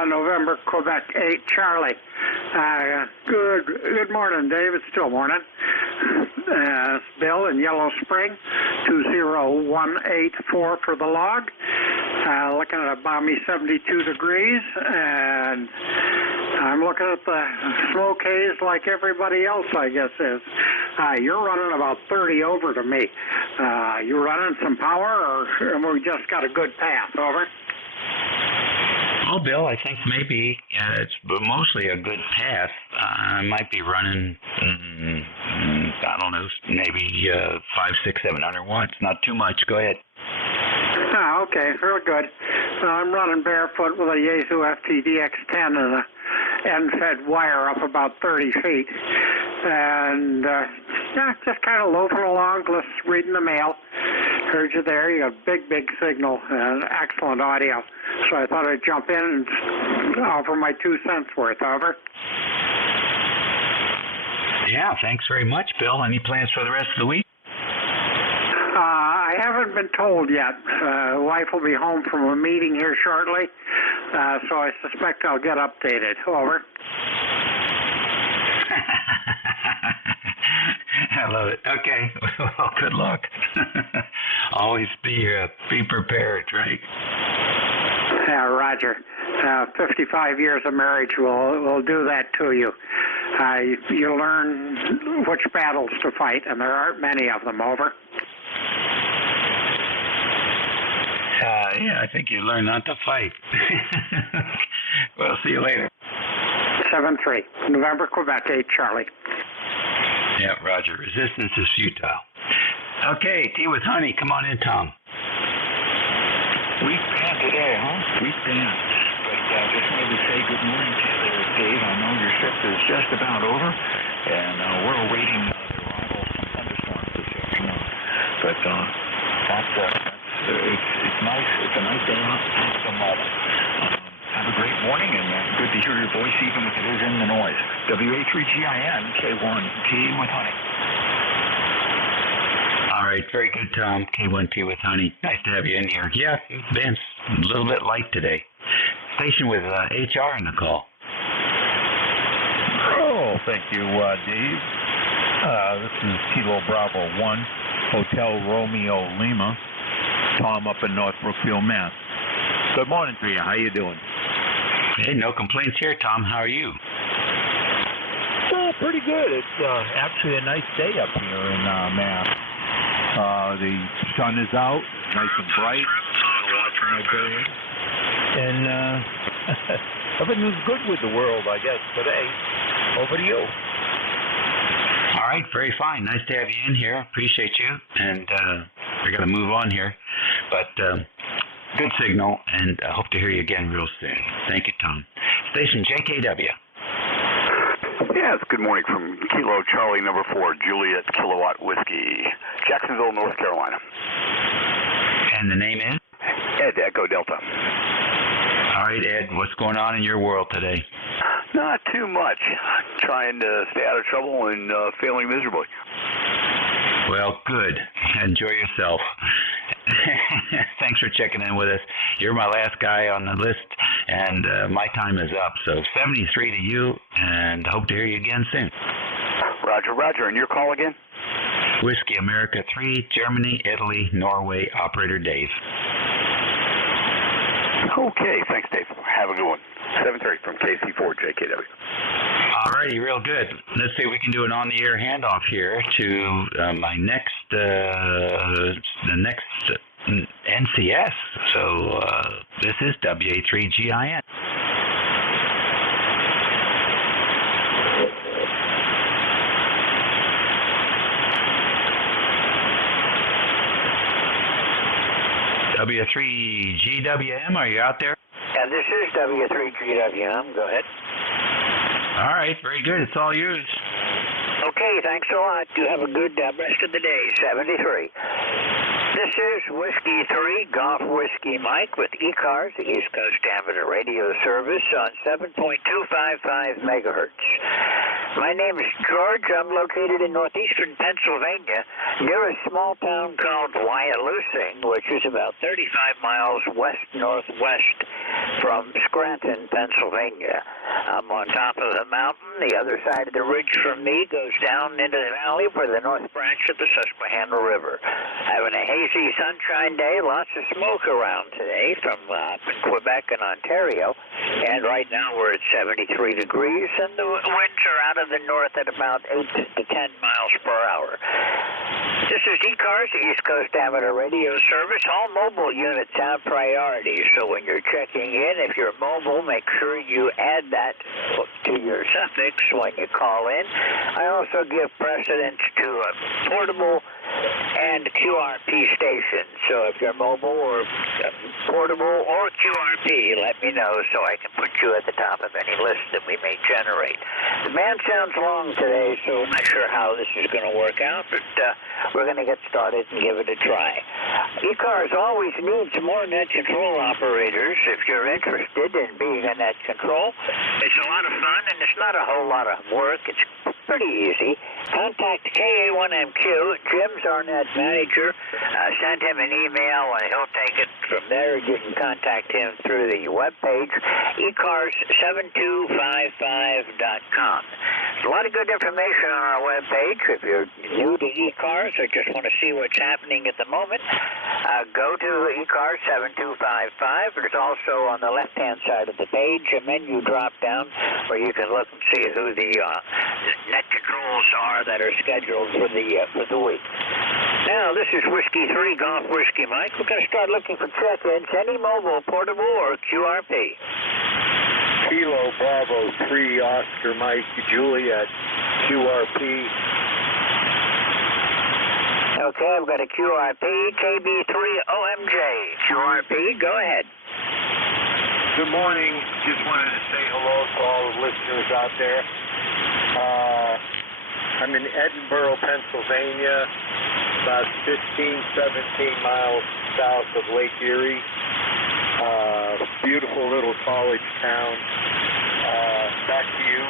November, Quebec, 8, Charlie. Good morning, Dave. It's still morning. Bill in Yellow Spring, 20184 for the log. Looking at a balmy 72 degrees, and I'm looking at the smoke haze like everybody else, I guess, is. You're running about 30 over to me. You running some power, or we just got a good path? Over. Well, Bill, I think maybe it's mostly a good path. I might be running, maybe 500, 600, 700 watts. Not too much. Go ahead. Oh, okay, real good. I'm running barefoot with a Yaesu FTDX10 and a end-fed wire up about 30 feet. And, just kind of loafing along, just reading the mail. Heard you there. You got big signal and excellent audio. So I thought I'd jump in and offer my 2 cents worth. Over. Yeah, thanks very much, Bill. Any plans for the rest of the week? I haven't been told yet. Wife will be home from a meeting here shortly, so I suspect I'll get updated. Over. I love it. Okay. Well, good luck. Always be prepared, right? Yeah, Roger. 55 years of marriage will do that to you. You learn which battles to fight, and there aren't many of them. Over. Yeah, I think you learn not to fight. We'll see you later. 7-3, November, Quebec, 8, Charlie. Yeah, Roger. Resistance is futile. Okay, tea with honey. Come on in, Tom. Weak band today, huh? Weak band. But just wanted to say good morning to you there, Dave. I know your shift is just about over, and we're awaiting the arrival of some thunderstorms this afternoon. But it's nice. It's a nice day out at the moment. Have a great morning, and good to hear your voice, even if it is in the noise. WA3GIN, K1T with honey. All right, very good, Tom. K1T with honey. Nice to have you in here. Yeah, Ben's a little bit light today. Station with HR in the call. Oh, thank you, Dave. This is Kilo Bravo 1, Hotel Romeo Lima. Tom up in North Brookfield, Mass. Good morning to you. How you doing? Hey, no complaints here, Tom. How are you? Pretty good. It's actually a nice day up here in Mass. The sun is out, nice and bright. Watching my bird. And everything's good with the world, I guess, today. Over to you. All right, very fine. Nice to have you in here. Appreciate you. And we're going to move on here. But good signal, and I hope to hear you again real soon. Thank you, Tom. Station JKW. Yes, good morning from Kilo Charlie number 4, Juliet Kilowatt Whiskey, Jacksonville, North Carolina. And the name is? Ed, Echo Delta. All right, Ed, what's going on in your world today? Not too much. Trying to stay out of trouble and failing miserably. Well, good. Enjoy yourself. Thanks for checking in with us. You're my last guy on the list, and my time is up. So 73 to you, and hope to hear you again soon. Roger. And your call again? Whiskey America 3, Germany, Italy, Norway, Operator Dave. Okay, thanks, Dave. Have a good one. 7:30 from KC4 JKW. All righty, real good. Let's see if we can do an on-the-air handoff here to my next, the next NCS. So this is WA3GIN. W3GWM, are you out there? Yeah, this is W3GWM. Go ahead. All right, very good. It's all yours. Okay, thanks a lot. You have a good rest of the day. 73. This is Whiskey 3, Golf Whiskey Mike with ECARS, the East Coast Amateur Radio Service on 7.255 megahertz. My name is George. I'm located in northeastern Pennsylvania near a small town called Wyalusing, which is about 35 miles west-northwest from Scranton, Pennsylvania. I'm on top of the mountain. The other side of the ridge from me goes down into the valley for the north branch of the Susquehanna River. Having a hazy sunshine day, lots of smoke around today from up in Quebec and Ontario. And right now we're at 73 degrees, and the winds are out of the north at about 8 to 10 miles per hour. This is ECARS, the East Coast Amateur Radio Service. All mobile units have priority, so when you're checking in, if you're mobile, make sure you add that to your suffix when you call in. I also give precedence to portable and QRP stations. So if you're mobile or portable or QRP, let me know so I can put you at the top of any list that we may generate. The band sounds long today, so I'm not sure how this is going to work out, but we're going to get started and give it a try. ECARS always needs more net control operators if you're interested in being a net control. It's a lot of fun, and it's not a whole lot of work. It's pretty easy. Contact KA1MQ. Jim's our net manager. Send him an email, and he'll take it from there. You can contact him through the webpage, ECARS7255.com. There's a lot of good information on our webpage. If you're new to ECARS or just want to see what's happening at the moment, go to ECARS7255. There's also on the left-hand side of the page a menu drop-down where you can look and see who the net controls are that are scheduled for the week. Now, this is Whiskey 3 Golf Whiskey Mike. We're going to start looking for check-ins, any mobile, portable, or QRP. Kilo Bravo 3 Oscar Mike Juliet QRP. Okay, I've got a QRP, KB3OMJ. QRP, go ahead. Good morning. Just wanted to say hello to all the listeners out there. I'm in Edinburgh, Pennsylvania, about 15-17 miles south of Lake Erie. Beautiful little college town. Back to you.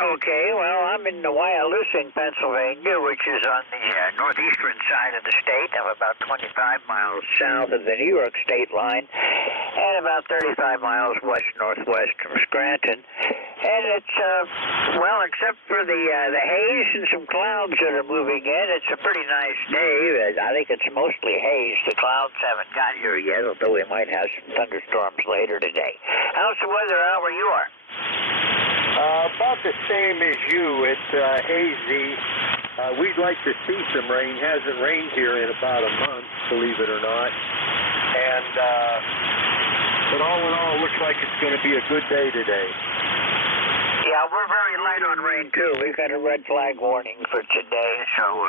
Okay, well, I'm in Wyalusing, Pennsylvania, which is on the northeastern side of the state. I'm about 25 miles south of the New York state line and about 35 miles west-northwest from Scranton. And it's, well, except for the haze and some clouds that are moving in, it's a pretty nice day. I think it's mostly haze. The clouds haven't got here yet, although we might have some thunderstorms later today. How's the weather out where you are? About the same as you. It's hazy. We'd like to see some rain. Hasn't rained here in about a month, believe it or not. And but all in all, it looks like it's going to be a good day today. Yeah, we're very light on rain, too. We've got a red flag warning for today, so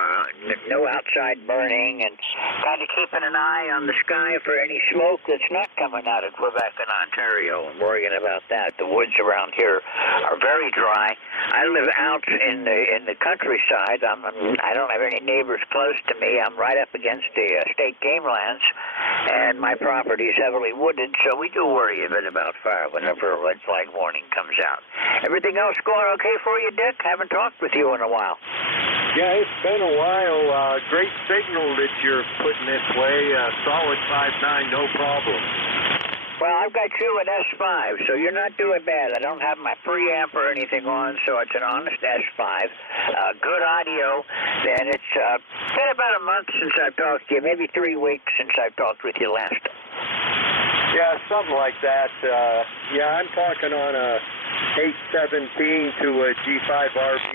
no outside burning, and kind of keeping an eye on the sky for any smoke that's not coming out of Quebec and Ontario. I'm worrying about that. The woods around here are very dry. I live out in the countryside. I don't have any neighbors close to me. I'm right up against the state game lands, and my property is heavily wooded, so we do worry a bit about fire whenever a red flag warning comes out. Everything else going okay for you, Dick? Haven't talked with you in a while. Yeah, it's been a while. Great signal that you're putting this way. Solid 5.9, no problem. Well, I've got you at S5, so you're not doing bad. I don't have my preamp or anything on, so it's an honest S5. Good audio. And it's been about a month since I've talked to you, maybe 3 weeks since I've talked with you last. Yeah, something like that. Yeah, I'm talking on a 817 to a G5RP.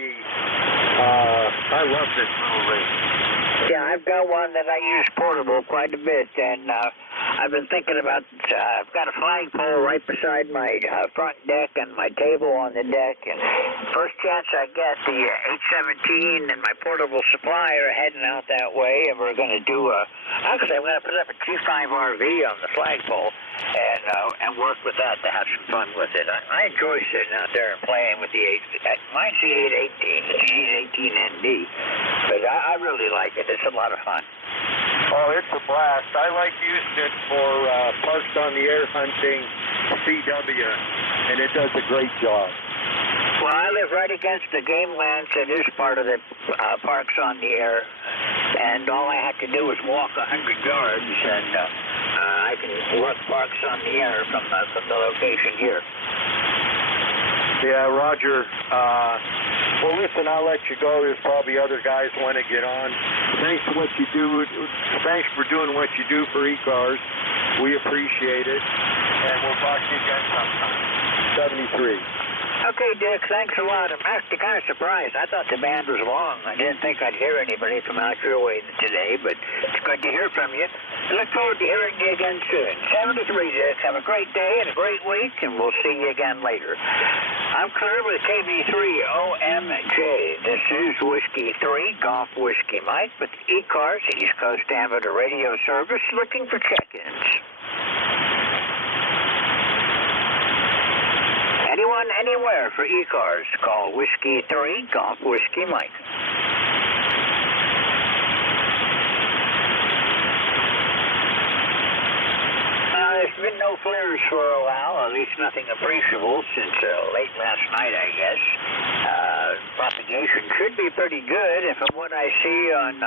I love this little rig. Yeah, I've got one that I use portable quite a bit, and I've been thinking about, I've got a flagpole right beside my front deck and my table on the deck, and first chance I get, the 817 and my portable supply are heading out that way, and we're going to do actually I'm going to put up a G5RV on the flagpole and work with that to have some fun with it. I enjoy sitting out there and playing with the mine's the 818, it's the 818ND, but I really like it. It's a lot of fun. Oh, it's a blast. I like using it for parks on the air hunting, CW, and it does a great job. Well, I live right against the game lands. It is part of the parks on the air, and all I have to do is walk 100 yards, and I can work parks on the air from the location here. Yeah, Roger. Well, listen, I'll let you go. There's probably other guys want to get on. Thanks for what you do. Thanks for doing what you do for ECARS. We appreciate it, and we'll talk to you again sometime. 73. Okay, Dick, thanks a lot. I'm actually kind of surprised. I thought the band was long. I didn't think I'd hear anybody from out your way today, but it's good to hear from you. Look forward to hearing you again soon. 7 to 3, Dick. Have a great day and a great week, and we'll see you again later. I'm clear with KB3OMJ. This is Whiskey 3, Golf Whiskey Mike, with ECARS, East Coast Amateur Radio Service, looking for check-ins. Anyone, anywhere for ECARS, call Whiskey 3, Golf Whiskey Mike. There's been no flares for a while, at least nothing appreciable since late last night, I guess. Propagation should be pretty good, and from what I see on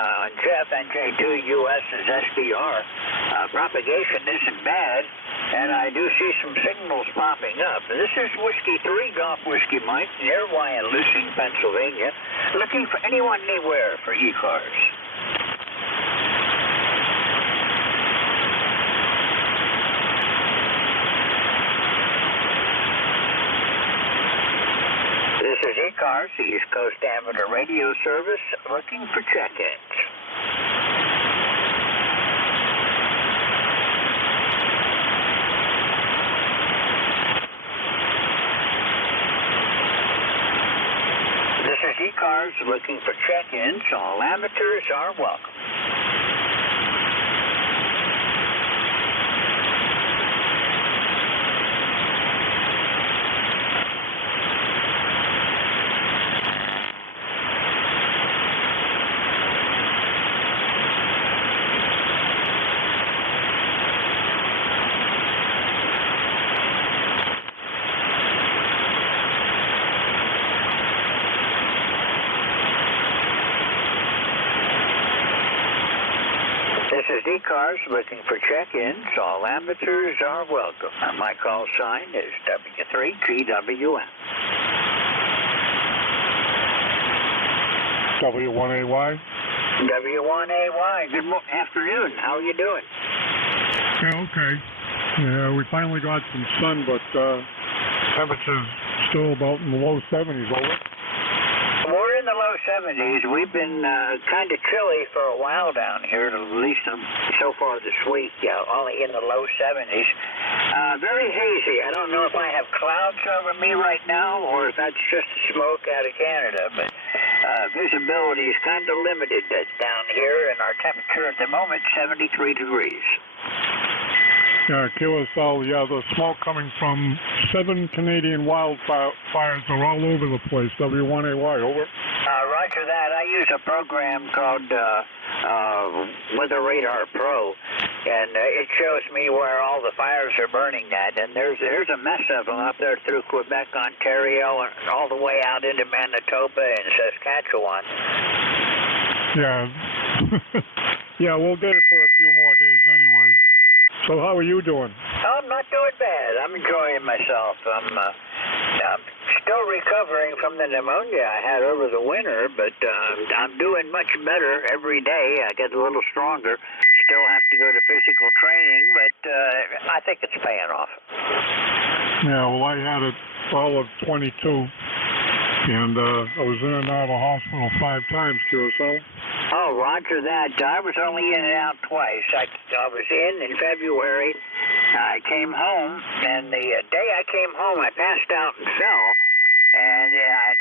Jeff NJ2US's SDR, propagation isn't bad, and I do see some signals popping up. This is Whiskey 3, Golf Whiskey Mike, near Wyalusing, Pennsylvania, looking for anyone, anywhere for ECARS. This is ECARS, the East Coast Amateur Radio Service, looking for check-ins. This is ECARS, looking for check-ins. All amateurs are welcome. This is ECARS looking for check-ins. All amateurs are welcome. My call sign is W3GWN. W1AY? W1AY. Good afternoon. How are you doing? Yeah, okay. Yeah, we finally got some sun, but temperature's still about in the low 70s, over. We're in the low 70s. We've been kind of chilly for a while down here, at least so far this week. Yeah, only in the low 70s. Very hazy. I don't know if I have clouds over me right now or if that's just smoke out of Canada, but visibility is kind of limited down here, and our temperature at the moment, 73 degrees. Yeah, QSL, the smoke coming from 7 Canadian wildfires are all over the place. W1AY, over. Roger that. I use a program called Weather Radar Pro, and it shows me where all the fires are burning at, and there's a mess of them up there through Quebec, Ontario, and all the way out into Manitoba and Saskatchewan. Yeah. Yeah, we'll get it for a few more days anyway. So how are you doing? I'm not doing bad. I'm enjoying myself. I'm still recovering from the pneumonia I had over the winter, but I'm doing much better every day. I get a little stronger. Still have to go to physical training, but I think it's paying off. Yeah, well, I had it all of 22, and I was in and out of the hospital 5 times, QSL. Oh, roger that. I was only in and out twice. I was in February. I came home, and the day I came home, I passed out and fell. And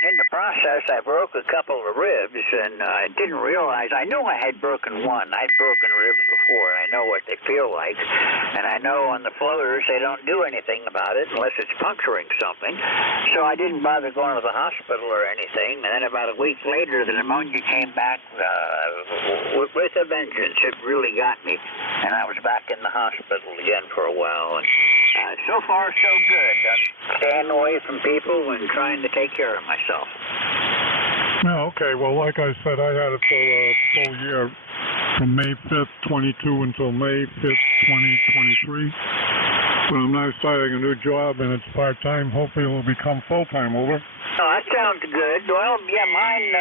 in the process, I broke a couple of ribs, and I didn't realize. I knew I had broken one. I'd broken ribs before, and I know what they feel like. And I know on the floaters, they don't do anything about it unless it's puncturing something. So I didn't bother going to the hospital or anything. And then about a week later, the pneumonia came back with a vengeance. It really got me. And I was back in the hospital again for a while. And so far, so good. I'm staying away from people and trying to take care of myself. Yeah, okay. Well, like I said, I had it for a full year from May 5th, 22 until May 5th, 2023. But I'm now starting a new job, and it's part-time. Hopefully it will become full-time, over. Oh, that sounds good. Well, yeah, mine,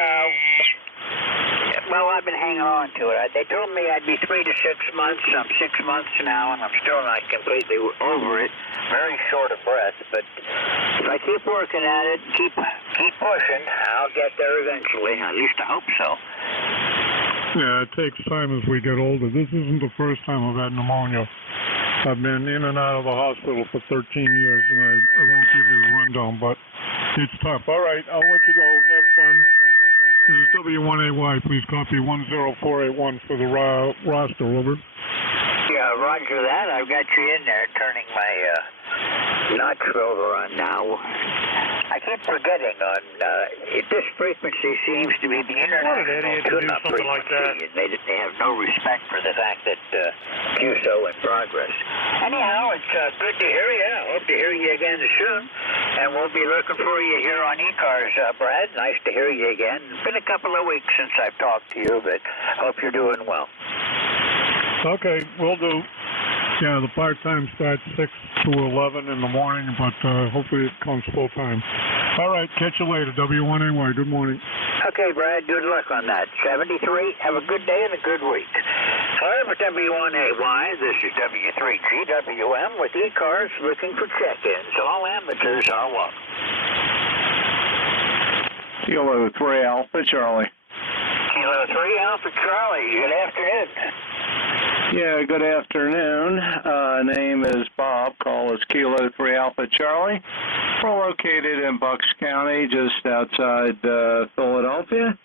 well, I've been hanging on to it. They told me I'd be 3 to 6 months. I'm 6 months now, and I'm still not completely over it. Very short of breath, but if I keep working at it, keep pushing, I'll get there eventually. At least I hope so. Yeah, it takes time as we get older. This isn't the first time I've had pneumonia. I've been in and out of the hospital for 13 years, and I won't give you the rundown, but it's tough. All right, I'll let you go. Have fun. This is W1AY. Please copy 10481 for the roster, over. Yeah, roger that. I've got you in there turning my notch over on now. I keep forgetting on this frequency seems to be the international tune-up frequency. Like that. They have no respect for the fact that QSO in progress. Anyhow, it's good to hear you. I hope to hear you again soon. And we'll be looking for you here on ECARS, Brad. Nice to hear you again. It's been a couple of weeks since I've talked to you, but hope you're doing well. Okay, will do. Yeah, the part-time starts 6 to 11 in the morning, but hopefully it comes full-time. All right, catch you later. W1AY, good morning. Okay, Brad, good luck on that. 73, have a good day and a good week. However, W1AY, this is W3GWM with ECARS looking for check-ins. All amateurs are welcome. Kilo 3 Alpha Charlie. Kilo 3 Alpha Charlie, good afternoon. Yeah, good afternoon. Name is Bob. Call us Kilo 3 Alpha Charlie. We're located in Bucks County, just outside Philadelphia.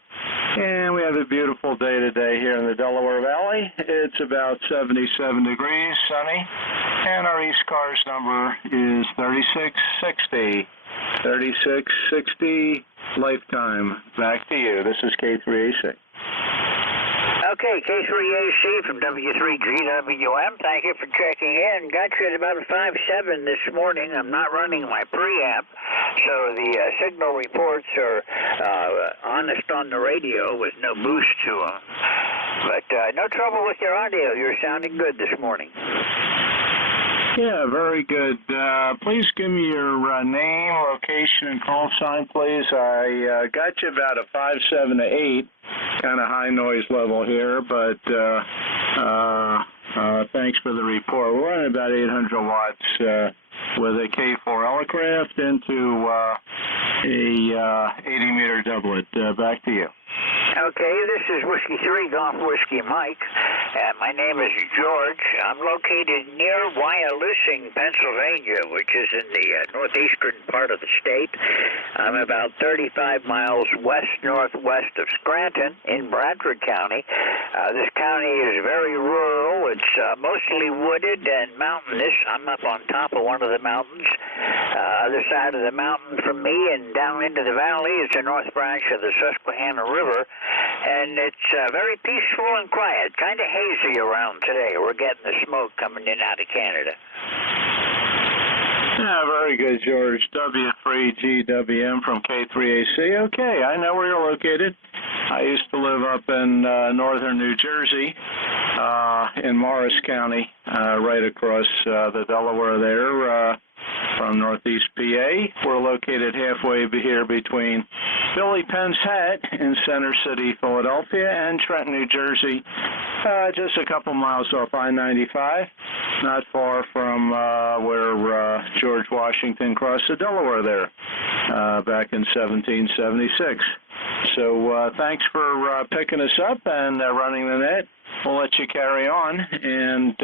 And we have a beautiful day today here in the Delaware Valley. It's about 77 degrees, sunny. And our ECARS number is 3660. 3660 lifetime. Back to you. This is K3AC. Okay, K3AC from W3GWM. Thank you for checking in. Got you at about 5.7 this morning. I'm not running my preamp, so the signal reports are honest on the radio with no boost to them. But no trouble with your audio. You're sounding good this morning. Yeah, very good. Please give me your name, location, and call sign, please. I got you about a 5.7 to 8, kind of high noise level here, but thanks for the report. We're running about 800 watts with a K4 Elecraft into a 80-meter doublet. Back to you. Okay, this is Whiskey 3 Golf Whiskey Mike, and my name is George. I'm located near Wyalusing, Pennsylvania, which is in the northeastern part of the state. I'm about 35 miles west-northwest of Scranton in Bradford County. This county is very rural. It's mostly wooded and mountainous. I'm up on top of one of the mountains. Other side of the mountain from me and down into the valley is the north branch of the Susquehanna River. And it's very peaceful and quiet, kind of hazy around today. We're getting the smoke coming in out of Canada. Yeah, very good, George. W3GWM from K3AC. Okay, I know where you're located. I used to live up in northern New Jersey, in Morris County, right across the Delaware there. From Northeast PA. We're located halfway here between Billy Penn's Hat in Center City, Philadelphia, and Trenton, New Jersey, just a couple miles off I-95, not far from where George Washington crossed the Delaware there back in 1776. So thanks for picking us up and running the net. We'll let you carry on, and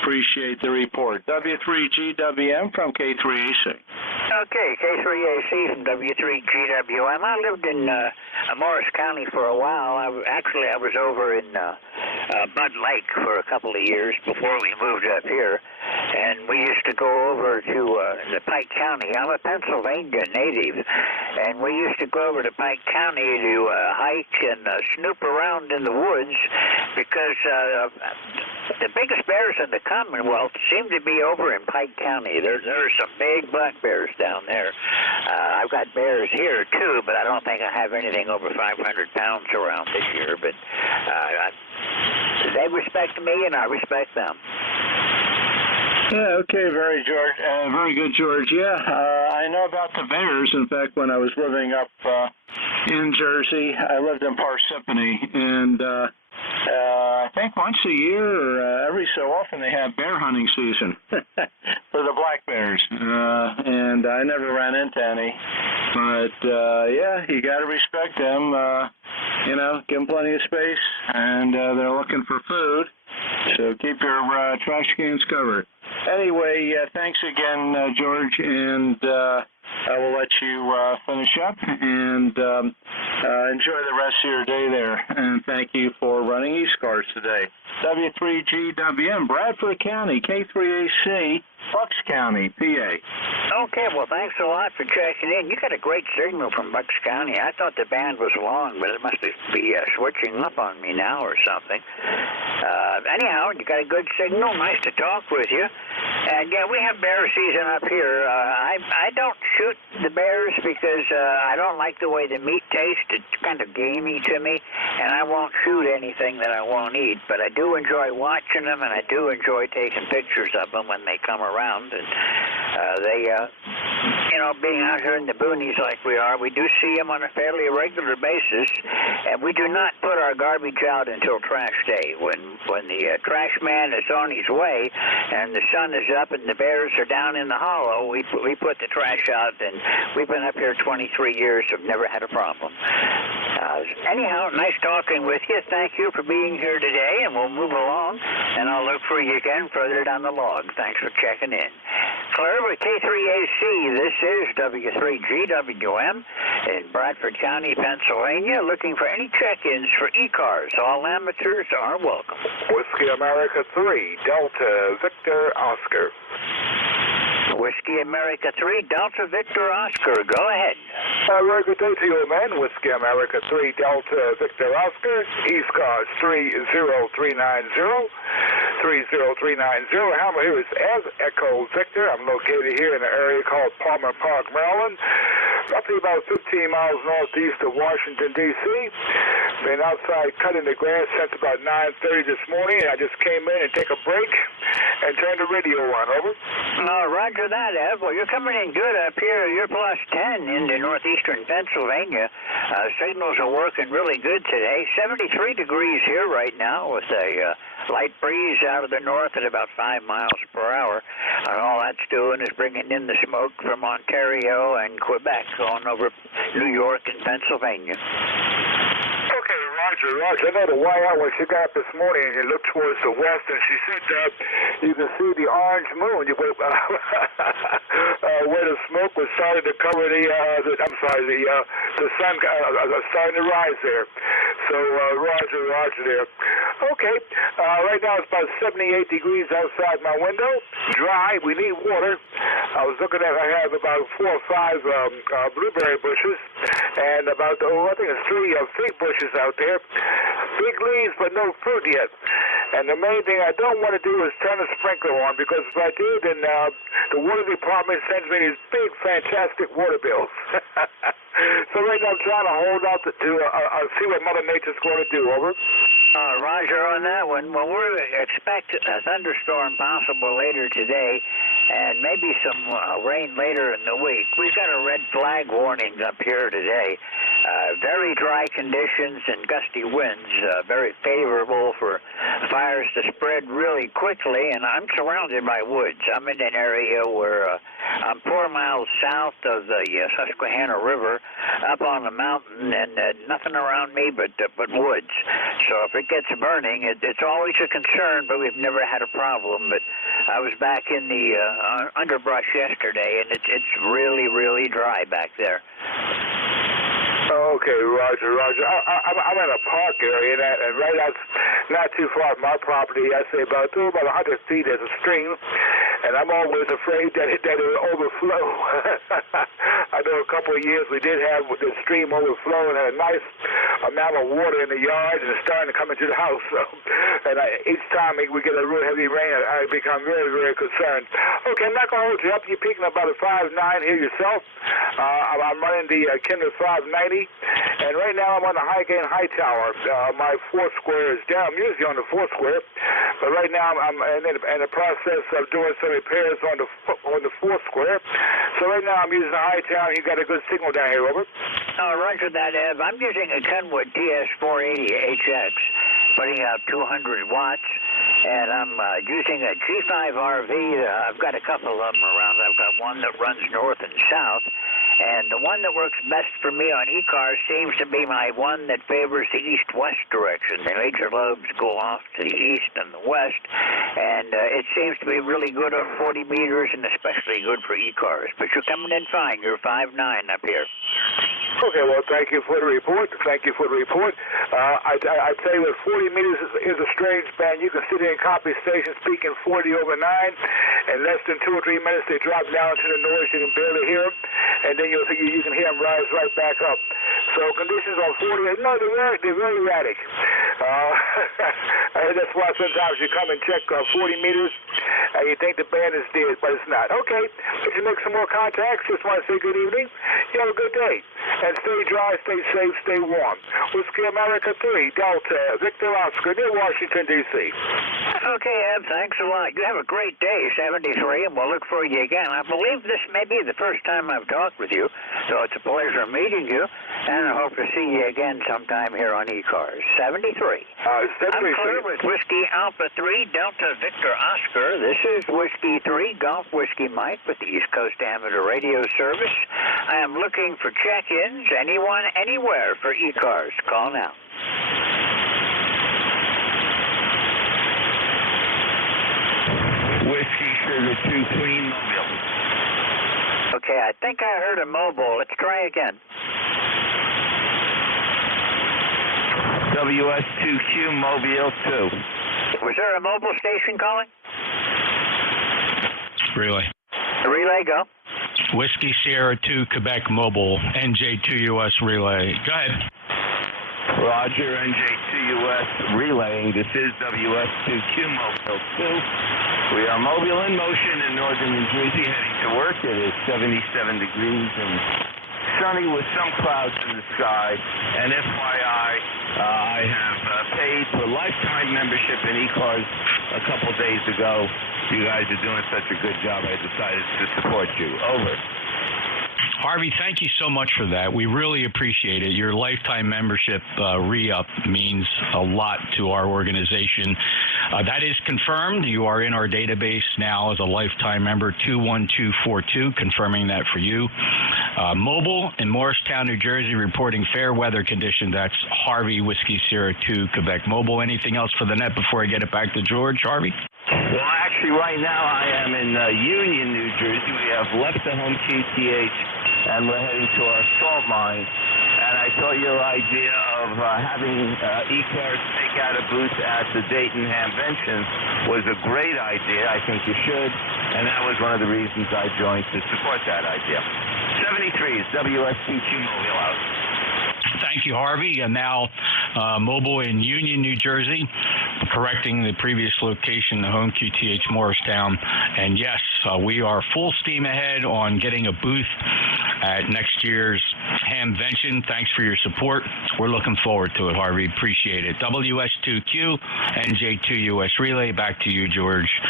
appreciate the report. W3GWM from K3AC. Okay, K3AC from W3GWM. I lived in Morris County for a while. I was over in Bud Lake for a couple of years before we moved up here. And we used to go over to the Pike County. I'm a Pennsylvania native. And we used to go over to Pike County to hike and snoop around in the woods because the biggest bears in the Commonwealth seem to be over in Pike County. There are some big black bears down there. I've got bears here, too, but I don't think I have anything over 500 pounds around this year. But they respect me, and I respect them. Yeah, okay, very good, George. Yeah, I know about the bears. In fact, when I was living up in Jersey, I lived in Parsippany, and I think once a year or every so often they have bear hunting season for the black bears, and I never ran into any. But yeah, you got to respect them. You know, give them plenty of space, and they're looking for food. So keep your trash cans covered. Anyway, thanks again, George, and I will let you finish up and enjoy the rest of your day there. And thank you for running ECARS today. W3GWM, Bradford County, K3AC, Bucks County, PA. Okay, well, thanks a lot for checking in. You got a great signal from Bucks County. I thought the band was long, but it must be switching up on me now or something. Anyhow, you got a good signal. Nice to talk with you. And, yeah, we have bear season up here. I don't shoot the bears because I don't like the way the meat tastes. It's kind of gamey to me, and I won't shoot anything that I won't eat. But I do enjoy watching them, and I do enjoy taking pictures of them when they come around. And you know, being out here in the boonies like we are, we do see them on a fairly regular basis, and we do not put our garbage out until trash day. When the trash man is on his way and the sun is up and the bears are down in the hollow, we put the trash out, and we've been up here 23 years, have never had a problem. Anyhow, nice talking with you. Thank you for being here today, and we'll move along, and I'll look for you again further down the log. Thanks for checking in. Claire with K3AC, this is W3GWM in Bradford County, Pennsylvania, looking for any check-ins for ECARS. All amateurs are welcome. Whiskey America 3, Delta Victor Oscar. Whiskey America 3, Delta Victor Oscar. Go ahead. Very good day to you, man. Whiskey America 3, Delta Victor Oscar. ECARS 30390. 30390. Hammer here is as Echo Victor. I'm located here in an area called Palmer Park, Maryland. Roughly about 15 miles northeast of Washington, D.C. Been outside cutting the grass since about 9:30 this morning. I just came in and take a break and turn the radio on. Over. Roger that, Ev. Well, you're coming in good up here. You're plus 10 into northeastern Pennsylvania. Signals are working really good today. 73 degrees here right now with a light breeze out of the north at about 5 miles per hour. And all that's doing is bringing in the smoke from Ontario and Quebec going over New York and Pennsylvania. Okay, Roger. I know the white out when she got up this morning and looked towards the west, and she said you can see the orange moon. Where the smoke was starting to cover the sun starting to rise there. So, Roger there. Okay, right now it's about 78 degrees outside my window. Dry. We need water. I was looking at, I have about 4 or 5 blueberry bushes and about, I think it's 3 fig bushes out there. Big leaves, but no fruit yet. And the main thing I don't want to do is turn the sprinkler on, because if I do, then the water department sends me these big, fantastic water bills. So right now I'm trying to hold out to see what Mother Nature's going to do. Over. Roger on that one. Well, we expect a thunderstorm possible later today, and maybe some rain later in the week. We've got a red flag warning up here today. Very dry conditions and gusty winds, very favorable for fires to spread really quickly, and I'm surrounded by woods. I'm in an area where I'm 4 miles south of the Susquehanna River, up on the mountain, and nothing around me but woods. So if it gets burning, it's always a concern, but we've never had a problem. But I was back in the underbrush yesterday, and it's really, really dry back there. Okay, Roger. I'm in a park area, and right out, not too far from my property, I say about 100 feet, there's a stream, and I'm always afraid that it will overflow. I know a couple of years we did have the stream overflow and had a nice amount of water in the yard, and it's starting to come into the house. So, and each time we get a real heavy rain, I become very, very concerned. Okay, I'm not going to hold you up. You're peaking about a 5.9 here yourself. I'm running the Kinder 590. And right now I'm on the Highgate High Tower. My 4 square is down. I'm usually on the 4 square, but right now I'm in the process of doing some repairs on the 4 square. So right now I'm using the High Tower. You got a good signal down here, Robert? Roger that, Ev. I'm using a Kenwood TS480HX. putting out 200 watts. And I'm using a G5 RV. I've got a couple of them around. I've got one that runs north and south. And the one that works best for me on ECARS seems to be my one that favors the east-west direction. The major lobes go off to the east and the west. And it seems to be really good on 40 meters and especially good for ECARS. But you're coming in fine. You're 5'9" up here. Okay, well, thank you for the report. Thank you for the report. I tell you what, 40 meters is a strange band. You can sit in copy station speaking 40 over 9. In less than 2 or 3 minutes, they drop down to the noise. You can barely hear them. And then you can hear them rise right back up. So conditions on 40, no, they're very erratic. That's why sometimes you come and check 40 meters and you think the band is dead, but it's not. Okay, if you make some more contacts, just want to say good evening. You have a good day. And stay dry, stay safe, stay warm. Whiskey America 3, Delta, Victor Oscar, near Washington, D.C. Okay, Ed, thanks a lot. You have a great day, 73, and we'll look for you again. I believe this may be the first time I've talked with you, so it's a pleasure meeting you, and I hope to see you again sometime here on ECARS. 73. I'm clear with Whiskey Alpha 3, Delta Victor Oscar. This is Whiskey 3, Golf Whiskey Mike with the East Coast Amateur Radio Service. I am looking for check-ins, anyone, anywhere for ECARS. Call now. Whiskey Sugar 2 Queen Mobile. Okay, I think I heard a mobile. Let's try again. WS2Q Mobile 2. Was there a mobile station calling? Relay. Relay, go. Whiskey Sierra 2 Quebec Mobile, NJ2US Relay. Go ahead. Roger, NJ2US relaying. This is WS2Q Mobile 2. We are mobile in motion in northern New Jersey heading to work. It is 77 degrees and sunny with some clouds in the sky. And FYI, I have paid for lifetime membership in ECARS a couple days ago. You guys are doing such a good job, I decided to support you. Over. Harvey, thank you so much for that. We really appreciate it. Your lifetime membership re-up means a lot to our organization. That is confirmed. You are in our database now as a lifetime member, 21242, confirming that for you. Mobile in Morristown, New Jersey, reporting fair weather conditions. That's Harvey, Whiskey Sierra 2, Quebec Mobile. Anything else for the net before I get it back to George, Harvey? Well, actually, right now I am in Union, New Jersey. We have left the home QTH, and we're heading to our salt mine. And I thought your idea of having ECARS take out a booth at the Dayton Hamvention was a great idea. I think you should. And that was one of the reasons I joined to support that idea. 73 is WS2Q Mobile out. Thank you, Harvey. And now mobile in Union, New Jersey, correcting the previous location, the home QTH Morristown. And yes, we are full steam ahead on getting a booth at next year's Hamvention. Thanks for your support. We're looking forward to it, Harvey. Appreciate it. WS2Q, NJ2US Relay. Back to you, George.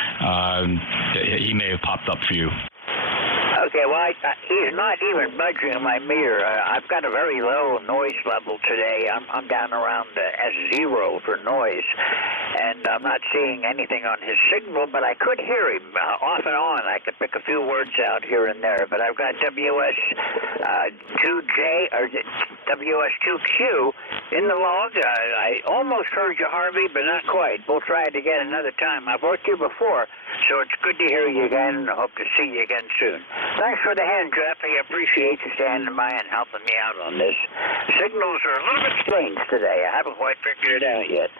He may have popped up for you. Okay, well, he's not even budging my meter. I've got a very low noise level today. I'm down around S0 for noise, and I'm not seeing anything on his signal, but I could hear him off and on. I could pick a few words out here and there, but I've got WS2J or WS2Q in the log. I almost heard you, Harvey, but not quite. We'll try it again another time. I've worked you before, so it's good to hear you again, and I hope to see you again soon. Thanks for the hand, Jeff. I appreciate you standing by and helping me out on this. Signals are a little bit strange today. I haven't quite figured it out yet.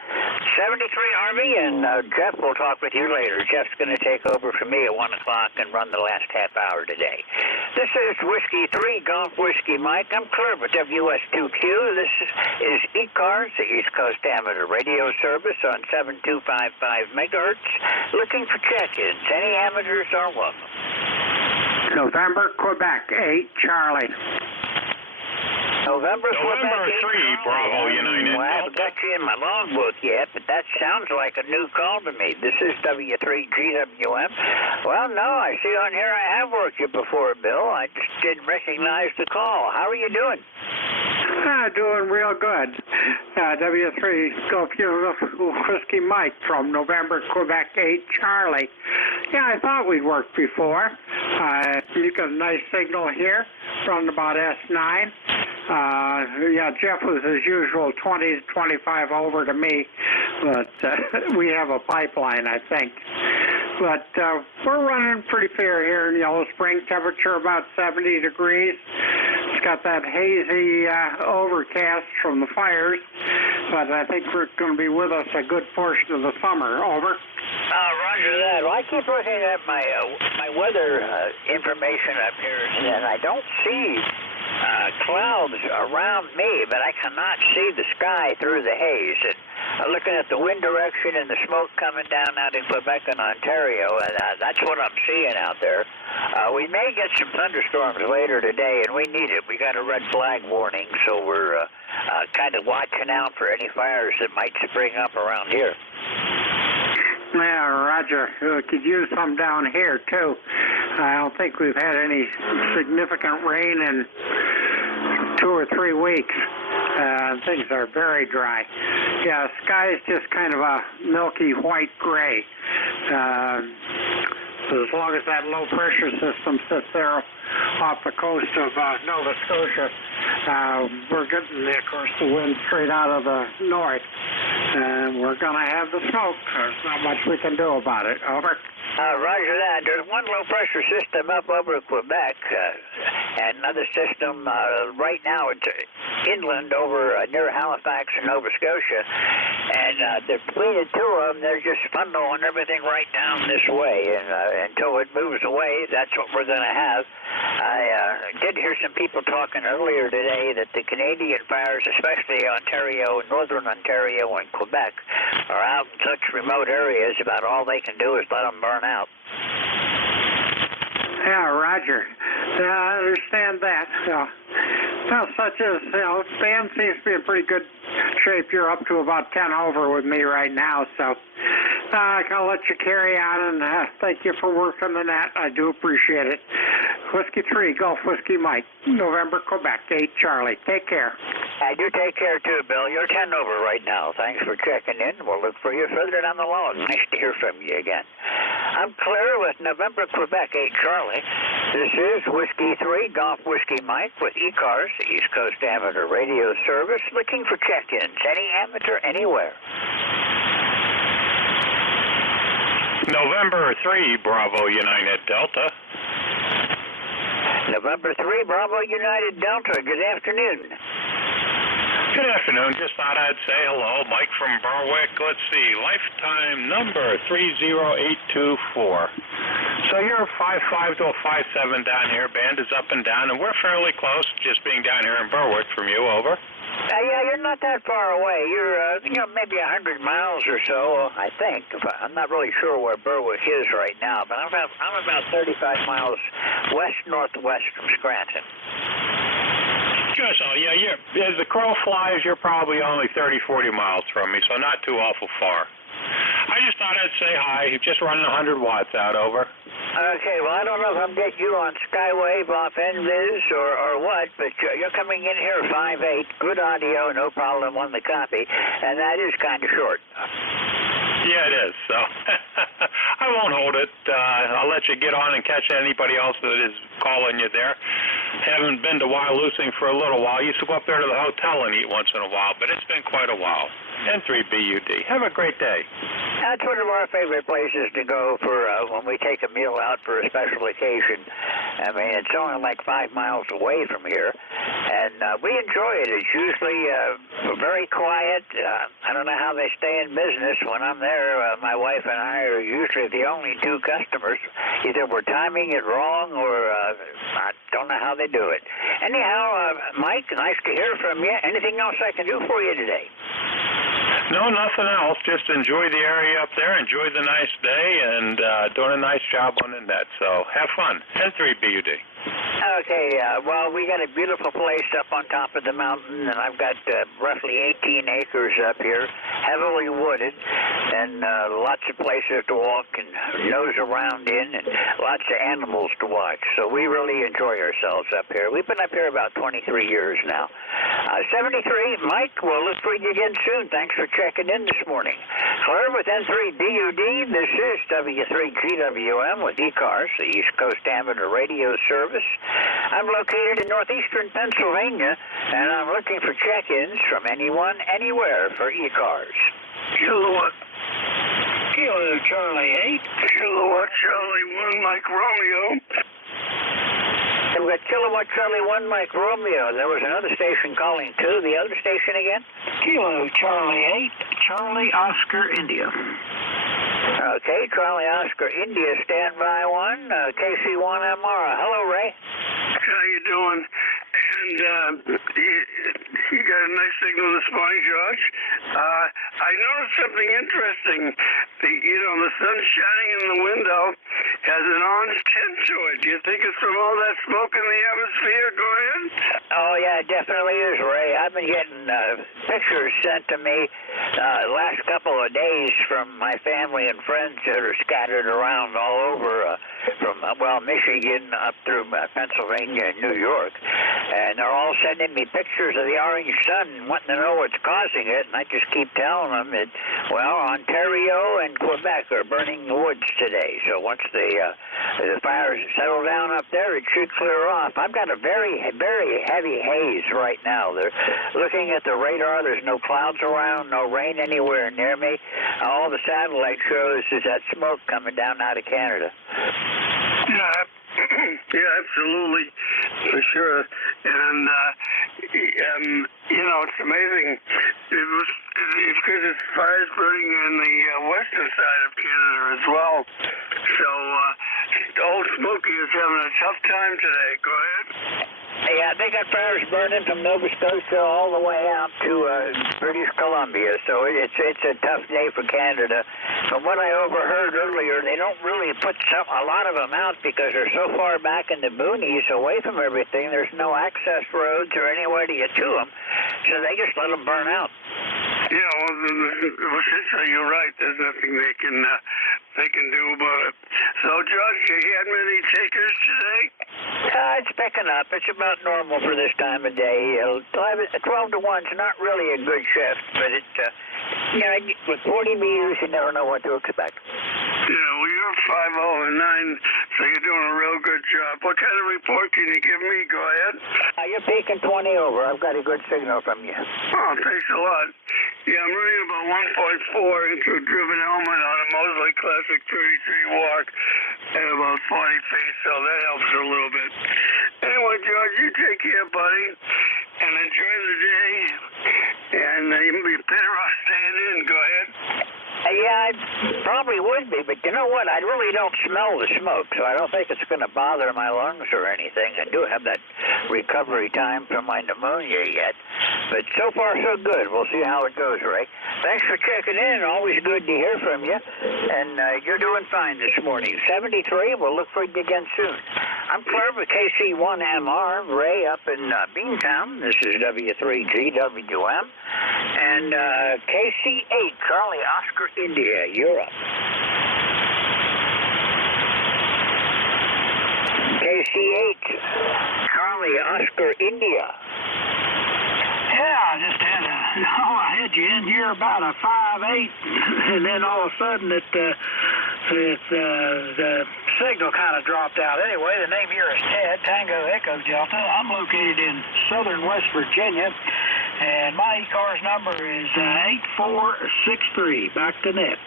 73, Harvey, and Jeff will talk with you later. Jeff's going to take over for me at 1 o'clock and run the last half hour today. This is Whiskey 3, Golf Whiskey Mike. I'm clear with WS2Q. This is ECARS, the East Coast Amateur Radio Service on 7255 megahertz. Looking for check-ins. Any amateurs are welcome. November, Quebec, 8, Charlie. November 3, Bravo United. Well, I haven't got you in my logbook yet, but that sounds like a new call to me. This is W3GWM. Well, no, I see on here I have worked you before, Bill. I just didn't recognize the call. How are you doing? Doing real good. W3 Golf Whiskey Mike from November, Quebec 8, Charlie. Yeah, I thought we'd worked before. You got a nice signal here, running about S9. Yeah, Jeff was as usual 20 to 25 over to me, but we have a pipeline, I think. But we're running pretty fair here in Yellow Spring. Temperature about 70 degrees. It's got that hazy overcast from the fires, but I think we're going to be with us a good portion of the summer. Over. Roger that. Well, I keep looking at my weather information up here, and I don't see clouds around me, but I cannot see the sky through the haze. And looking at the wind direction and the smoke coming down out in Quebec and Ontario, and that's what I'm seeing out there. We may get some thunderstorms later today, and we need it. We got a red flag warning, so we're kind of watching out for any fires that might spring up around here. Yeah, Roger. We could use some down here, too. I don't think we've had any significant rain in 2 or 3 weeks. Things are very dry. Yeah, sky's just kind of a milky white gray. So as long as that low pressure system sits there off the coast of Nova Scotia, we're getting, of course, the wind straight out of the north. And we're going to have the smoke. There's not much we can do about it. Over. Roger that. There's one low-pressure system up over Quebec, and another system right now it's inland over near Halifax and Nova Scotia. And between the two of them, they're just funneling everything right down this way. And until it moves away, that's what we're going to have. I did hear some people talking earlier today that the Canadian fires, especially Ontario, northern Ontario and Quebec, are out in such remote areas, about all they can do is let them burn out. Yeah, Roger. I understand that. Well, such as, Stan seems to be in pretty good shape. You're up to about 10 over with me right now, so I'll let you carry on, and thank you for working on that. I do appreciate it. Whiskey 3, Golf Whiskey Mike, November, Quebec, 8, Charlie. Take care. I do take care, too, Bill. You're 10 over right now. Thanks for checking in. We'll look for you further down the line. Nice to hear from you again. I'm clear with November, Quebec, 8, Charlie. This is Whiskey 3, Golf Whiskey Mike with ECARS, East Coast Amateur Radio Service, looking for check-ins. Any amateur, anywhere. November 3, Bravo United Delta. November 3, Bravo United Delta. Good afternoon. Good afternoon. Just thought I'd say hello. Mike from Berwick. Let's see. Lifetime number 30824. So you're 5'5" to a 5'7" down here. Band is up and down, and we're fairly close, just being down here in Berwick from you. Over. Yeah, you're not that far away. You're, maybe 100 miles or so, I think. I'm not really sure where Berwick is right now, but I'm about 35 miles west-northwest from Scranton. Sure, so yeah, as the crow flies, you're probably only 30, 40 miles from me, so not too awful far. I just thought I'd say hi. Just running 100 watts out, over. Okay, well, I don't know if I'm getting you on Skywave off NVIS or what, but you're coming in here 5'8", good audio, no problem on the copy, and that is kind of short. Yeah, it is, so I won't hold it. I'll let you get on and catch anybody else that is calling you there. Haven't been to Wyalusing for a little while. Used to go up there to the hotel and eat once in a while, but it's been quite a while. N3BUD. Have a great day. That's one of our favorite places to go for when we take a meal out for a special occasion. I mean, it's only like 5 miles away from here, and we enjoy it. It's usually very quiet. I don't know how they stay in business when I'm there. My wife and I are usually the only two customers. Either we're timing it wrong or I don't know how they do it. Anyhow, Mike, nice to hear from you. Anything else I can do for you today? No, nothing else. Just enjoy the area up there, enjoy the nice day, and doing a nice job on the net. So have fun. N3BUD. Okay, well, we got a beautiful place up on top of the mountain, and I've got roughly 18 acres up here, heavily wooded, and lots of places to walk and nose around in, and lots of animals to watch. So we really enjoy ourselves up here. We've been up here about 23 years now. 73, Mike, we'll look for you again soon. Thanks for checking in this morning. Claire with N3DUD, this is W3GWM with ECARS, the East Coast Amateur Radio Service. I'm located in northeastern Pennsylvania, and I'm looking for check-ins from anyone, anywhere for ECARS. Kilowatt. Kilo Charlie 8. Kilowatt Charlie 1 Mike Romeo. We've got Kilowatt Charlie 1 Mike Romeo. There was another station calling too. The other station again? Kilo Charlie 8 Charlie Oscar India. Okay, Charlie Oscar India, standby 1, KC1MR. Hello, Ray. How you doing? And you got a nice signal this morning, George. I noticed something interesting. The sun shining in the window has an orange tint to it. Do you think it's from all that smoke in the atmosphere? Go ahead. Oh, yeah, it definitely is, Ray. I've been getting pictures sent to me last couple of days from my family and friends that are scattered around all over from, Michigan up through Pennsylvania and New York. And they're all sending me pictures of the orange sun, wanting to know what's causing it. And I just keep telling them that, Ontario and Quebec are burning the woods today. So once the fires settle down up there, it should clear off. I've got a very, very heavy haze right now. They're looking at the radar. There's no clouds around, no rain anywhere near me. All the satellite shows is that smoke coming down out of Canada. Yeah, absolutely, for sure. And it's amazing. It's because it's fires burning in the western side of Canada as well. So Old Smoky is having a tough time today. Go ahead. Yeah, they got fires burning from Nova Scotia all the way out to British Columbia, so it's a tough day for Canada. From what I overheard earlier, they don't really put a lot of them out because they're so far back in the boonies away from everything. There's no access roads or anywhere to get to them, so they just let them burn out. Yeah, well, you're right. There's nothing they can do about it. So, George, you had many takers today? It's picking up. It's about normal for this time of day. 12 to 1's not really a good shift, but with 40 meters, you never know what to expect. Yeah, well, you're 5-0-9, so you're doing a real good job. What kind of report can you give me? Go ahead. You're peaking 20 over. I've got a good signal from you. Oh, thanks a lot. Yeah, I'm running about 1.4 into a driven helmet on a Mosley Classic 33 walk at about 40 feet, so that helps a little bit. Anyway, George, you take care, buddy, and enjoy the day. And you'll be better off staying in. Go ahead. Yeah, I probably would be, but you know what? I really don't smell the smoke, so I don't think it's going to bother my lungs or anything. I do have that recovery time from my pneumonia yet, but so far so good. We'll see how it goes, Ray. Thanks for checking in. Always good to hear from you, and you're doing fine this morning. 73, we'll look for you again soon. I'm Claire with KC1MR, Ray up in Beantown. This is W3GWM, and KC8, Charlie Oscar India, Europe. KC8, Charlie Oscar India. Yeah, I just I had you in here about a 5-8, and then all of a sudden the signal kind of dropped out. Anyway, the name here is Ted, Tango Echo Delta. I'm located in southern West Virginia, and my ECARS number is 8463. Back to net.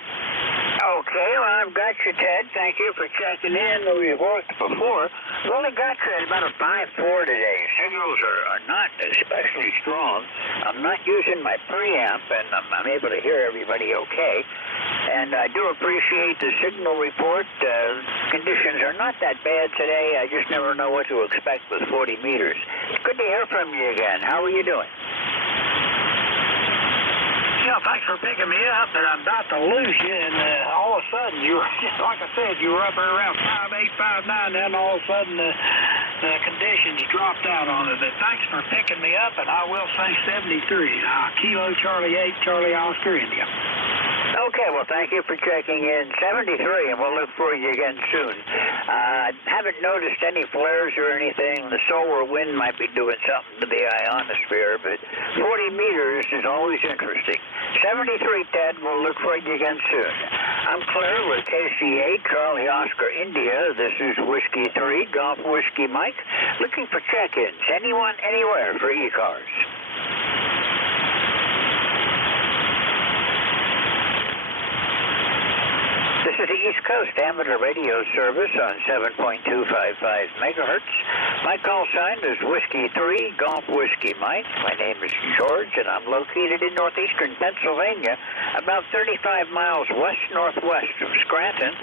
Okay, well, I've got you, Ted. Thank you for checking in. We've worked before. We've only got you at about a 5.4 today. Signals are not especially strong. I'm not using my preamp, and I'm able to hear everybody okay. And I do appreciate the signal report. Conditions are not that bad today. I just never know what to expect with 40 meters. It's good to hear from you again. How are you doing? Yeah, thanks for picking me up, but I'm about to lose you, and all of a sudden, like I said, you were up there around 5.8, 5.9, then all of a sudden, conditions dropped out on it. But thanks for picking me up, and I will say 73. Kilo Charlie 8, Charlie Oscar, India. Okay, well, thank you for checking in. 73, and we'll look for you again soon. Haven't noticed any flares or anything. The solar wind might be doing something to the ionosphere, but 40 meters is always interesting. 73, Ted, we'll look for you again soon. I'm Claire with KC8, Charlie Oscar, India. This is Whiskey 3, Golf Whiskey Mike, looking for check-ins. Anyone, anywhere for ECARS. This is the East Coast Amateur Radio Service on 7.255 megahertz. My call sign is Whiskey 3, Golf Whiskey Mike. My name is George, and I'm located in northeastern Pennsylvania, about 35 miles west-northwest of Scranton,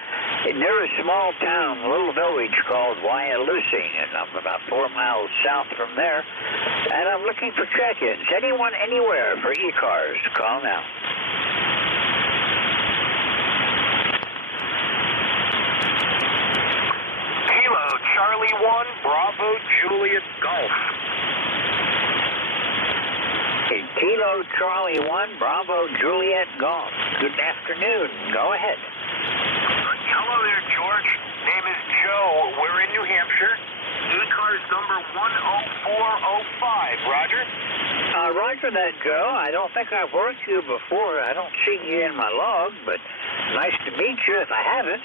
near a small town, a little village called Wyalusing, and I'm about 4 miles south from there. And I'm looking for check-ins. Anyone, anywhere for ECARS. Call now. Charlie 1, Bravo, Juliet, Golf. Kilo Charlie 1, Bravo, Juliet, Golf. Good afternoon. Go ahead. Hello there, George. Name is Joe. We're in New Hampshire. ECARS number 10405. Roger? Roger that, Joe. I don't think I've worked you before. I don't see you in my log, but nice to meet you if I haven't.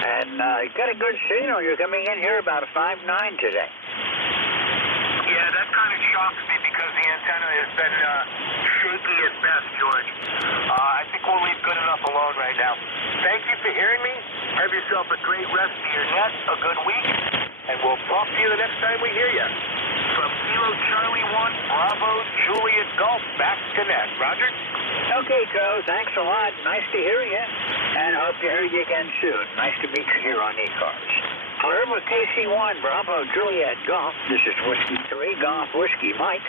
And you got a good signal. You're coming in here about a 5.9 today. Yeah, that kind of shocks me because the antenna has been shaky at best, George. I think we'll leave good enough alone right now. Thank you for hearing me. Have yourself a great rest of your net, a good week, and we'll talk to you the next time we hear you. From Kilo Charlie 1, Bravo, Juliet, Golf, back to net. Roger? Okay, Joe. Thanks a lot. Nice to hear you. And hope to hear you again soon. Nice to meet you here on ECARS. We're with KC1, Bravo, Juliet, Golf. This is Whiskey 3, Golf, Whiskey Mike.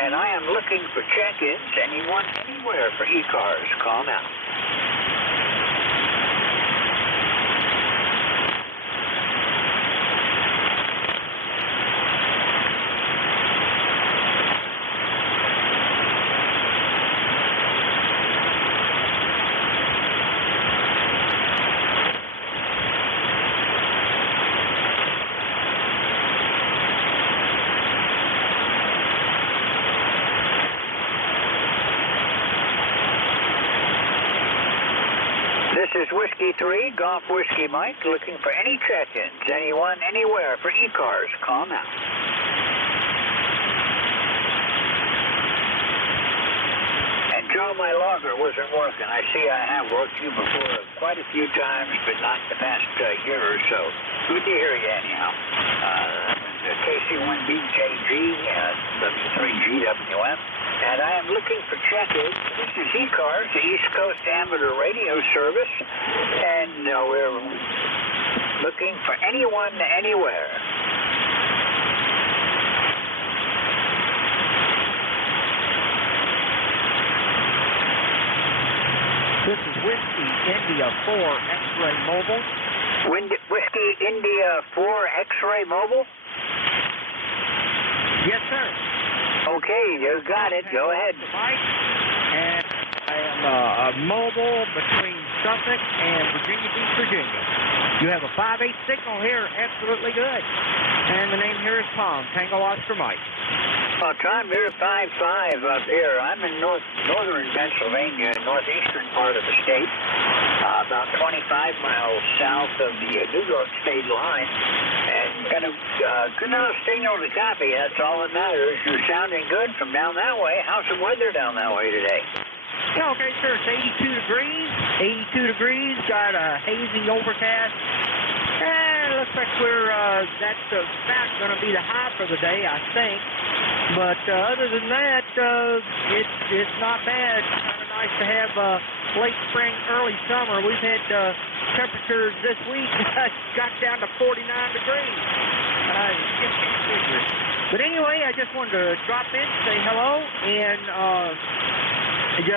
And I am looking for check-ins. Anyone, anywhere for ECARS. Call now. This is Whiskey 3, Golf Whiskey Mike, looking for any check-ins. Anyone, anywhere for ECARS. Call now. And Joe, my logger wasn't working. I see I have worked you before quite a few times, but not the past year or so. Good to hear you anyhow. KC1BJG, W3GWM. And I am looking for check-ins. This is ECARS, the East Coast Amateur Radio Service, and we're looking for anyone, anywhere. This is Whiskey India 4 X-Ray Mobile. Whiskey India 4 X-Ray Mobile? Yes, sir. Okay, you got it. Go ahead. And I am mobile between Suffolk and Virginia Beach, Virginia. You have a 5/8 signal here. Absolutely good. And the name here is Tom, Tango Oscar Mike. Tom, you're 5-5 up here. I'm in northern Pennsylvania, northeastern part of the state, about 25 miles south of the New York state line. And got a good enough signal to copy. That's all that matters. You're sounding good from down that way. How's the weather down that way today? Yeah, okay, sir. It's 82 degrees. 82 degrees. Got a hazy overcast. And it looks like that's about going to be the high for the day, I think. But other than that, it's not bad. Kind of nice to have late spring, early summer. We've had temperatures this week got down to 49 degrees. But anyway, I just wanted to drop in, say hello, and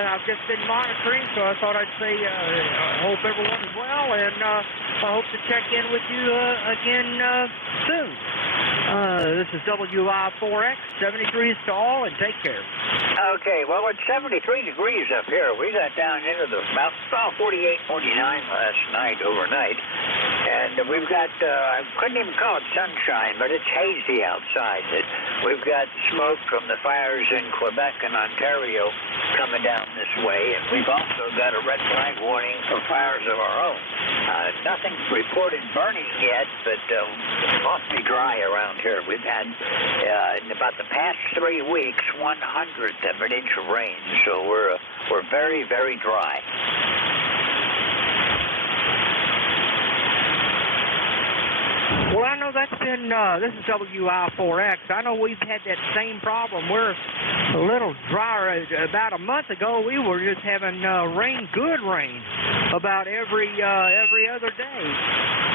I've just been monitoring, so I thought I'd say I hope everyone is well, and I hope to check in with you again soon. This is WI4X, 73s to all, and take care. Okay, well, it's 73 degrees up here. We got down into the about 48, 49 last night, overnight. And we've got, I couldn't even call it sunshine, but it's hazy outside. We've got smoke from the fires in Quebec and Ontario coming down this way, and we've also got a red flag warning for fires of our own. Nothing's reported burning yet, but it's awfully dry around here. We've had, in about the past 3 weeks, 1/100th of an inch of rain, so we're very, very dry. Well, I know that's been, this is WI4X. I know we've had that same problem. We're a little drier. About a month ago, we were just having rain, good rain, about every other day.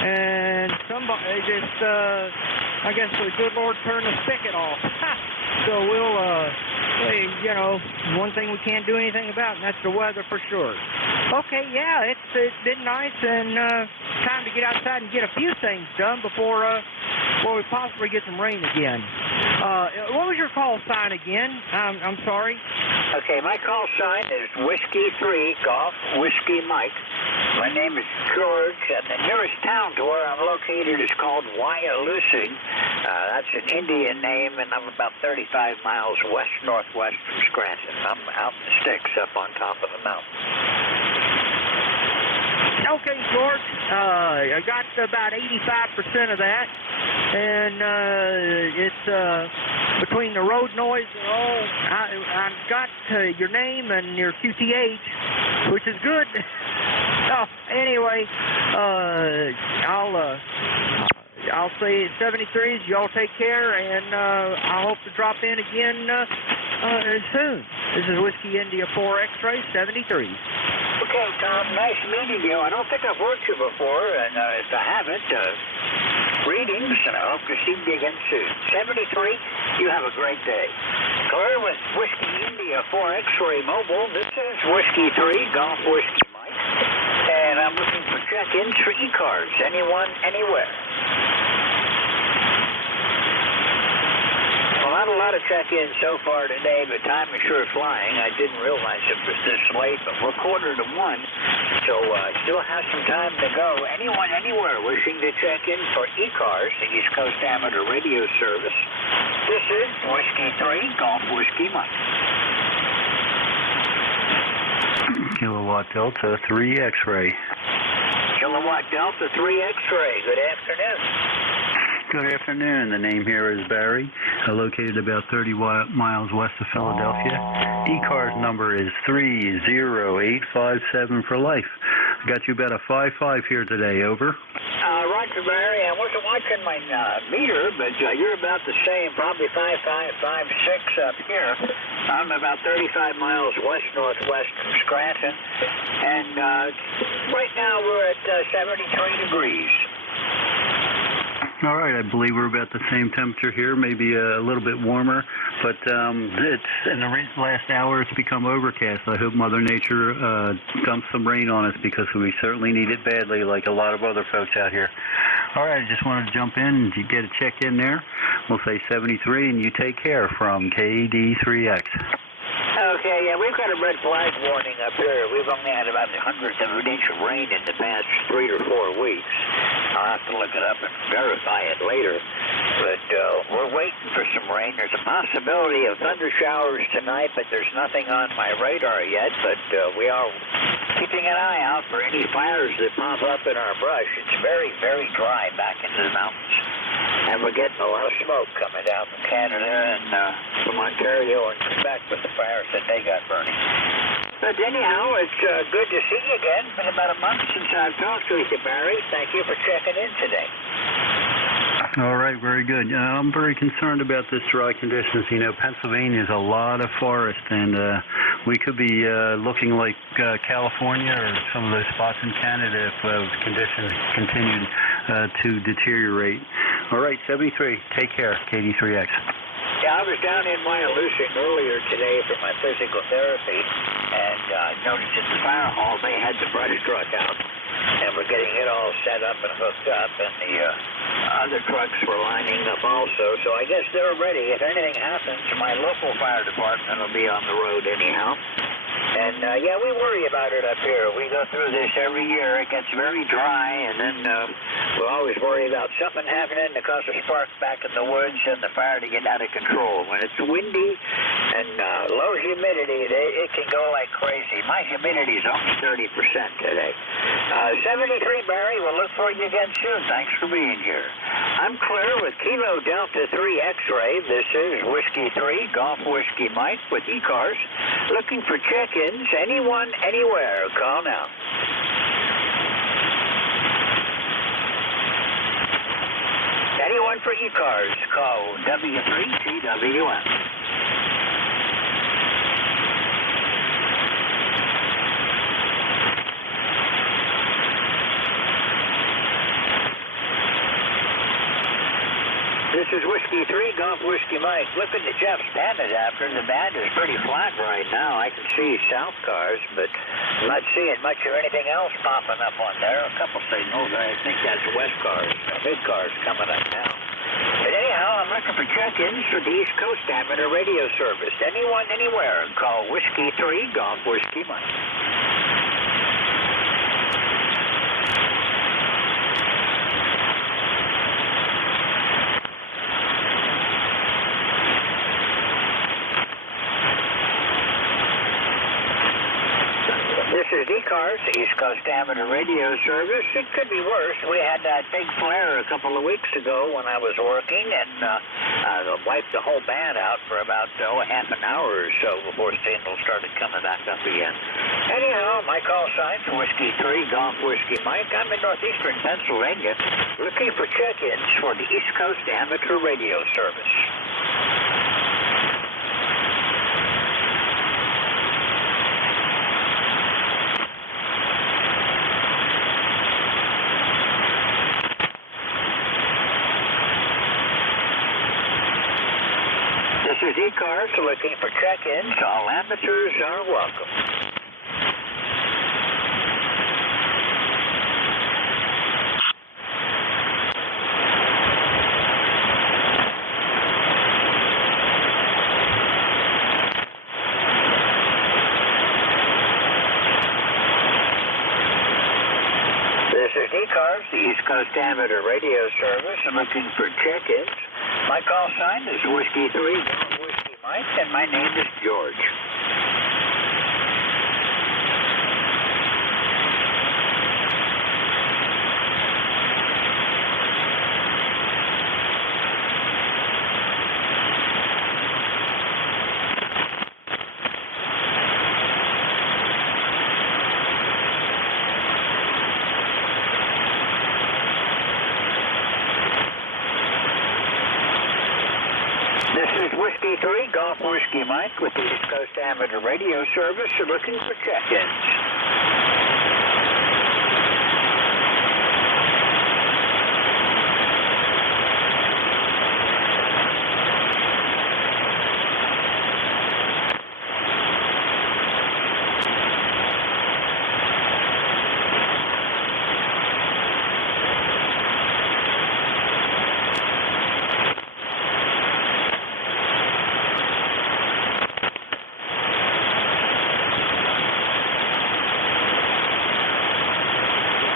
And somebody just, I guess the good Lord turned the spigot off. So we'll, you know, one thing we can't do anything about, and that's the weather for sure. Okay, yeah, it's been nice, and time to get outside and get a few things done before we possibly get some rain again. What was your call sign again? I'm sorry. Okay, my call sign is Whiskey 3 Golf Whiskey Mike. My name is George, and the nearest town to where I'm located is called Wyalusing. That's an Indian name, and I'm about 35 miles west-northwest from Scranton. I'm out in the sticks up on top of the mountain. Okay, George, I got about 85% of that, and it's between the road noise and all. I've got your name and your QTH, which is good. Oh, anyway, I'll say 73s. Y'all take care, and I hope to drop in again soon. This is Whiskey India 4 X-Ray 73s. Okay, Tom, nice meeting you. I don't think I've worked you before, and if I haven't, greetings, and I hope to see you again soon. 73, you have a great day. Clear with Whiskey India 4 X-Ray Mobile. This is Whiskey 3 Golf Whiskey Mike, and I'm looking for check-ins for ECARS. Anyone, anywhere. Not a lot of check-ins so far today, but time is sure flying. I didn't realize it was this late, but we're 1:45, so still have some time to go. Anyone, anywhere wishing to check in for ECARS, the East Coast Amateur Radio Service. This is Whiskey 3 Golf Whiskey Mike. Kilowatt Delta 3 X-Ray. Kilowatt Delta 3 X-Ray. Good afternoon. Good afternoon. The name here is Barry, located about 30 miles west of Philadelphia. ECARS number is 30857 for life. I got you about a 5.5 here today. Over. Roger, Barry. I wasn't watching my meter, but you're about the same, probably 5.5, 5.6 up here. I'm about 35 miles west-northwest from Scranton, and right now we're at 73 degrees. All right, I believe we're about the same temperature here, maybe a little bit warmer, but it's in the last hour it's become overcast. I hope Mother Nature dumps some rain on us because we certainly need it badly, like a lot of other folks out here. All right, I just wanted to jump in and get a check in there. We'll say 73, and you take care from KD3X. Okay, yeah, we've got a red flag warning up here. We've only had about 1/100th of an inch of rain in the past 3 or 4 weeks. I'll have to look it up and verify it later. But we're waiting for some rain. There's a possibility of thunder showers tonight, but there's nothing on my radar yet. But we are keeping an eye out for any fires that pop up in our brush. It's very, very dry back into the mountains. And we're getting a lot of smoke coming down from Canada and from Ontario and Quebec with the fires that they got burning. But anyhow, it's good to see you again. It's been about a month since I've talked to you, Barry. Thank you for checking in today. All right, very good. I'm very concerned about this dry conditions. You know, Pennsylvania is a lot of forest, and we could be looking like California or some of those spots in Canada if conditions continued to deteriorate. All right, 73. Take care, KD3X. Yeah, I was down in Wyalusing earlier today for my physical therapy, and I noticed at the fire hall they had the brush truck out. and we're getting it all set up and hooked up, and the other trucks were lining up also. So I guess they're ready. If anything happens, my local fire department will be on the road anyhow. And, yeah, we worry about it up here. We go through this every year. It gets very dry, and then we'll always worry about something happening to cause a spark back in the woods and the fire to get out of control. When it's windy and low humidity, it can go like crazy. My humidity is only 30% today. 73, Barry. We'll look for you again soon. Thanks for being here. I'm clear with Kilo Delta 3 X-Ray. This is Whiskey 3, Golf Whiskey Mike with ECARS. Looking for check-ins, anyone, anywhere. Call now. Anyone for ECARS, call W3GWS. This is Whiskey 3, Golf Whiskey Mike. Looking at Jeff's band adapter. The band is pretty flat right now. I can see south cars, but I'm not seeing much of anything else popping up on there. A couple signals. I think that's west cars, mid cars coming up now. But anyhow, I'm looking for check-ins for the East Coast Amateur Radio Service. Anyone, anywhere, call Whiskey 3, Golf Whiskey Mike. This is ECARS, East Coast Amateur Radio Service. It could be worse. We had that big flare a couple of weeks ago when I was working, and wiped the whole band out for about half an hour or so before signals started coming back up again. Anyhow, my call sign for Whiskey 3, Golf Whiskey Mike. I'm in northeastern Pennsylvania looking for check-ins for the East Coast Amateur Radio Service. This is ECARS looking for check-ins. All amateurs are welcome. This is ECARS, the East Coast Amateur Radio Service. I'm looking for check-ins. My call sign is Whiskey 3, Golf Whiskey Mike, and my name is George. Whiskey 3, Golf Whiskey Mike with the East Coast Amateur Radio Service. You're looking for check-ins.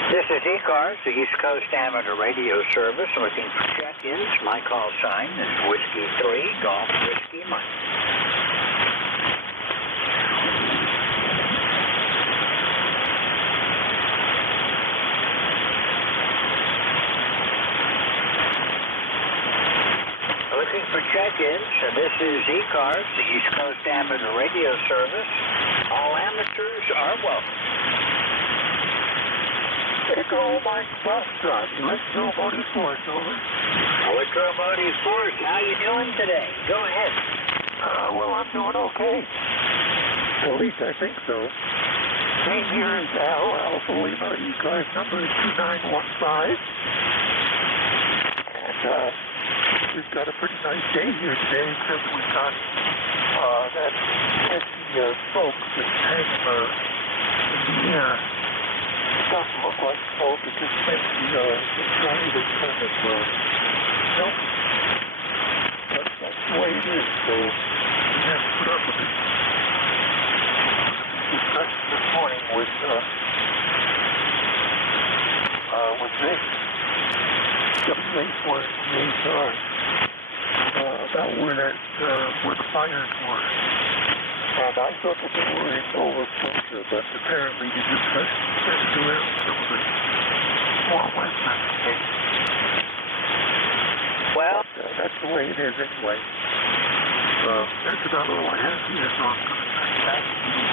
This is ECARS, the East Coast Amateur Radio Service, looking for check-ins. My call sign is Whiskey 3, Golf Whiskey Mike. Looking for check-ins. This is ECARS, the East Coast Amateur Radio Service. All amateurs are welcome. Echo Mike Foxtrot, Electromotive Force, over. Electromotive Force, how you doing today? Go ahead. Well, I'm doing okay. At least I think so. Name here is Al, Alpha Lima, ECARS number is 2915. And we've got a pretty nice day here today, except we've got that heavy smoke that's hanging in the air. doesn't look like smoke. It just makes the triangle kind of milky. But that's the way it is, so we have to put up with it. Discussion this morning with Nick, WA4 ECARS, about where the fires were. And I thought that they were in Nova Scotia, but apparently the discussion started around some of the more western states. Well, that's the way it is anyway. That's about all I have here, so I'm going to turn it back to you.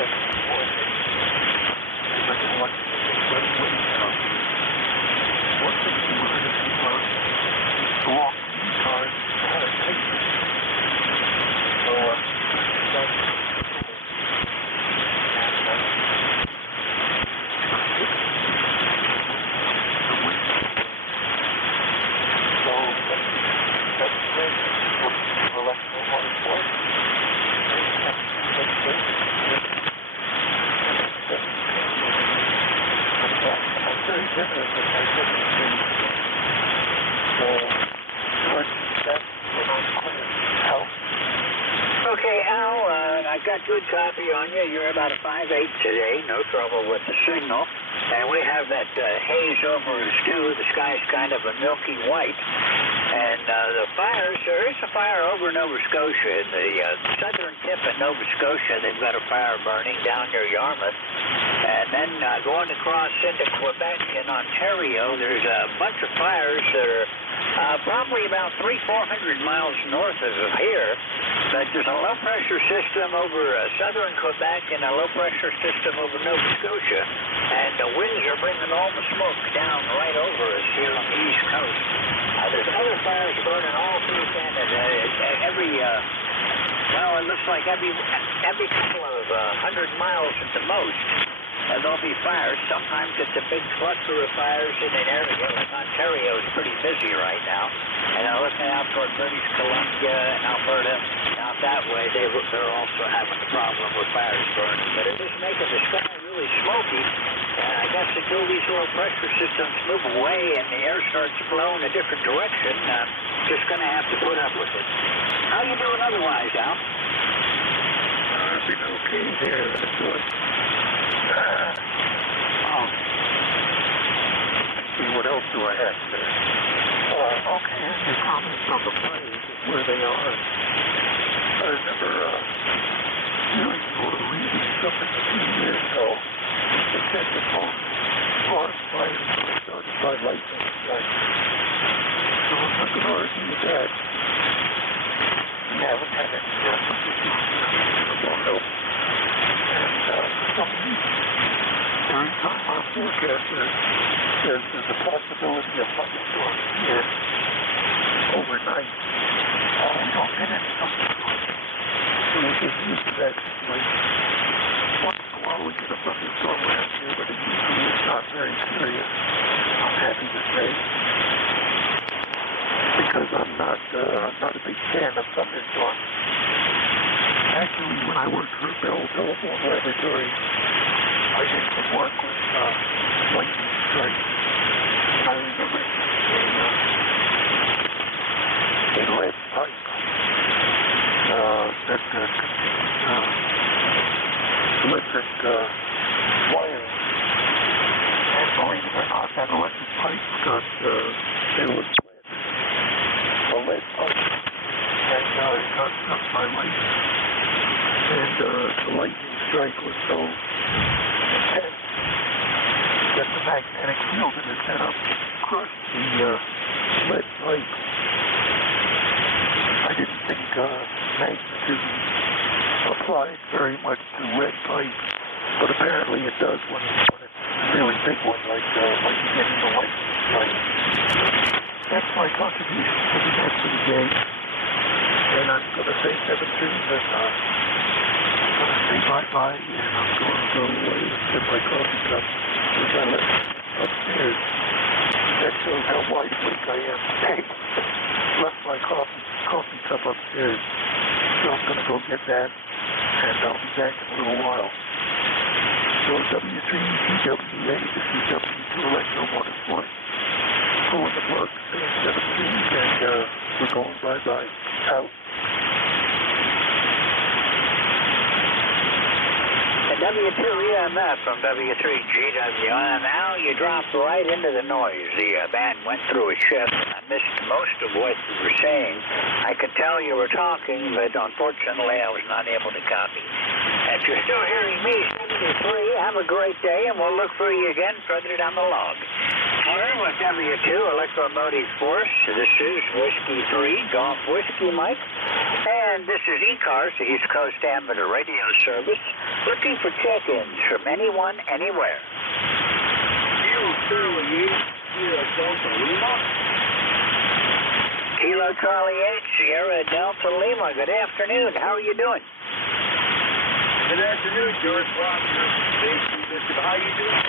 Check the coordinates. Everybody watching this waiting out here. One thing you learn if you belong to ECARS is how to take it. So, that's Okay, Al, I got good copy on you. You're about a 5/8 today, no trouble with the signal. And we have that haze over us, too. The sky's kind of a milky white. And the fires, there is a fire over Nova Scotia. In the southern tip of Nova Scotia, they've got a fire burning down near Yarmouth. And then going across into Quebec and Ontario, there's a bunch of fires that are probably about 300-400 miles north of here. But there's a low-pressure system over southern Quebec and a low-pressure system over Nova Scotia. And the winds are bringing all the smoke down right over us here on the East Coast. There's other fires burning all through Canada. It looks like every couple of 100 miles at the most. There'll be fires. Sometimes it's a big cluster of fires in an area. Like Ontario is pretty busy right now. And looking out toward British Columbia and Alberta, out that way, they're also having a problem with fires burning. But it is making the sky really smoky. And I guess until these low pressure systems move away and the air starts flowing a different direction, just going to have to put up with it. How you doing otherwise, Al? I've been okay there. That's good. What else do I have there? Okay, your comments on the fires and where they are. I remember hearing you were reading something a few years ago. They said the forest fires were started by lightning strikes. So I'm not going to argue with that. We haven't had any thunderstorms. And for some reason, every time our forecaster says there's a possibility of thunderstorms here overnight, we don't get any thunderstorms. So we get used to that situation. Once in a while we get a thunderstorm around here, but it usually is not very serious, I'm happy to say. Because I'm not a big fan of thunderstorms. Actually, when I worked for Bell Telephone Laboratory, I did some work with lightning strikes. I remember a lead pipe that electric wires. And believe it or not, that electric pipe got there was a lead pipe, and it got struck by lightning. And the lightning strike was so intense that the magnetic field that is set up crushed the lead pipe. I didn't think magnetism applied very much to lead pipe, but apparently it does when it's a really big one, like you get in the lightning strike. That's my contribution to the next of the day. And I'm going to say 17 and I'm going to say bye-bye, and I'm going to go away and get my coffee cup, which I left upstairs. That shows how wide awake I am today. Left my coffee cup upstairs. So I'm going to go get that, and I'll be back in a little while. So W3GWA, this is W2 Electromotorsport. Pulling the plug, 17, and we're going bye-bye. Out. W2 EMF from W3GWM. Al, you dropped right into the noise. The band went through a shift, and I missed most of what you were saying. I could tell you were talking, but unfortunately I was not able to copy. If you're still hearing me, 73, have a great day, and we'll look for you again further down the log. Here with W2 Electromotive Force, this is Whiskey 3, Golf Whiskey Mike, and this is ECARS, the East Coast Amateur Radio Service, looking for check-ins from anyone, anywhere. Kilo Charlie 8, Sierra Delta Lima. Good afternoon. How are you doing? Good afternoon, George. How you doing?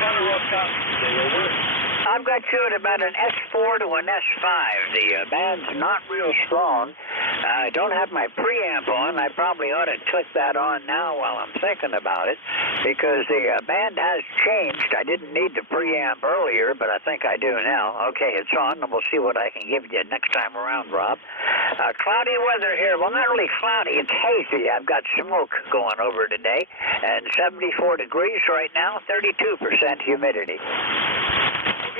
Kind of rough copy today. I've got you at about an S4 to an S5. The band's not real strong. I don't have my preamp on. I probably ought to click that on now while I'm thinking about it, because the band has changed. I didn't need the preamp earlier, but I think I do now. Okay, it's on, and we'll see what I can give you next time around, Rob. Cloudy weather here. Well, not really cloudy. It's hazy. I've got smoke going over today, and 74 degrees right now, 32% humidity.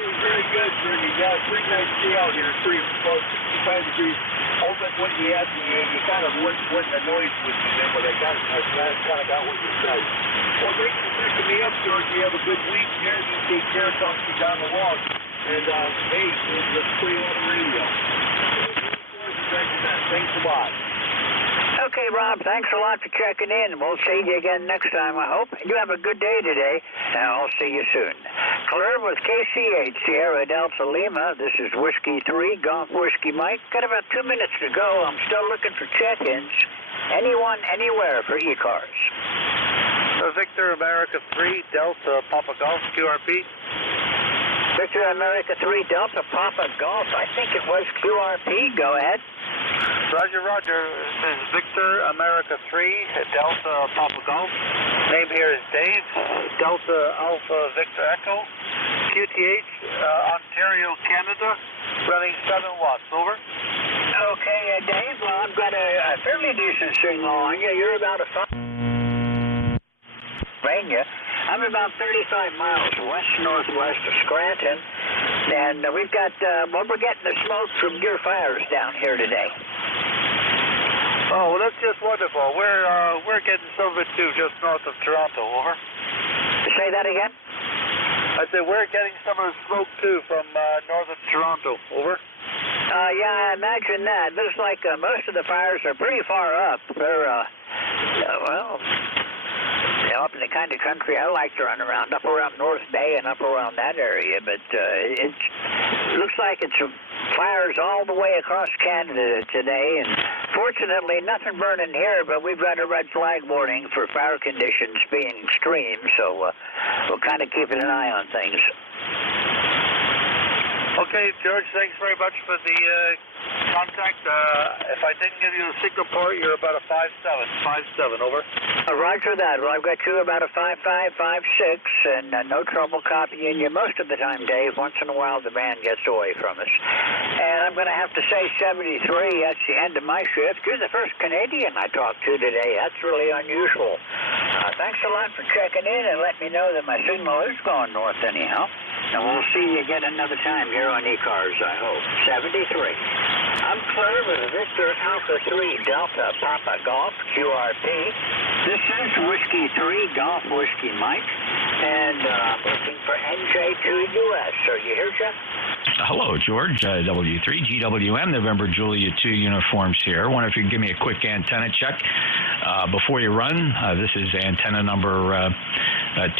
Very good, sir. You got a pretty nice day out here. Pretty close, 65 degrees. Almost what you asked me, you kind of went the noise with me then, but I kind of got what you said. Well, thanks for picking me up, George. You have a good week here. You take care of something down the log. And, hey, let's put you on the radio. Thanks a lot. Okay, Rob, thanks a lot for checking in. We'll see you again next time, I hope. You have a good day today, and I'll see you soon. Clear with KCH, Sierra Delta Lima. This is Whiskey 3, Golf Whiskey Mike. Got about 2 minutes to go. I'm still looking for check-ins. Anyone, anywhere for ECARS. Victor America 3, Delta Papa Golf, QRP. Victor America 3, Delta Papa Golf. I think it was QRP. Go ahead. Roger, Roger. This is Victor America 3, Delta Papa Golf. Name here is Dave, Delta Alpha Victor Echo, QTH, Ontario, Canada, running 7 watts. Over. Okay, Dave, well, I've got a fairly decent signal on you. You're about a 5. I'm about 35 miles west-northwest of Scranton, and we've got, we're getting the smoke from your fires down here today. Oh, well, that's just wonderful. We're getting some of it, too, just north of Toronto. Over. Say that again? I said we're getting some of the smoke, too, from northern Toronto. Over. Yeah, I imagine that. Looks like most of the fires are pretty far up. They're, well, up in the kind of country I like to run around, up around North Bay and up around that area. But it looks like it's fires all the way across Canada today. And fortunately, nothing burning here, but we've got a red flag warning for fire conditions being extreme. So we'll kind of keep an eye on things. Okay, George, thanks very much for the contact. If I didn't give you the signal port, you're about a 5.7. Over. Roger that. Well, I've got you about a 5.5, 5.6, and no trouble copying you most of the time, Dave. Once in a while, the band gets away from us. And I'm going to have to say 73, that's the end of my shift. You're the first Canadian I talked to today. That's really unusual. Thanks a lot for checking in and let me know that my signal is going north anyhow. And we'll see you again another time here on ECARS, I hope. 73. I'm clear with Victor Alpha 3 Delta Papa Golf, QRP. This is Whiskey 3 Golf Whiskey Mike. And I'm looking for NJ2US. Are you here, Jeff? Hello, George. W3GWM, November Julia 2 uniforms here. I wonder if you can give me a quick antenna check before you run. This is antenna number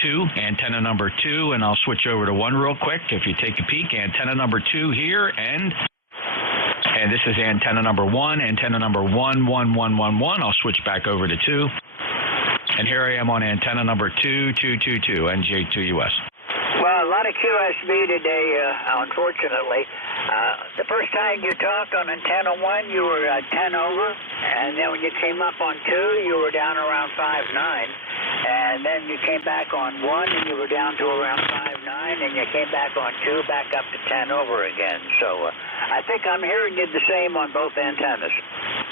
2, antenna number 2, and I'll switch over to 1 real quick. If you take a peek, antenna number 2 here, and this is antenna number 1, antenna number 1, 1, 1, 1, 1. I'll switch back over to 2. And here I am on antenna number 2, 2, 2, 2, NJ2US. Well, a lot of QSB today, unfortunately. The first time you talked on antenna 1, you were 10 over, and then when you came up on 2, you were down around 5.9. and then you came back on 1, and you were down to around 5.9, and you came back on 2, back up to 10 over again. So I think I'm hearing you the same on both antennas.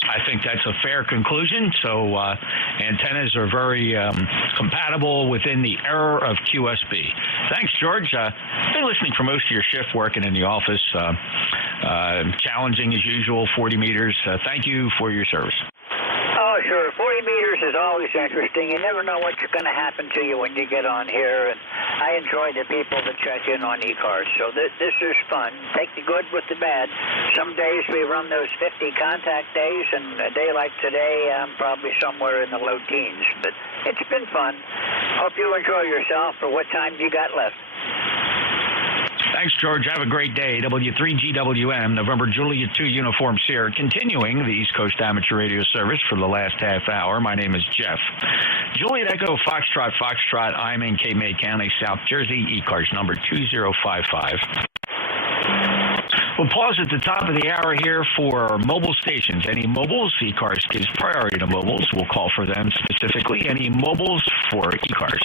I think that's a fair conclusion. So antennas are very compatible within the error of QSB. Thanks, George. I've been listening for most of your shift working in the office. Challenging as usual, 40 meters. Thank you for your service. Oh, sure. 40 meters is always interesting. You never know what's going to happen to you when you get on here. And I enjoy the people that check in on ECARS. So this is fun. Take the good with the bad. Some days we run those 50 contact days, and a day like today, I'm probably somewhere in the low teens. But it's been fun. Hope you enjoy yourself. For what time you got left? Thanks, George. Have a great day. W3GWM, November Juliet 2 Uniform Sierra, continuing the East Coast Amateur Radio Service for the last half hour. My name is Jeff. Juliet Echo Foxtrot Foxtrot. I'm in Cape May County, South Jersey. ECARS number 2055. We'll pause at the top of the hour here for mobile stations. Any mobiles, ECARS gives priority to mobiles. We'll call for them specifically. Any mobiles for ECARS.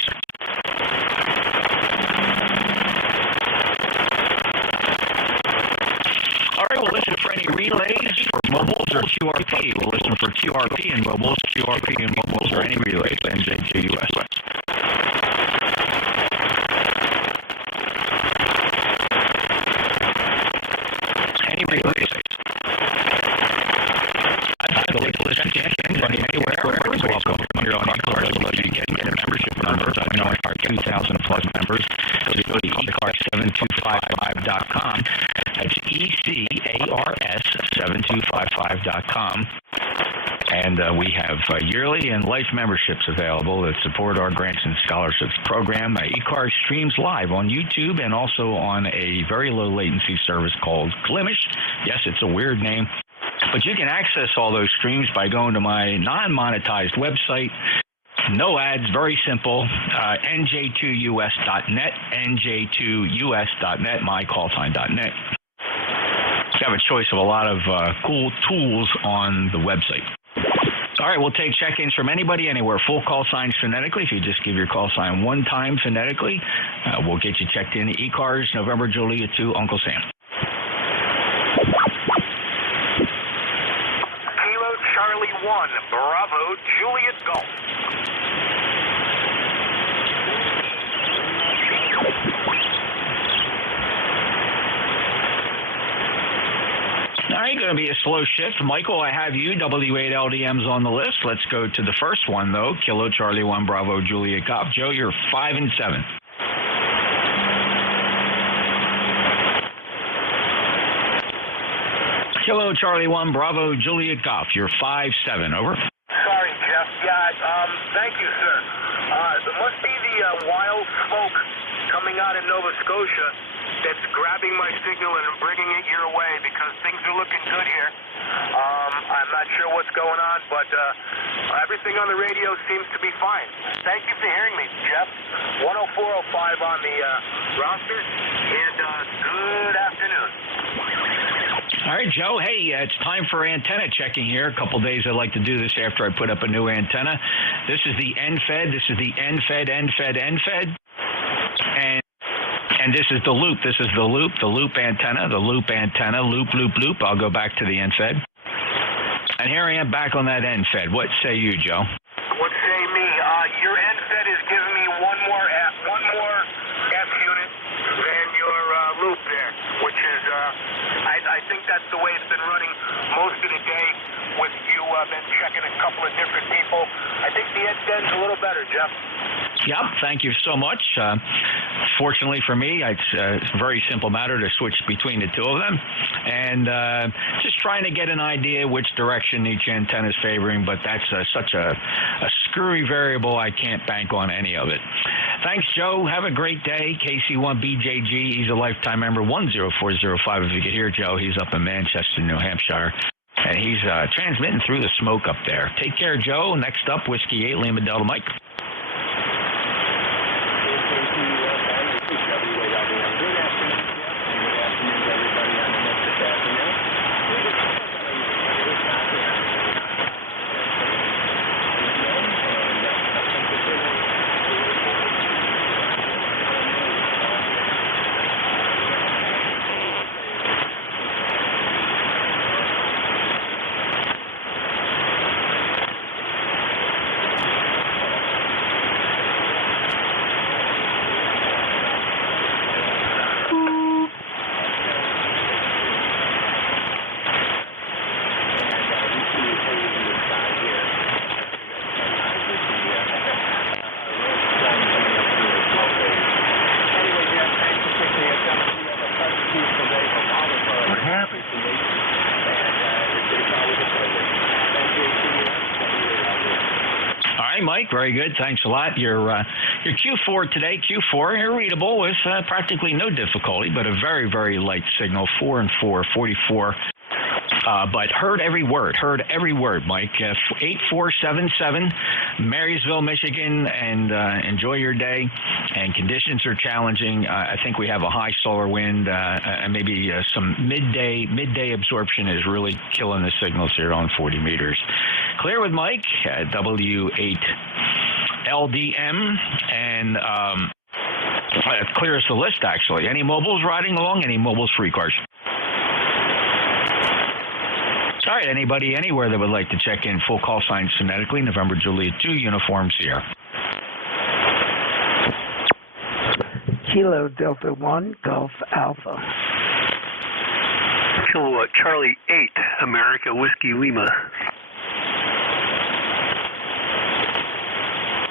All right, we'll listen for any relays for mobiles or QRP. We'll listen for QRP and mobiles, QRP and mobiles, or any relays. NJ2US. Any relays. I'd like to listen to anybody, anywhere, wherever is welcome. You're on ECARS, you can get a membership number. I know our 2,000 plus members. So go to ECARS7255.com. That's ECARS7255.com. And we have yearly and life memberships available that support our grants and scholarships program. ECARS streams live on YouTube and also on a very low latency service called Glimish. Yes, it's a weird name. But you can access all those streams by going to my non-monetized website. No ads, very simple. NJ2US.net, NJ2US.net, mycalltime.net. You have a choice of a lot of cool tools on the website. All right, we'll take check-ins from anybody, anywhere. Full call signs phonetically. If you just give your call sign one time phonetically, we'll get you checked in. ECARS, November Juliet 2, Uncle Sam. Kilo Charlie 1, Bravo Juliet Golf. All right, going to be a slow shift. Michael, I have you. W8LDM's on the list. Let's go to the first one, though. Kilo Charlie 1, Bravo Juliet Golf. Joe, you're 5 and 7. Kilo Charlie 1, Bravo Juliet Golf. You're 5-7. Over. Sorry, Jeff. Yeah, thank you, sir. It must be the wild smoke coming out of Nova Scotia that's grabbing my signal and bringing it your way because things are looking good here. I'm not sure what's going on, but everything on the radio seems to be fine. Thank you for hearing me, Jeff. 10405 on the roster, and good afternoon. All right, Joe. Hey, it's time for antenna checking here. A couple days I like to do this after I put up a new antenna. This is the NFED. This is the NFED. And this is the loop. This is the loop antenna, loop. I'll go back to the NFED. And here I am back on that NFED. What say you, Joe? What say me? Your NFED is giving me one more F unit than your loop there, which is, I think that's the way it's been running most of the day with you. Been checking a couple of different people. I think the NFED's a little better, Jeff. Yep, thank you so much. Fortunately for me, it's a very simple matter to switch between the two of them. And just trying to get an idea which direction each antenna is favoring, but that's such a screwy variable, I can't bank on any of it. Thanks, Joe. Have a great day. KC1BJG, he's a lifetime member, 10405. If you could hear Joe, he's up in Manchester, New Hampshire. And he's transmitting through the smoke up there. Take care, Joe. Next up, Whiskey 8, Lima Delta Mike. Mike. Very good. Thanks a lot. Your Q4 today, Q4, readable with practically no difficulty, but a very, very light signal, 4 and 4, 44. But heard every word, Mike. 8477, Marysville, Michigan, and enjoy your day. And conditions are challenging. I think we have a high solar wind, and maybe some midday absorption is really killing the signals here on 40 meters. Clear with Mike at W8LDM, and clear as the list, actually. Any mobiles riding along? Any mobiles for ECARS? All right, anybody anywhere that would like to check in, full call sign phonetically, November Juliet 2, Uniform Sierra. Kilo Delta 1, Golf Alpha. Kilowatt Charlie 8, America Whiskey Lima.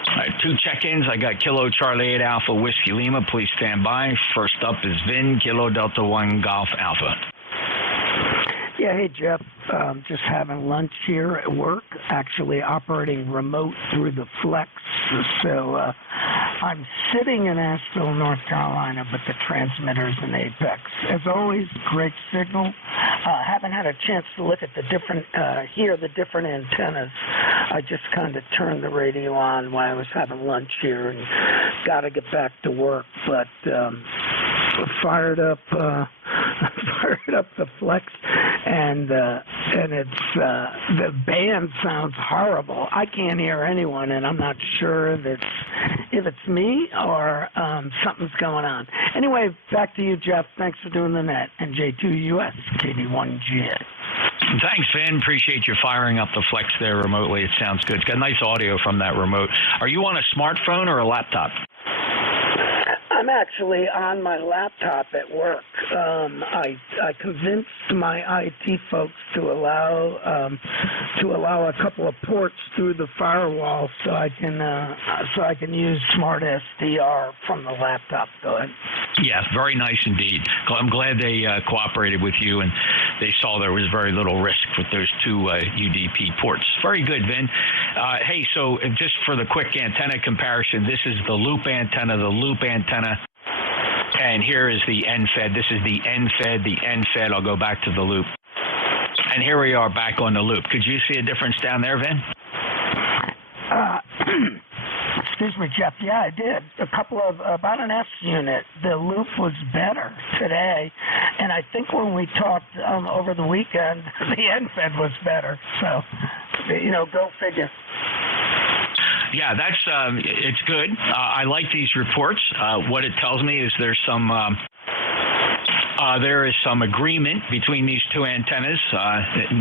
All right, 2 check-ins. I got Kilo Charlie 8 Alpha Whiskey Lima. Please stand by. First up is Vin, Kilo Delta 1, Golf Alpha. Yeah, hey, Jeff. Just having lunch here at work, actually operating remote through the Flex. So I'm sitting in Asheville, North Carolina, but the transmitter's in Apex. As always, great signal. Haven't had a chance to look at the different, hear the different antennas. I just kind of turned the radio on while I was having lunch here and got to get back to work. But fired up the Flex, and it's the band sounds horrible. I can't hear anyone, and I'm not sure if it's me or something's going on. Anyway, back to you, Jeff. Thanks for doing the net. NJ2US, KD1GA. Thanks, Vin. Appreciate you firing up the Flex there remotely. It sounds good. It's got nice audio from that remote. Are you on a smartphone or a laptop? I'm actually on my laptop at work. I convinced my IT folks to allow a couple of ports through the firewall so I can use Smart SDR from the laptop. Go ahead. Yeah, very nice indeed. I'm glad they cooperated with you, and they saw there was very little risk with those 2 UDP ports. Very good, Vin. Hey, so just for the quick antenna comparison, this is the loop antenna, and here is the NFED. This is the NFED. I'll go back to the loop. And here we are back on the loop. Could you see a difference down there, Vin? Excuse me, Jeff. Yeah, I did. About an S unit. The loop was better today, and I think when we talked over the weekend, the NFED was better. So, go figure. Yeah, it's good. I like these reports. What it tells me is there is some agreement between these 2 antennas.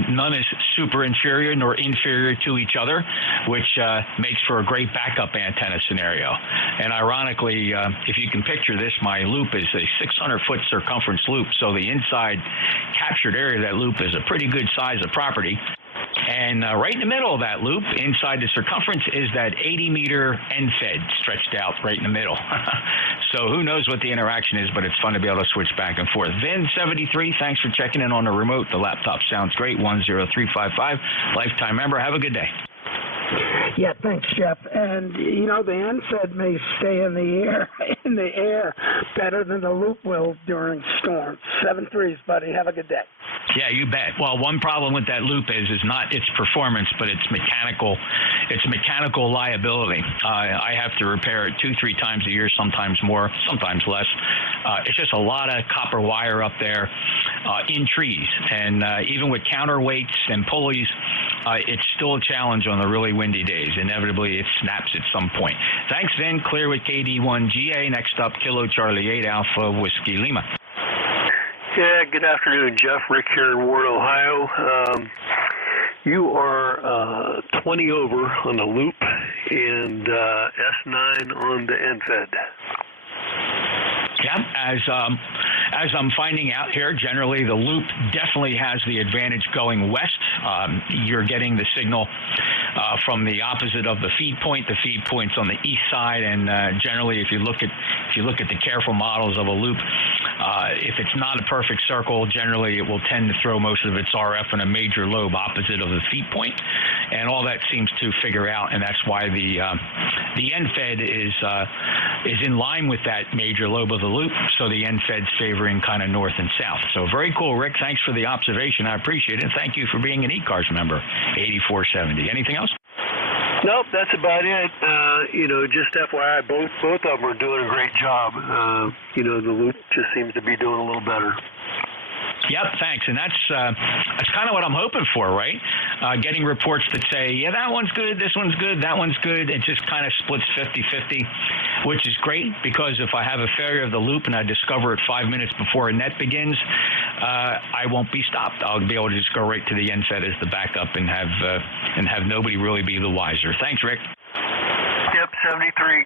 None is super inferior nor inferior to each other, which makes for a great backup antenna scenario. And ironically, if you can picture this, my loop is a 600-foot circumference loop, so the inside captured area of that loop is a pretty good size of property. And right in the middle of that loop, inside the circumference, is that 80-meter NFED stretched out right in the middle. So who knows what the interaction is, but it's fun to be able to switch back and forth. Vin73, thanks for checking in on the remote. The laptop sounds great, 10355. Lifetime member. Have a good day. Yeah, thanks, Jeff. And, the NFED may stay in the air better than the loop will during storms. 7-3s, buddy. Have a good day. Yeah, you bet. Well, one problem with that loop is not its performance, but its mechanical liability. I have to repair it 2-3 times a year, sometimes more, sometimes less. It's just a lot of copper wire up there in trees, and even with counterweights and pulleys, it's still a challenge on the really windy days. Inevitably, it snaps at some point. Thanks, Vin. Clear with KD1GA. Next up, Kilo Charlie 8 Alpha Whiskey Lima. Yeah, good afternoon, Jeff. Rick here in Ward, Ohio. You are 20 over on the loop and S9 on the NFED. Yeah, as I'm finding out here, generally the loop definitely has the advantage going west. You're getting the signal from the opposite of the feed point. The feed point's on the east side, and generally, if you look at the careful models of a loop, if it's not a perfect circle, generally it will tend to throw most of its RF in a major lobe opposite of the feed point, and all that seems to figure out, and that's why the end fed is in line with that major lobe of the loop. So the end fed's favoring kind of north and south. So very cool, Rick. Thanks for the observation. I appreciate it. Thank you for being an ECARS member, 8470. Anything else? Nope, that's about it. Just FYI, both of them are doing a great job. The loop just seems to be doing a little better. Yep, thanks. And that's kind of what I'm hoping for, right? Getting reports that say, yeah, that one's good, this one's good, that one's good. It just kind of splits 50-50, which is great, because if I have a failure of the loop and I discover it 5 minutes before a net begins, I won't be stopped. I'll be able to just go right to the end fed as the backup and have nobody really be the wiser. Thanks, Rick. Yep, 73.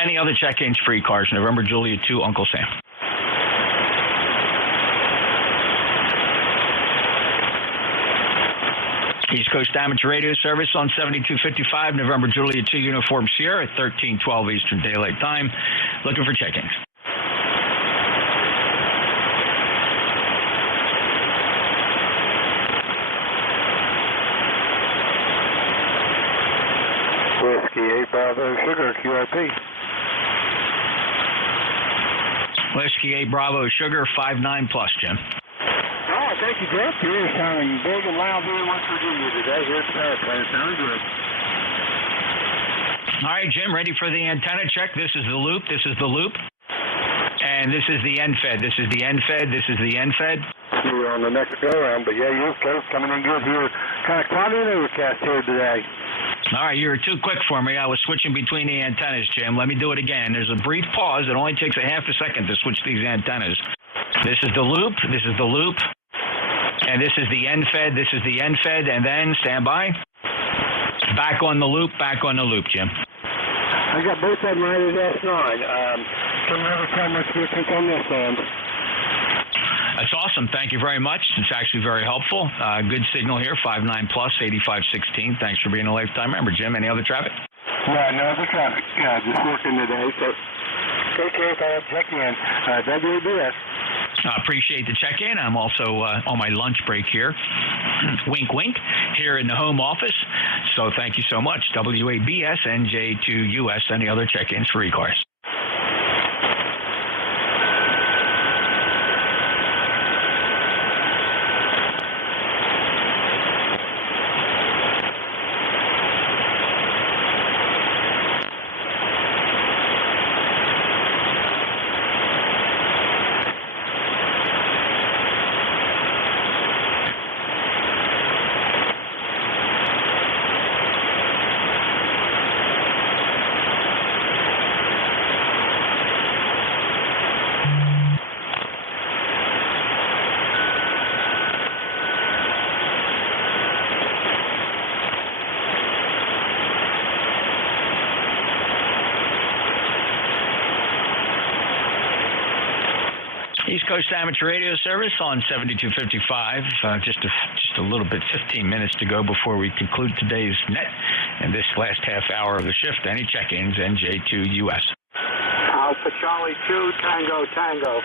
Any other check-ins for ECARS? November Juliet 2, Uncle Sam. East Coast Amateur Radio Service on 7255, November Juliet 2 Uniform Sierra at 1312 Eastern Daylight Time. Looking for check-ins. Whiskey 8 Bravo Sugar QRP. Whiskey 8 Bravo Sugar 59 plus, Jim. Oh, thank you, Jeff. You're sounding big and loud here in West Virginia today. Here's the power plant. Sounds good. All right, Jim, ready for the antenna check. This is the loop. This is the loop. And this is the end fed. This is the end fed. This is the end fed. You're on the next go-around, but yeah, you're close, coming in good here. Kind of cloudy and overcast here today. All right, you were too quick for me. I was switching between the antennas, Jim. Let me do it again. There's a brief pause. It only takes a half a second to switch these antennas. This is the loop. This is the loop. And this is the end fed. This is the end fed. And then, stand by. Back on the loop. Back on the loop, Jim. I got both of them right at S9. Can you ever tell much difference on this end? That's awesome. Thank you very much. It's actually very helpful. Good signal here, 59 plus, 8516. Thanks for being a lifetime member. Jim, any other traffic? Yeah, no other traffic. Yeah, just working today. So take care. I'll check in. WBS. I appreciate the check-in. I'm also on my lunch break here. Wink, wink, here in the home office. So thank you so much. WABS, NJ2US. Any other check-ins for ECARS? East Coast Amateur Radio Service on 7255. Just a little bit, 15 minutes to go before we conclude today's net and this last half hour of the shift. Any check-ins? NJ2US. Alpha Charlie 2, Tango, Tango.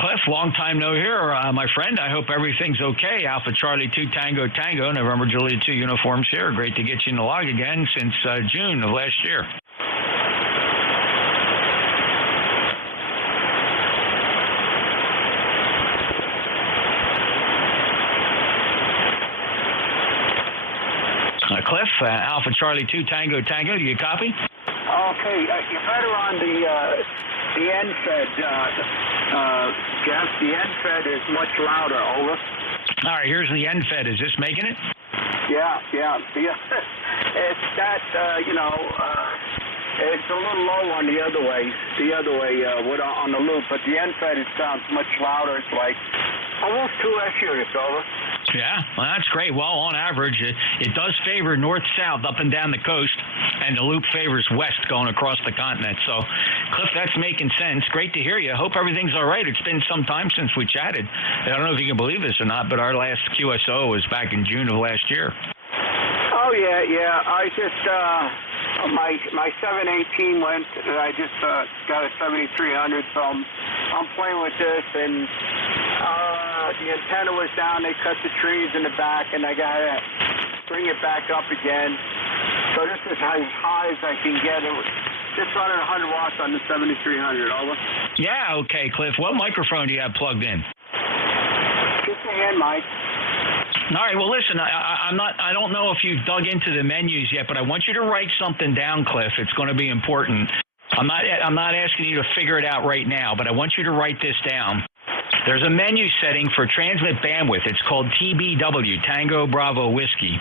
Cliff, long time no hear, my friend. I hope everything's okay. Alpha Charlie 2, Tango, Tango, November Juliet 2 uniforms here. Great to get you in the log again since June of last year. Cliff, Alpha Charlie 2, Tango, Tango, do you copy? Okay, you're better on the end fed, Jeff. The end fed is much louder, over. All right, here's the end fed. Is this making it? Yeah. It's that, it's a little low on the other way, on the loop, but the end fed, it sounds much louder. It's like almost 2S units, over. Yeah, well, that's great. Well, on average, it does favor north-south up and down the coast, and the loop favors west going across the continent. So, Cliff, that's making sense. Great to hear you. Hope everything's all right. It's been some time since we chatted. I don't know if you can believe this or not, but our last QSO was back in June of last year. Oh, yeah. I just, my 718 went, and I just got a 7300, so I'm playing with this, and the antenna was down. They cut the trees in the back, and I got to bring it back up again. So this is as high as I can get. It was just running 100 watts on the 7300. Over. Yeah, okay, Cliff. What microphone do you have plugged in? Just a hand mic. All right. Well, listen. I don't know if you dug into the menus yet, but I want you to write something down, Cliff. It's going to be important. I'm not asking you to figure it out right now, but I want you to write this down. There's a menu setting for transmit bandwidth. It's called TBW, Tango Bravo Whiskey.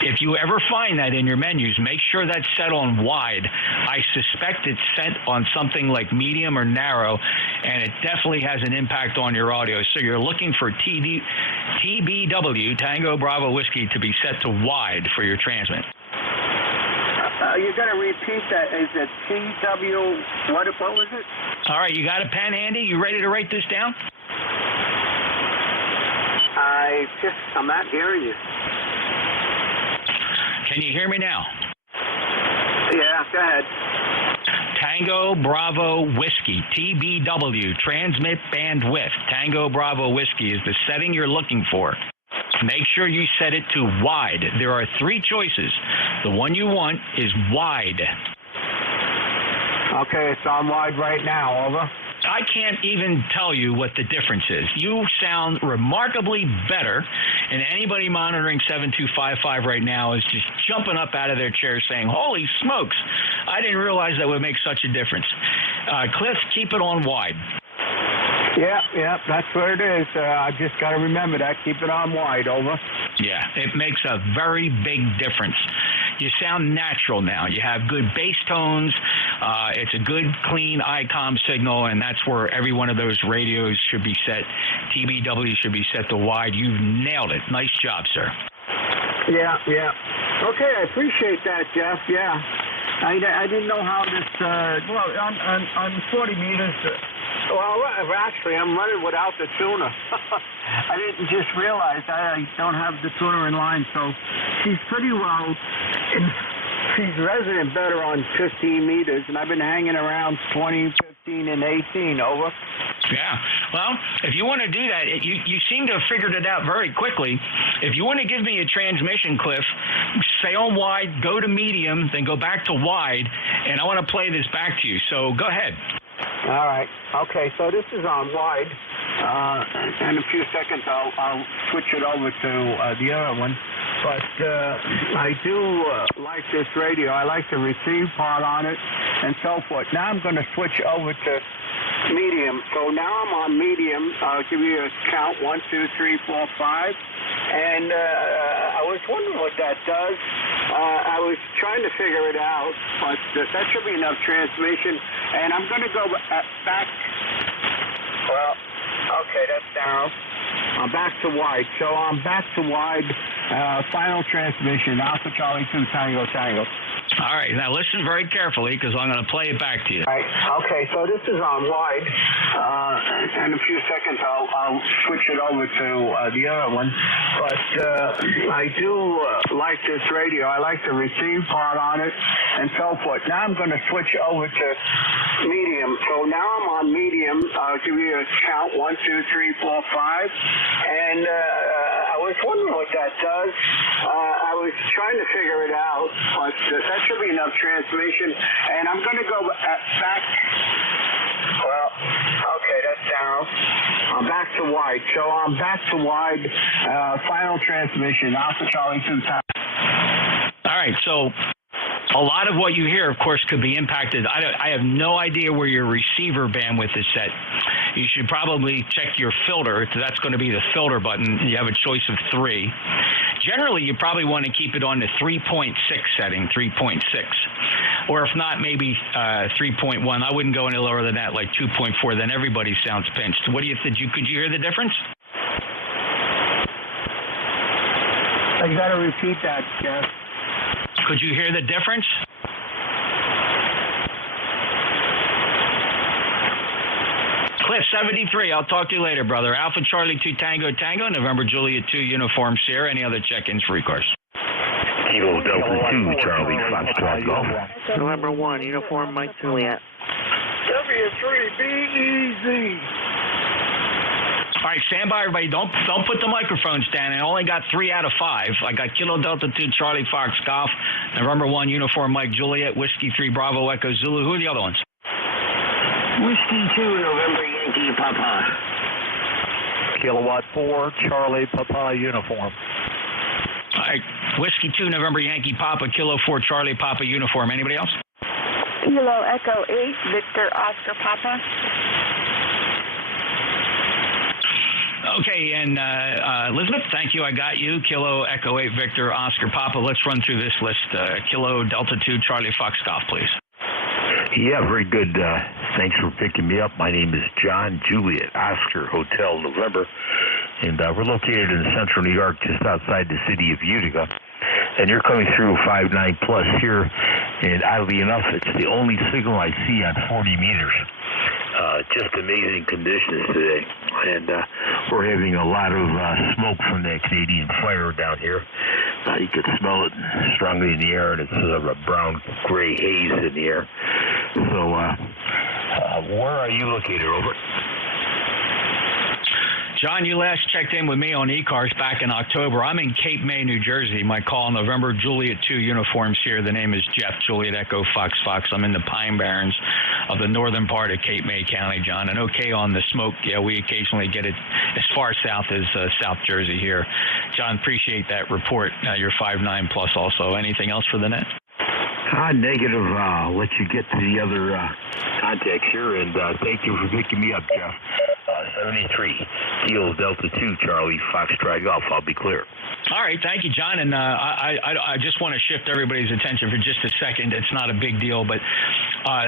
If you ever find that in your menus, make sure that's set on wide. I suspect it's set on something like medium or narrow, and it definitely has an impact on your audio. So you're looking for TBW, Tango Bravo Whiskey, to be set to wide for your transmit. You're going to repeat that. Is it TW, what was it? All right, you got a pen handy? You ready to write this down? I'm not hearing you. Can you hear me now? Yeah, go ahead. Tango Bravo Whiskey, TBW, transmit bandwidth. Tango Bravo Whiskey is the setting you're looking for. Make sure you set it to wide. There are three choices. The one you want is wide. Okay, it's on wide right now. Over. I can't even tell you what the difference is. You sound remarkably better, and anybody monitoring 7255 right now is just jumping up out of their chair saying, holy smokes, I didn't realize that would make such a difference. Cliff, keep it on wide. Yeah, that's what it is. I just got to remember that. Keep it on wide. Over. Yeah, it makes a very big difference. You sound natural now. You have good bass tones. It's a good, clean ICOM signal, and that's where every one of those radios should be set. TBW should be set to wide. You've nailed it. Nice job, sir. Yeah. Okay, I appreciate that, Jeff. Yeah. I didn't know how this, on 40 meters... Well, actually, I'm running without the tuner. I didn't just realize I don't have the tuner in line, so she's pretty well. She's resident better on 15 meters, and I've been hanging around 20, 15, and 18. Over. Yeah. Well, if you want to do that, you seem to have figured it out very quickly. If you want to give me a transmission, Cliff, stay on wide, go to medium, then go back to wide, and I want to play this back to you. So go ahead. All right. Okay, so this is on wide. In a few seconds, I'll switch it over to the other one. But I do like this radio. I like the receive part on it and so forth. Now I'm going to switch over to medium. So now I'm on medium. I'll give you a count, 1, 2, 3, 4, 5. And I was wondering what that does. I was trying to figure it out, but that should be enough transmission. And I'm going to go back. Well, okay, that's down. I'm back to wide. So I'm back to wide. Final transmission, Alpha Charlie 2 Tango Tango. All right, now listen very carefully because I'm going to play it back to you. All right, okay, so this is on wide. In a few seconds, I'll switch it over to the other one. But I do like this radio. I like the receive part on it and so forth. Now I'm going to switch over to medium. So now I'm on medium. I'll give you a count, 1, 2, 3, 4, 5. And I was wondering what that does. I was trying to figure it out, but that should be enough transmission. And I'm going to go back. Well, okay, that's down. I'm back to wide. So I'm back to wide. Final transmission, Alpha Charlie 2 Tango. All right, so a lot of what you hear, of course, could be impacted. I have no idea where your receiver bandwidth is set. You should probably check your filter. That's going to be the filter button. You have a choice of 3. Generally, you probably want to keep it on the 3.6 setting, 3.6. Or if not, maybe 3.1. I wouldn't go any lower than that, like 2.4. Then everybody sounds pinched. What do you think? Could you hear the difference? You got to repeat that, Jeff. Could you hear the difference? Cliff 73, I'll talk to you later, brother. Alpha Charlie 2 Tango Tango, November Juliet 2 Uniform Sierra. Any other check-ins for ECARS? Kilo Delta 2 Charlie Foxtrot Golf. November 1 Uniform Mike Juliet. W3BEZ. All right, stand by, everybody. Don't put the microphones down. I only got 3 out of 5. I got Kilo Delta 2 Charlie Fox Golf, November 1 Uniform Mike Juliet, Whiskey 3 Bravo Echo Zulu. Who are the other ones? Whiskey 2 November Yankee Papa. Kilowatt 4 Charlie Papa Uniform. All right, Whiskey 2 November Yankee Papa, Kilo 4 Charlie Papa Uniform. Anybody else? Kilo Echo 8 Victor Oscar Papa. Okay, and Elizabeth, thank you. I got you. Kilo Echo 8 Victor Oscar Papa. Let's run through this list. Kilo Delta 2 Charlie Fox Golf, please. Yeah, very good. Thanks for picking me up. My name is John Juliet Oscar Hotel November, and we're located in central New York, just outside the city of Utica. And you're coming through 59 plus here, and oddly enough, it's the only signal I see on 40 meters. Just amazing conditions today, and we're having a lot of smoke from that Canadian fire down here. You could smell it strongly in the air, and it's sort of a brown-gray haze in the air. So, where are you located, over? John, you last checked in with me on ECARS back in October. I'm in Cape May, New Jersey. My call, November Juliet 2 uniforms here. The name is Jeff, Juliet Echo Fox Fox. I'm in the Pine Barrens of the northern part of Cape May County, John. And okay on the smoke, yeah, we occasionally get it as far south as South Jersey here. John, appreciate that report. You're 5'9" plus also. Anything else for the net? Negative. I'll let you get to the other contacts here, and thank you for picking me up, Jeff. 73, Kilo Delta 2, Charlie Foxtrot Golf. I'll be clear. All right, thank you, John. And I just want to shift everybody's attention for just a second. It's not a big deal, but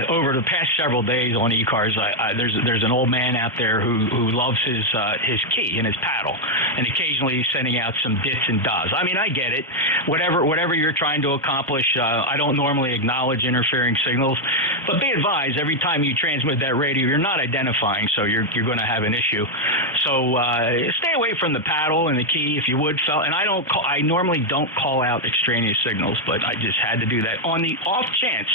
over the past several days on ECARS, there's an old man out there who loves his key and his paddle, and occasionally he's sending out some dits and does. I mean, I get it. Whatever you're trying to accomplish, I don't normally acknowledge interfering signals, but be advised, every time you transmit that radio, you're not identifying, so you're going to have an issue. So stay away from the paddle and the key if you would, and I normally don't call out extraneous signals, but I just had to do that on the off chance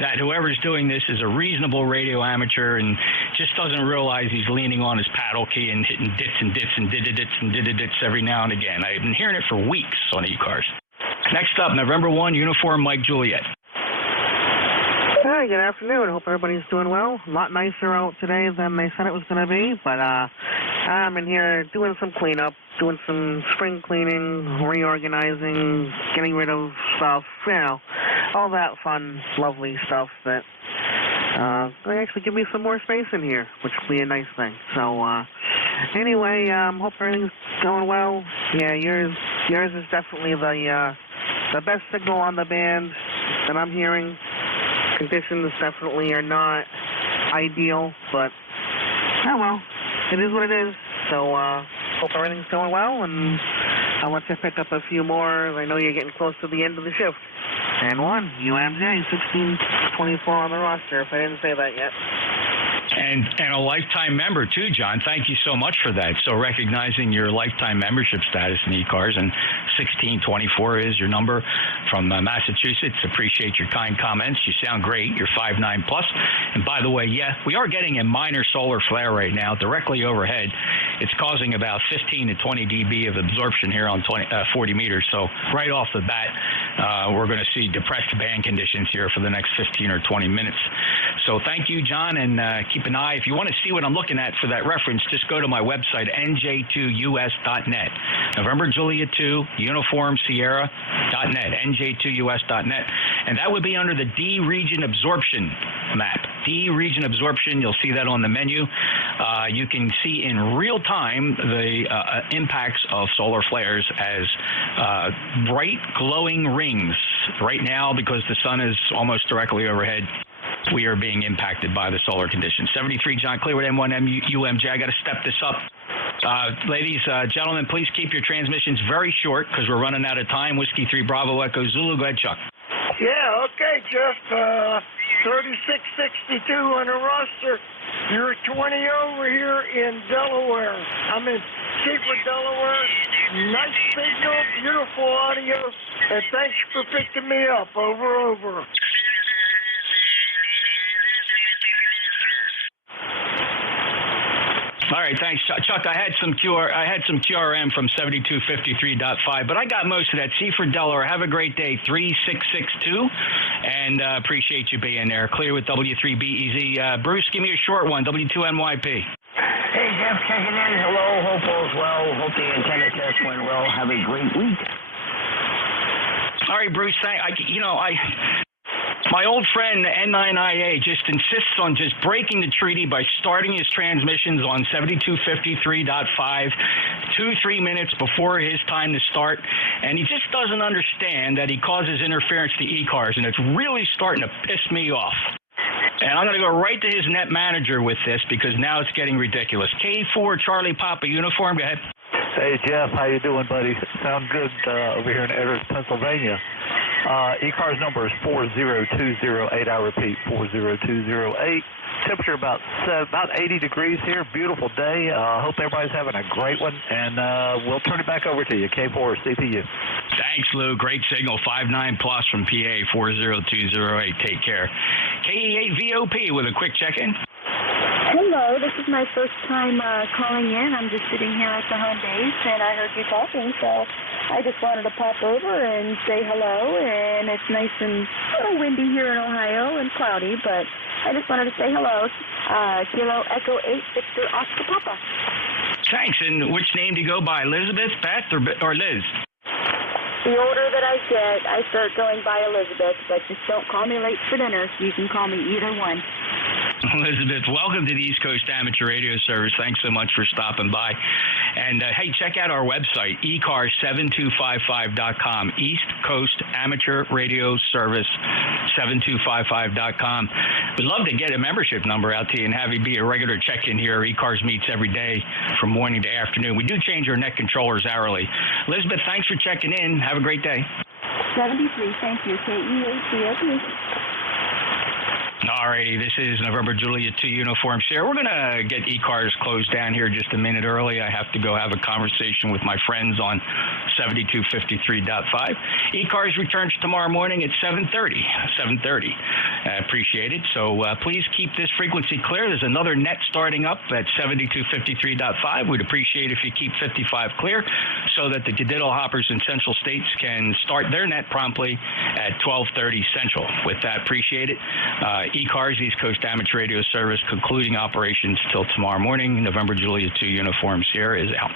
that whoever's doing this is a reasonable radio amateur and just doesn't realize he's leaning on his paddle key and hitting dits and dits and dits and dits every now and again. I've been hearing it for weeks on ECARS. Next up, November 1, Uniform Mike Juliet. Hi, good afternoon. Hope everybody's doing well. A lot nicer out today than they said it was going to be, but I'm in here doing some cleanup, doing some spring cleaning, reorganizing, getting rid of stuff, all that fun, lovely stuff that they actually give me some more space in here, which will be a nice thing. So anyway, hope everything's going well. Yeah, yours is definitely the best signal on the band that I'm hearing. Conditions definitely are not ideal, but oh well, it is what it is. So hope everything's going well, and I'll let you pick up a few more. I know you're getting close to the end of the shift. And one, UMJ, 1624 on the roster, if I didn't say that yet. And a lifetime member, too, John. Thank you so much for that. So recognizing your lifetime membership status in ECARS, and 1624 is your number from Massachusetts. Appreciate your kind comments. You sound great. You're 5'9 plus. And by the way, yeah, we are getting a minor solar flare right now directly overhead. It's causing about 15 to 20 dB of absorption here on 40 meters. So right off the bat, we're going to see depressed band conditions here for the next 15 or 20 minutes. So thank you, John, and keep an eye. If you want to see what I'm looking at for that reference, just go to my website, NJ2US.net. November Juliet 2, Uniform Sierra.net, NJ2US.net. And that would be under the D region absorption map. D region absorption, you'll see that on the menu. You can see in real time the impacts of solar flares as bright glowing rings. Right now, because the sun is almost directly overhead, we are being impacted by the solar conditions. 73 John Clearwood M1 UMJ. I got to step this up. Ladies, gentlemen, please keep your transmissions very short because we're running out of time. Whiskey 3 Bravo Echo Zulu. Go ahead, Chuck. Yeah, okay, Jeff. 3662 on the roster. You're 20 over here in Delaware. I'm in Seaford, Delaware. Nice signal, beautiful audio, and thanks for picking me up. Over. All right, thanks, Chuck. I had some QRM from 7253.5, but I got most of that. Seaford, Delaware. Have a great day. 3662, and appreciate you being there. Clear with W3BEZ. Bruce, give me a short one. W2NYP. Hey, Jeff, checking in. Hello. Hope all's well. Hope the antenna test went well. Have a great week. All right, Bruce. My old friend, N9IA, just insists on just breaking the treaty by starting his transmissions on 7253.5 2-3 minutes before his time to start, and he just doesn't understand that he causes interference to ECARS, and it's really starting to piss me off. And I'm going to go right to his net manager with this because now it's getting ridiculous. K4 Charlie Papa Uniform, go ahead. Hey, Jeff, how you doing, buddy? Sound good over here in Everett, Pennsylvania. ECARS number is 40208. I repeat, 40208. Temperature about 80 degrees here. Beautiful day. Hope everybody's having a great one, and we'll turn it back over to you. K4 CPU. Thanks, Lou. Great signal. 59 plus from PA 40208. Take care. KE8VOP with a quick check-in. Hello, this is my first time calling in. I'm just sitting here at the home base, and I heard you talking, so I just wanted to pop over and say hello. And it's nice and a little windy here in Ohio and cloudy, but I just wanted to say hello. Kilo Echo 8 Victor Oscar Papa. Thanks. And which name do you go by, Elizabeth, Beth, or Liz? The order that I get, I start going by Elizabeth, but just don't call me late for dinner. You can call me either one. Elizabeth, welcome to the East Coast Amateur Radio Service. Thanks so much for stopping by. And, hey, check out our website, ECARS7255.com, East Coast Amateur Radio Service 7255.com. We'd love to get a membership number out to you and have you be a regular check-in here. ECARS meets every day from morning to afternoon. We do change our net controllers hourly. Elizabeth, thanks for checking in. Have a great day. 73, thank you. KE8COP. Alrighty, this is November Juliet 2 Uniform Sierra. We're going to get ECARS closed down here just a minute early. I have to go have a conversation with my friends on 7253.5. ECARS returns tomorrow morning at 7:30. I appreciate it. So please keep this frequency clear. There's another net starting up at 7253.5. We'd appreciate if you keep 55 clear so that the diddle hoppers in Central States can start their net promptly at 12:30 Central. With that, appreciate it. ECARS, East Coast Amateur Radio Service, concluding operations till tomorrow morning. November Juliet 2 Uniform Sierra is out.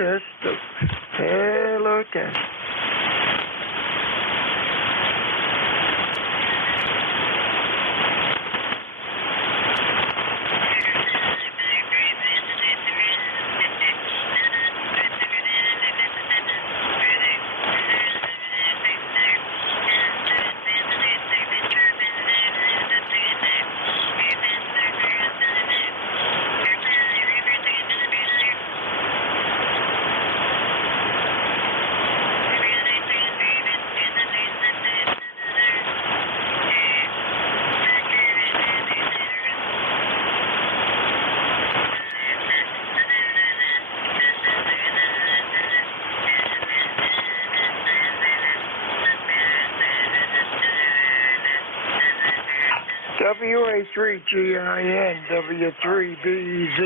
test. Hello, test. WA3GIN, W3BEZ.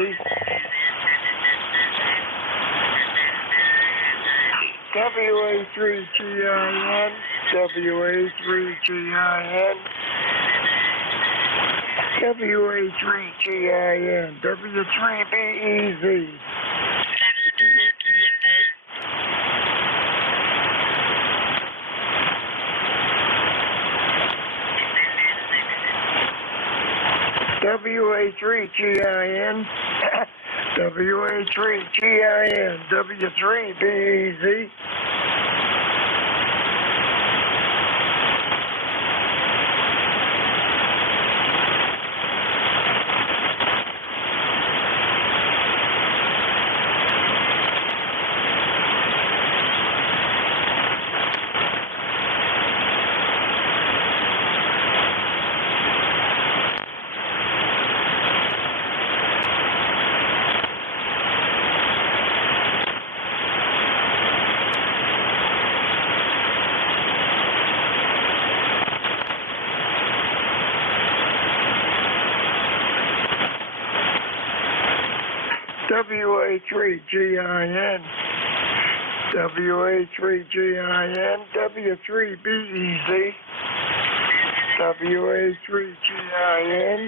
WA3GIN, WA3GIN. WA3GIN, W3BEZ. WA3GIN, WA3GIN, W3BEZ. WA3GIN, WA3GIN, W3BEZ. WA3GIN,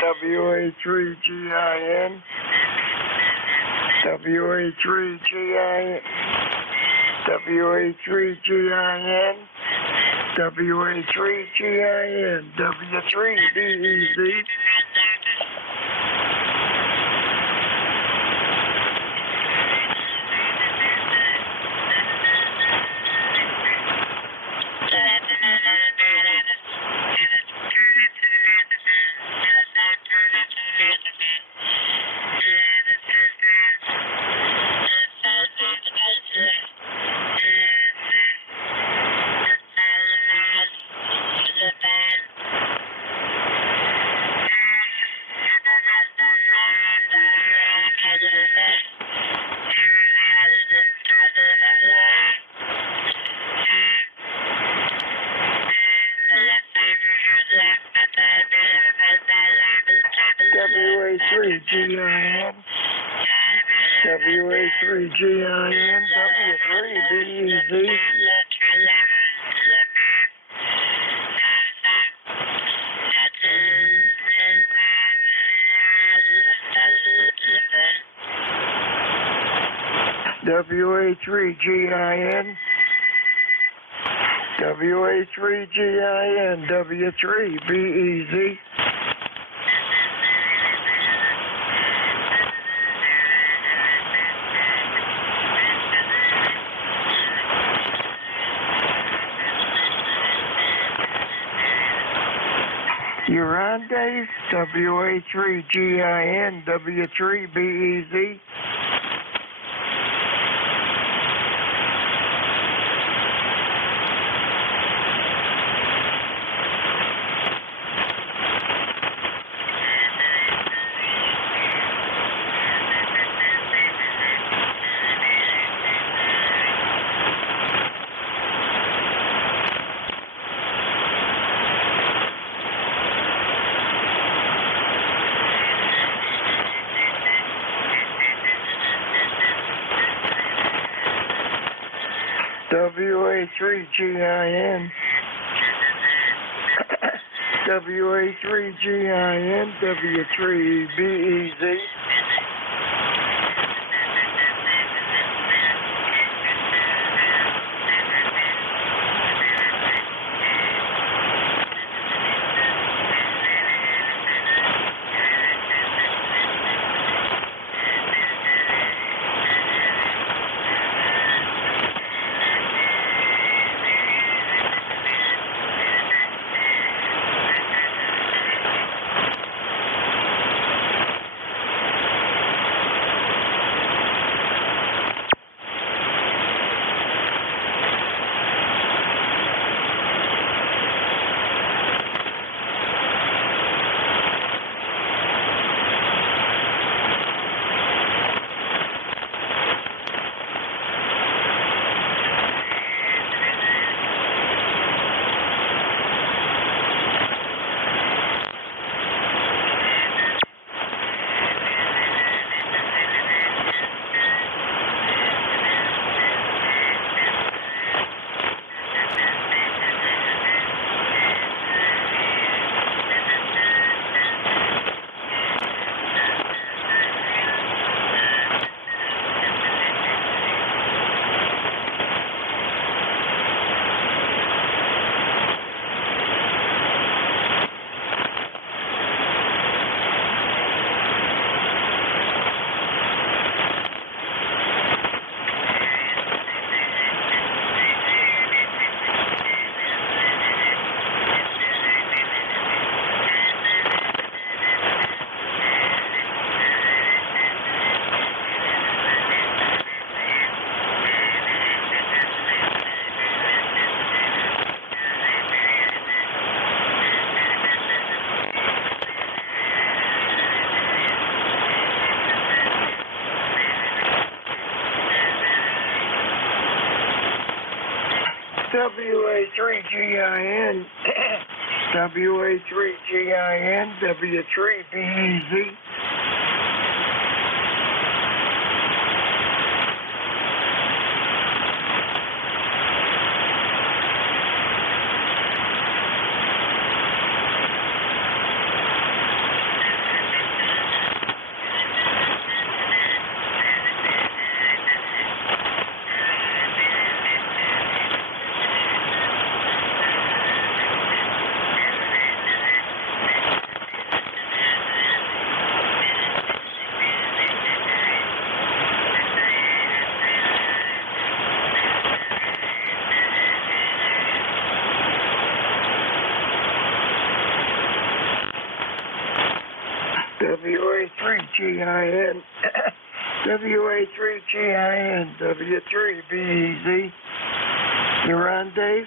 WA3GIN, WA3GIN, WA3GIN, WA3GIN, W3BEZ. WA3GIN, WA3GIN, W3BEZ. WA3GIN, WA3GIN, W3BEZ. You're on, Dave. WA3GIN, W3BEZ. WA3GIN, WA3GIN, W3BEZ. WA3GIN, WA3GIN, W3BEZ. WA3GIN, WA3GIN, W3BEZ. You're on, Dave?